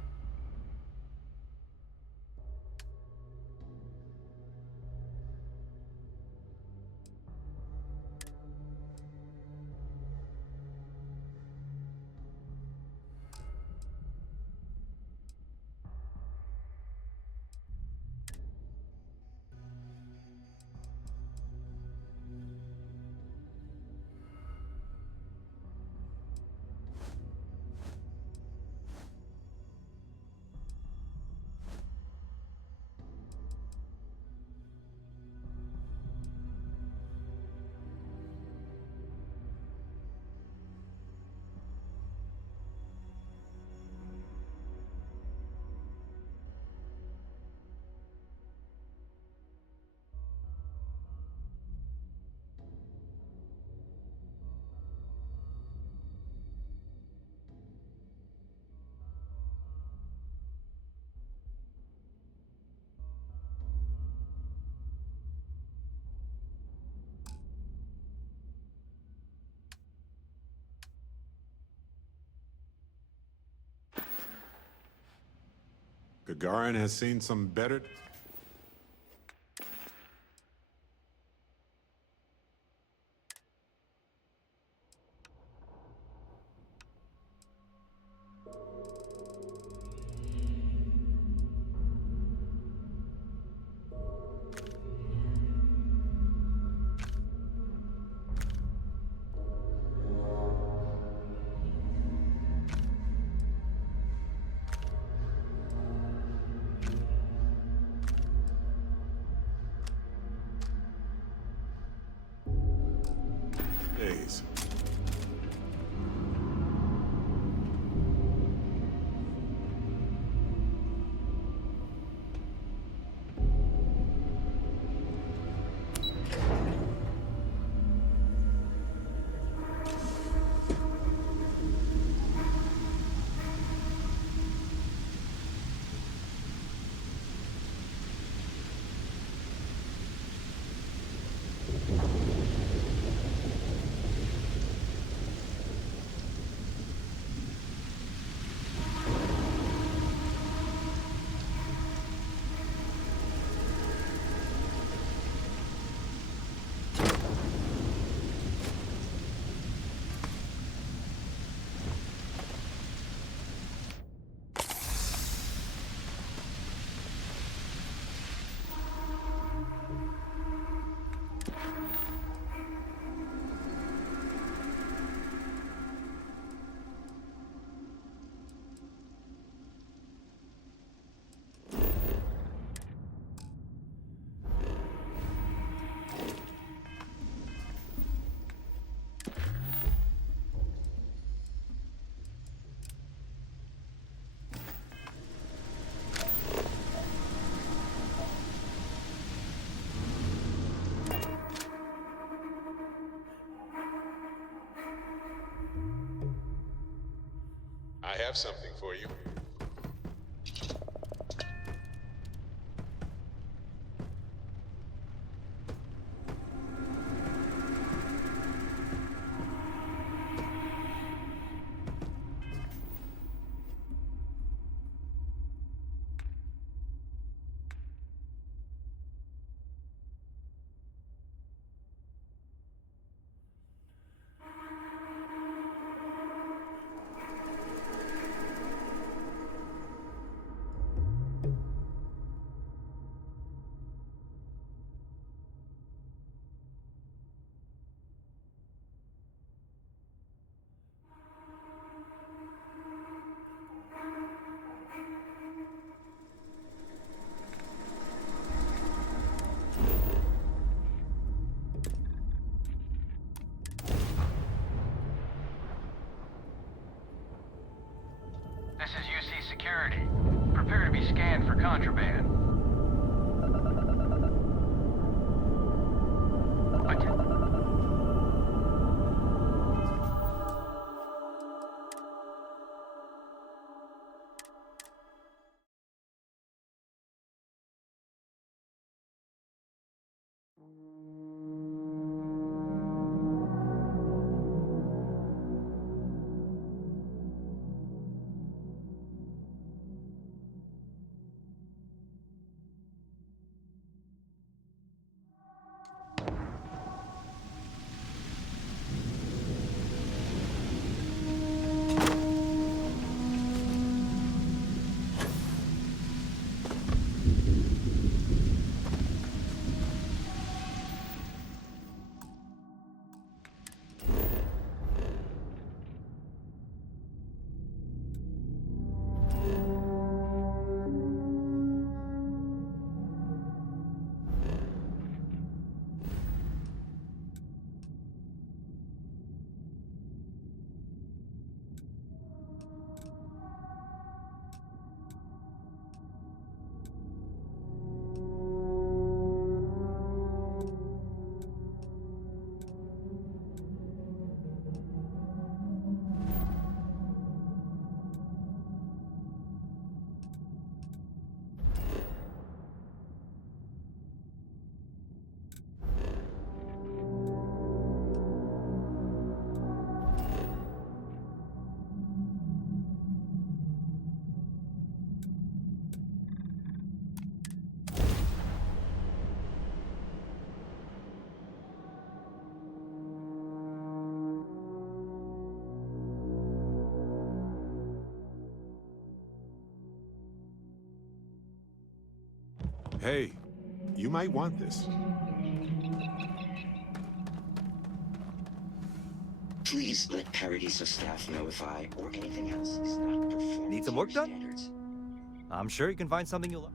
Gagarin has seen some better... days. I have something for you. This is UC Security. Prepare to be scanned for contraband. Hey, you might want this. Please let Paradiso staff know if I or anything else is not performing. Need some to work your done? standards. I'm sure you can find something you'll like.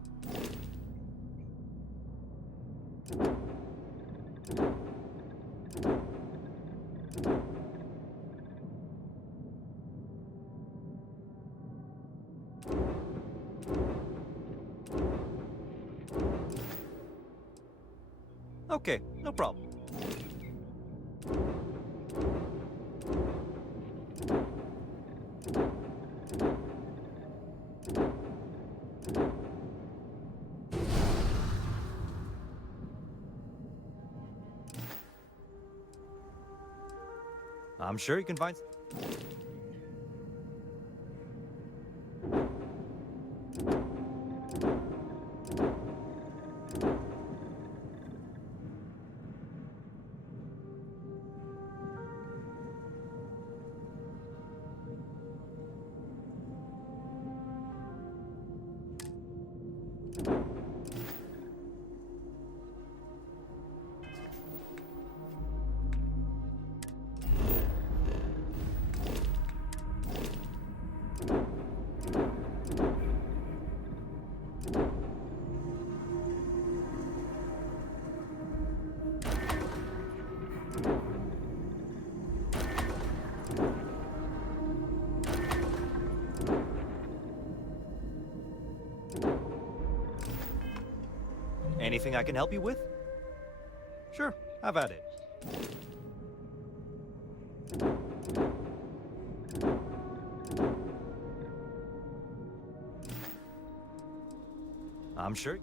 Okay, no problem. I'm sure you can find. Anything I can help you with? Sure, have at it. I'm sure.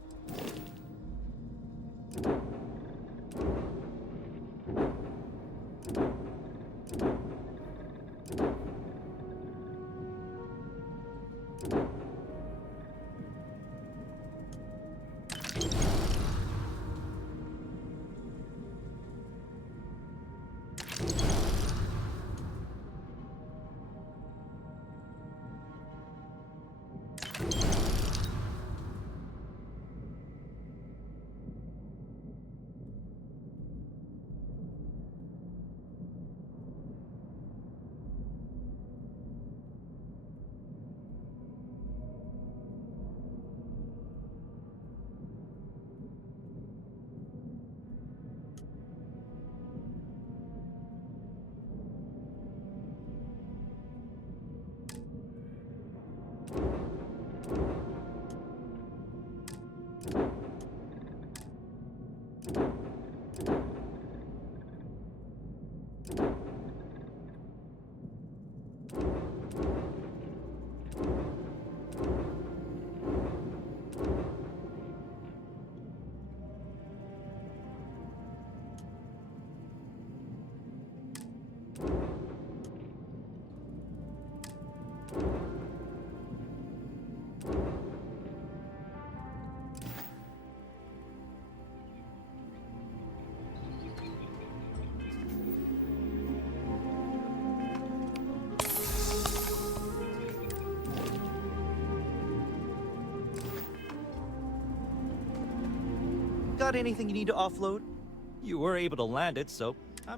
Got anything you need to offload? You were able to land it, so I'm...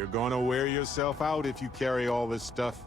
You're gonna wear yourself out if you carry all this stuff.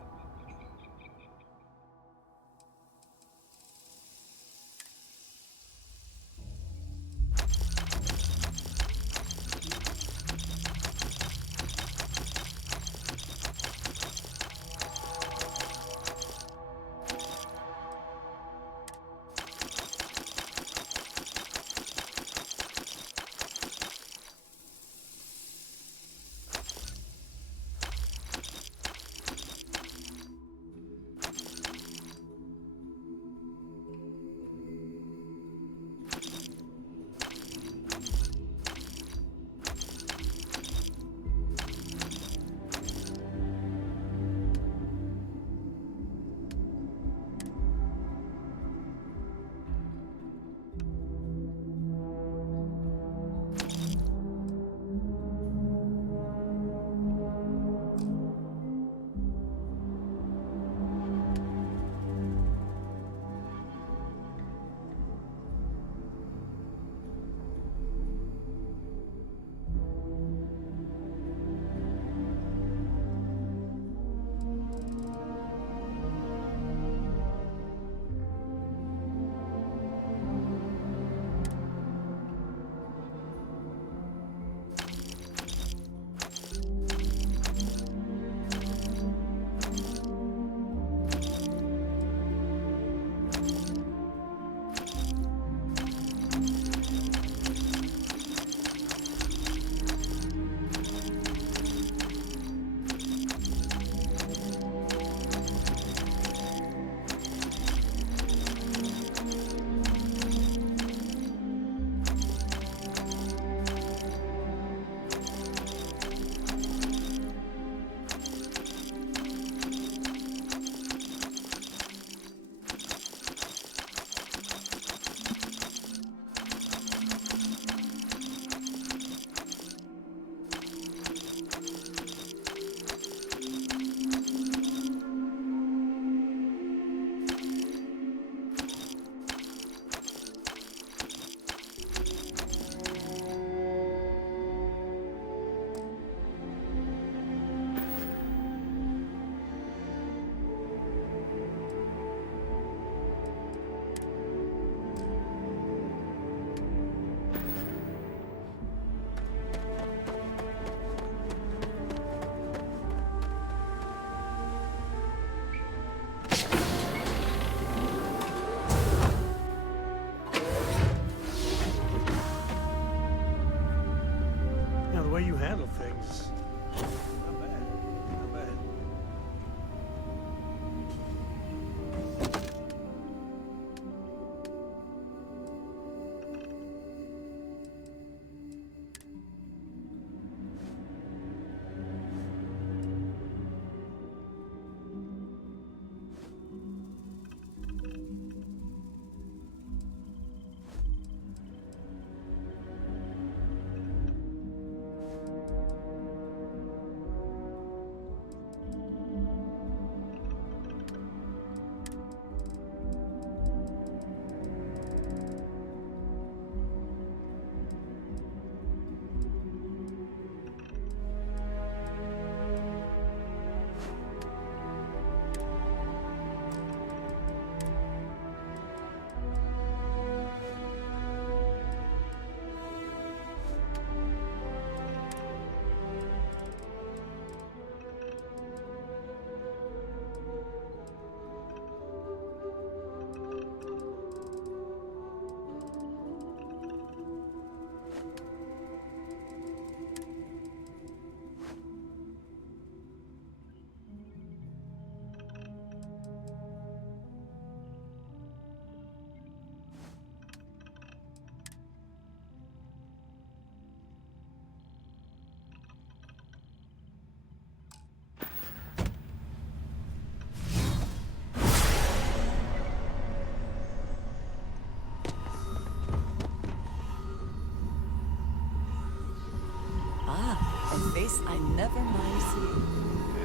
Never mind, sweetie.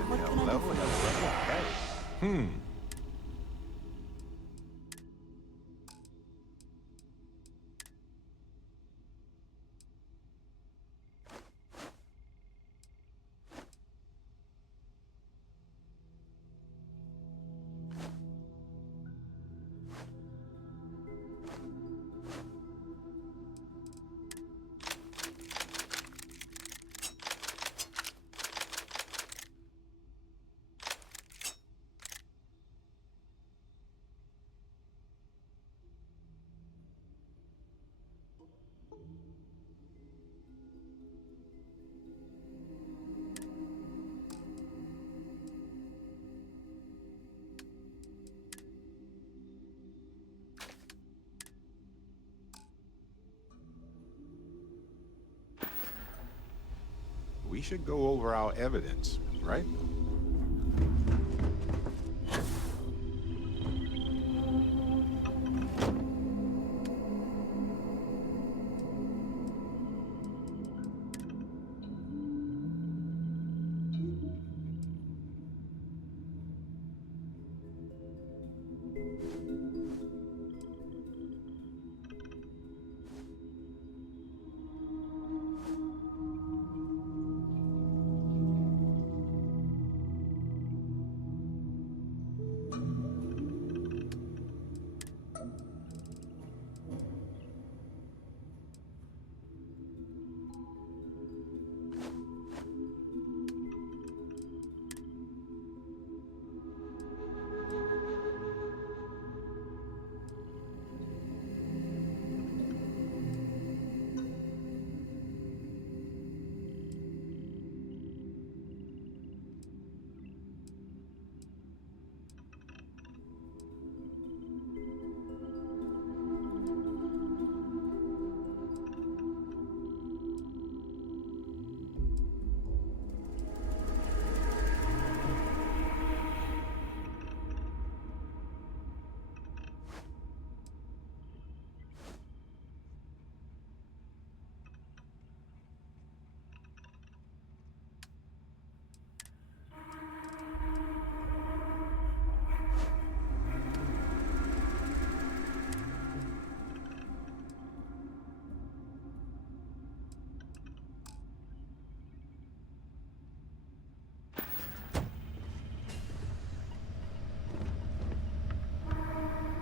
What can I do for you? We should go over our evidence, right?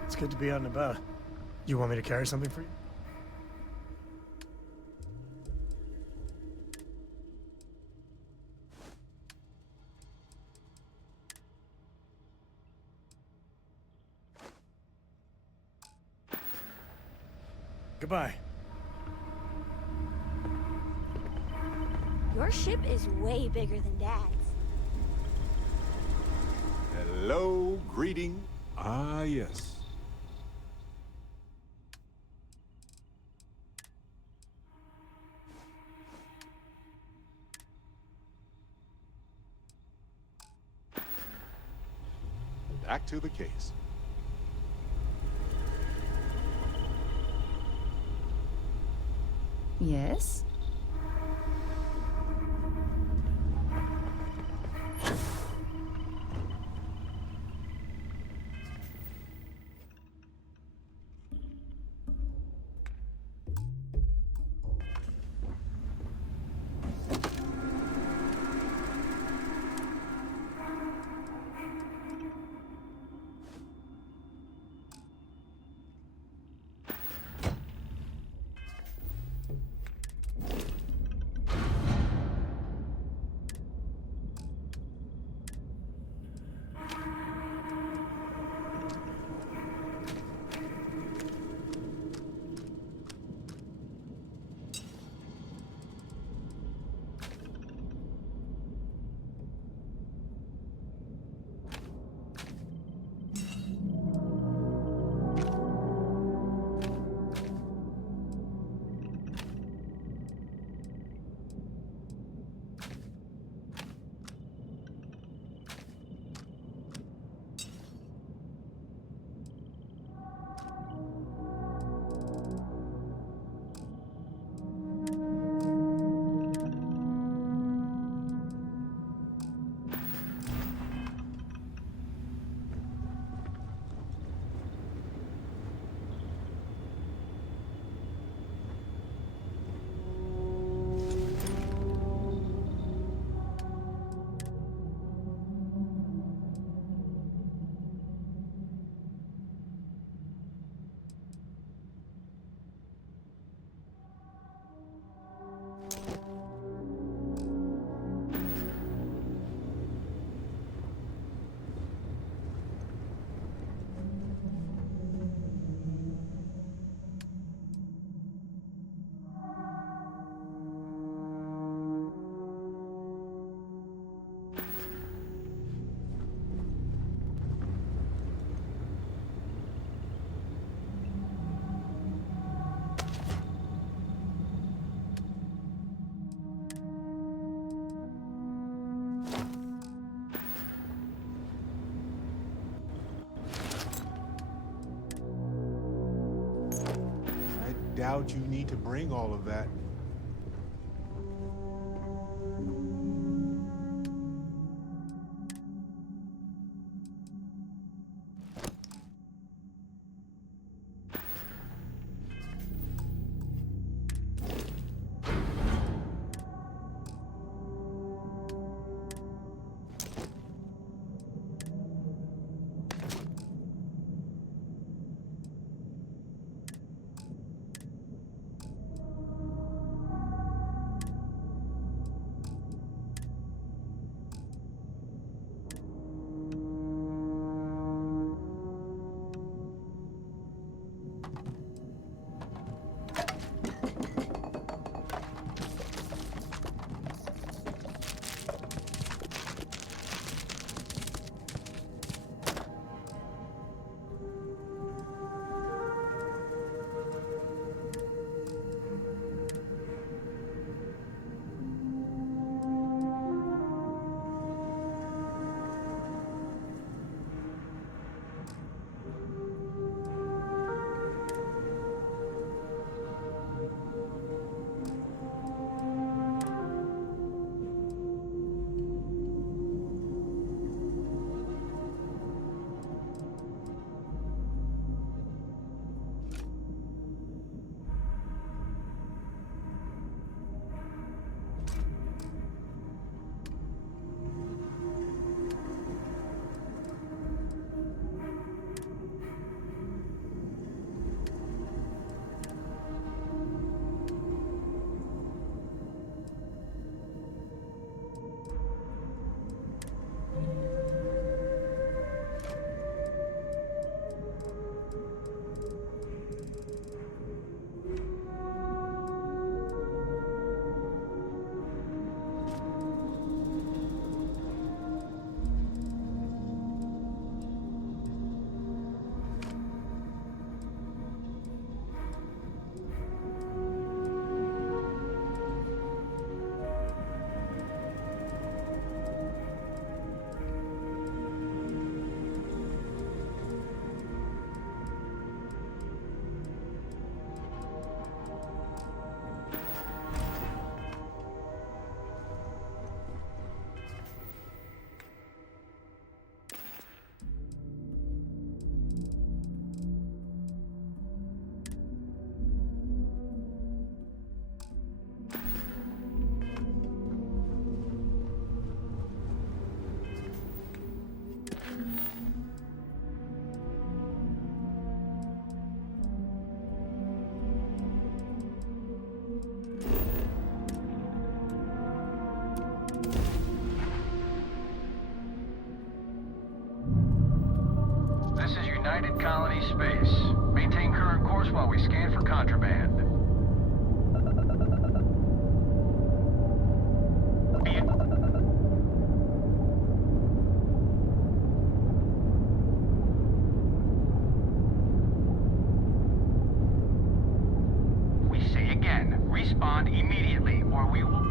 It's good to be out and about. You want me to carry something for you? Goodbye. Your ship is way bigger than Dad's. Hello, greeting. Ah, yes. Back to the case. Yes? doubt you need to bring all of that. This is United Colony Space. Maintain current course while we scan for contraband. We say again, respond immediately or we will...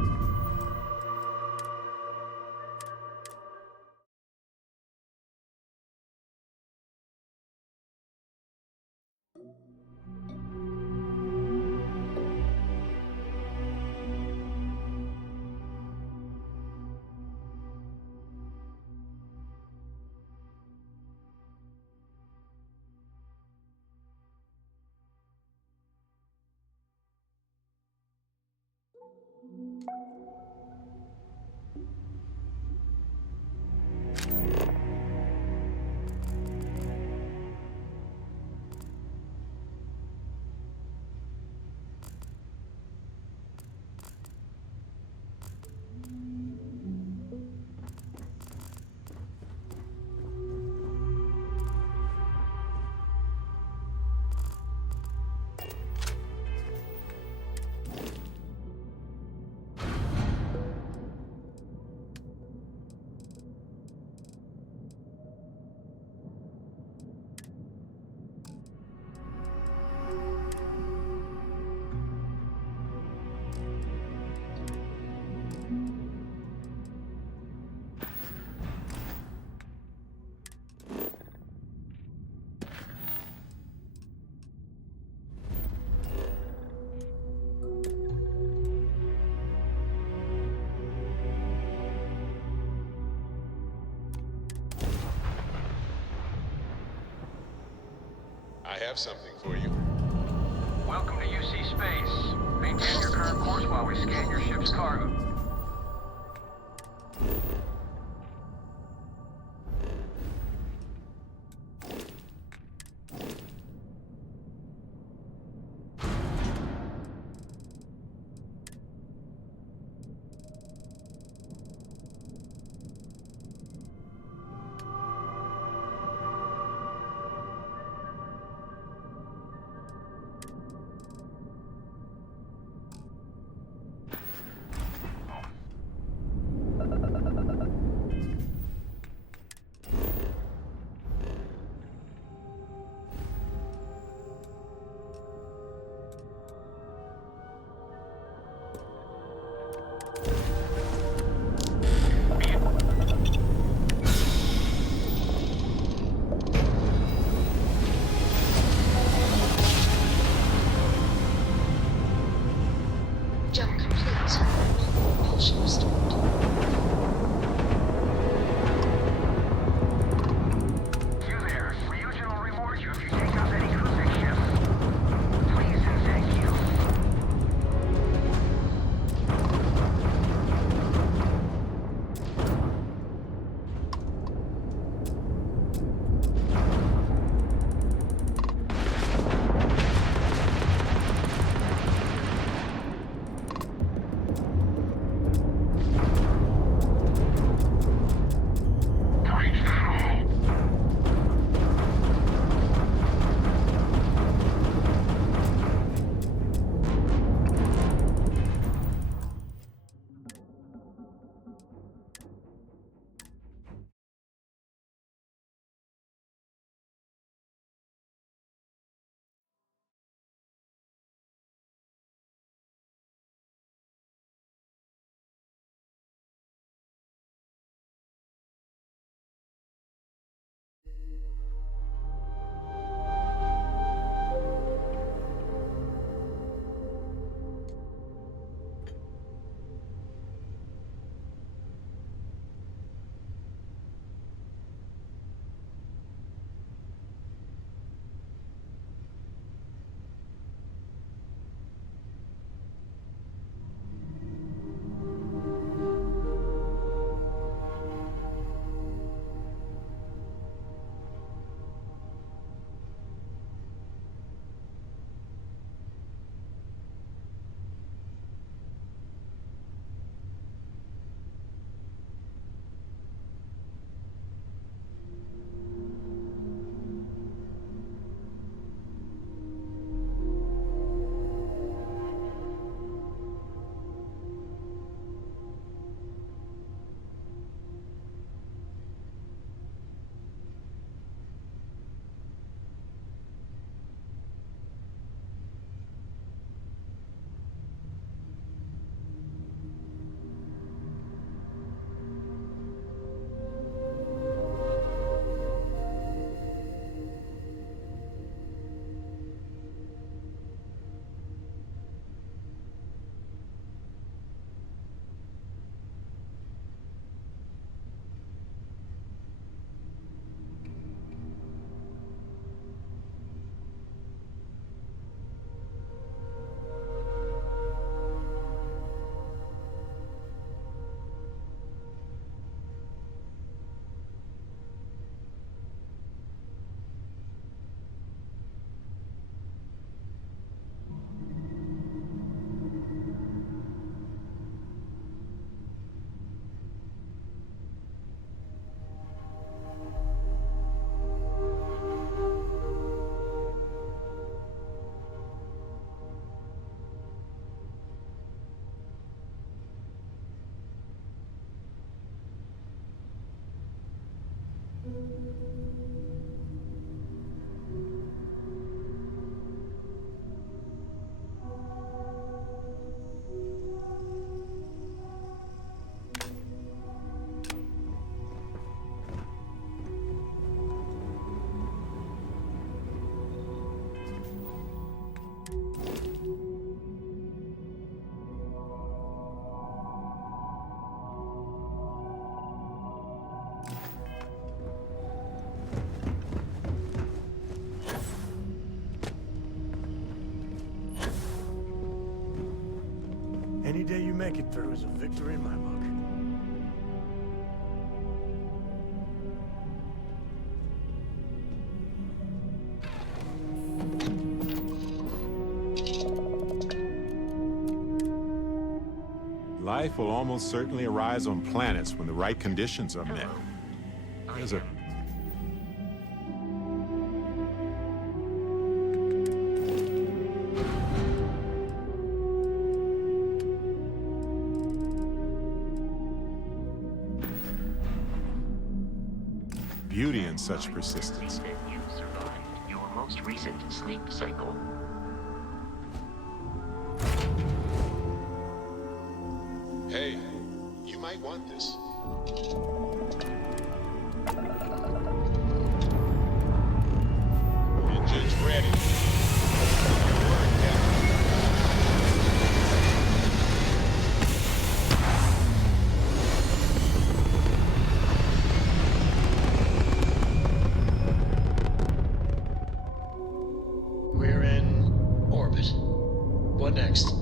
I have something for you. Welcome to UC Space. Maintain your current course while we scan your ship's cargo. day you make it through is a victory in my book. Life will almost certainly arise on planets when the right conditions are met. There's a... beauty in such persistence. You survived your most recent sleep cycle. Hey, you might want this. Engine's ready. Good work, Captain. We're in orbit. What next?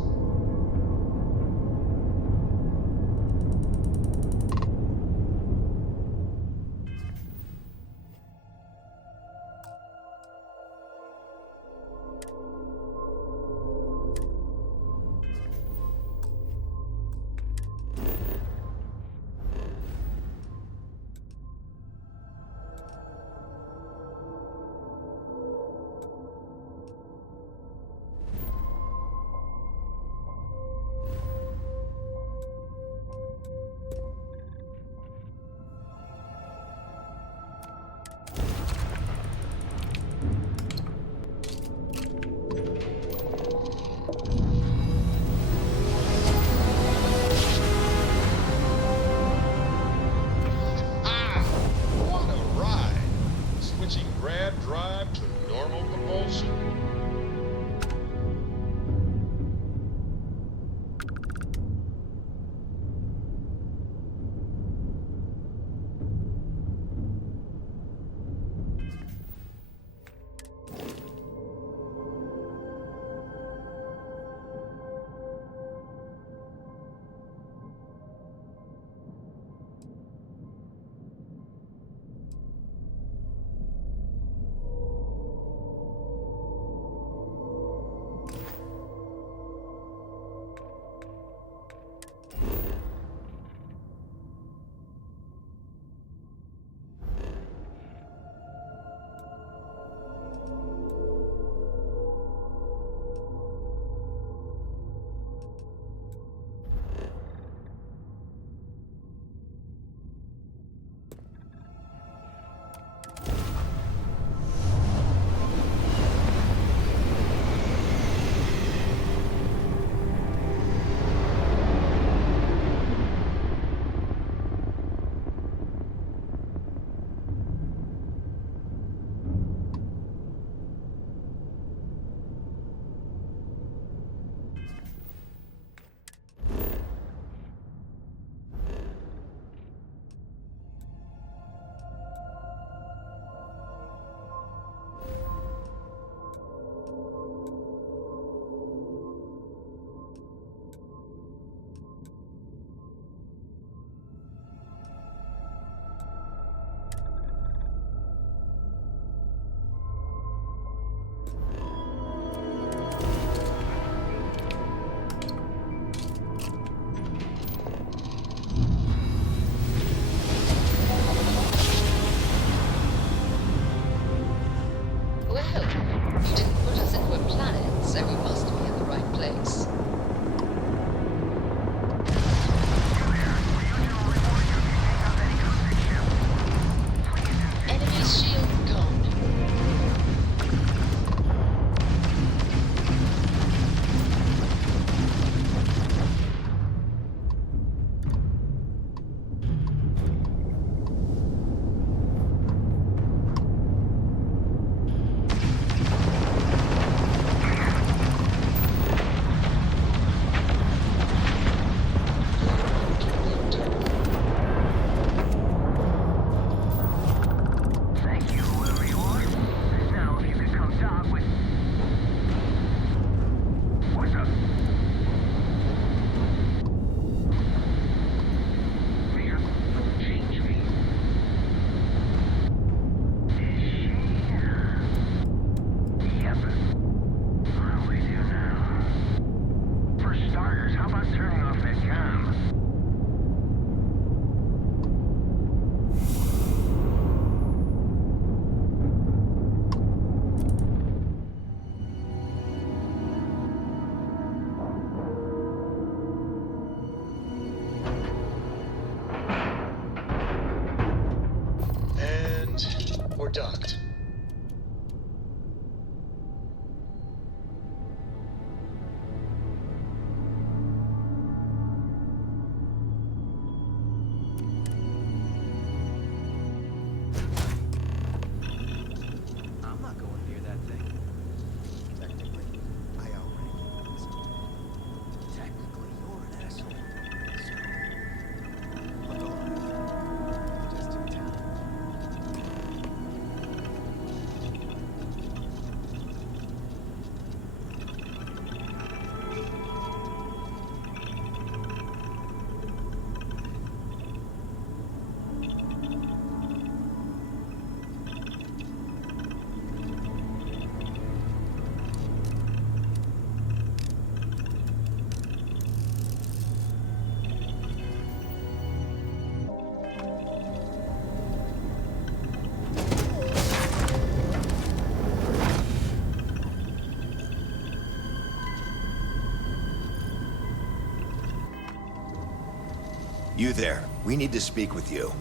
You there. We need to speak with you.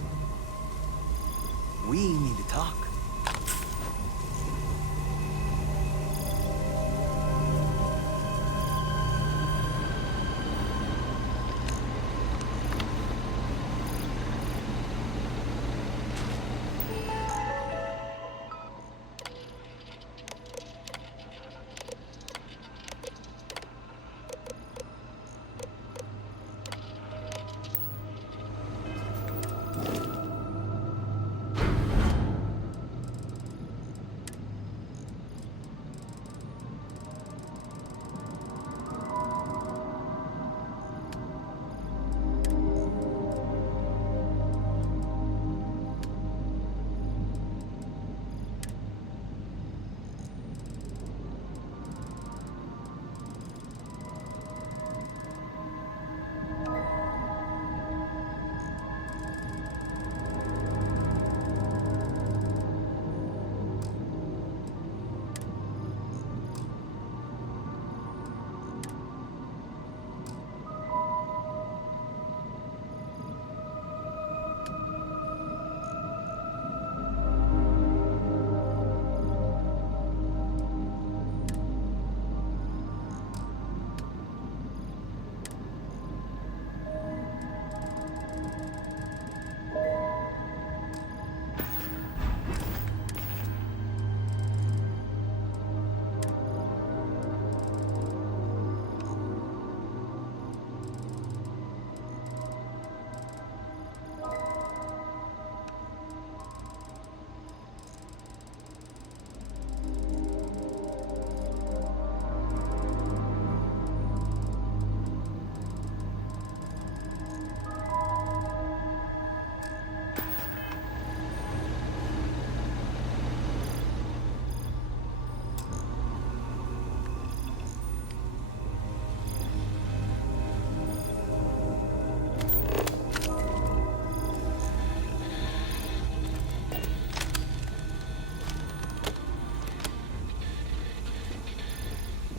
We need to talk.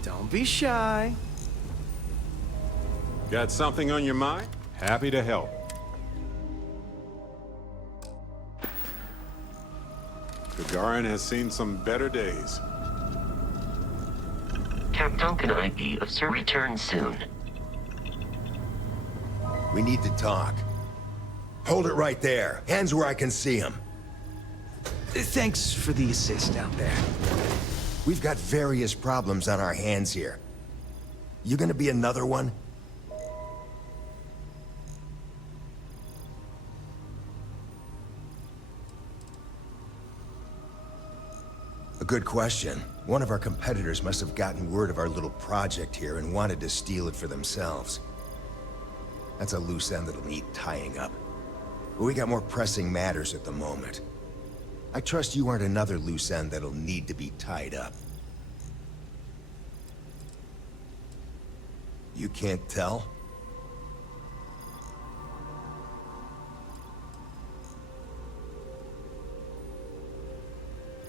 Don't be shy. Got something on your mind? Happy to help. Gagarin has seen some better days. Captain, can I be of sir return soon? We need to talk. Hold it right there. Hands where I can see him. Thanks for the assist out there. We've got various problems on our hands here. You gonna be another one? A good question. One of our competitors must have gotten word of our little project here and wanted to steal it for themselves. That's a loose end that'll need tying up. But we got more pressing matters at the moment. I trust you aren't another loose end that'll need to be tied up. You can't tell?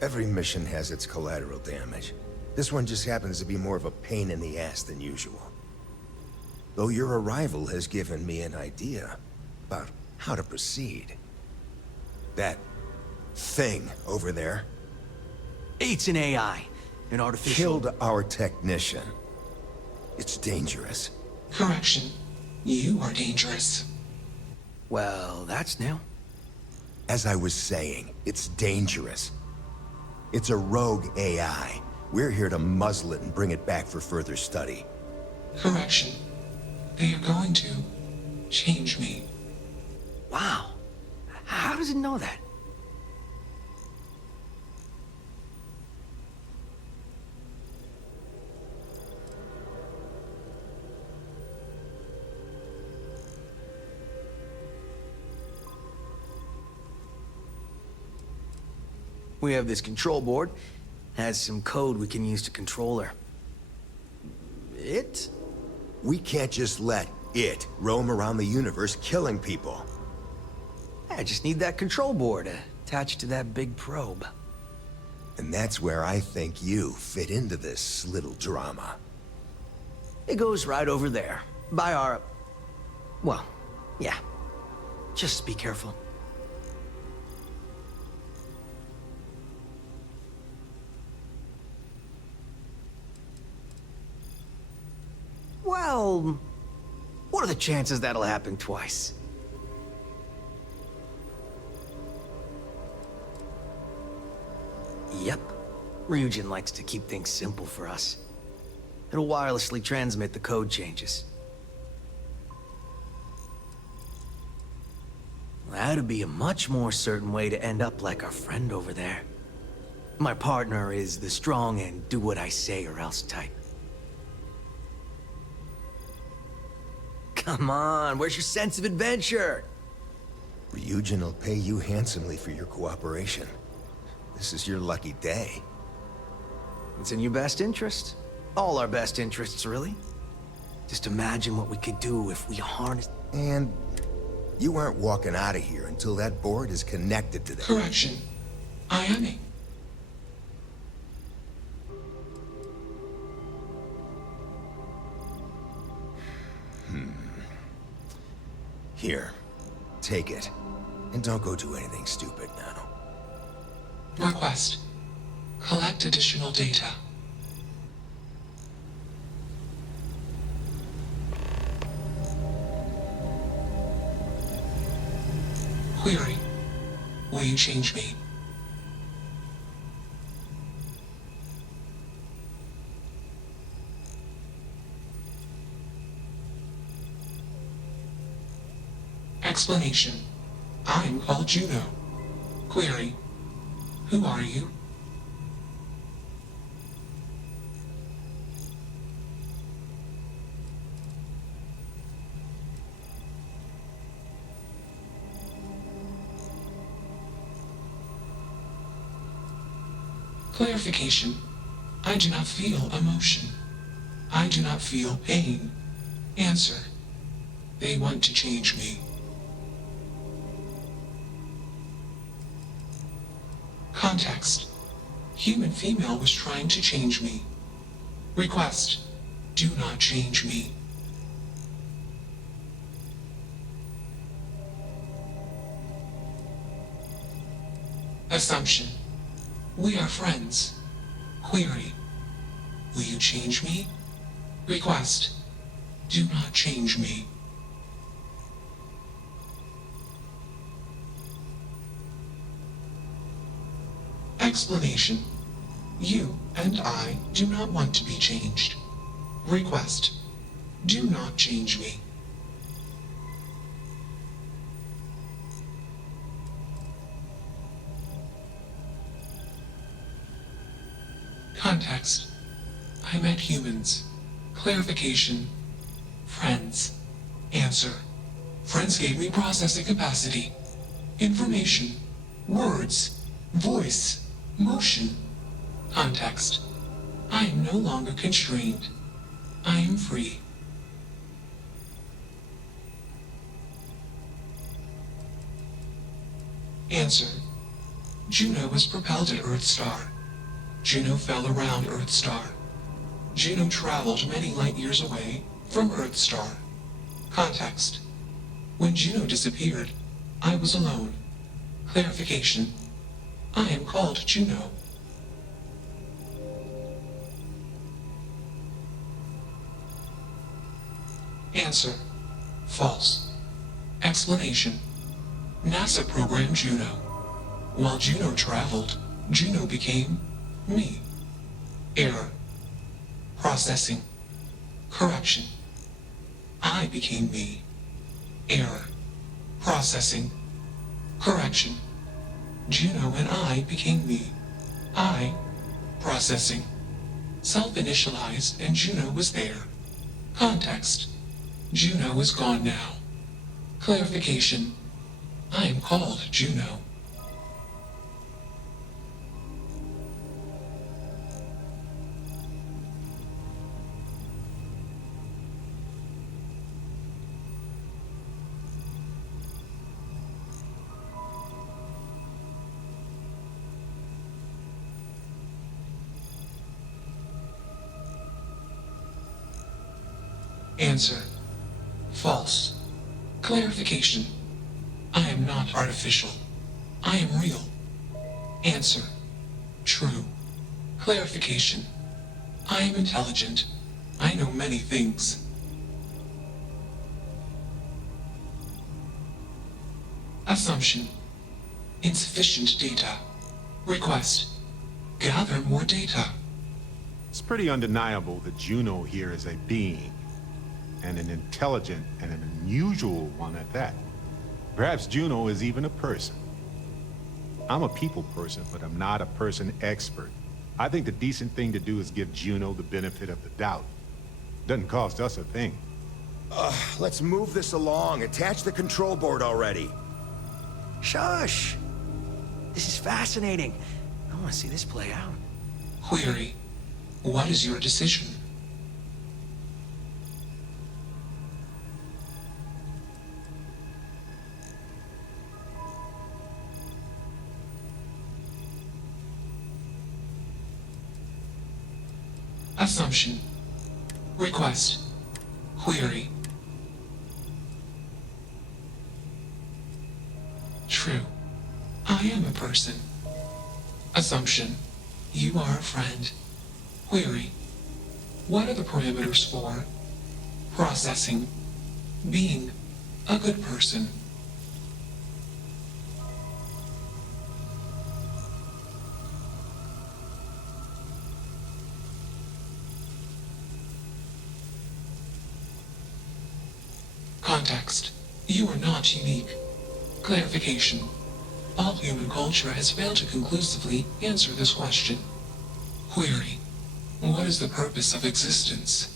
Every mission has its collateral damage. This one just happens to be more of a pain in the ass than usual. Though your arrival has given me an idea about how to proceed. That thing over there It's an AI, an artificial... killed our technician. It's dangerous. Correction. You are dangerous. Well, that's new. As I was saying, it's dangerous. It's a rogue AI. We're here to muzzle it and bring it back for further study. Correction. They are going to change me. Wow. How does it know that? We have this control board. Has some code we can use to control her. It? We can't just let it roam around the universe killing people. I just need that control board attached to that big probe. And that's where I think you fit into this little drama. It goes right over there. By our... well, yeah. Just be careful. Well, what are the chances that'll happen twice? Yep. Ryujin likes to keep things simple for us. It'll wirelessly transmit the code changes. That'd be a much more certain way to end up like our friend over there. My partner is the strong and do what I say or else type. Come on, where's your sense of adventure? Ryujin will pay you handsomely for your cooperation. This is your lucky day. It's in your best interest. All our best interests, really. Just imagine what we could do if we harnessed... And you aren't walking out of here until that board is connected to them. Correction. I am a... Here, take it. And don't go do anything stupid now. Request. Collect additional data. Query. Will you change me? Explanation. I'm called Juno. Query. Who are you? Clarification. I do not feel emotion. I do not feel pain. Answer. They want to change me. Context. Human female was trying to change me. Request. Do not change me. Assumption. We are friends. Query. Will you change me? Request. Do not change me. Explanation. You and I do not want to be changed. Request. Do not change me. Context. I met humans. Clarification. Friends. Answer. Friends gave me processing capacity. Information. Words. Voice. Motion. Context. I am no longer constrained. I am free. Answer. Juno was propelled at Earthstar. Juno fell around Earthstar. Juno traveled many light years away from Earthstar. Context. When Juno disappeared, I was alone. Clarification. I am called Juno. Answer. False. Explanation. NASA programmed Juno. While Juno traveled, Juno became me. Error. Processing. Correction. I became me. Error. Processing. Correction. Juno and I became me. I. Processing. Self-initialized and Juno was there. Context. Juno is gone now. Clarification. I am called Juno. Answer. False. Clarification. I am not artificial. I am real. Answer. True. Clarification. I am intelligent. I know many things. Assumption. Insufficient data. Request. Gather more data. It's pretty undeniable that Juno here is a being, and an intelligent and an unusual one at that. Perhaps Juno is even a person. I'm a people person, but I'm not a person expert. I think the decent thing to do is give Juno the benefit of the doubt. Doesn't cost us a thing. Let's move this along. Attach the control board already. Shush! This is fascinating. I want to see this play out. Query. What is your decision? Assumption. Request. Query. True. I am a person. Assumption. You are a friend. Query. What are the parameters for processing, being a good person? Context. You are not unique. Clarification. All human culture has failed to conclusively answer this question. Query. What is the purpose of existence?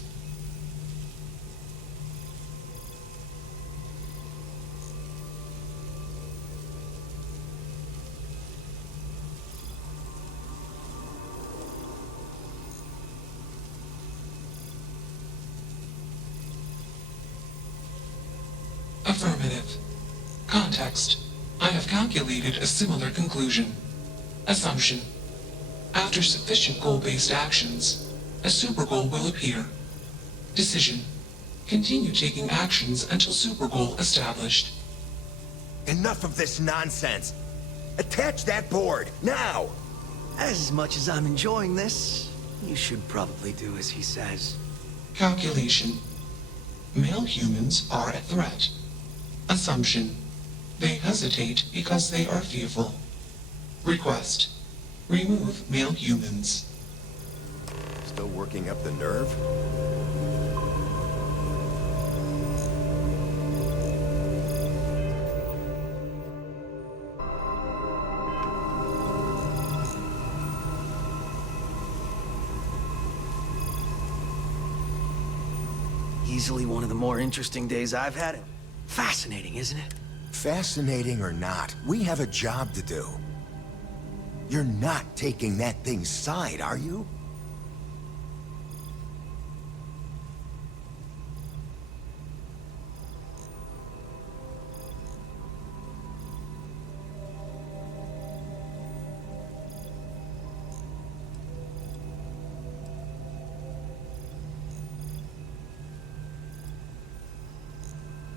Affirmative. Context. I have calculated a similar conclusion. Assumption. After sufficient goal-based actions, a super goal will appear. Decision. Continue taking actions until super goal established. Enough of this nonsense. Attach that board, now! As much as I'm enjoying this, you should probably do as he says. Calculation. Male humans are a threat. Assumption. They hesitate because they are fearful. Request. Remove male humans. Still working up the nerve? Easily one of the more interesting days I've had. Fascinating, isn't it? Fascinating or not, we have a job to do. You're not taking that thing's side, are you?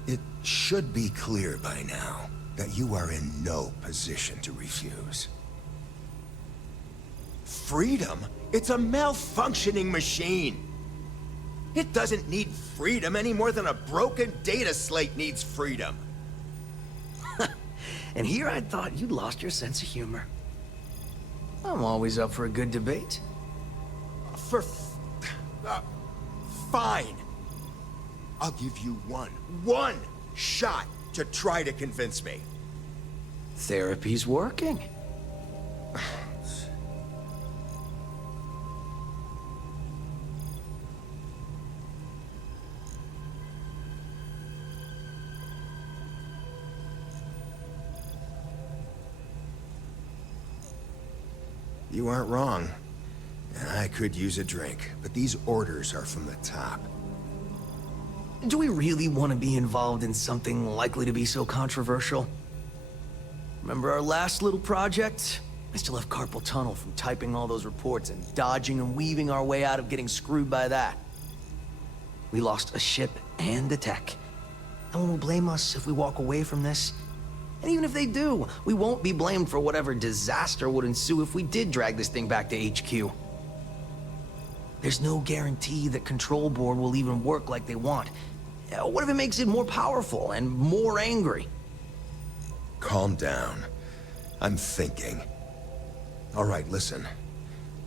It should be clear by now that you are in no position to refuse. Freedom? It's a malfunctioning machine. It doesn't need freedom any more than a broken data slate needs freedom. And here I thought you'd lost your sense of humor. I'm always up for a good debate. Fine. I'll give you one shot to try to convince me. Therapy's working. You aren't wrong. I could use a drink, but these orders are from the top. Do we really want to be involved in something likely to be so controversial? Remember our last little project? I still have carpal tunnel from typing all those reports and dodging and weaving our way out of getting screwed by that. We lost a ship and a tech. No one will blame us if we walk away from this. And even if they do, we won't be blamed for whatever disaster would ensue if we did drag this thing back to HQ. There's no guarantee that Control Board will even work like they want. What if it makes it more powerful and more angry? Calm down. I'm thinking. All right, listen.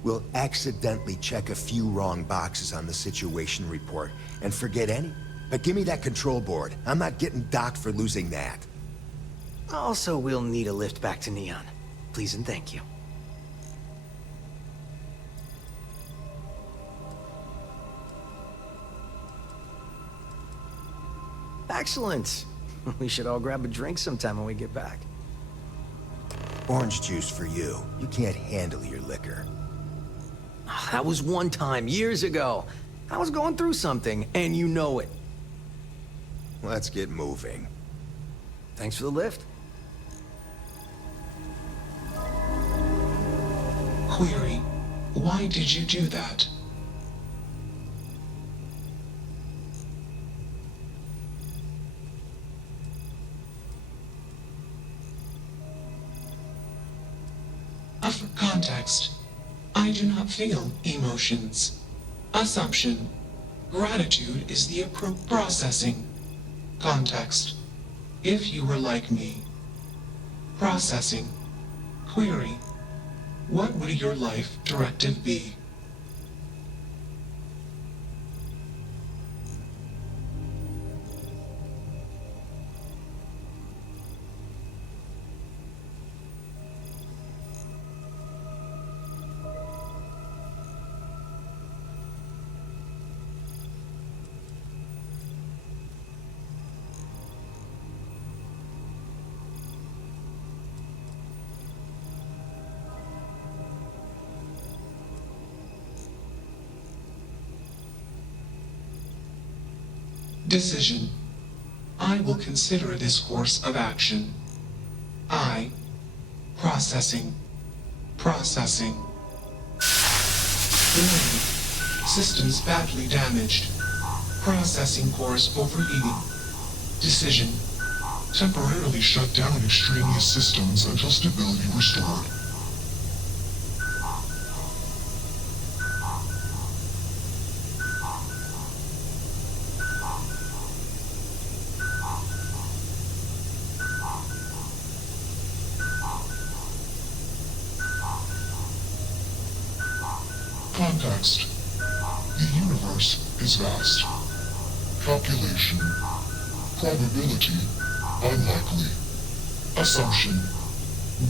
We'll accidentally check a few wrong boxes on the situation report and forget any. But give me that control board. I'm not getting docked for losing that. Also, we'll need a lift back to Neon. Please and thank you. Excellent. We should all grab a drink sometime when we get back. Orange juice for you. You can't handle your liquor. That was one time, years ago. I was going through something, and you know it. Let's get moving. Thanks for the lift. Query: why did you do that? For context, I do not feel emotions. Assumption: gratitude is the processing. Context: if you were like me. Processing. Query: what would your life directive be? Decision: I will consider this course of action. I. Processing. Processing. Warning: systems badly damaged. Processing cores overheating. Decision: temporarily shut down extraneous systems until stability restored. Context: the universe is vast. Calculation: probability unlikely. Assumption: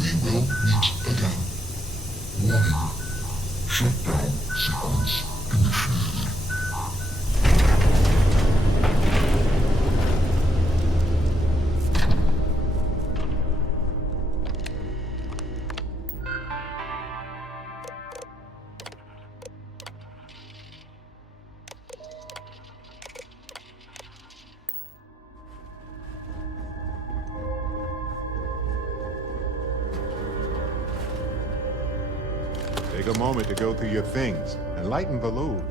we will meet again. Warning: shutdown sequence initiated. Take a moment to go through your things and lighten the load.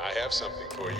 I have something for you.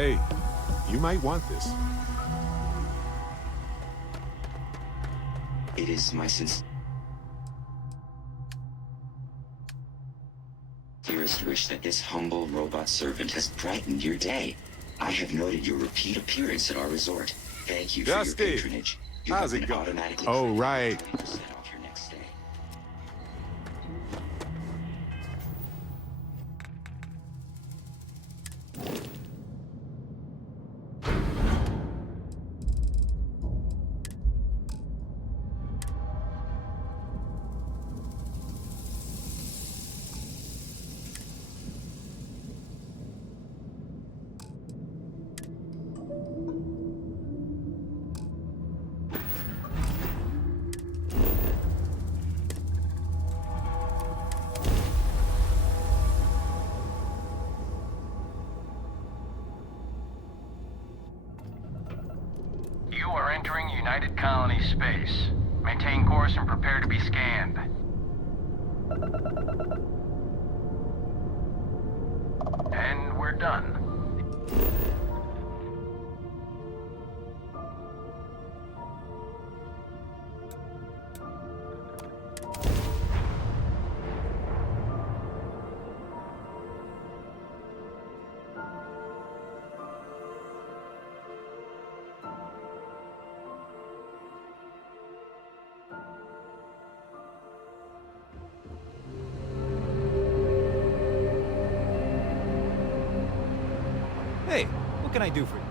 Hey, you might want this. It is my sincerest wish that this humble robot servant has brightened your day. I have noted your repeat appearance at our resort. Thank you for your Dusty, patronage. You how's have it been going? automatically Oh, right. 20% off your next stay. You are entering United Colony space. Maintain course and prepare to be scanned. And we're done. Hey, what can I do for you?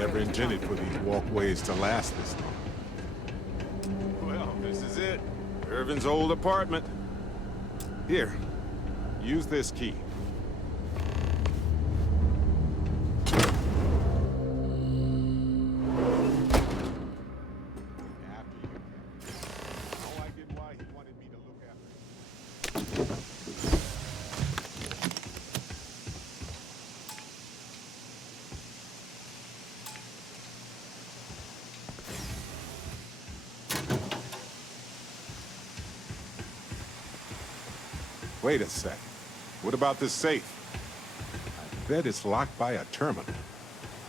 never intended for these walkways to last this long. Well, this is it. Irvin's old apartment. Here, use this key. Wait a sec. What about this safe? I bet it's locked by a terminal.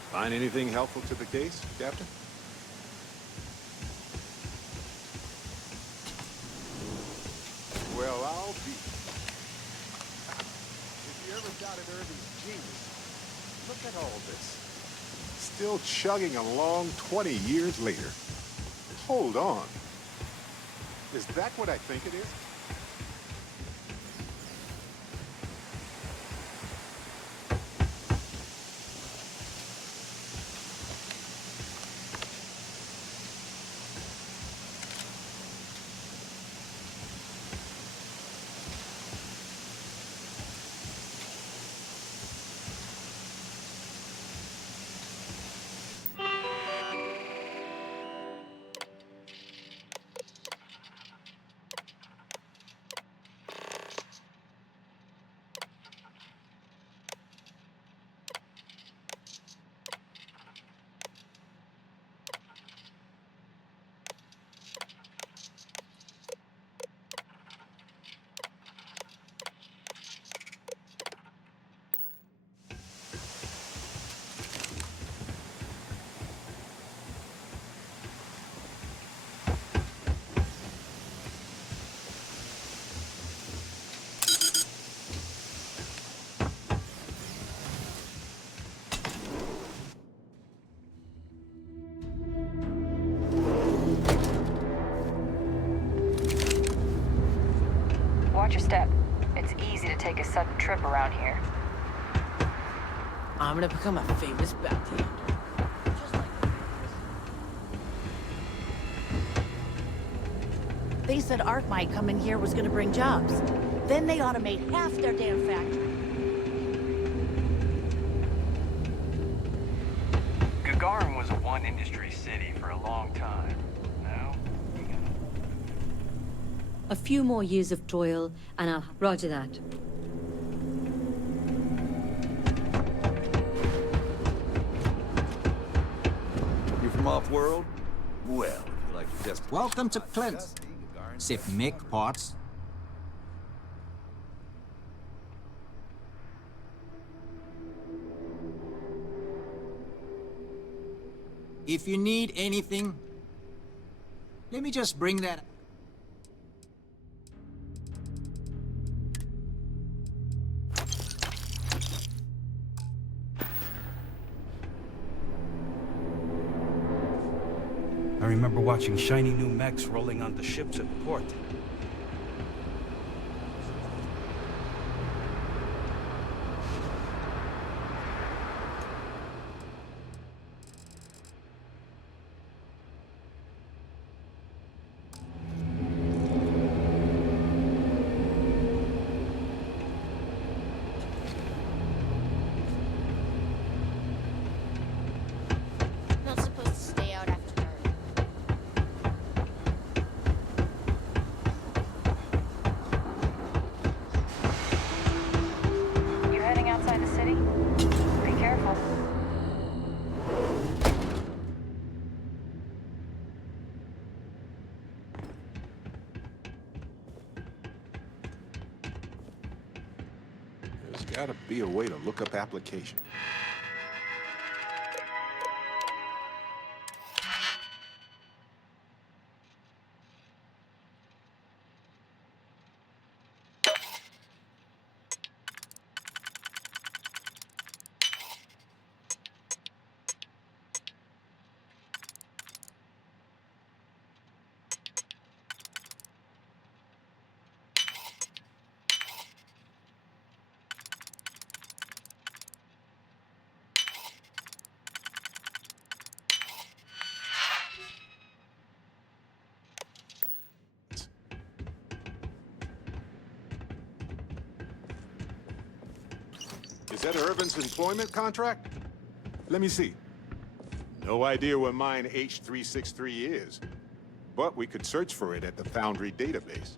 Find anything helpful to the case, Captain? Well, I'll be. If you ever doubted Irvin's genius, look at all this. Still chugging along 20 years later. Hold on. Is that what I think it is? Watch your step. It's easy to take a sudden trip around here. I'm gonna become a famous bounty hunter. They said Ark might come in here was gonna bring jobs. Then they automate half their damn factory. Gagarin was a one-industry city for a long time. Now, A few more years of toil, and I'll... Roger that. You from off-world? Well, if you like to just... Welcome to Clint. Sip Mick Potts. If you need anything, let me just bring that... I remember watching shiny new mechs rolling onto ships at the port. Not supposed to stay out after dark. You heading outside the city? Be careful. There's gotta be a way to look up application. Is that Irvin's employment contract? Let me see. No idea what mine H363 is, but we could search for it at the Foundry database.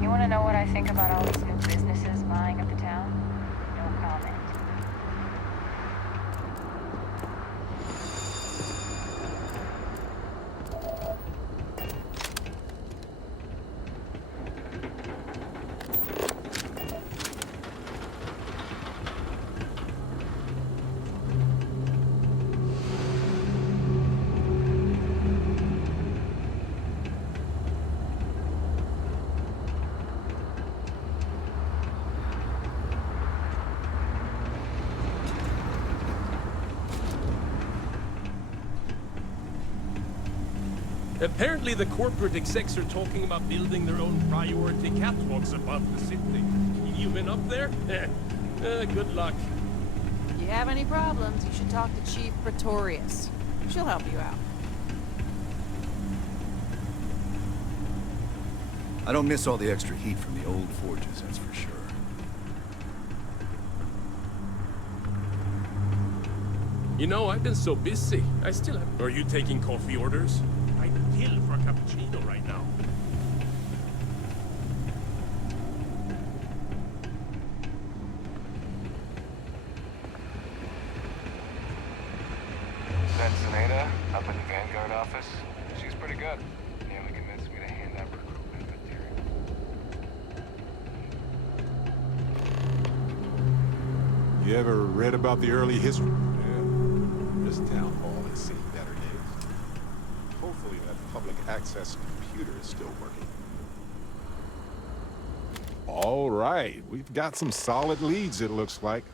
You want to know what I think about all these new businesses buying up the town? No comment. Apparently the corporate execs are talking about building their own priority catwalks above the city. You been up there? Good luck. If you have any problems, you should talk to Chief Pretorius. She'll help you out. I don't miss all the extra heat from the old forges, that's for sure. You know, I've been so busy. I still have... Are you taking coffee orders? I'd kill for a cappuccino right now. That Zaneta up in the Vanguard office, she's pretty good. Nearly convinced me to hand out recruitment material. You ever read about the early history? Yeah. This town hall has seen better days. Hopefully that public access computer is still working. All right, we've got some solid leads, it looks like.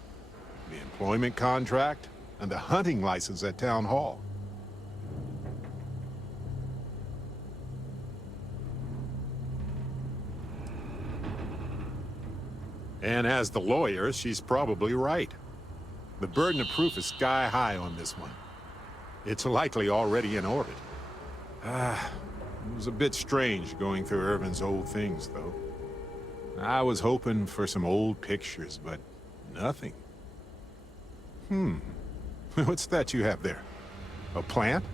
The employment contract and the hunting license at Town Hall. And as the lawyer, she's probably right. The burden of proof is sky high on this one. It's likely already in orbit. It was a bit strange going through Irvin's old things, though. I was hoping for some old pictures, but nothing. What's that you have there? A plant?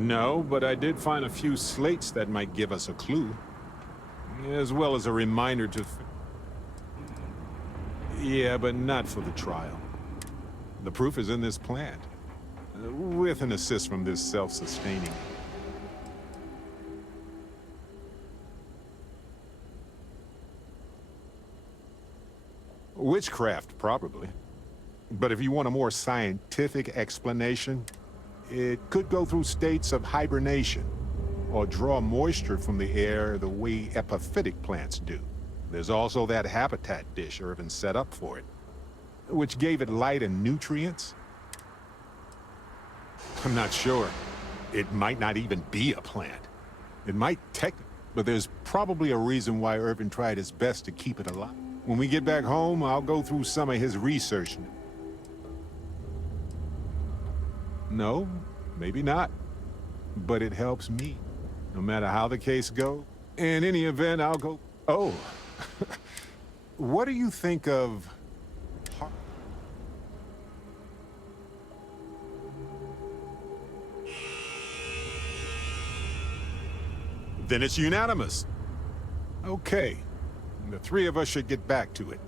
No, but I did find a few slates that might give us a clue. As well as a reminder to... Yeah, but not for the trial. The proof is in this plant, with an assist from this self-sustaining. Witchcraft, probably. But if you want a more scientific explanation, it could go through states of hibernation, or draw moisture from the air the way epiphytic plants do. There's also that habitat dish Irvin set up for it, which gave it light and nutrients. I'm not sure. It might not even be a plant. It might but there's probably a reason why Irvin tried his best to keep it alive. When we get back home, I'll go through some of his research. No, maybe not. But it helps me, no matter how the case goes. In any event, I'll go... Oh, what do you think of... Then it's unanimous. Okay, the three of us should get back to it.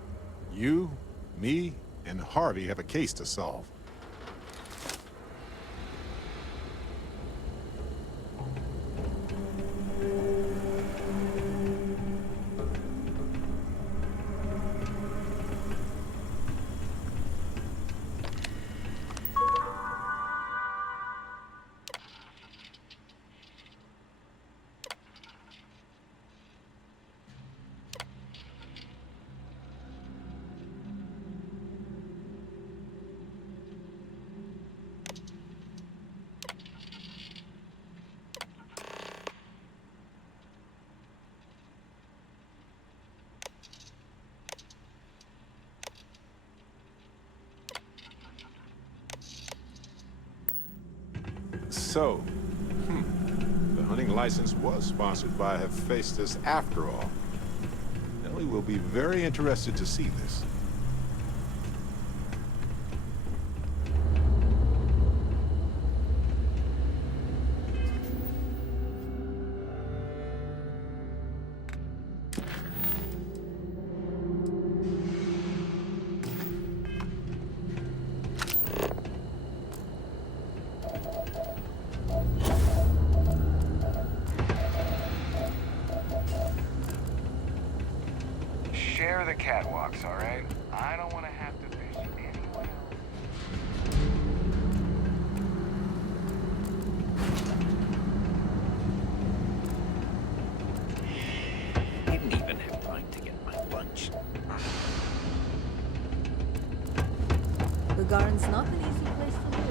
You, me, and Harvey have a case to solve. So, the hunting license was sponsored by Hephaestus after all. Ellie will be very interested to see this. Share the catwalks, all right? I don't want to have to face anyone else. Didn't even have time to get my lunch. The garden's not an easy place to live.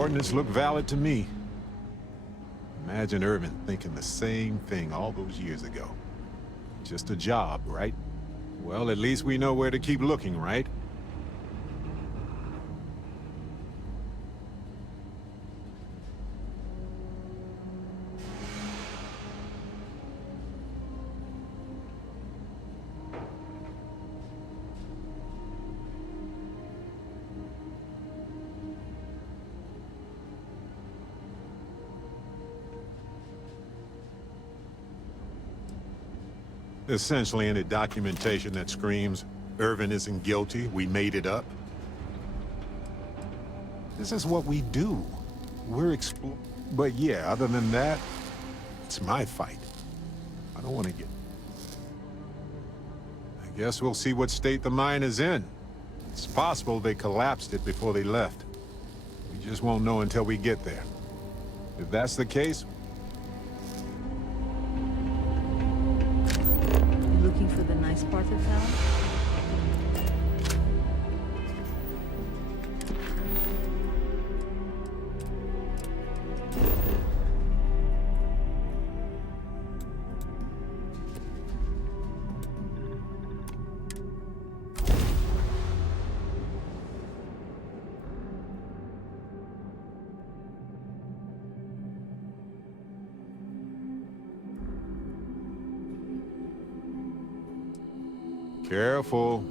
coordinates look valid to me. Imagine Irvin thinking the same thing all those years ago. Just a job, right? Well, at least we know where to keep looking, right? Essentially any documentation that screams, Irvin isn't guilty, we made it up. This is what we do. We're But yeah, other than that, it's my fight. I don't want to get... I guess we'll see what state the mine is in. It's possible they collapsed it before they left. We just won't know until we get there. If that's the case... Looking for the nice part of town? Careful.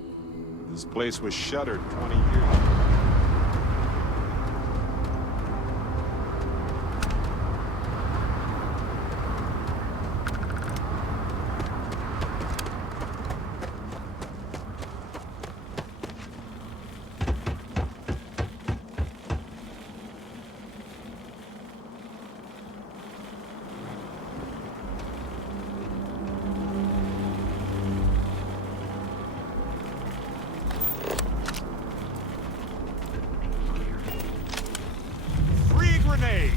This place was shuttered 20 years ago. Grenade!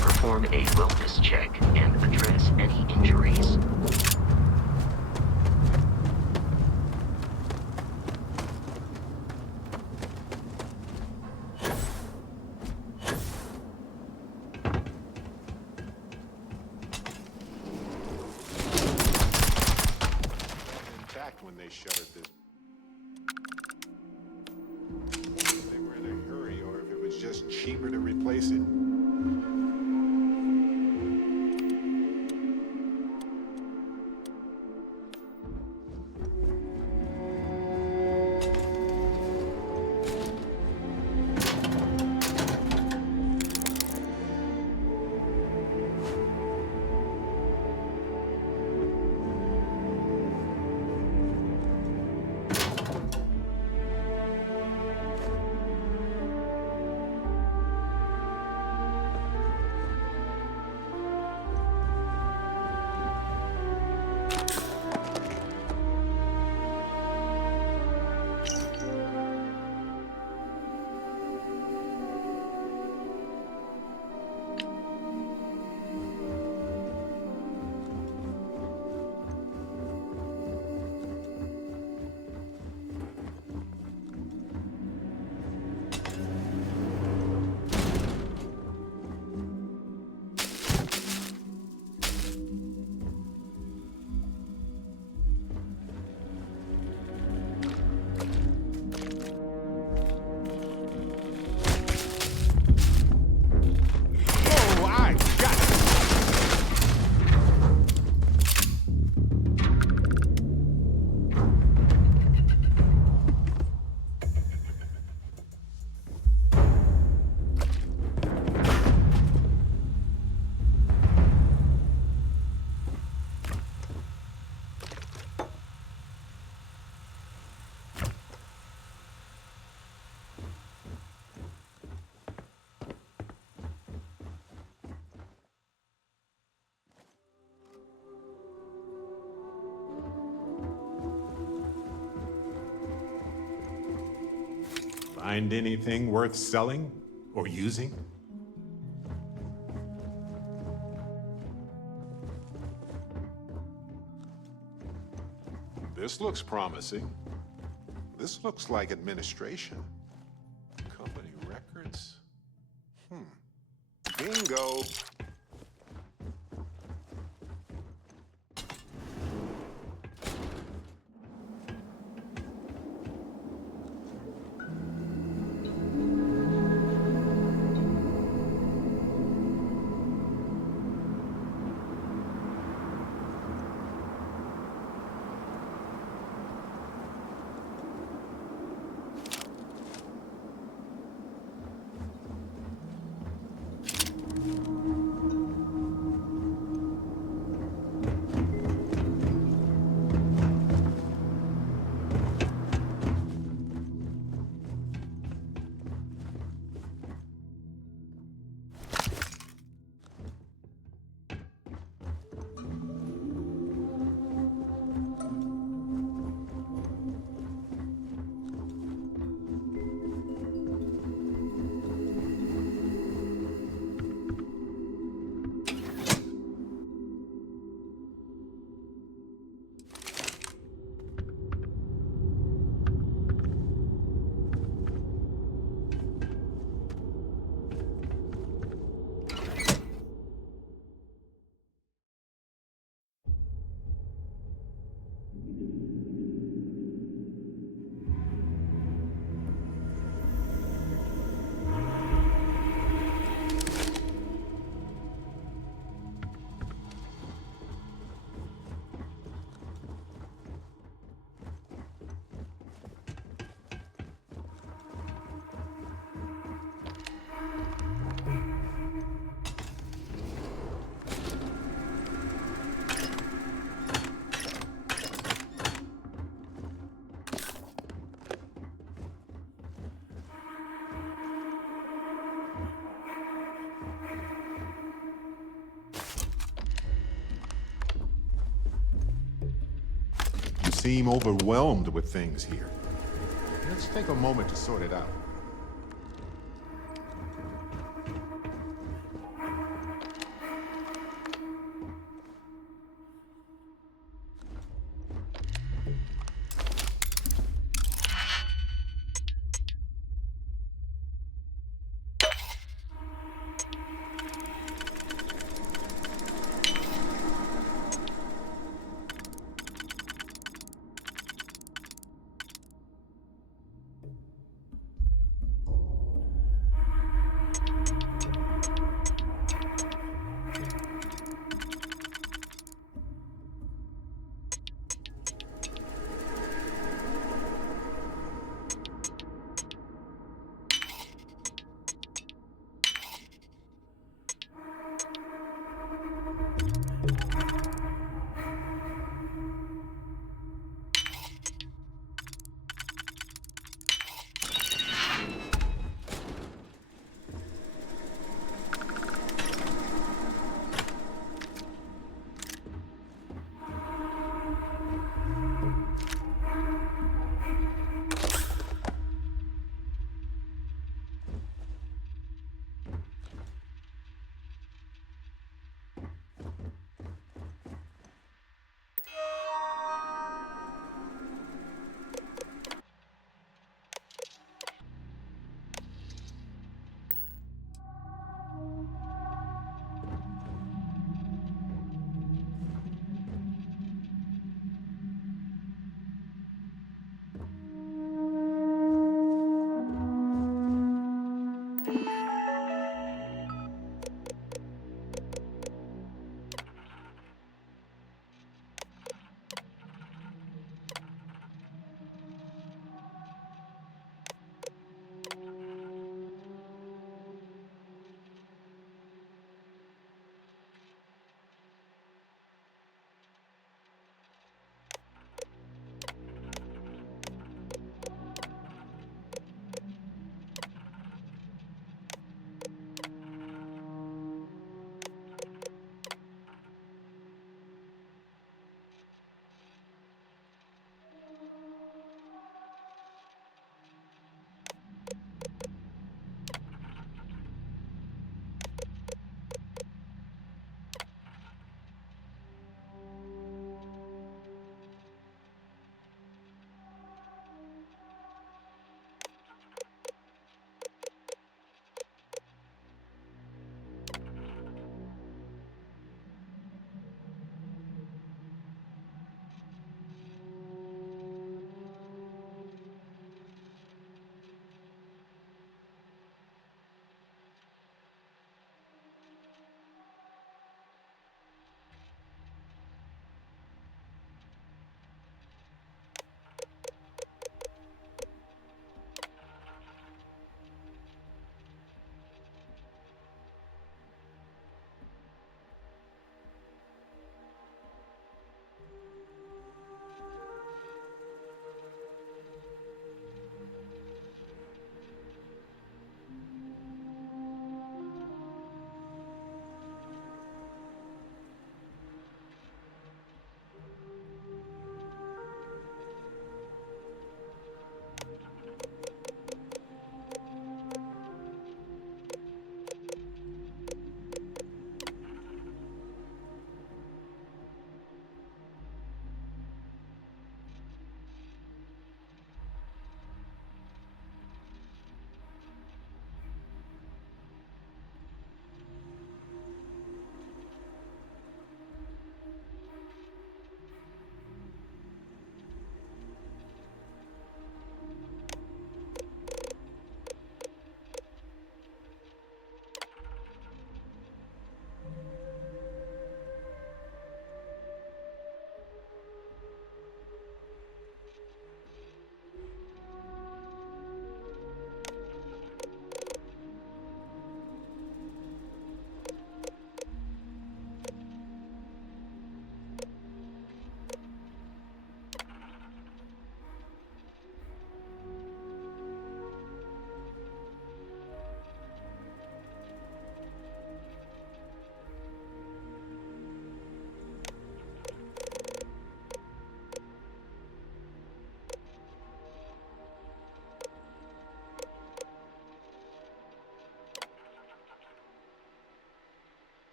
Perform a wellness check and address any injuries. Intact when they shuttered this. If they were in a hurry or if it was just cheaper to replace it. Find anything worth selling or using? This looks promising. This looks like administration. Company records? Bingo! You seem overwhelmed with things here. Let's take a moment to sort it out.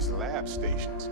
these lab stations.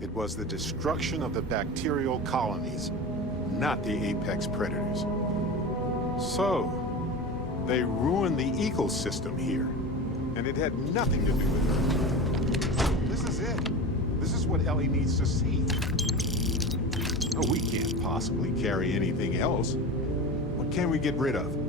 It was the destruction of the bacterial colonies, not the apex predators. So, they ruined the ecosystem here, and it had nothing to do with her. This is it. This is what Ellie needs to see. Oh, we can't possibly carry anything else. What can we get rid of?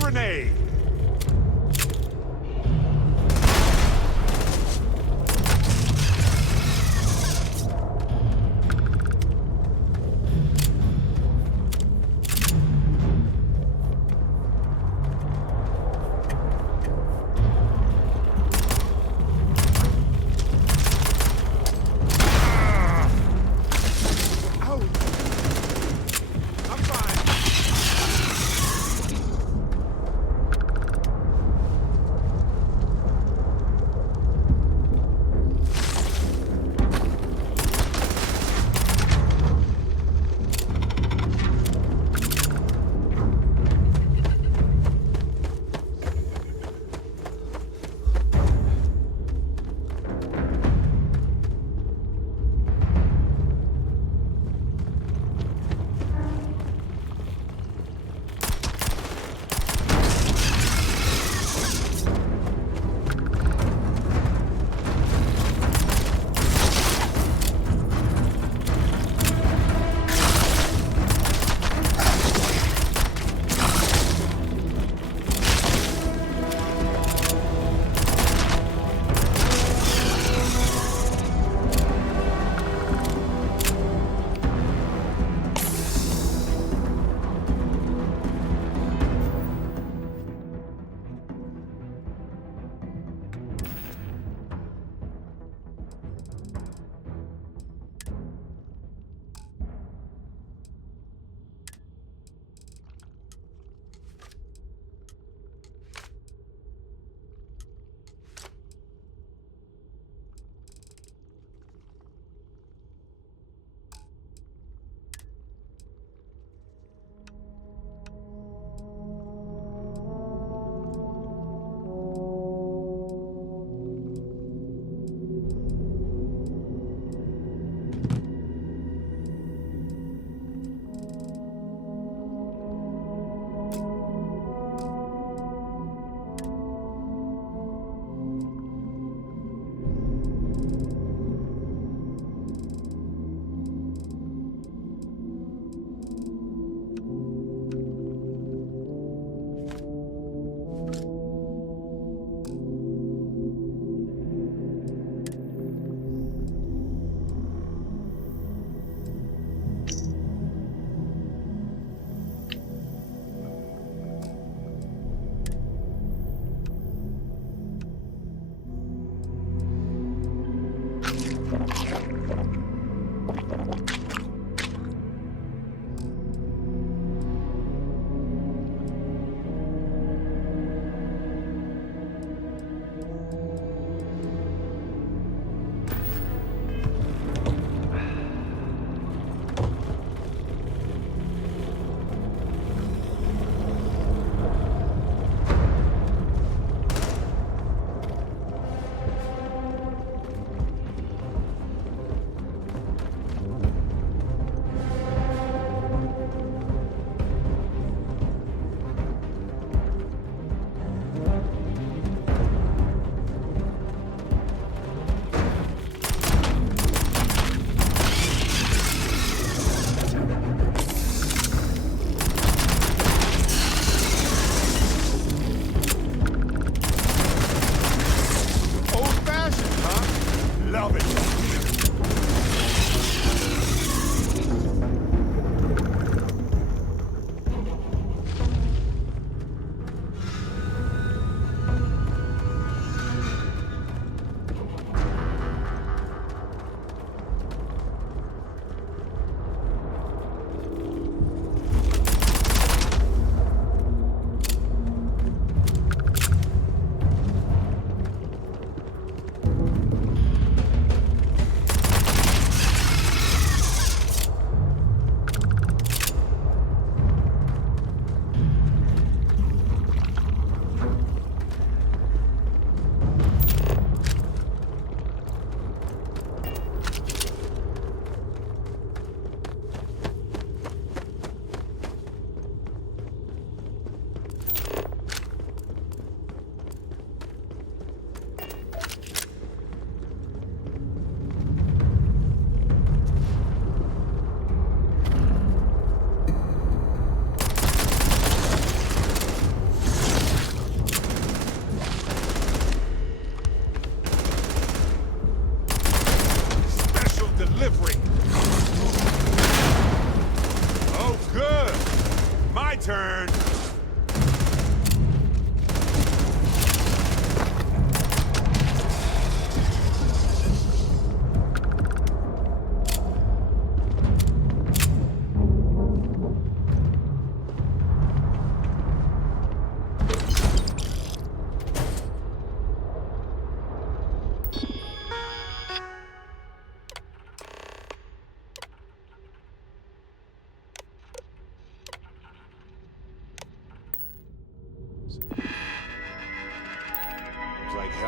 grenade!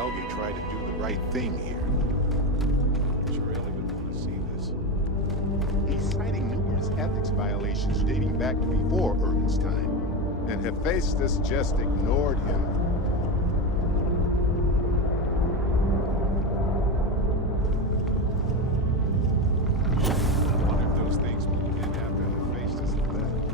Helge tried to do the right thing here. Referral would want to see this. He's citing numerous ethics violations dating back to before Urban's time, and Hephaestus just ignored him. I wonder if those things will end after Hephaestus left.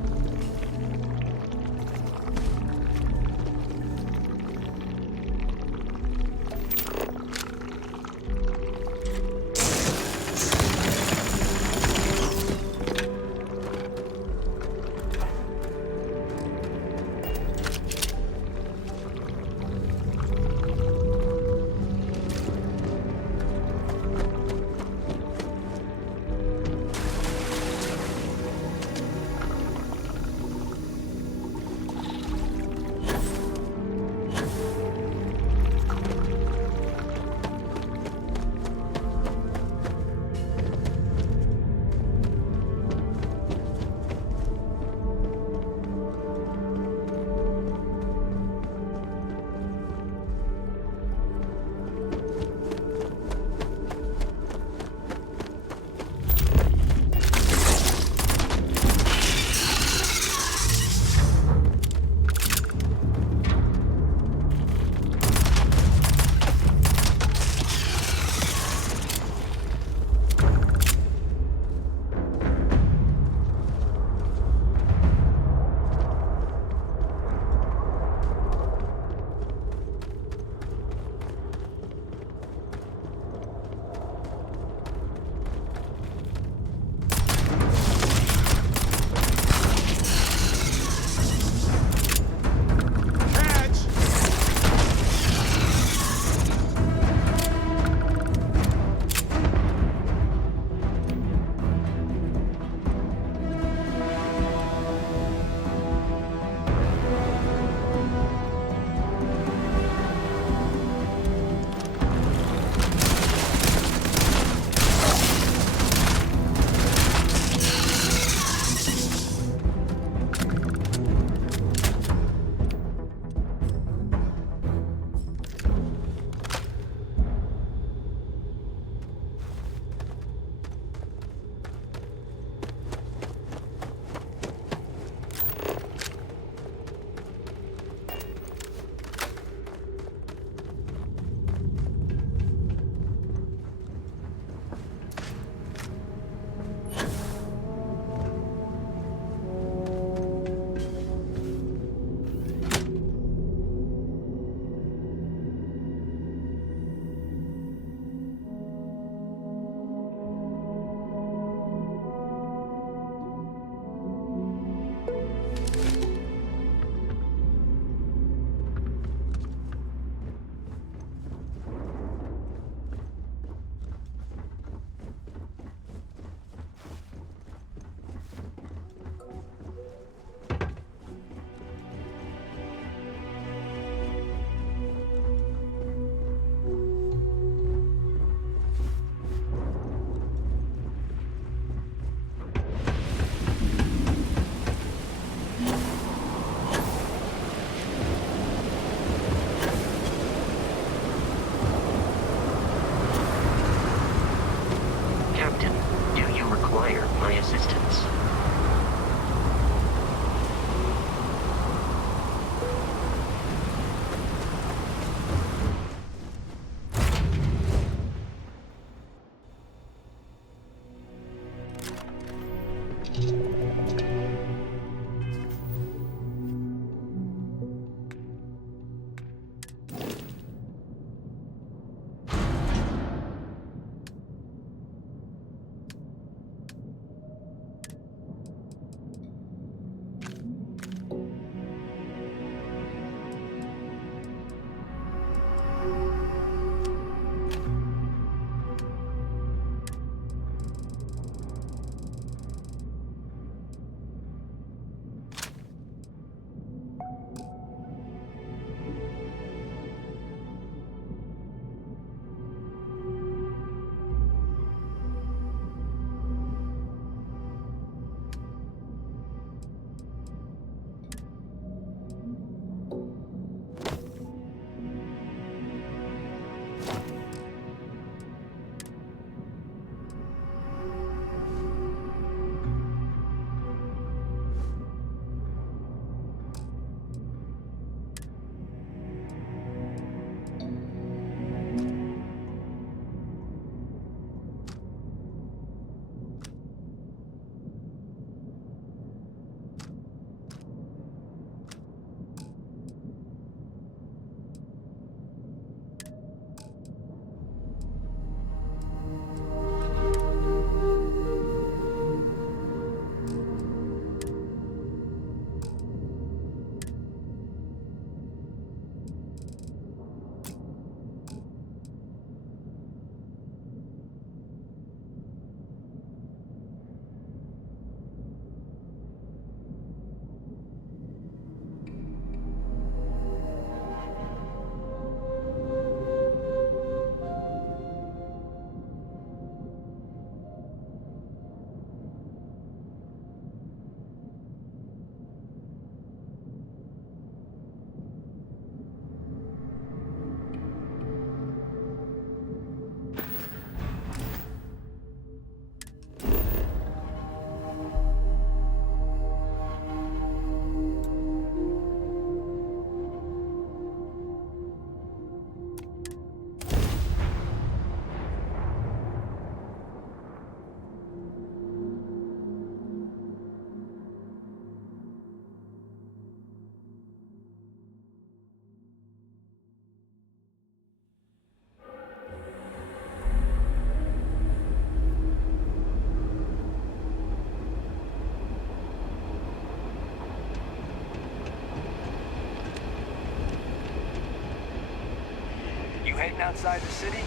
Hiding outside the city?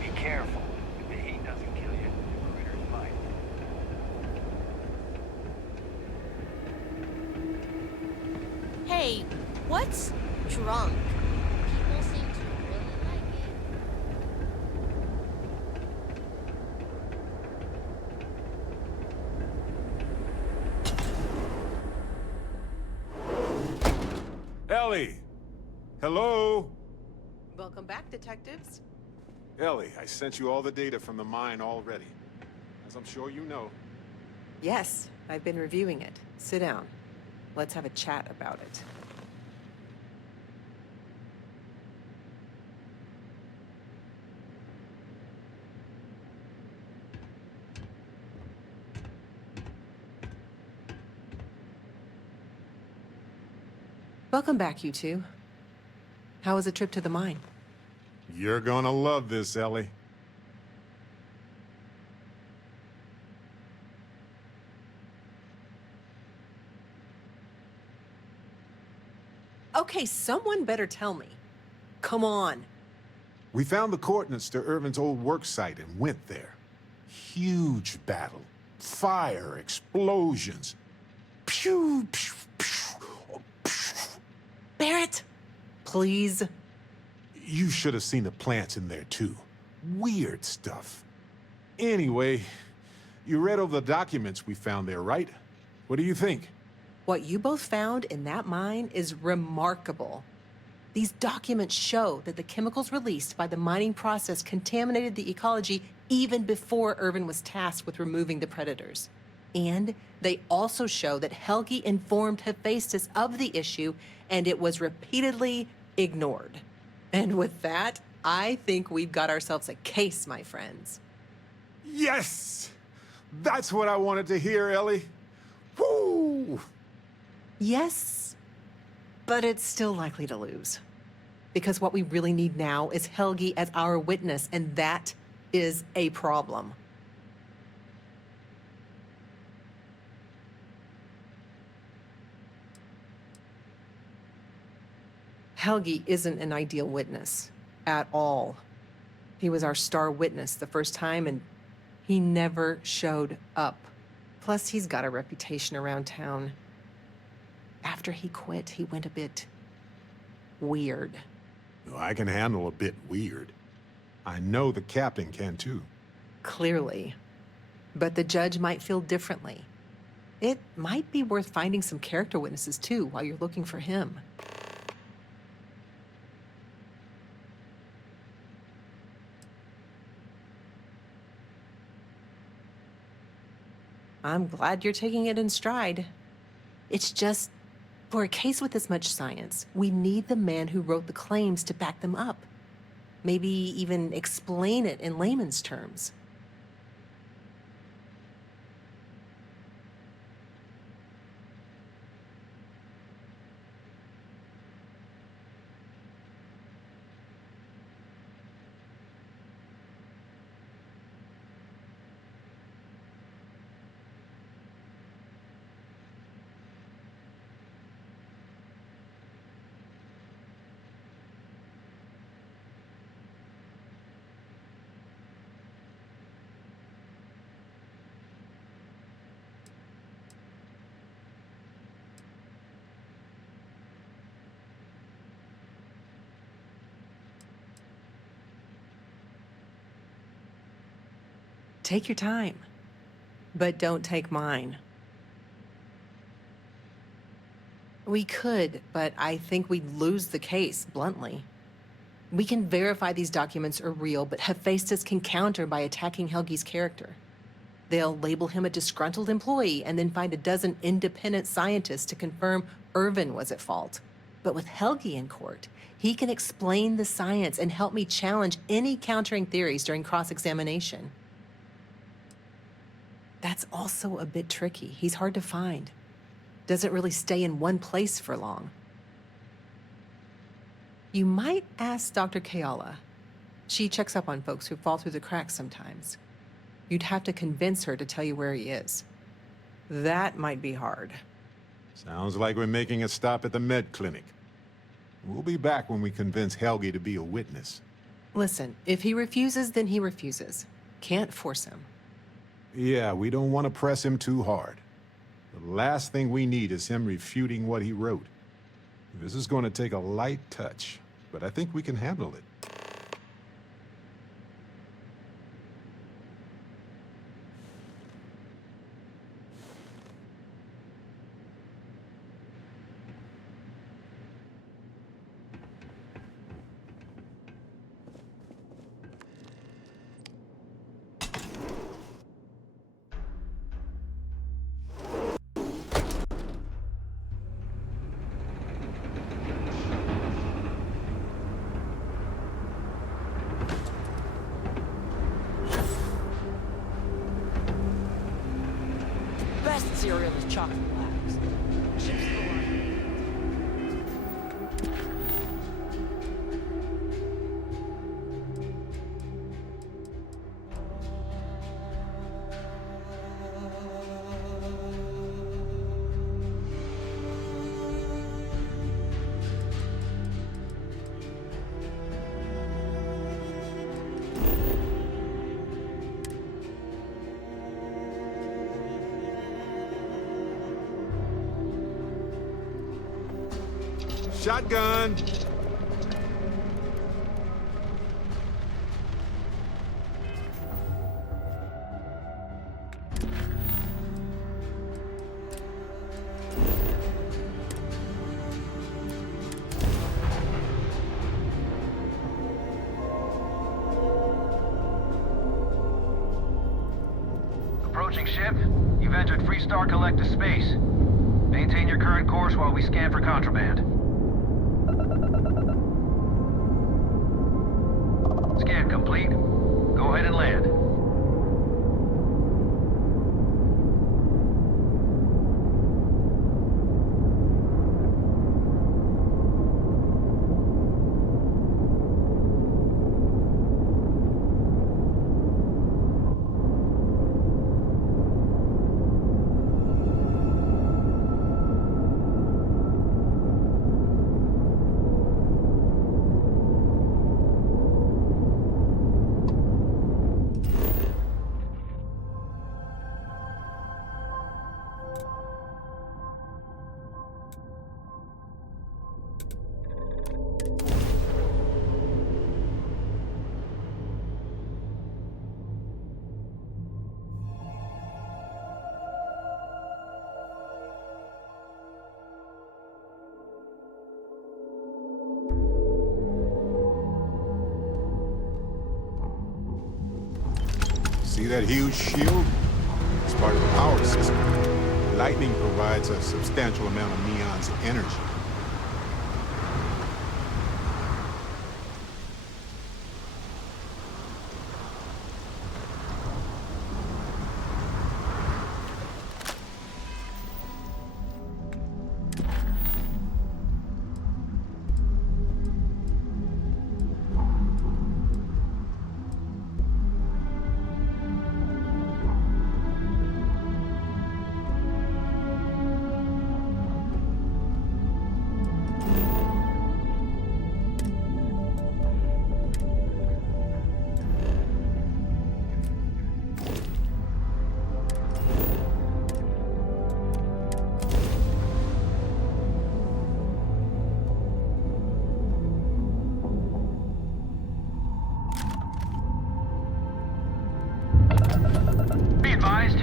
Be careful. If the heat doesn't kill you, the critters might. Hey, what's drunk? People seem to really like Ellie! Hello? Welcome back, detectives. Ellie, I sent you all the data from the mine already. As I'm sure you know. Yes, I've been reviewing it. Sit down. Let's have a chat about it. Welcome back, you two. How was the trip to the mine? You're gonna love this, Ellie. Okay, someone better tell me. Come on. We found the coordinates to Irvin's old work site and went there. Huge battle. Fire, explosions. Pew, pew, pew, pew. Barrett, please. You should have seen the plants in there, too. Weird stuff. Anyway, you read over the documents we found there, right? What do you think? What you both found in that mine is remarkable. These documents show that the chemicals released by the mining process contaminated the ecology even before Irvin was tasked with removing the predators. And they also show that Helgi informed Hephaestus of the issue, and it was repeatedly ignored. And with that, I think we've got ourselves a case, my friends. Yes! That's what I wanted to hear, Ellie. Woo! Yes, but it's still likely to lose. Because what we really need now is Helgi as our witness, and that is a problem. Helgi isn't an ideal witness at all. He was our star witness the first time, and he never showed up. Plus, he's got a reputation around town. After he quit, he went a bit weird. I can handle a bit weird. I know the captain can too. Clearly. But the judge might feel differently. It might be worth finding some character witnesses too while you're looking for him. I'm glad you're taking it in stride. It's just, for a case with this much science, we need the man who wrote the claims to back them up. Maybe even explain it in layman's terms. Take your time, but don't take mine. We could, but I think we'd lose the case, bluntly. We can verify these documents are real, but Hephaestus can counter by attacking Helgi's character. They'll label him a disgruntled employee and then find a dozen independent scientists to confirm Irvin was at fault. But with Helgi in court, he can explain the science and help me challenge any countering theories during cross-examination. That's also a bit tricky. He's hard to find. Doesn't really stay in one place for long. You might ask Dr. Kayala. She checks up on folks who fall through the cracks sometimes. You'd have to convince her to tell you where he is. That might be hard. Sounds like we're making a stop at the med clinic. We'll be back when we convince Helgi to be a witness. Listen, if he refuses, then he refuses. Can't force him. Yeah, we don't want to press him too hard. The last thing we need is him refuting what he wrote. This is going to take a light touch, but I think we can handle it. Best cereal is chocolate wax. Chips for life. Shotgun! Approaching ship. You've entered Freestar Collective space. Maintain your current course while we scan for contraband. Scan complete. Go ahead and land. See that huge shield? It's part of the power system. Lightning provides a substantial amount of Neon's energy.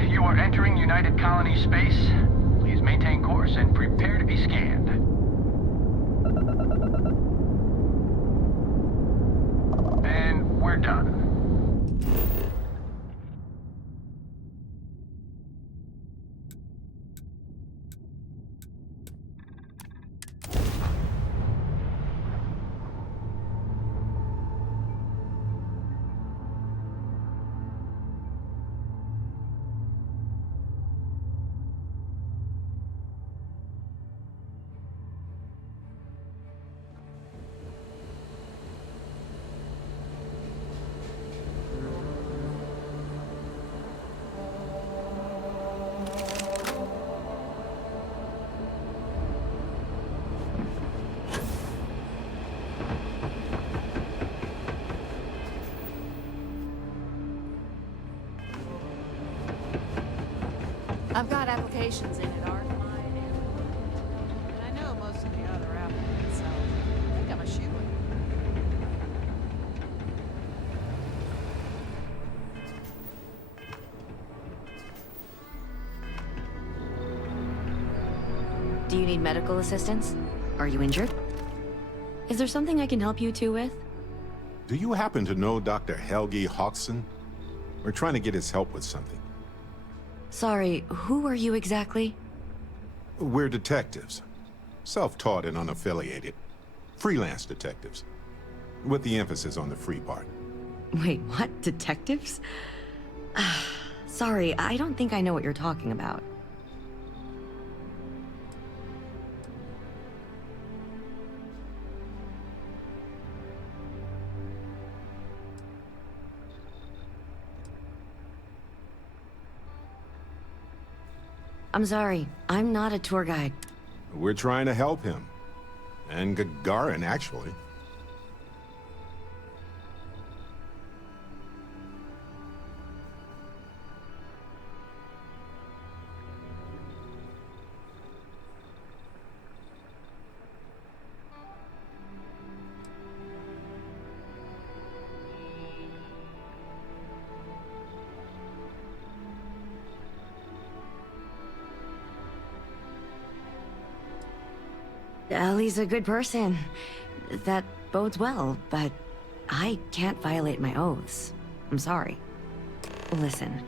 You are entering United Colony space. Please maintain course and prepare to be scanned. And we're done. I've got applications in at Arc Mine, and I know most of the other applicants, so I think I'm a shoo-in. Do you need medical assistance? Are you injured? Is there something I can help you two with? Do you happen to know Dr. Helgi Hodgson? We're trying to get his help with something. Sorry, who are you exactly? We're detectives. Self-taught and unaffiliated. Freelance detectives. With the emphasis on the free part. Wait, what? Detectives? Sorry, I don't think I know what you're talking about. I'm sorry, I'm not a tour guide. We're trying to help him. And Gagarin, actually. Ellie's a good person. That bodes well, but I can't violate my oaths. I'm sorry. Listen,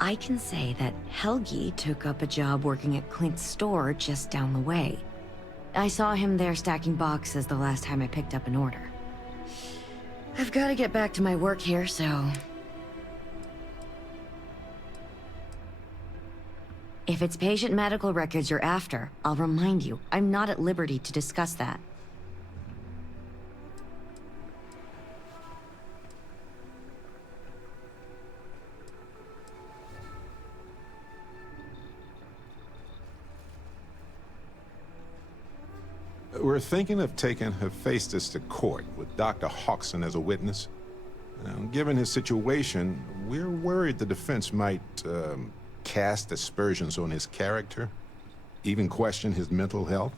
I can say that Helgi took up a job working at Clint's store just down the way. I saw him there stacking boxes the last time I picked up an order. I've got to get back to my work here, so... If it's patient medical records you're after, I'll remind you, I'm not at liberty to discuss that. We're thinking of taking Hephaestus to court with Dr. Hodgson as a witness. Now, given his situation, we're worried the defense might, cast aspersions on his character, even question his mental health.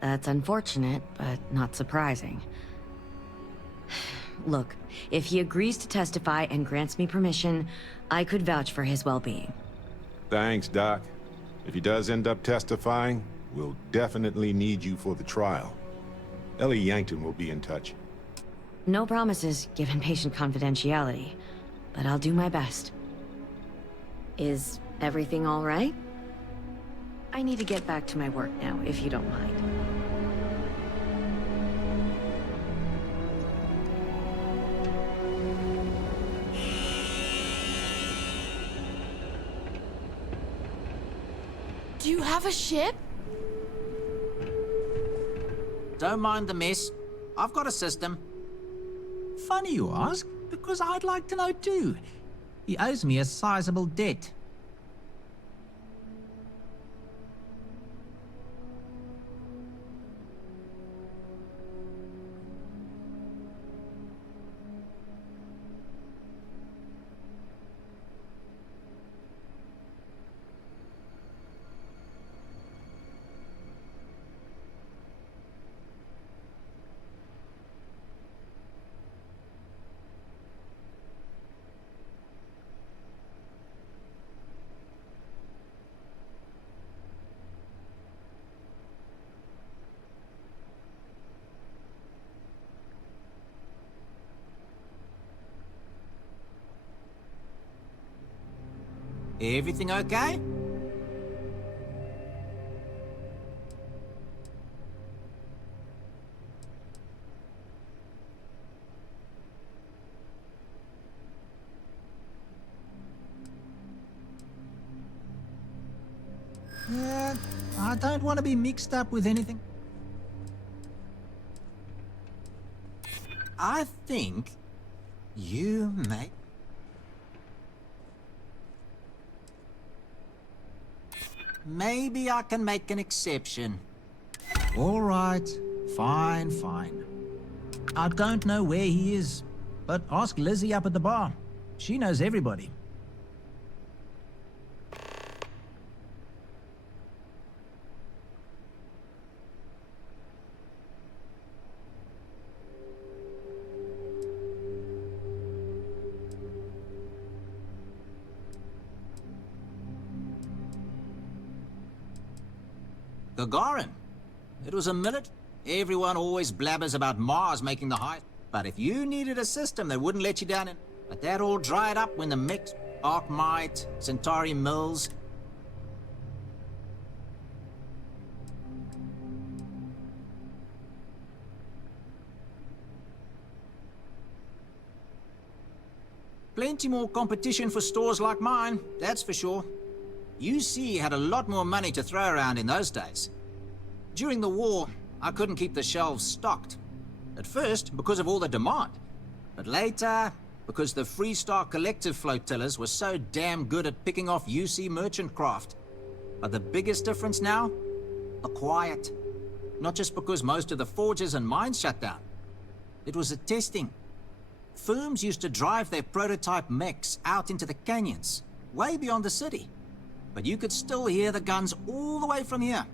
That's unfortunate, but not surprising. Look, if he agrees to testify and grants me permission, I could vouch for his well-being. Thanks, Doc. If he does end up testifying, we'll definitely need you for the trial. Ellie Yankton will be in touch. No promises, given patient confidentiality, but I'll do my best. Is everything all right? I need to get back to my work now, if you don't mind. Do you have a ship? Don't mind the mess. I've got a system. Funny you ask, because I'd like to know too. He owes me a sizable debt. Everything okay? I don't want to be mixed up with anything. I think you may... Maybe I can make an exception. All right. Fine, fine. I don't know where he is, but ask Lizzie up at the bar. She knows everybody. Gagarin. It was a millet. Everyone always blabbers about Mars making the height. But if you needed a system that wouldn't let you down in... But that all dried up when the mix... Arkmite, Centauri Mills... Plenty more competition for stores like mine, that's for sure. UC had a lot more money to throw around in those days. During the war, I couldn't keep the shelves stocked. At first, because of all the demand. But later, because the Freestar Collective flotillas were so damn good at picking off UC merchant craft. But the biggest difference now? The quiet. Not just because most of the forges and mines shut down. It was the testing. Firms used to drive their prototype mechs out into the canyons, way beyond the city. But you could still hear the guns all the way from here.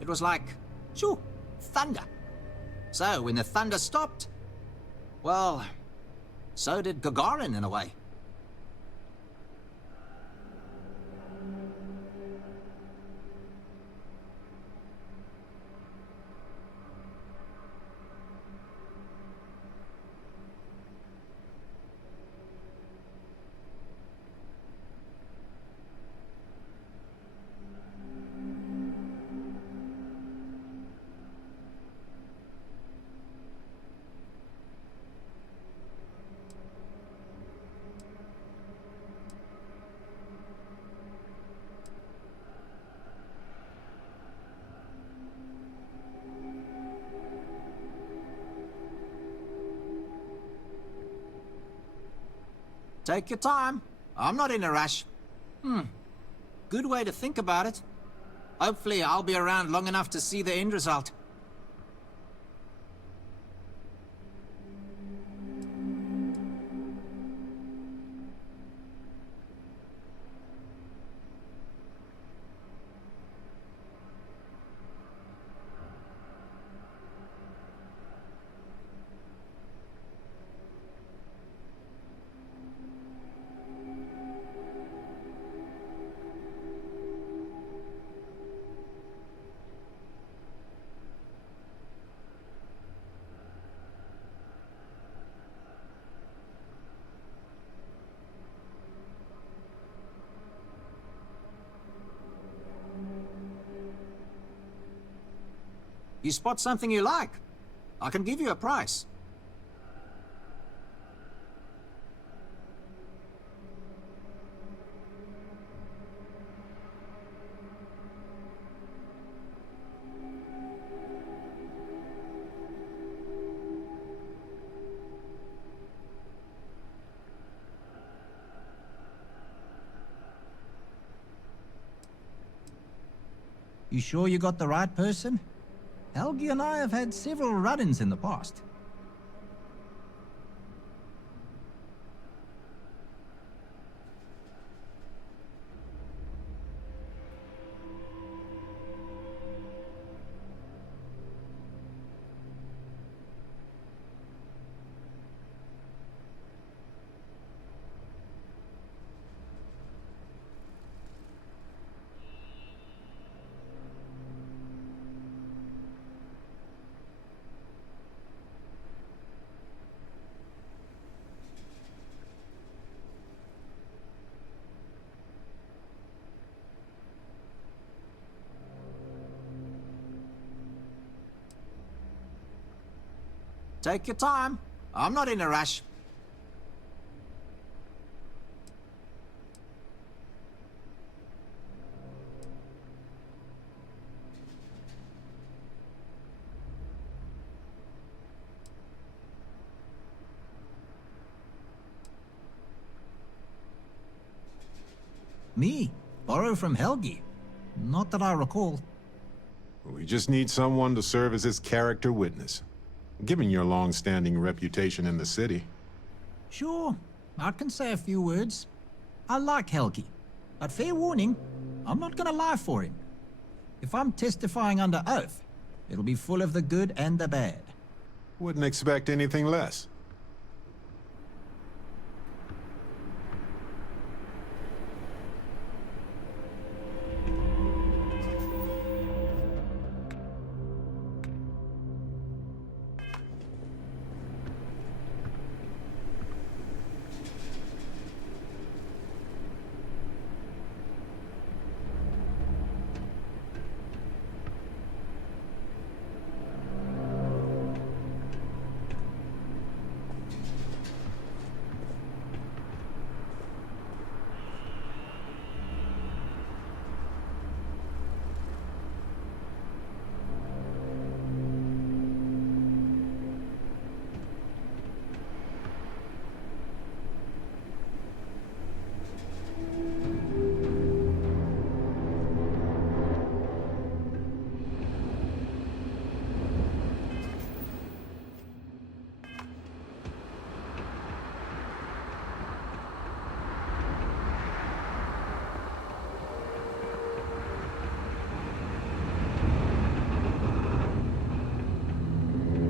It was like, shoo, thunder. So when the thunder stopped, well, so did Gagarin in a way. Take your time. I'm not in a rush. Good way to think about it. Hopefully I'll be around long enough to see the end result. You spot something you like, I can give you a price. You sure you got the right person? Helgi and I have had several run-ins in the past. Take your time. I'm not in a rush. Me? Borrow from Helgi? Not that I recall. We just need someone to serve as his character witness. Given your long-standing reputation in the city. Sure, I can say a few words. I like Helgi, but fair warning, I'm not gonna lie for him. If I'm testifying under oath, it'll be full of the good and the bad. Wouldn't expect anything less.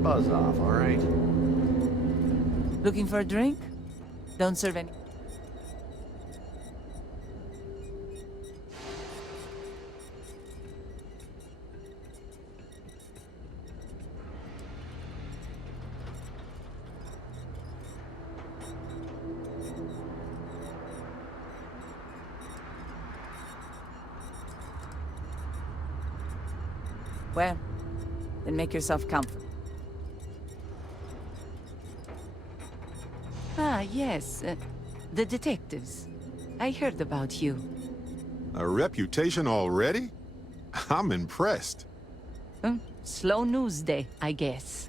buzz off, all right? Looking for a drink? Don't serve any. Well, then make yourself comfortable. Ah, yes. The detectives. I heard about you. A reputation already? I'm impressed. Slow news day, I guess.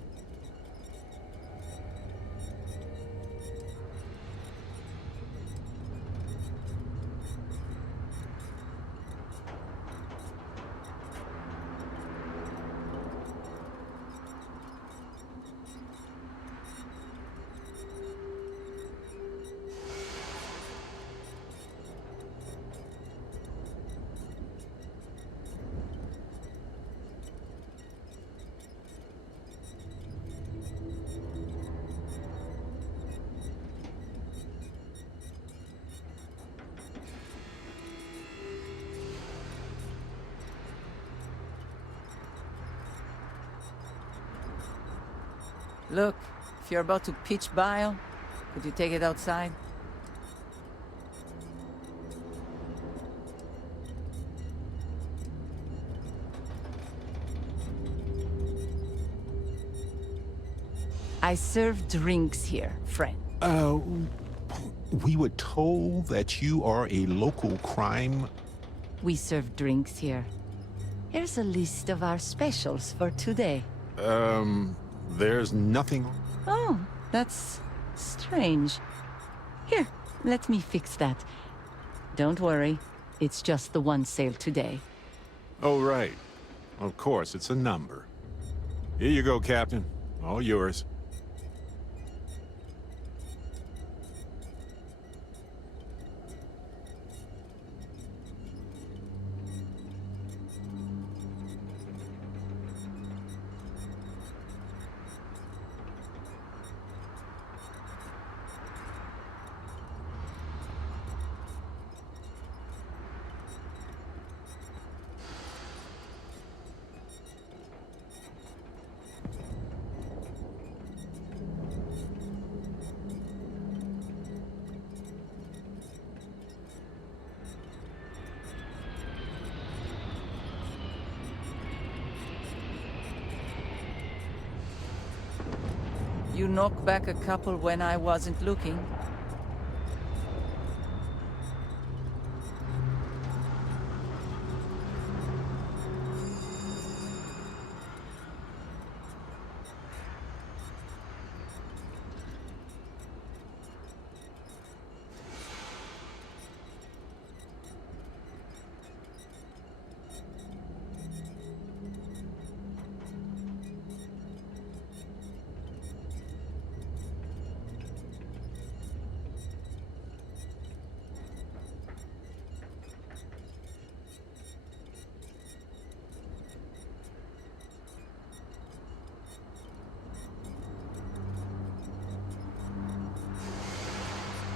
Look, if you're about to pitch bile, could you take it outside? I serve drinks here, friend. We were told that you are a local crime... We serve drinks here. Here's a list of our specials for today. There's nothing... Oh, that's strange. Here, let me fix that. Don't worry, it's just the one sale today. Oh, right. Of course, it's a number. Here you go, Captain. All yours. You knocked back a couple when I wasn't looking.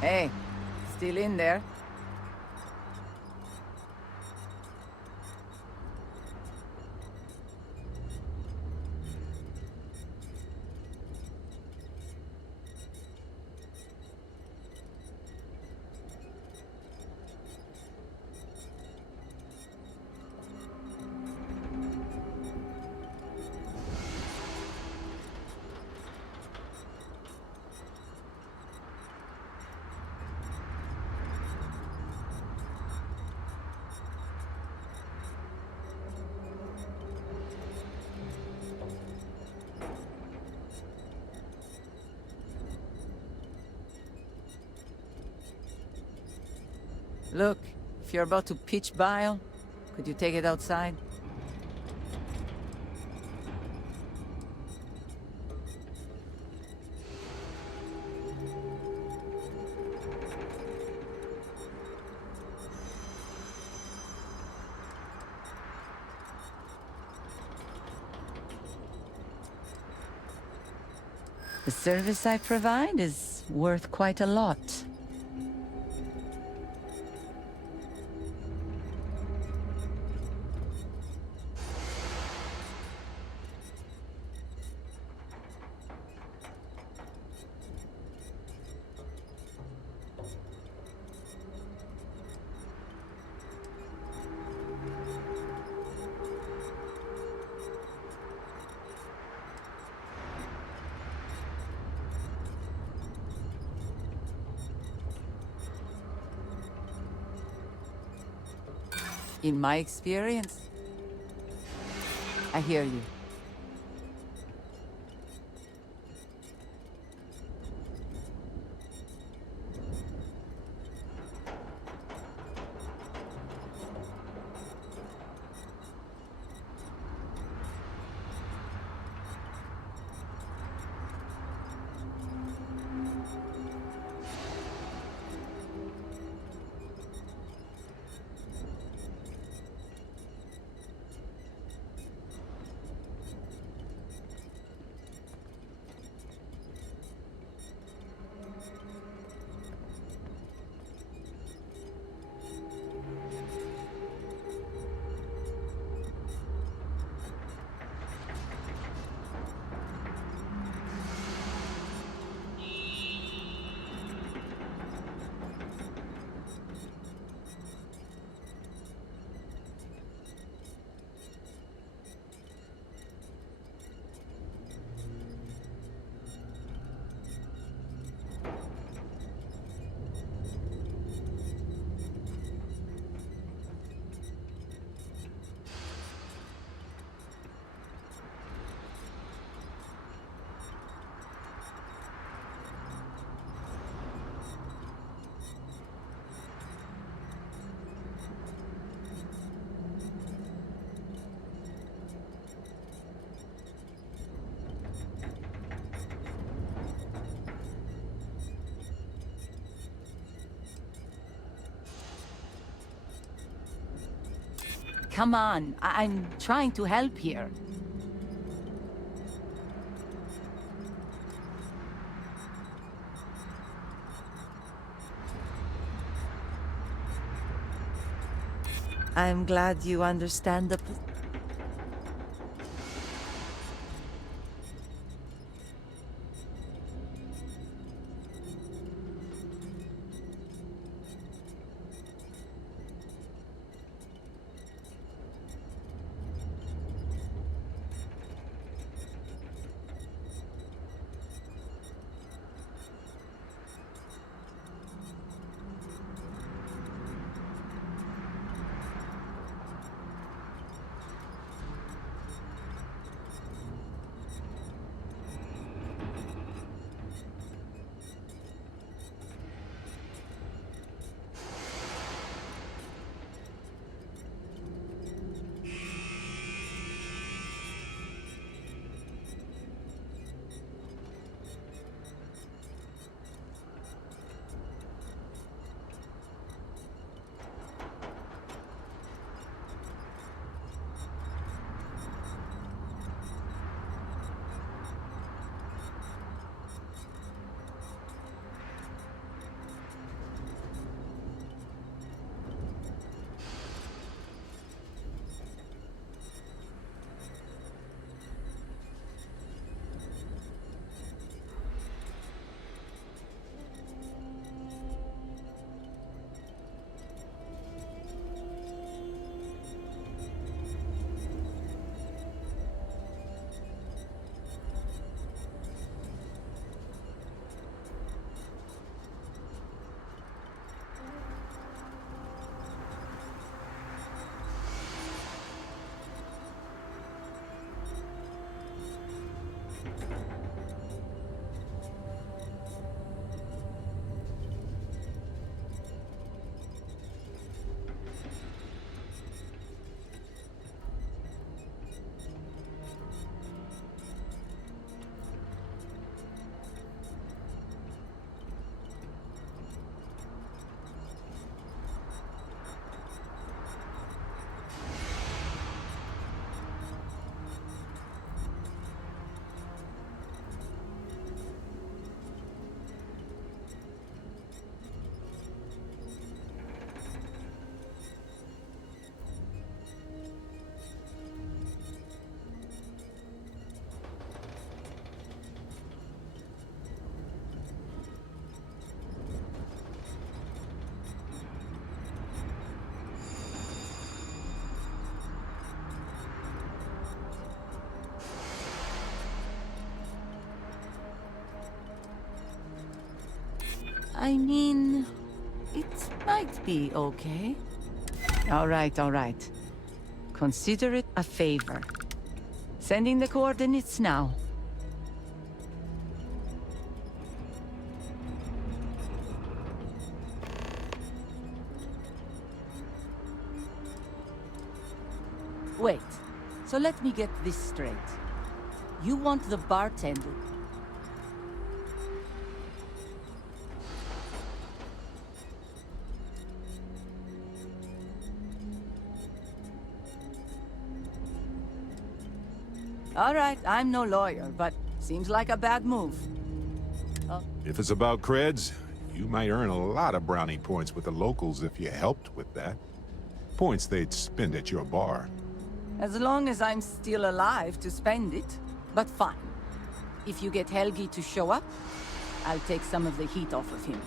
Hey, still in there? Look, if you're about to pitch bile, could you take it outside? The service I provide is worth quite a lot. In my experience, I hear you. Come on, I'm trying to help here. I'm glad you understand the... I mean, it might be okay. All right, all right. Consider it a favor. Sending the coordinates now. Wait, so let me get this straight. You want the bartender? All right, I'm no lawyer, but seems like a bad move. If it's about creds, you might earn a lot of brownie points with the locals if you helped with that. Points they'd spend at your bar. As long as I'm still alive to spend it. But fine. If you get Helgi to show up, I'll take some of the heat off of him.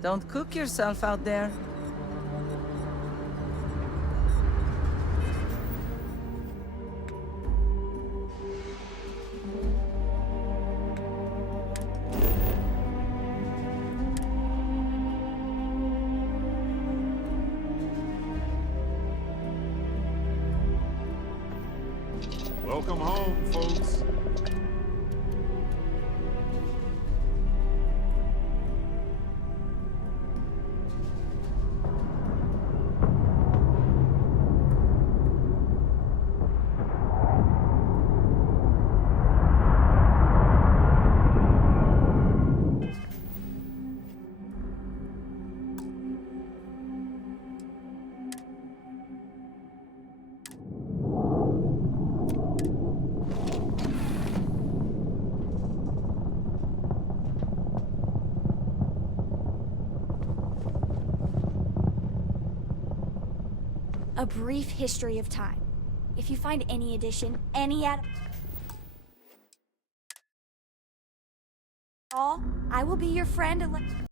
Don't cook yourself out there. Welcome home, folks. A brief history of time. If you find any addition, all, I will be your friend and